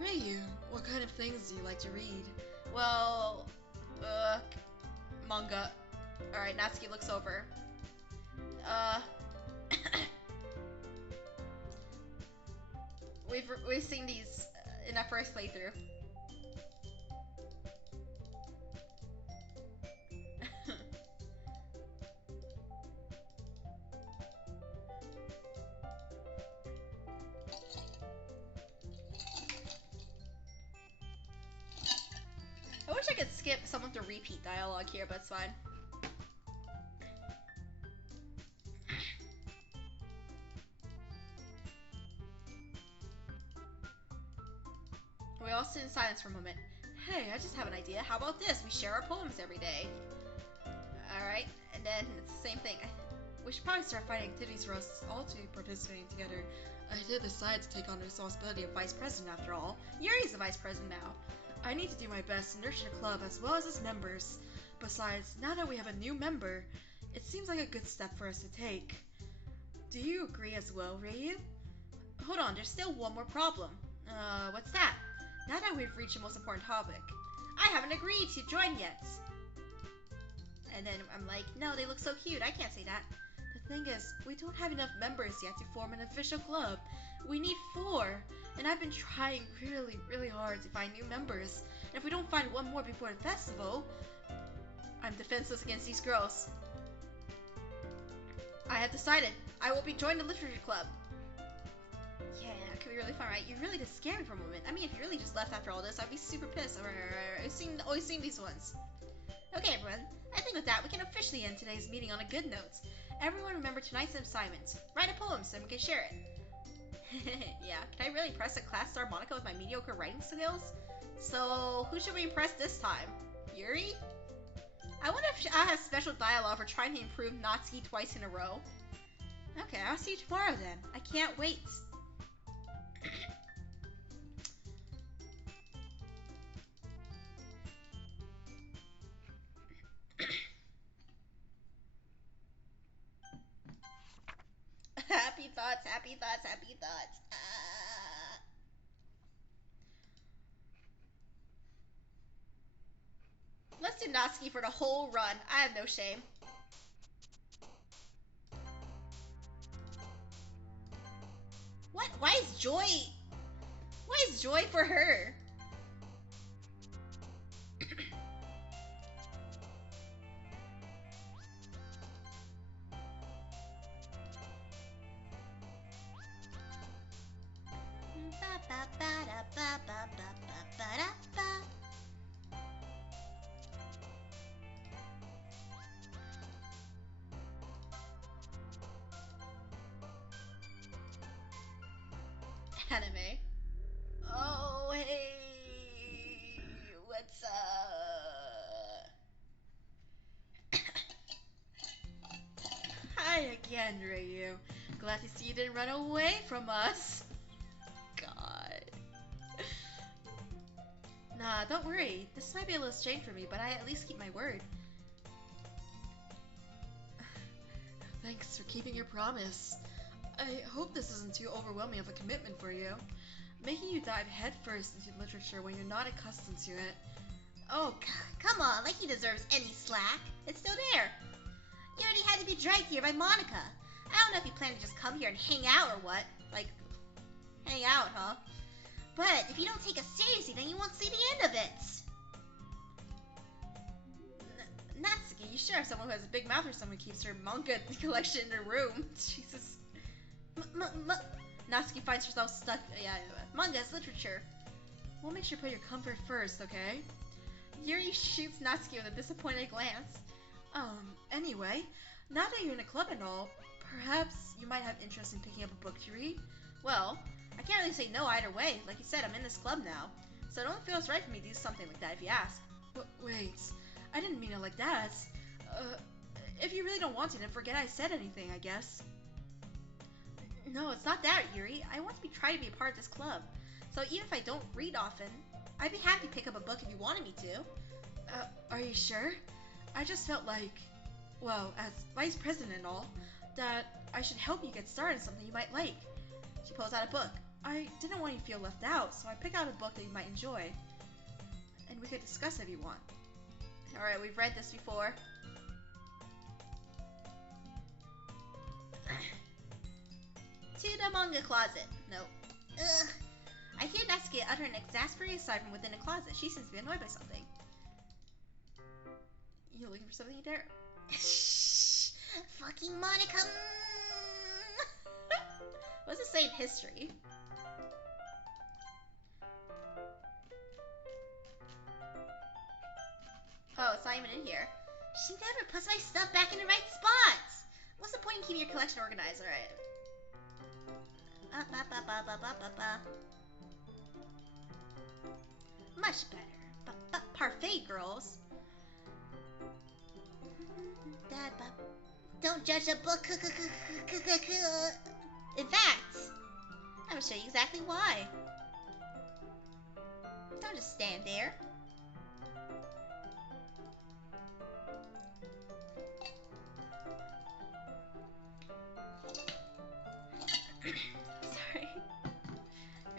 Reiyu, what kind of things do you like to read? Well, manga. Alright, Natsuki looks over. We've seen these in our first playthrough. I wish I could skip some of the repeat dialogue here, but it's fine. We all sit in silence for a moment. Hey, I just have an idea. How about this? We share our poems every day. Alright, and then it's the same thing. We should probably start finding activities for us all to participate in together. I did decide to take on the responsibility of vice president after all. Yuri's the vice president now. I need to do my best to nurture the club as well as its members. Besides, now that we have a new member, it seems like a good step for us to take. Do you agree as well, Reiyu? Hold on, there's still one more problem. What's that? Now that we've reached the most important topic, I haven't agreed to join yet. And then I'm like, no, they look so cute. I can't say that. The thing is, we don't have enough members yet to form an official club. We need 4, and I've been trying really hard to find new members. And if we don't find one more before the festival, I'm defenseless against these girls. I have decided I will be joining the literature club. Yeah, it could be really fun, right? You really just scared me for a moment. I mean, if you really just left after all this, I'd be super pissed. I've always seen these ones. Okay, everyone. I think with that, we can officially end today's meeting on a good note. Everyone remember tonight's assignment. Write a poem so we can share it. Yeah, can I really impress a class star Monica with my mediocre writing skills? So, who should we impress this time? Yuri? I wonder if I have special dialogue for trying to improve Natsuki twice in a row. Okay, I'll see you tomorrow then. I can't wait. Happy thoughts, happy thoughts, happy thoughts. Let's do Natsuki for the whole run. I have no shame. What? Why is Joy... Why always joy for her. Anime. Oh, hey. What's up? Hi again, Reiyu. Glad to see you didn't run away from us. God. Nah, don't worry. This might be a little strange for me, but I at least keep my word. Thanks for keeping your promise. I hope this isn't too overwhelming of a commitment for you. Making you dive headfirst into literature when you're not accustomed to it. Oh, come on, like he deserves any slack. It's still there. You already had to be dragged here by Monica. I don't know if you plan to just come here and hang out or what. Like, hang out, huh? But if you don't take us seriously, then you won't see the end of it. Natsuki, you sure have someone who has a big mouth or someone who keeps her manga collection in her room. Jesus. Natsuki finds herself stuck. Yeah, manga is literature. We'll make sure to put your comfort first, okay? Yuri shoots Natsuki with a disappointed glance. Anyway, now that you're in a club and all, perhaps you might have interest in picking up a book to read? Well, I can't really say no either way. Like you said, I'm in this club now. So it only feels right for me to do something like that if you ask. Wait, I didn't mean it like that. If you really don't want to, then forget I said anything, I guess. No, it's not that, Yuri. I want to try to be a part of this club. So even if I don't read often, I'd be happy to pick up a book if you wanted me to. Are you sure? I just felt like, well, as vice president and all, that I should help you get started on something you might like. She pulls out a book. I didn't want you to feel left out, so I picked out a book that you might enjoy. And we could discuss it if you want. Alright, we've read this before. To the manga closet. Nope. Ugh. I hear Natsuki utter an exasperated sigh from within the closet. She seems to be annoyed by something. You looking for something there? Shh. Fucking Monica. What does it say in history? Oh, it's not even in here. She never puts my stuff back in the right spots. What's the point in keeping your collection organized? Alright. Much better. Parfait, girls. Dad, don't judge a book. In fact, I will show you exactly why. Don't just stand there. Sorry.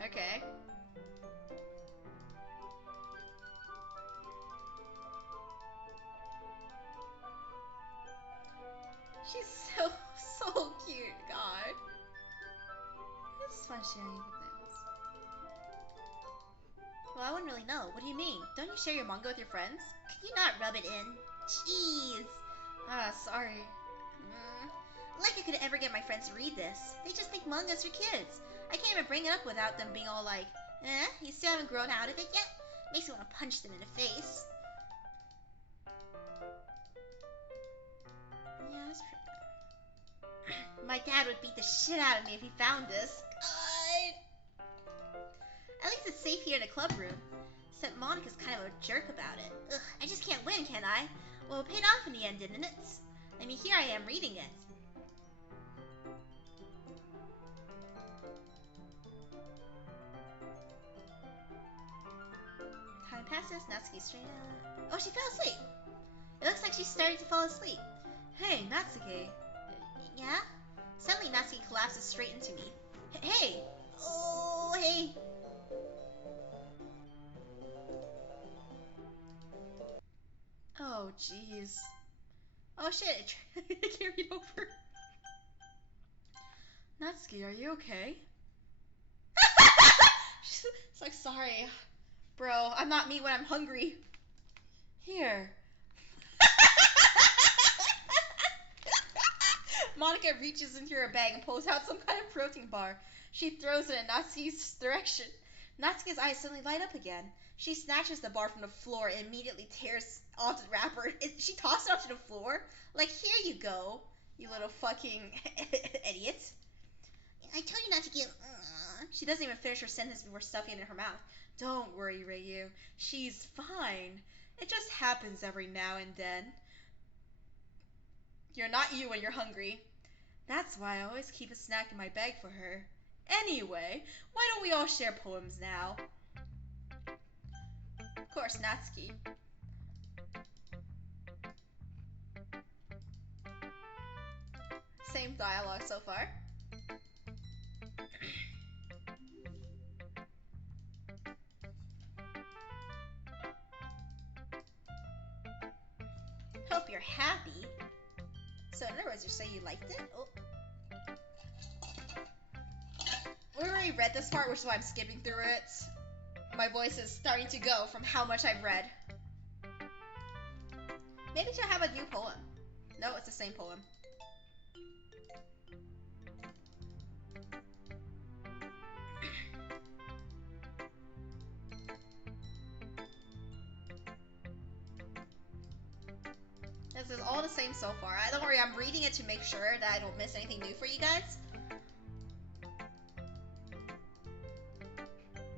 Okay. She's so cute, God. This is fun sharing with things. Well, I wouldn't really know. What do you mean? Don't you share your manga with your friends? Could you not rub it in? Jeez. Sorry. Like I could ever get my friends to read this. They just think manga's for kids. I can't even bring it up without them being all like, you still haven't grown out of it yet? Makes me want to punch them in the face. Yeah, that's true. My dad would beat the shit out of me if he found this. God. At least it's safe here in the club room. Except Monica's kind of a jerk about it. Ugh, I just can't win, can I? Well, it paid off in the end, didn't it? I mean, here I am reading it. Time passes, Natsuki straight out. Oh, she fell asleep. It looks like she's starting to fall asleep. Hey, Natsuki. Yeah? Suddenly, Natsuki collapses straight into me. Hey! Oh, hey. Oh, jeez. Oh, shit. It carried over. Natsuki, are you okay? She's It's like, sorry. Bro, I'm not me when I'm hungry. Here. Monica reaches into her bag and pulls out some kind of protein bar. She throws it in Natsuki's direction. Natsuki's eyes suddenly light up again. She snatches the bar from the floor and immediately tears onto the wrapper. She tossed it onto the floor. Like, here you go, you little fucking idiot. I told you not to give. She doesn't even finish her sentence before stuffing it in her mouth. Don't worry, Reiyu. She's fine. It just happens every now and then. You're not you when you're hungry. That's why I always keep a snack in my bag for her. Anyway, why don't we all share poems now? Of course, Natsuki. Same dialogue so far. Hope you're happy. So in other words, you say you liked it? Oh. We already read this part, which is why I'm skipping through it. My voice is starting to go from how much I've read. Maybe she'll have a new poem. No, it's the same poem. This is all the same so far. Don't worry, I'm reading it to make sure that I don't miss anything new for you guys.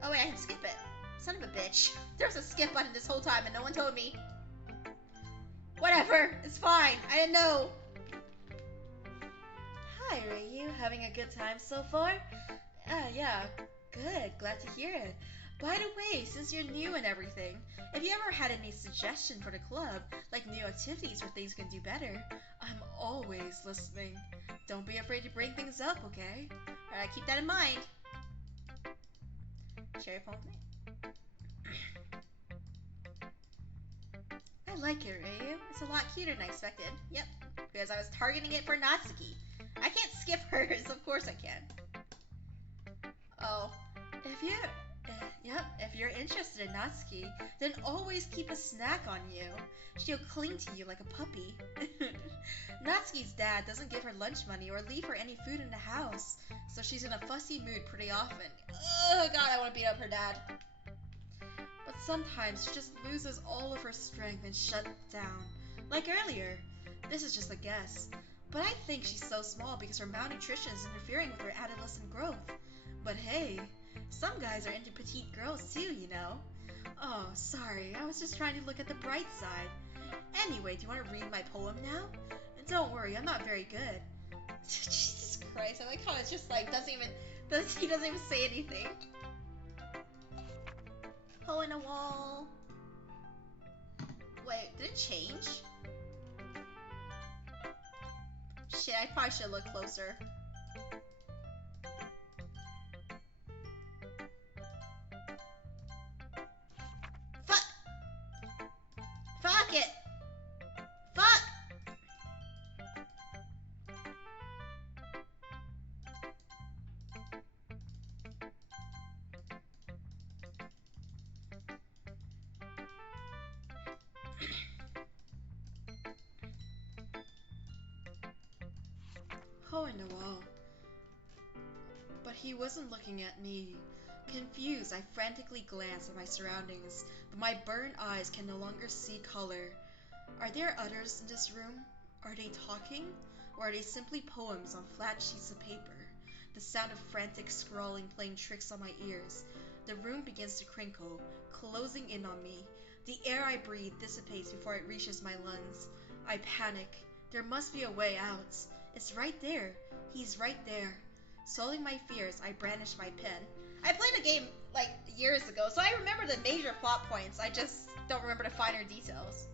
Oh wait, I can skip it. Son of a bitch. There's a skip button this whole time and no one told me. Whatever, it's fine. I didn't know. Hi, Reiyu. Having a good time so far? Yeah. Good. Glad to hear it. By the way, since you're new and everything, if you ever had any suggestion for the club, like new activities or things you can do better, I'm always listening. Don't be afraid to bring things up, okay? Alright, keep that in mind. Share your poem with me. I like it, Reiyu. It's a lot cuter than I expected. Yep, because I was targeting it for Natsuki. I can't skip hers, of course I can. Oh, if you're interested in Natsuki, then always keep a snack on you. She'll cling to you like a puppy. Natsuki's dad doesn't give her lunch money or leave her any food in the house, so she's in a fussy mood pretty often. Oh god, I want to beat up her dad. But sometimes she just loses all of her strength and shuts down. Like earlier. This is just a guess. But I think she's so small because her malnutrition is interfering with her adolescent growth. But hey, some guys are into petite girls too, you know. Oh, sorry, I was just trying to look at the bright side. Anyway, do you want to read my poem now? And don't worry, I'm not very good. Jesus Christ, I like how it's just like, he doesn't even say anything. Hole in a wall. Wait, did it change? Shit, I probably should look closer. Fuck it! Fuck! Hole in the wall. But he wasn't looking at me. Confused, I frantically glanced at my surroundings, but my burnt eyes can no longer see color. Are there others in this room? Are they talking? Or are they simply poems on flat sheets of paper? The sound of frantic scrawling playing tricks on my ears. The room begins to crinkle, closing in on me. The air I breathe dissipates before it reaches my lungs. I panic. There must be a way out. It's right there. He's right there. Solving my fears, I brandish my pen. I played the game, like, years ago, so I remember the major plot points. I just don't remember the finer details.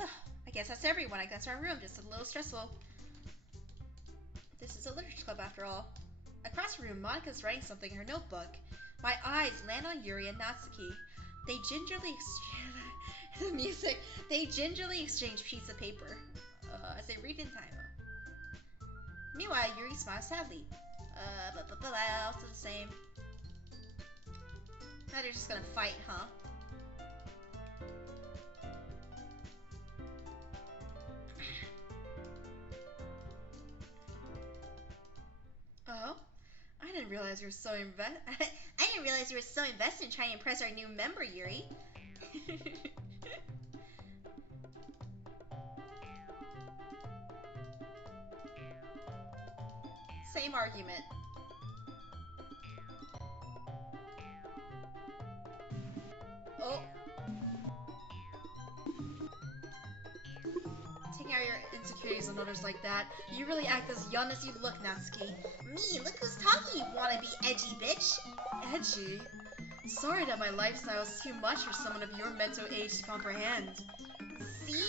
I guess that's everyone. I guess our room, just a little stressful. This is a literature club after all. Across the room, Monika's writing something in her notebook. My eyes land on Yuri and Natsuki. They gingerly The music. They gingerly exchange sheets of paper as they read in time. Meanwhile, Yuri smiles sadly. Also the same. Now they're just gonna fight, huh? Oh? I didn't realize you were so I didn't realize you were so invested in trying to impress our new member, Yuri. Same argument. Oh. Taking out your insecurities on others like that, you really act as young as you look, Natsuki. Me, look who's talking, you wanna be edgy bitch. Edgy? Sorry that my lifestyle is too much for someone of your mental age to comprehend. See?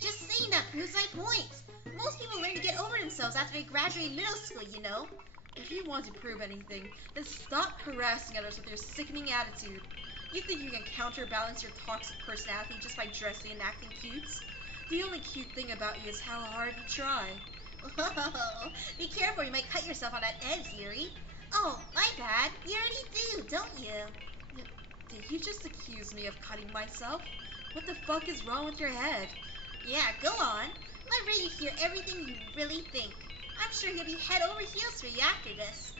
Just saying that proves my point. Most people learn to get over themselves after they graduate middle school, you know? If you want to prove anything, then stop harassing others with your sickening attitude. You think you can counterbalance your toxic personality just by dressing and acting cute? The only cute thing about you is how hard you try. Whoa, be careful, you might cut yourself on that edge, Yuri. Oh, my bad. You already do, don't you? Did you just accuse me of cutting myself? What the fuck is wrong with your head? Yeah, go on. Let Reiyu hear everything you really think. I'm sure he'll be head over heels for you after this.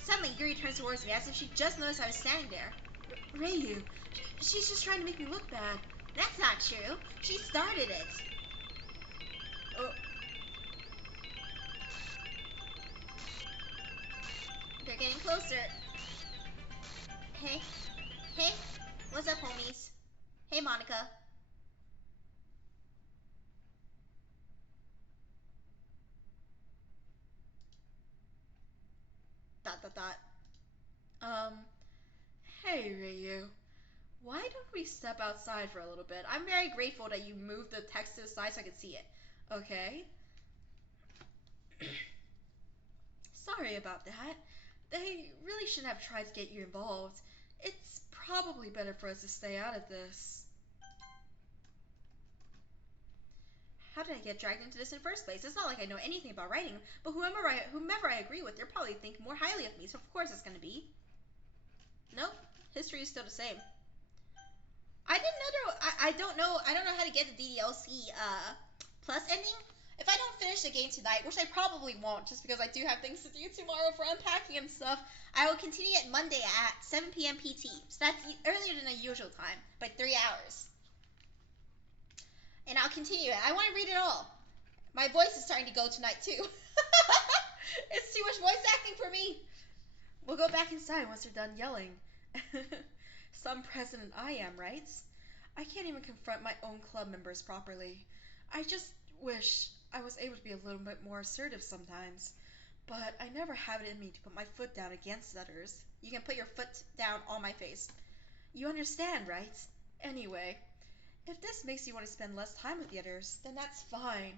Suddenly, Yuri turns towards me as if she just noticed I was standing there. Reiyu, she's just trying to make me look bad. That's not true. She started it. Oh. They're getting closer. Hey. Hey. What's up, homies? Hey, Monica. Dot, dot, dot. Hey, Reiyu. Why don't we step outside for a little bit? I'm very grateful that you moved the text to the side so I could see it. Okay? Sorry about that. They really shouldn't have tried to get you involved. It's probably better for us to stay out of this. How did I get dragged into this in the first place? It's not like I know anything about writing, but whomever I agree with, they'll probably think more highly of me, so of course it's gonna be. Nope, history is still the same. I don't know how to get the DDLC plus ending. If I don't finish the game tonight, which I probably won't, just because I do have things to do tomorrow for unpacking and stuff, I will continue it Monday at 7 p.m. PT. So that's earlier than the usual time, by 3 hours. And I'll continue it. I want to read it all. My voice is starting to go tonight too. It's too much voice acting for me. We'll go back inside once they're done yelling. Some president I am, right? I can't even confront my own club members properly. I just wish I was able to be a little bit more assertive sometimes. But I never have it in me to put my foot down against others. You can put your foot down on my face. You understand, right? Anyway, if this makes you want to spend less time with the others, then that's fine.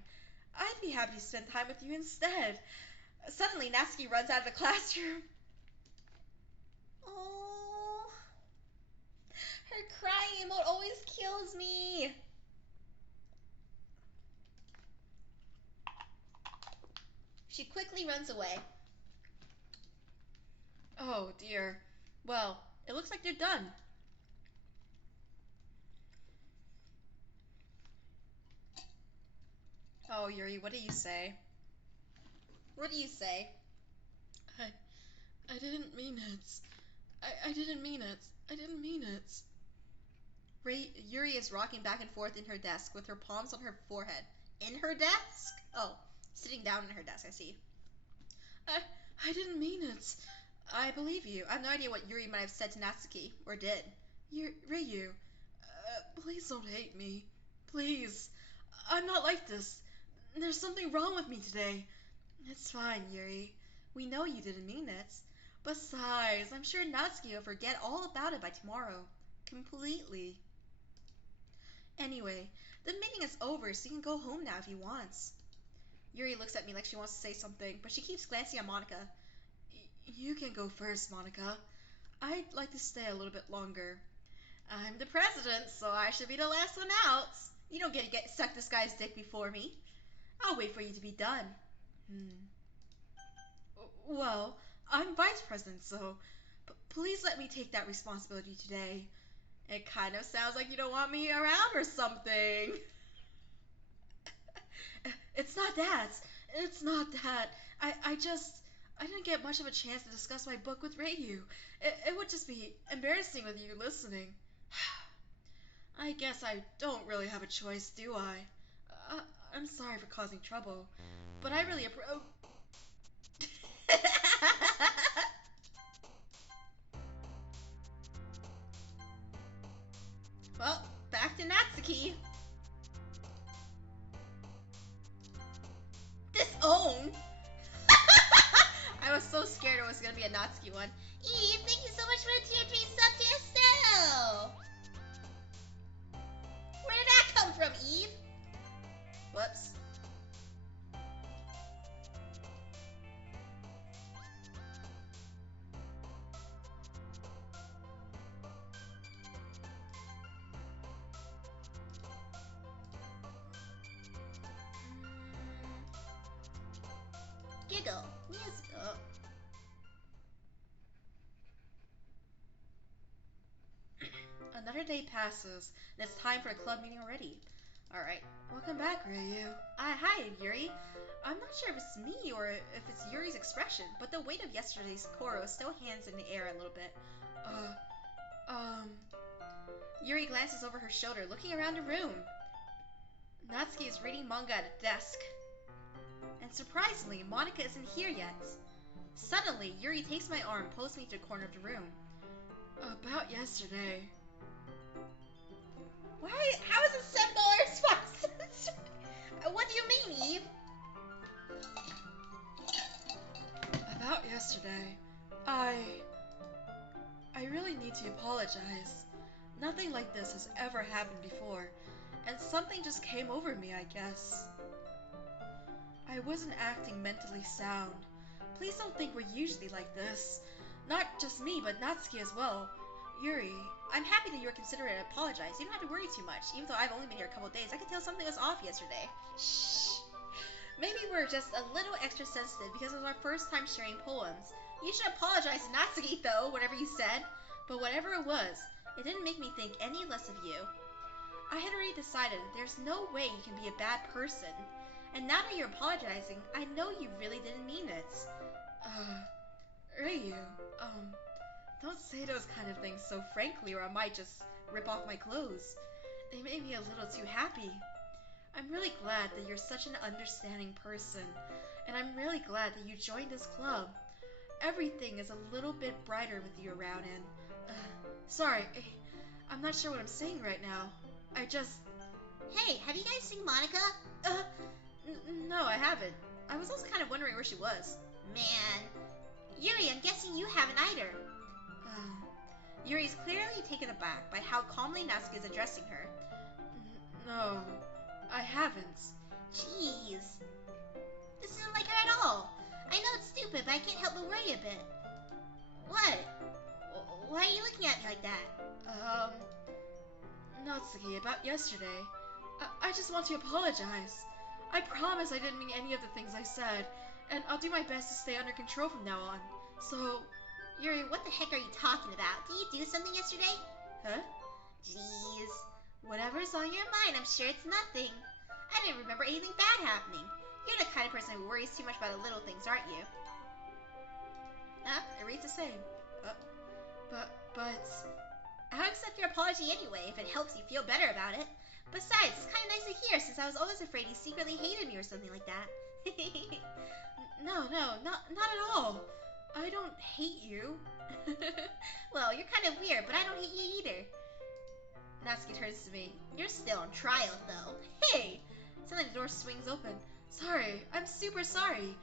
I'd be happy to spend time with you instead. Suddenly, Natsuki runs out of the classroom. Oh, her crying emote always kills me. She quickly runs away. Oh dear. Well, it looks like they're done. Oh, Yuri, what do you say? What do you say? I didn't mean it. I didn't mean it. I didn't mean it. Yuri is rocking back and forth in her desk with her palms on her forehead. In her desk? Oh, sitting down in her desk, I see. I didn't mean it. I believe you. I have no idea what Yuri might have said to Natsuki, or did. Reiyu, please don't hate me. Please. I'm not like this. There's something wrong with me today. It's fine, Yuri. We know you didn't mean it. Besides, I'm sure Natsuki will forget all about it by tomorrow. Completely. Anyway, the meeting is over, so you can go home now if you want. Yuri looks at me like she wants to say something, but she keeps glancing at Monica. You can go first, Monica. I'd like to stay a little bit longer. I'm the president, so I should be the last one out. You don't get to suck this guy's dick before me. I'll wait for you to be done. Well, I'm vice president, so please let me take that responsibility today. It kind of sounds like you don't want me around or something. It's not that. It's not that. I didn't get much of a chance to discuss my book with Reiyu. It would just be embarrassing with you listening. I guess I don't really have a choice, do I? I'm sorry for causing trouble, but I really Well, back to Natsuki. Disown? I was so scared it was gonna be a Natsuki one. Eve, thank you so much for the tier 3 sub to Estelle! Where did that come from, Eve? Whoops. Giggle. Music. Oh. Another day passes, and it's time for a club meeting already. Alright, welcome back, Reiyu. Hi, Yuri. I'm not sure if it's me or if it's Yuri's expression, but the weight of yesterday's chorus still hangs in the air a little bit. Yuri glances over her shoulder, looking around the room. Natsuki is reading manga at a desk. And surprisingly, Monika isn't here yet. Suddenly, Yuri takes my arm, pulls me to the corner of the room. About yesterday. Why? How is it $7 response? What do you mean, Eve? About yesterday, I really need to apologize. Nothing like this has ever happened before, and something just came over me, I guess. I wasn't acting mentally sound. Please don't think we're usually like this. Not just me, but Natsuki as well. Yuri, I'm happy that you're considering it apologize. You don't have to worry too much. Even though I've only been here a couple days, I can tell something was off yesterday. Shh. Maybe we're just a little extra sensitive because it was our first time sharing poems. You should apologize to Natsuki, though, whatever you said. But whatever it was, it didn't make me think any less of you. I had already decided that there's no way you can be a bad person. And now that you're apologizing, I know you really didn't mean it. Reiyu, don't say those kind of things so frankly or I might just rip off my clothes. They made me a little too happy. I'm really glad that you're such an understanding person, and I'm really glad that you joined this club. Everything is a little bit brighter with you around and, sorry, I'm not sure what I'm saying right now. Hey, have you guys seen Monika? No, I haven't. I was also kind of wondering where she was. Man. Yuri, I'm guessing you haven't either. Yuri's clearly taken aback by how calmly Natsuki is addressing her. No, I haven't. Jeez. This isn't like her at all. I know it's stupid, but I can't help but worry a bit. What? Why are you looking at me like that? Natsuki, about yesterday. I just want to apologize. I promise I didn't mean any of the things I said, and I'll do my best to stay under control from now on. So, Yuri, what the heck are you talking about? Did you do something yesterday? Huh? Jeez. Whatever's on your mind, I'm sure it's nothing. I didn't remember anything bad happening. You're the kind of person who worries too much about the little things, aren't you? It reads the same. But... I'll accept your apology anyway, if it helps you feel better about it. Besides, it's kind of nice to hear, since I was always afraid you secretly hated me or something like that. No, not at all. I don't hate you. Well, you're kind of weird, but I don't hate you either. Natsuki turns to me. You're still on trial, though. Hey! Suddenly the door swings open. Sorry, I'm super sorry.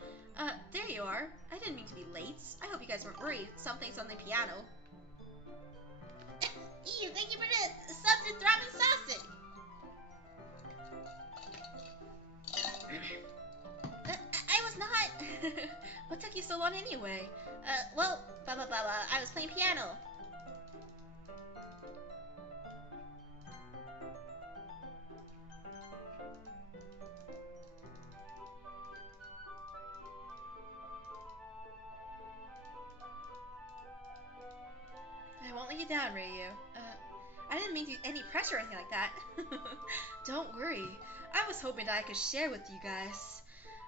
There you are. I didn't mean to be late. I hope you guys weren't worried. Something's on the piano. Eve, thank you for the sub to Throbbing Sausage. I was not. What took you so long anyway? Well, I was playing piano. I won't let you down, Reiyu. I didn't mean to any pressure or anything like that. Don't worry. I was hoping that I could share with you guys.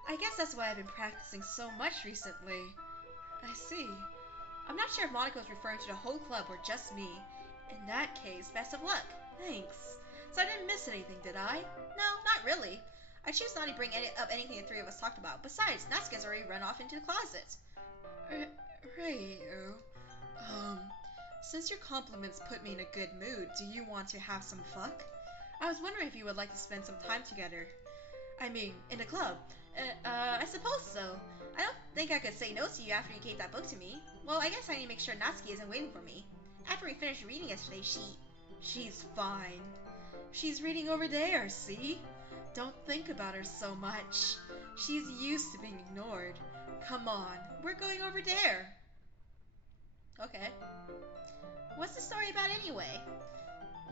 I guess that's why I've been practicing so much recently. I see. I'm not sure if Monica was referring to the whole club or just me. In that case, best of luck. Thanks. So I didn't miss anything, did I? No, not really. I choose not to bring up anything the three of us talked about. Besides, Natsuki's already run off into the closet. Reiyu, since your compliments put me in a good mood, do you want to have some fuck? I was wondering if you would like to spend some time together. I mean, in the club. I suppose so. I don't think I could say no to you after you gave that book to me. Well, I guess I need to make sure Natsuki isn't waiting for me. After we finished reading yesterday, she's fine. She's reading over there, see? Don't think about her so much. She's used to being ignored. Come on, we're going over there. Okay. What's the story about anyway?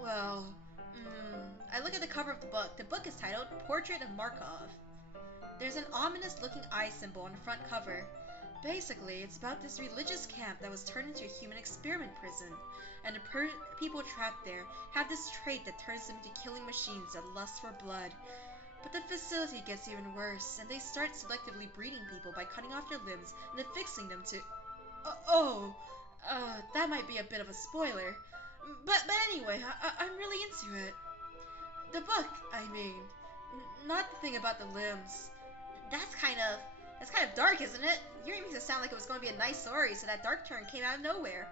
Well, I look at the cover of the book. The book is titled Portrait of Markov. There's an ominous-looking eye symbol on the front cover. Basically, it's about this religious camp that was turned into a human experiment prison, and the people trapped there have this trait that turns them into killing machines that lust for blood. But the facility gets even worse, and they start selectively breeding people by cutting off their limbs and affixing them to... that might be a bit of a spoiler. But anyway, I'm really into it. The book, I mean. Not the thing about the limbs. That's kind of dark, isn't it? Yuri makes it sound like it was going to be a nice story, so that dark turn came out of nowhere.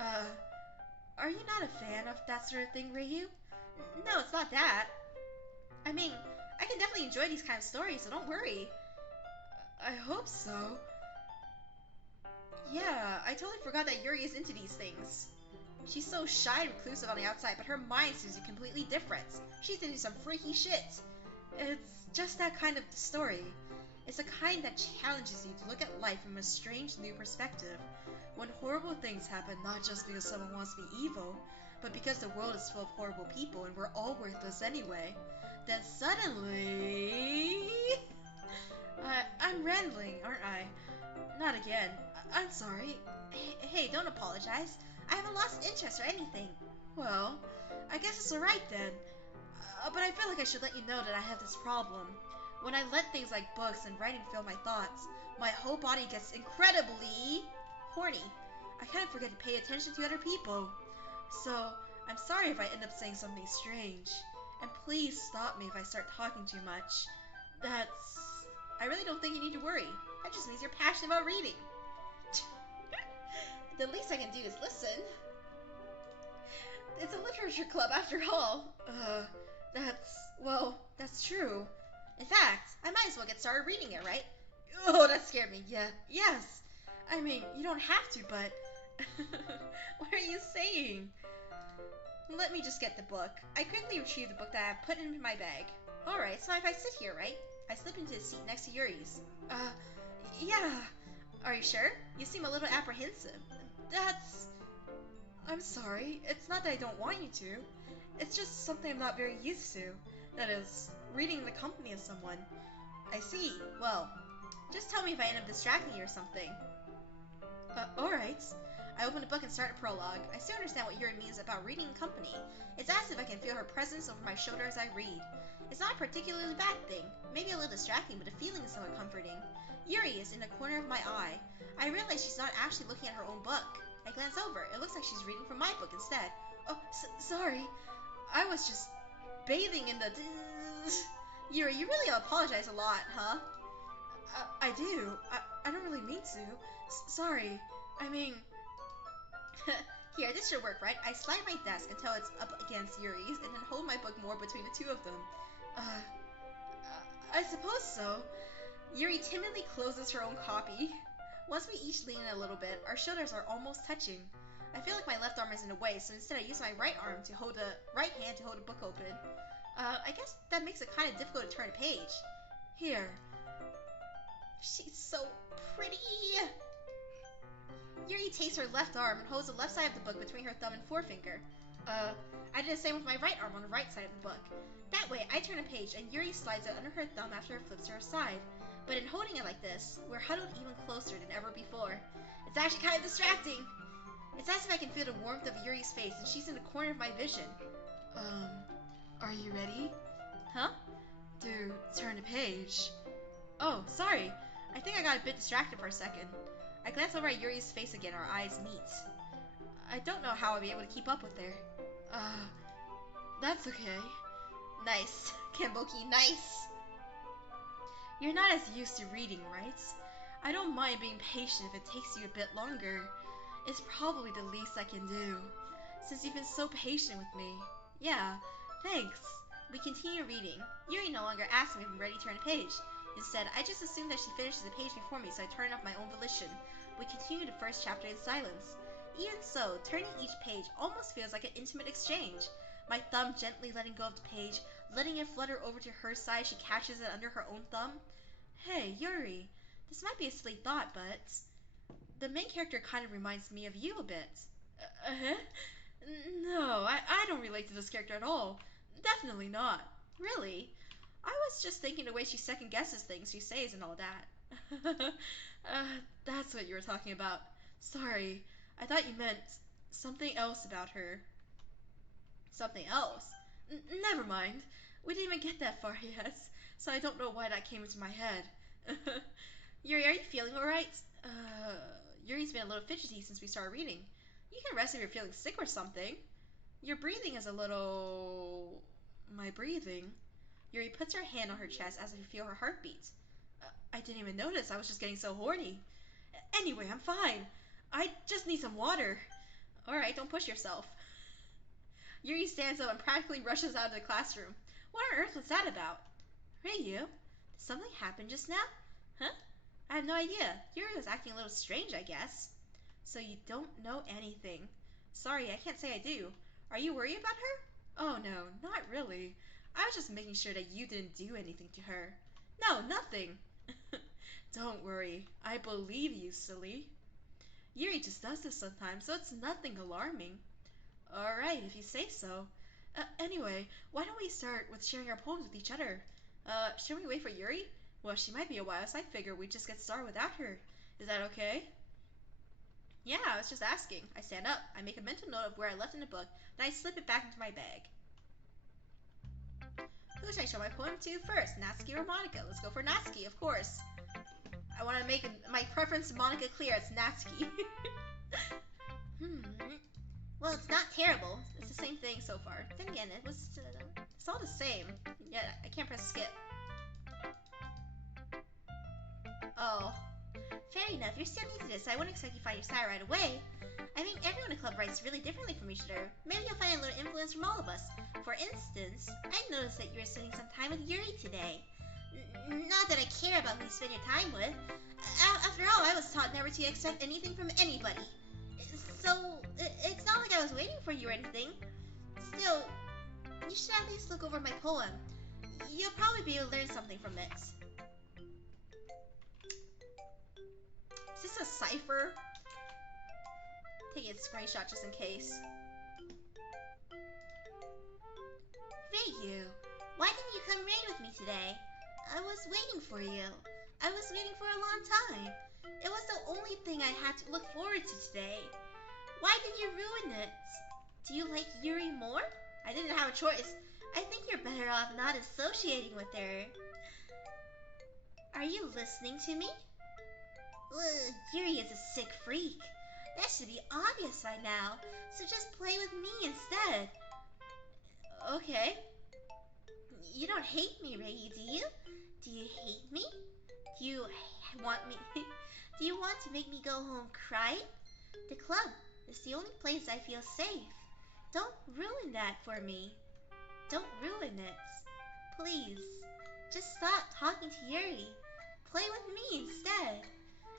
Are you not a fan of that sort of thing, Reiyu? No, it's not that. I mean, I can definitely enjoy these kind of stories, so don't worry. I hope so. Yeah, I totally forgot that Yuri is into these things. She's so shy and reclusive on the outside, but her mind seems to be completely different. She's into some freaky shit. It's just that kind of story. It's a kind that challenges you to look at life from a strange new perspective. When horrible things happen, not just because someone wants to be evil, but because the world is full of horrible people and we're all worthless anyway. Then suddenly... I'm rambling, aren't I? Not again. I'm sorry. Hey, don't apologize. I haven't lost interest or anything. Well, I guess it's alright then. But I feel like I should let you know that I have this problem. When I let things like books and writing fill my thoughts, my whole body gets incredibly horny. I kind of forget to pay attention to other people. So, I'm sorry if I end up saying something strange. And please stop me if I start talking too much. I really don't think you need to worry. That just means you're passionate about reading. The least I can do is listen. It's a literature club after all. That's true. In fact, I might as well get started reading it, right? Oh, that scared me. Yeah, yes. I mean, you don't have to, but... What are you saying? Let me just get the book. I quickly retrieve the book that I have put in my bag. Alright, so if I sit here, right? I slip into the seat next to Yuri's. Yeah. Are you sure? You seem a little apprehensive. I'm sorry. It's not that I don't want you to. It's just something I'm not very used to. That is, reading in the company of someone. I see. Well, just tell me if I end up distracting you or something. Alright. I open the book and start a prologue. I still understand what Yuri means about reading in company. It's as if I can feel her presence over my shoulder as I read. It's not a particularly bad thing. Maybe a little distracting, but the feeling is somewhat comforting. Yuri is in the corner of my eye. I realize she's not actually looking at her own book. I glance over. It looks like she's reading from my book instead. Oh, sorry. I was just bathing in the... Yuri, you really apologize a lot, huh? I do. I don't really mean to. Sorry. I mean... Here, this should work, right? I slide my desk until it's up against Yuri's and then hold my book more between the two of them. I suppose so. Yuri timidly closes her own copy. Once we each lean in a little bit, our shoulders are almost touching. I feel like my left arm is in the way, so instead I use my right hand to hold the book open. I guess that makes it kind of difficult to turn a page. Here. She's so pretty. Yuri takes her left arm and holds the left side of the book between her thumb and forefinger. I did the same with my right arm on the right side of the book. That way, I turn a page and Yuri slides it under her thumb after it flips to her side. But in holding it like this, we're huddled even closer than ever before. It's actually kind of distracting. It's as if I can feel the warmth of Yuri's face, and she's in the corner of my vision. Are you ready? Huh? To turn a page. Oh, sorry. I think I got a bit distracted for a second. I glance over at Yuri's face again, our eyes meet. I don't know how I'll be able to keep up with her. That's okay. Nice. Kenboki, nice. You're not as used to reading, right? I don't mind being patient if it takes you a bit longer. It's probably the least I can do, since you've been so patient with me. Yeah, thanks. We continue reading. Yuri no longer asks me if I'm ready to turn a page. Instead, I just assume that she finishes the page before me, so I turn off my own volition. We continue the first chapter in silence. Even so, turning each page almost feels like an intimate exchange. My thumb gently letting go of the page, letting it flutter over to her side. She catches it under her own thumb. Hey, Yuri, this might be a silly thought, but the main character kind of reminds me of you a bit. No, I don't relate to this character at all. Definitely not. Really? I was just thinking the way she second guesses things she says and all that. That's what you were talking about. Sorry, I thought you meant something else about her. Something else? Never mind. We didn't even get that far yet, so I don't know why that came into my head. Yuri, are you feeling alright? Yuri's been a little fidgety since we started reading. You can rest if you're feeling sick or something. Your breathing is a little... My breathing? Yuri puts her hand on her chest as if I feel her heartbeat. I didn't even notice. I was just getting so horny. Anyway, I'm fine. I just need some water. Alright, don't push yourself. Yuri stands up and practically rushes out of the classroom. What on earth was that about? Reiyu, did something happen just now? Huh? I have no idea. Yuri was acting a little strange, I guess. So you don't know anything. Sorry, I can't say I do. Are you worried about her? Oh no, not really. I was just making sure that you didn't do anything to her. No, nothing. Don't worry. I believe you, silly. Yuri just does this sometimes, so it's nothing alarming. Alright, if you say so. Anyway, why don't we start with sharing our poems with each other? Should we wait for Yuri? Well, she might be a while, so I figure we'd just get started without her. Is that okay? Yeah, I was just asking. I stand up. I make a mental note of where I left in the book, then I slip it back into my bag. Who should I show my poem to first, Natsuki or Monica? Let's go for Natsuki, of course. I want to make my preference to Monica clear. It's Natsuki. Well, it's not terrible. It's the same thing so far. Then again, it's all the same. Yeah, I can't press skip. Oh. Fair enough. You're still new to this, so I wouldn't expect you to find your style right away. I think everyone in the club writes really differently from each other. Maybe you'll find a little influence from all of us. For instance, I noticed that you were spending some time with Yuri today. Not that I care about who you spend your time with. After all, I was taught never to accept anything from anybody. So, it's not like I was waiting for you or anything. Still, you should at least look over my poem. You'll probably be able to learn something from it. Is this a cipher? Take a screenshot just in case. Reiyu, why didn't you come raid with me today? I was waiting for you. I was waiting for a long time. It was the only thing I had to look forward to today. Why did you ruin it? Do you like Yuri more? I didn't have a choice. I think you're better off not associating with her. Are you listening to me? Ugh, Yuri is a sick freak. That should be obvious by now, so just play with me instead. Okay. You don't hate me, Reiyu, do you? Do you hate me? Do you want me... Do you want to make me go home crying? The club is the only place I feel safe. Don't ruin that for me. Don't ruin it. Please. Just stop talking to Yuri. Play with me instead.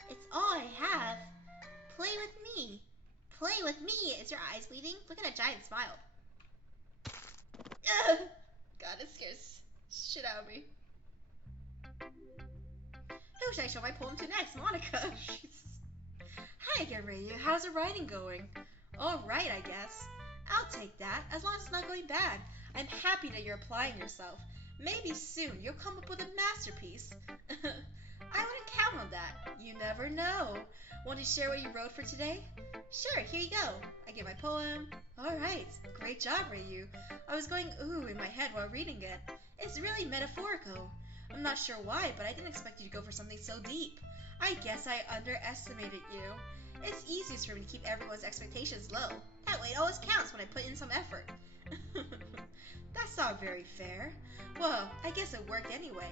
It's all I have. Play with me. Play with me. Is your eyes bleeding? Look at that giant smile. Ugh. God, it scares shit out of me. Who should I show my poem to next? Monica. Hi again, Reiyu. How's the writing going? Alright, I guess. I'll take that, as long as it's not going bad. I'm happy that you're applying yourself. Maybe soon you'll come up with a masterpiece. I wouldn't count on that. You never know. Want to share what you wrote for today? Sure, here you go. I get my poem. Alright, great job, Reiyu. I was going ooh in my head while reading it. It's really metaphorical. I'm not sure why, but I didn't expect you to go for something so deep. I guess I underestimated you. It's easiest for me to keep everyone's expectations low. That way it always counts when I put in some effort. That's not very fair. Well, I guess it worked anyway.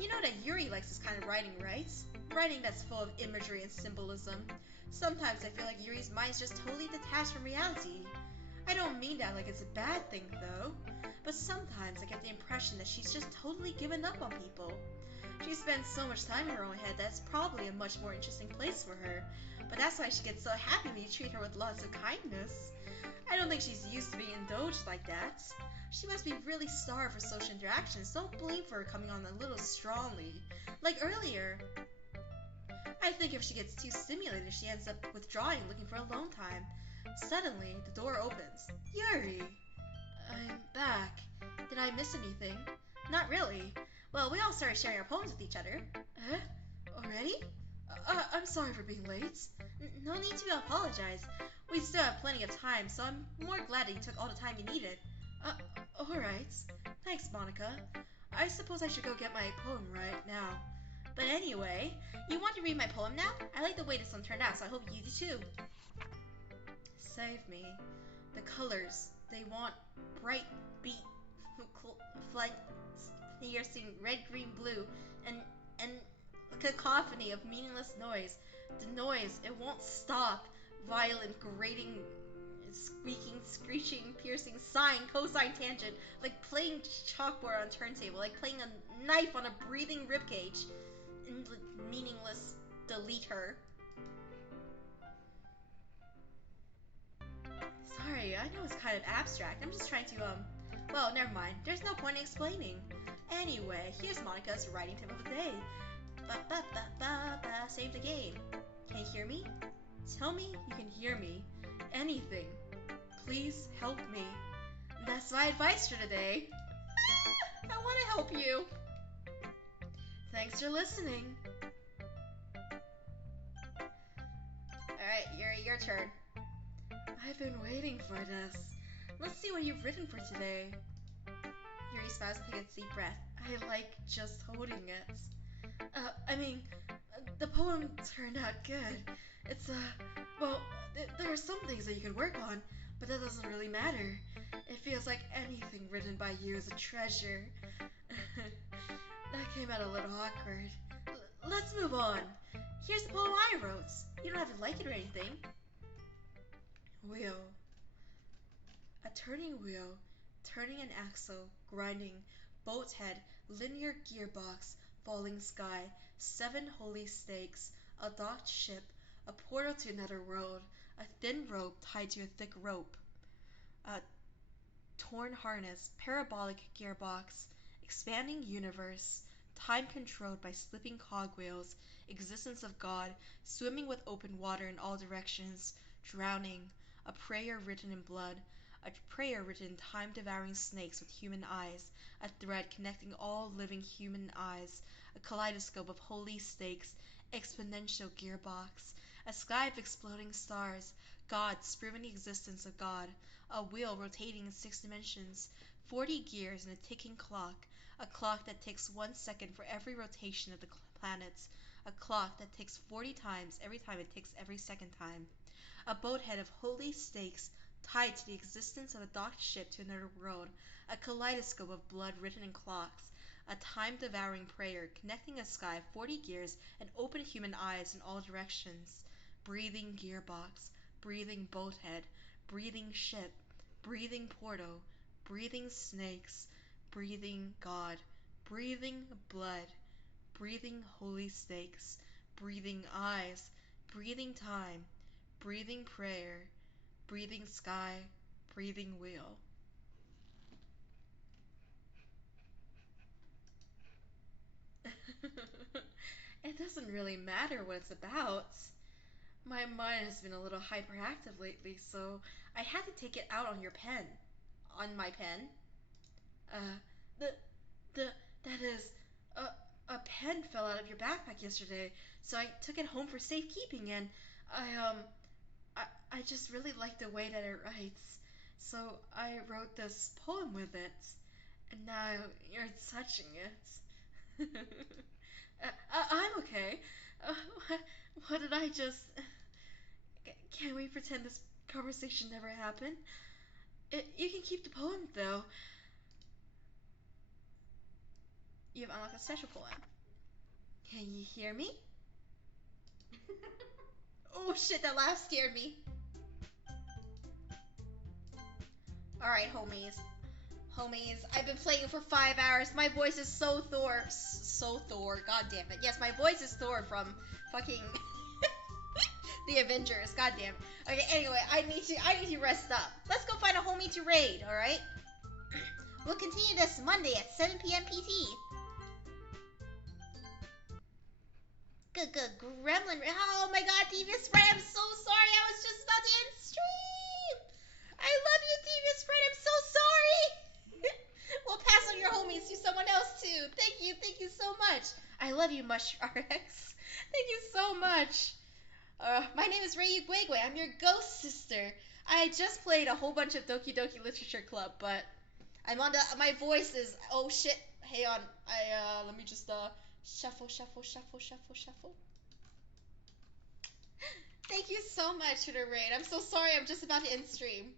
You know that Yuri likes this kind of writing, right? Writing that's full of imagery and symbolism. Sometimes I feel like Yuri's mind is just totally detached from reality. I don't mean that like it's a bad thing, though. But sometimes I get the impression that she's just totally given up on people. She spends so much time in her own head that it's probably a much more interesting place for her. But that's why she gets so happy when you treat her with lots of kindness. I don't think she's used to being indulged like that. She must be really starved for social interactions. Don't blame for her coming on a little strongly. Like earlier. I think if she gets too stimulated, she ends up withdrawing, looking for alone time. Suddenly, the door opens. Yuri! I'm back. Did I miss anything? Not really. Well, we all started sharing our poems with each other. Already? I'm sorry for being late. No need to apologize. We still have plenty of time, so I'm more glad that you took all the time you needed. Alright. Thanks, Monica. I suppose I should go get my poem right now. But anyway, You want to read my poem now? I like the way this one turned out, so I hope you do too. save me. The colors, they want bright beat, flight, piercing red, green, blue, and a cacophony of meaningless noise. The noise, it won't stop. Violent, grating, squeaking, screeching, piercing, sine, cosine, tangent, like playing chalkboard on a turntable, like playing a knife on a breathing ribcage. And meaningless, delete her. Sorry, I know it's kind of abstract. I'm just trying to, well, never mind. There's no point in explaining. Anyway, here's Monica's writing tip of the day. Ba-ba-ba-ba-ba, save the game. Can you hear me? Tell me you can hear me. Anything. Please help me. That's my advice for today. I want to help you. Thanks for listening. Alright, Yuri, your turn. I've been waiting for this. Let's see what you've written for today. Yuri smiles and takes a deep breath. I like just holding it. The poem turned out good. It's, well, there are some things that you could work on, but that doesn't really matter. It feels like anything written by you is a treasure. That came out a little awkward. Let's move on. Here's the poem I wrote. You don't have to like it or anything. Wheel. A turning wheel, turning an axle, grinding, boat head, linear gearbox, falling sky, 7 holy stakes, a docked ship, a portal to another world, a thin rope tied to a thick rope, a torn harness, parabolic gearbox, expanding universe, time controlled by slipping cogwheels, existence of God, swimming with open water in all directions, drowning, a prayer written in blood, a prayer written in time-devouring snakes with human eyes, a thread connecting all living human eyes, a kaleidoscope of holy stakes, exponential gearbox, a sky of exploding stars, gods proving the existence of God, a wheel rotating in 6 dimensions, 40 gears and a ticking clock, a clock that ticks 1 second for every rotation of the planets, a clock that ticks 40 times every time it ticks every second time, a boathead of holy stakes tied to the existence of a docked ship to another world, a kaleidoscope of blood written in clocks, a time-devouring prayer connecting a sky of 40 gears and open human eyes in all directions, breathing gearbox, breathing boathead, breathing ship, breathing portal, breathing snakes, breathing God, breathing blood, breathing holy stakes, breathing eyes, breathing time, breathing prayer, breathing sky, breathing wheel. It doesn't really matter what it's about. My mind has been a little hyperactive lately, so I had to take it out on your pen. On my pen. Uh, the, that is, a pen fell out of your backpack yesterday, so I took it home for safekeeping, and I just really like the way that it writes. So I wrote this poem with it, and now you're touching it. I'm okay. Uh, what did I just... Can we pretend this conversation never happened? You can keep the poem, though. You've unlocked a special poem. Can you hear me? Oh shit, that laugh scared me. Alright, homies. I've been playing for 5 hours. My voice is so Thor. God damn it. Yes, my voice is Thor from fucking the Avengers. God damn it. Okay, anyway, I need to rest up. Let's go find a homie to raid, alright? We'll continue this Monday at 7 p.m. PT. Good, gremlin. Oh my god, Devious Sprite, I'm so sorry. I was just about to end stream. I love you, Devious Sprite. I'm so sorry. We'll pass on your homies to someone else too. Thank you so much. I love you, Mush RX. Thank you so much. My name is Reiyu GuiGui. I'm your ghost sister. I just played a whole bunch of Doki Doki Literature Club, but I'm on my voice is, oh shit. Hang on. Let me just, shuffle. Thank you so much for the raid. I'm so sorry. I'm just about to end stream.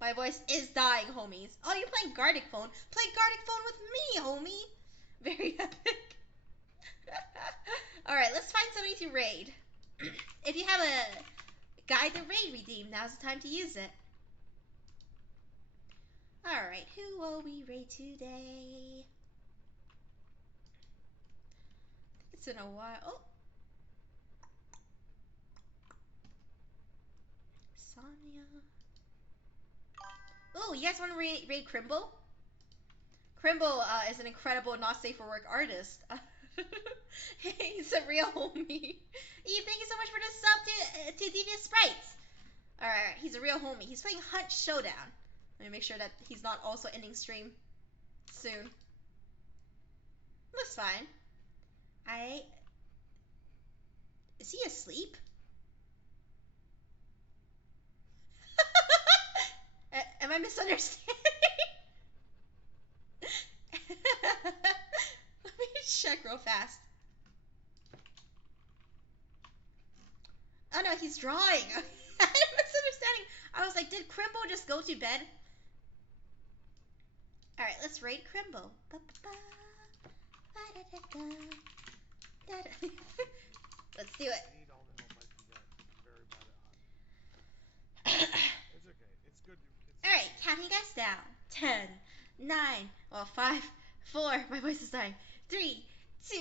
My voice is dying, homies. Oh, you're playing Gardic Phone? Play Gardic Phone with me, homie. Very epic. Alright, let's find somebody to raid. If you have a guide to raid redeem, now's the time to use it. Alright, who will we raid today? It's been a while. Oh. Sonia. Oh, you guys want to raid Crimble? Crimble is an incredible not safe for work artist. He's a real homie. Eve, thank you so much for the sub to Devious Sprites. Alright, he's a real homie. He's playing Hunt Showdown. Let me make sure that he's not also ending stream soon. Looks fine. Is he asleep? Am I misunderstanding? Let me check real fast. Oh no, he's drawing. I'm misunderstanding. I was like, did Crimble just go to bed? Alright, let's raid Crimble. Let's do it. Alright, counting guys down. 10, 9, well, 5, 4, my voice is dying. 3, 2,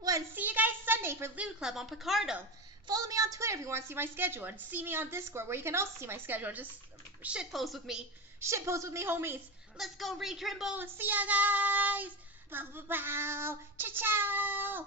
1. See you guys Sunday for Loot Club on Picardo. Follow me on Twitter if you want to see my schedule, and see me on Discord where you can also see my schedule. Just shitpost with me. Shitpost with me, homies. Let's go raid Trimble. See ya, guys. Bow, bow, bow. Ciao, ciao.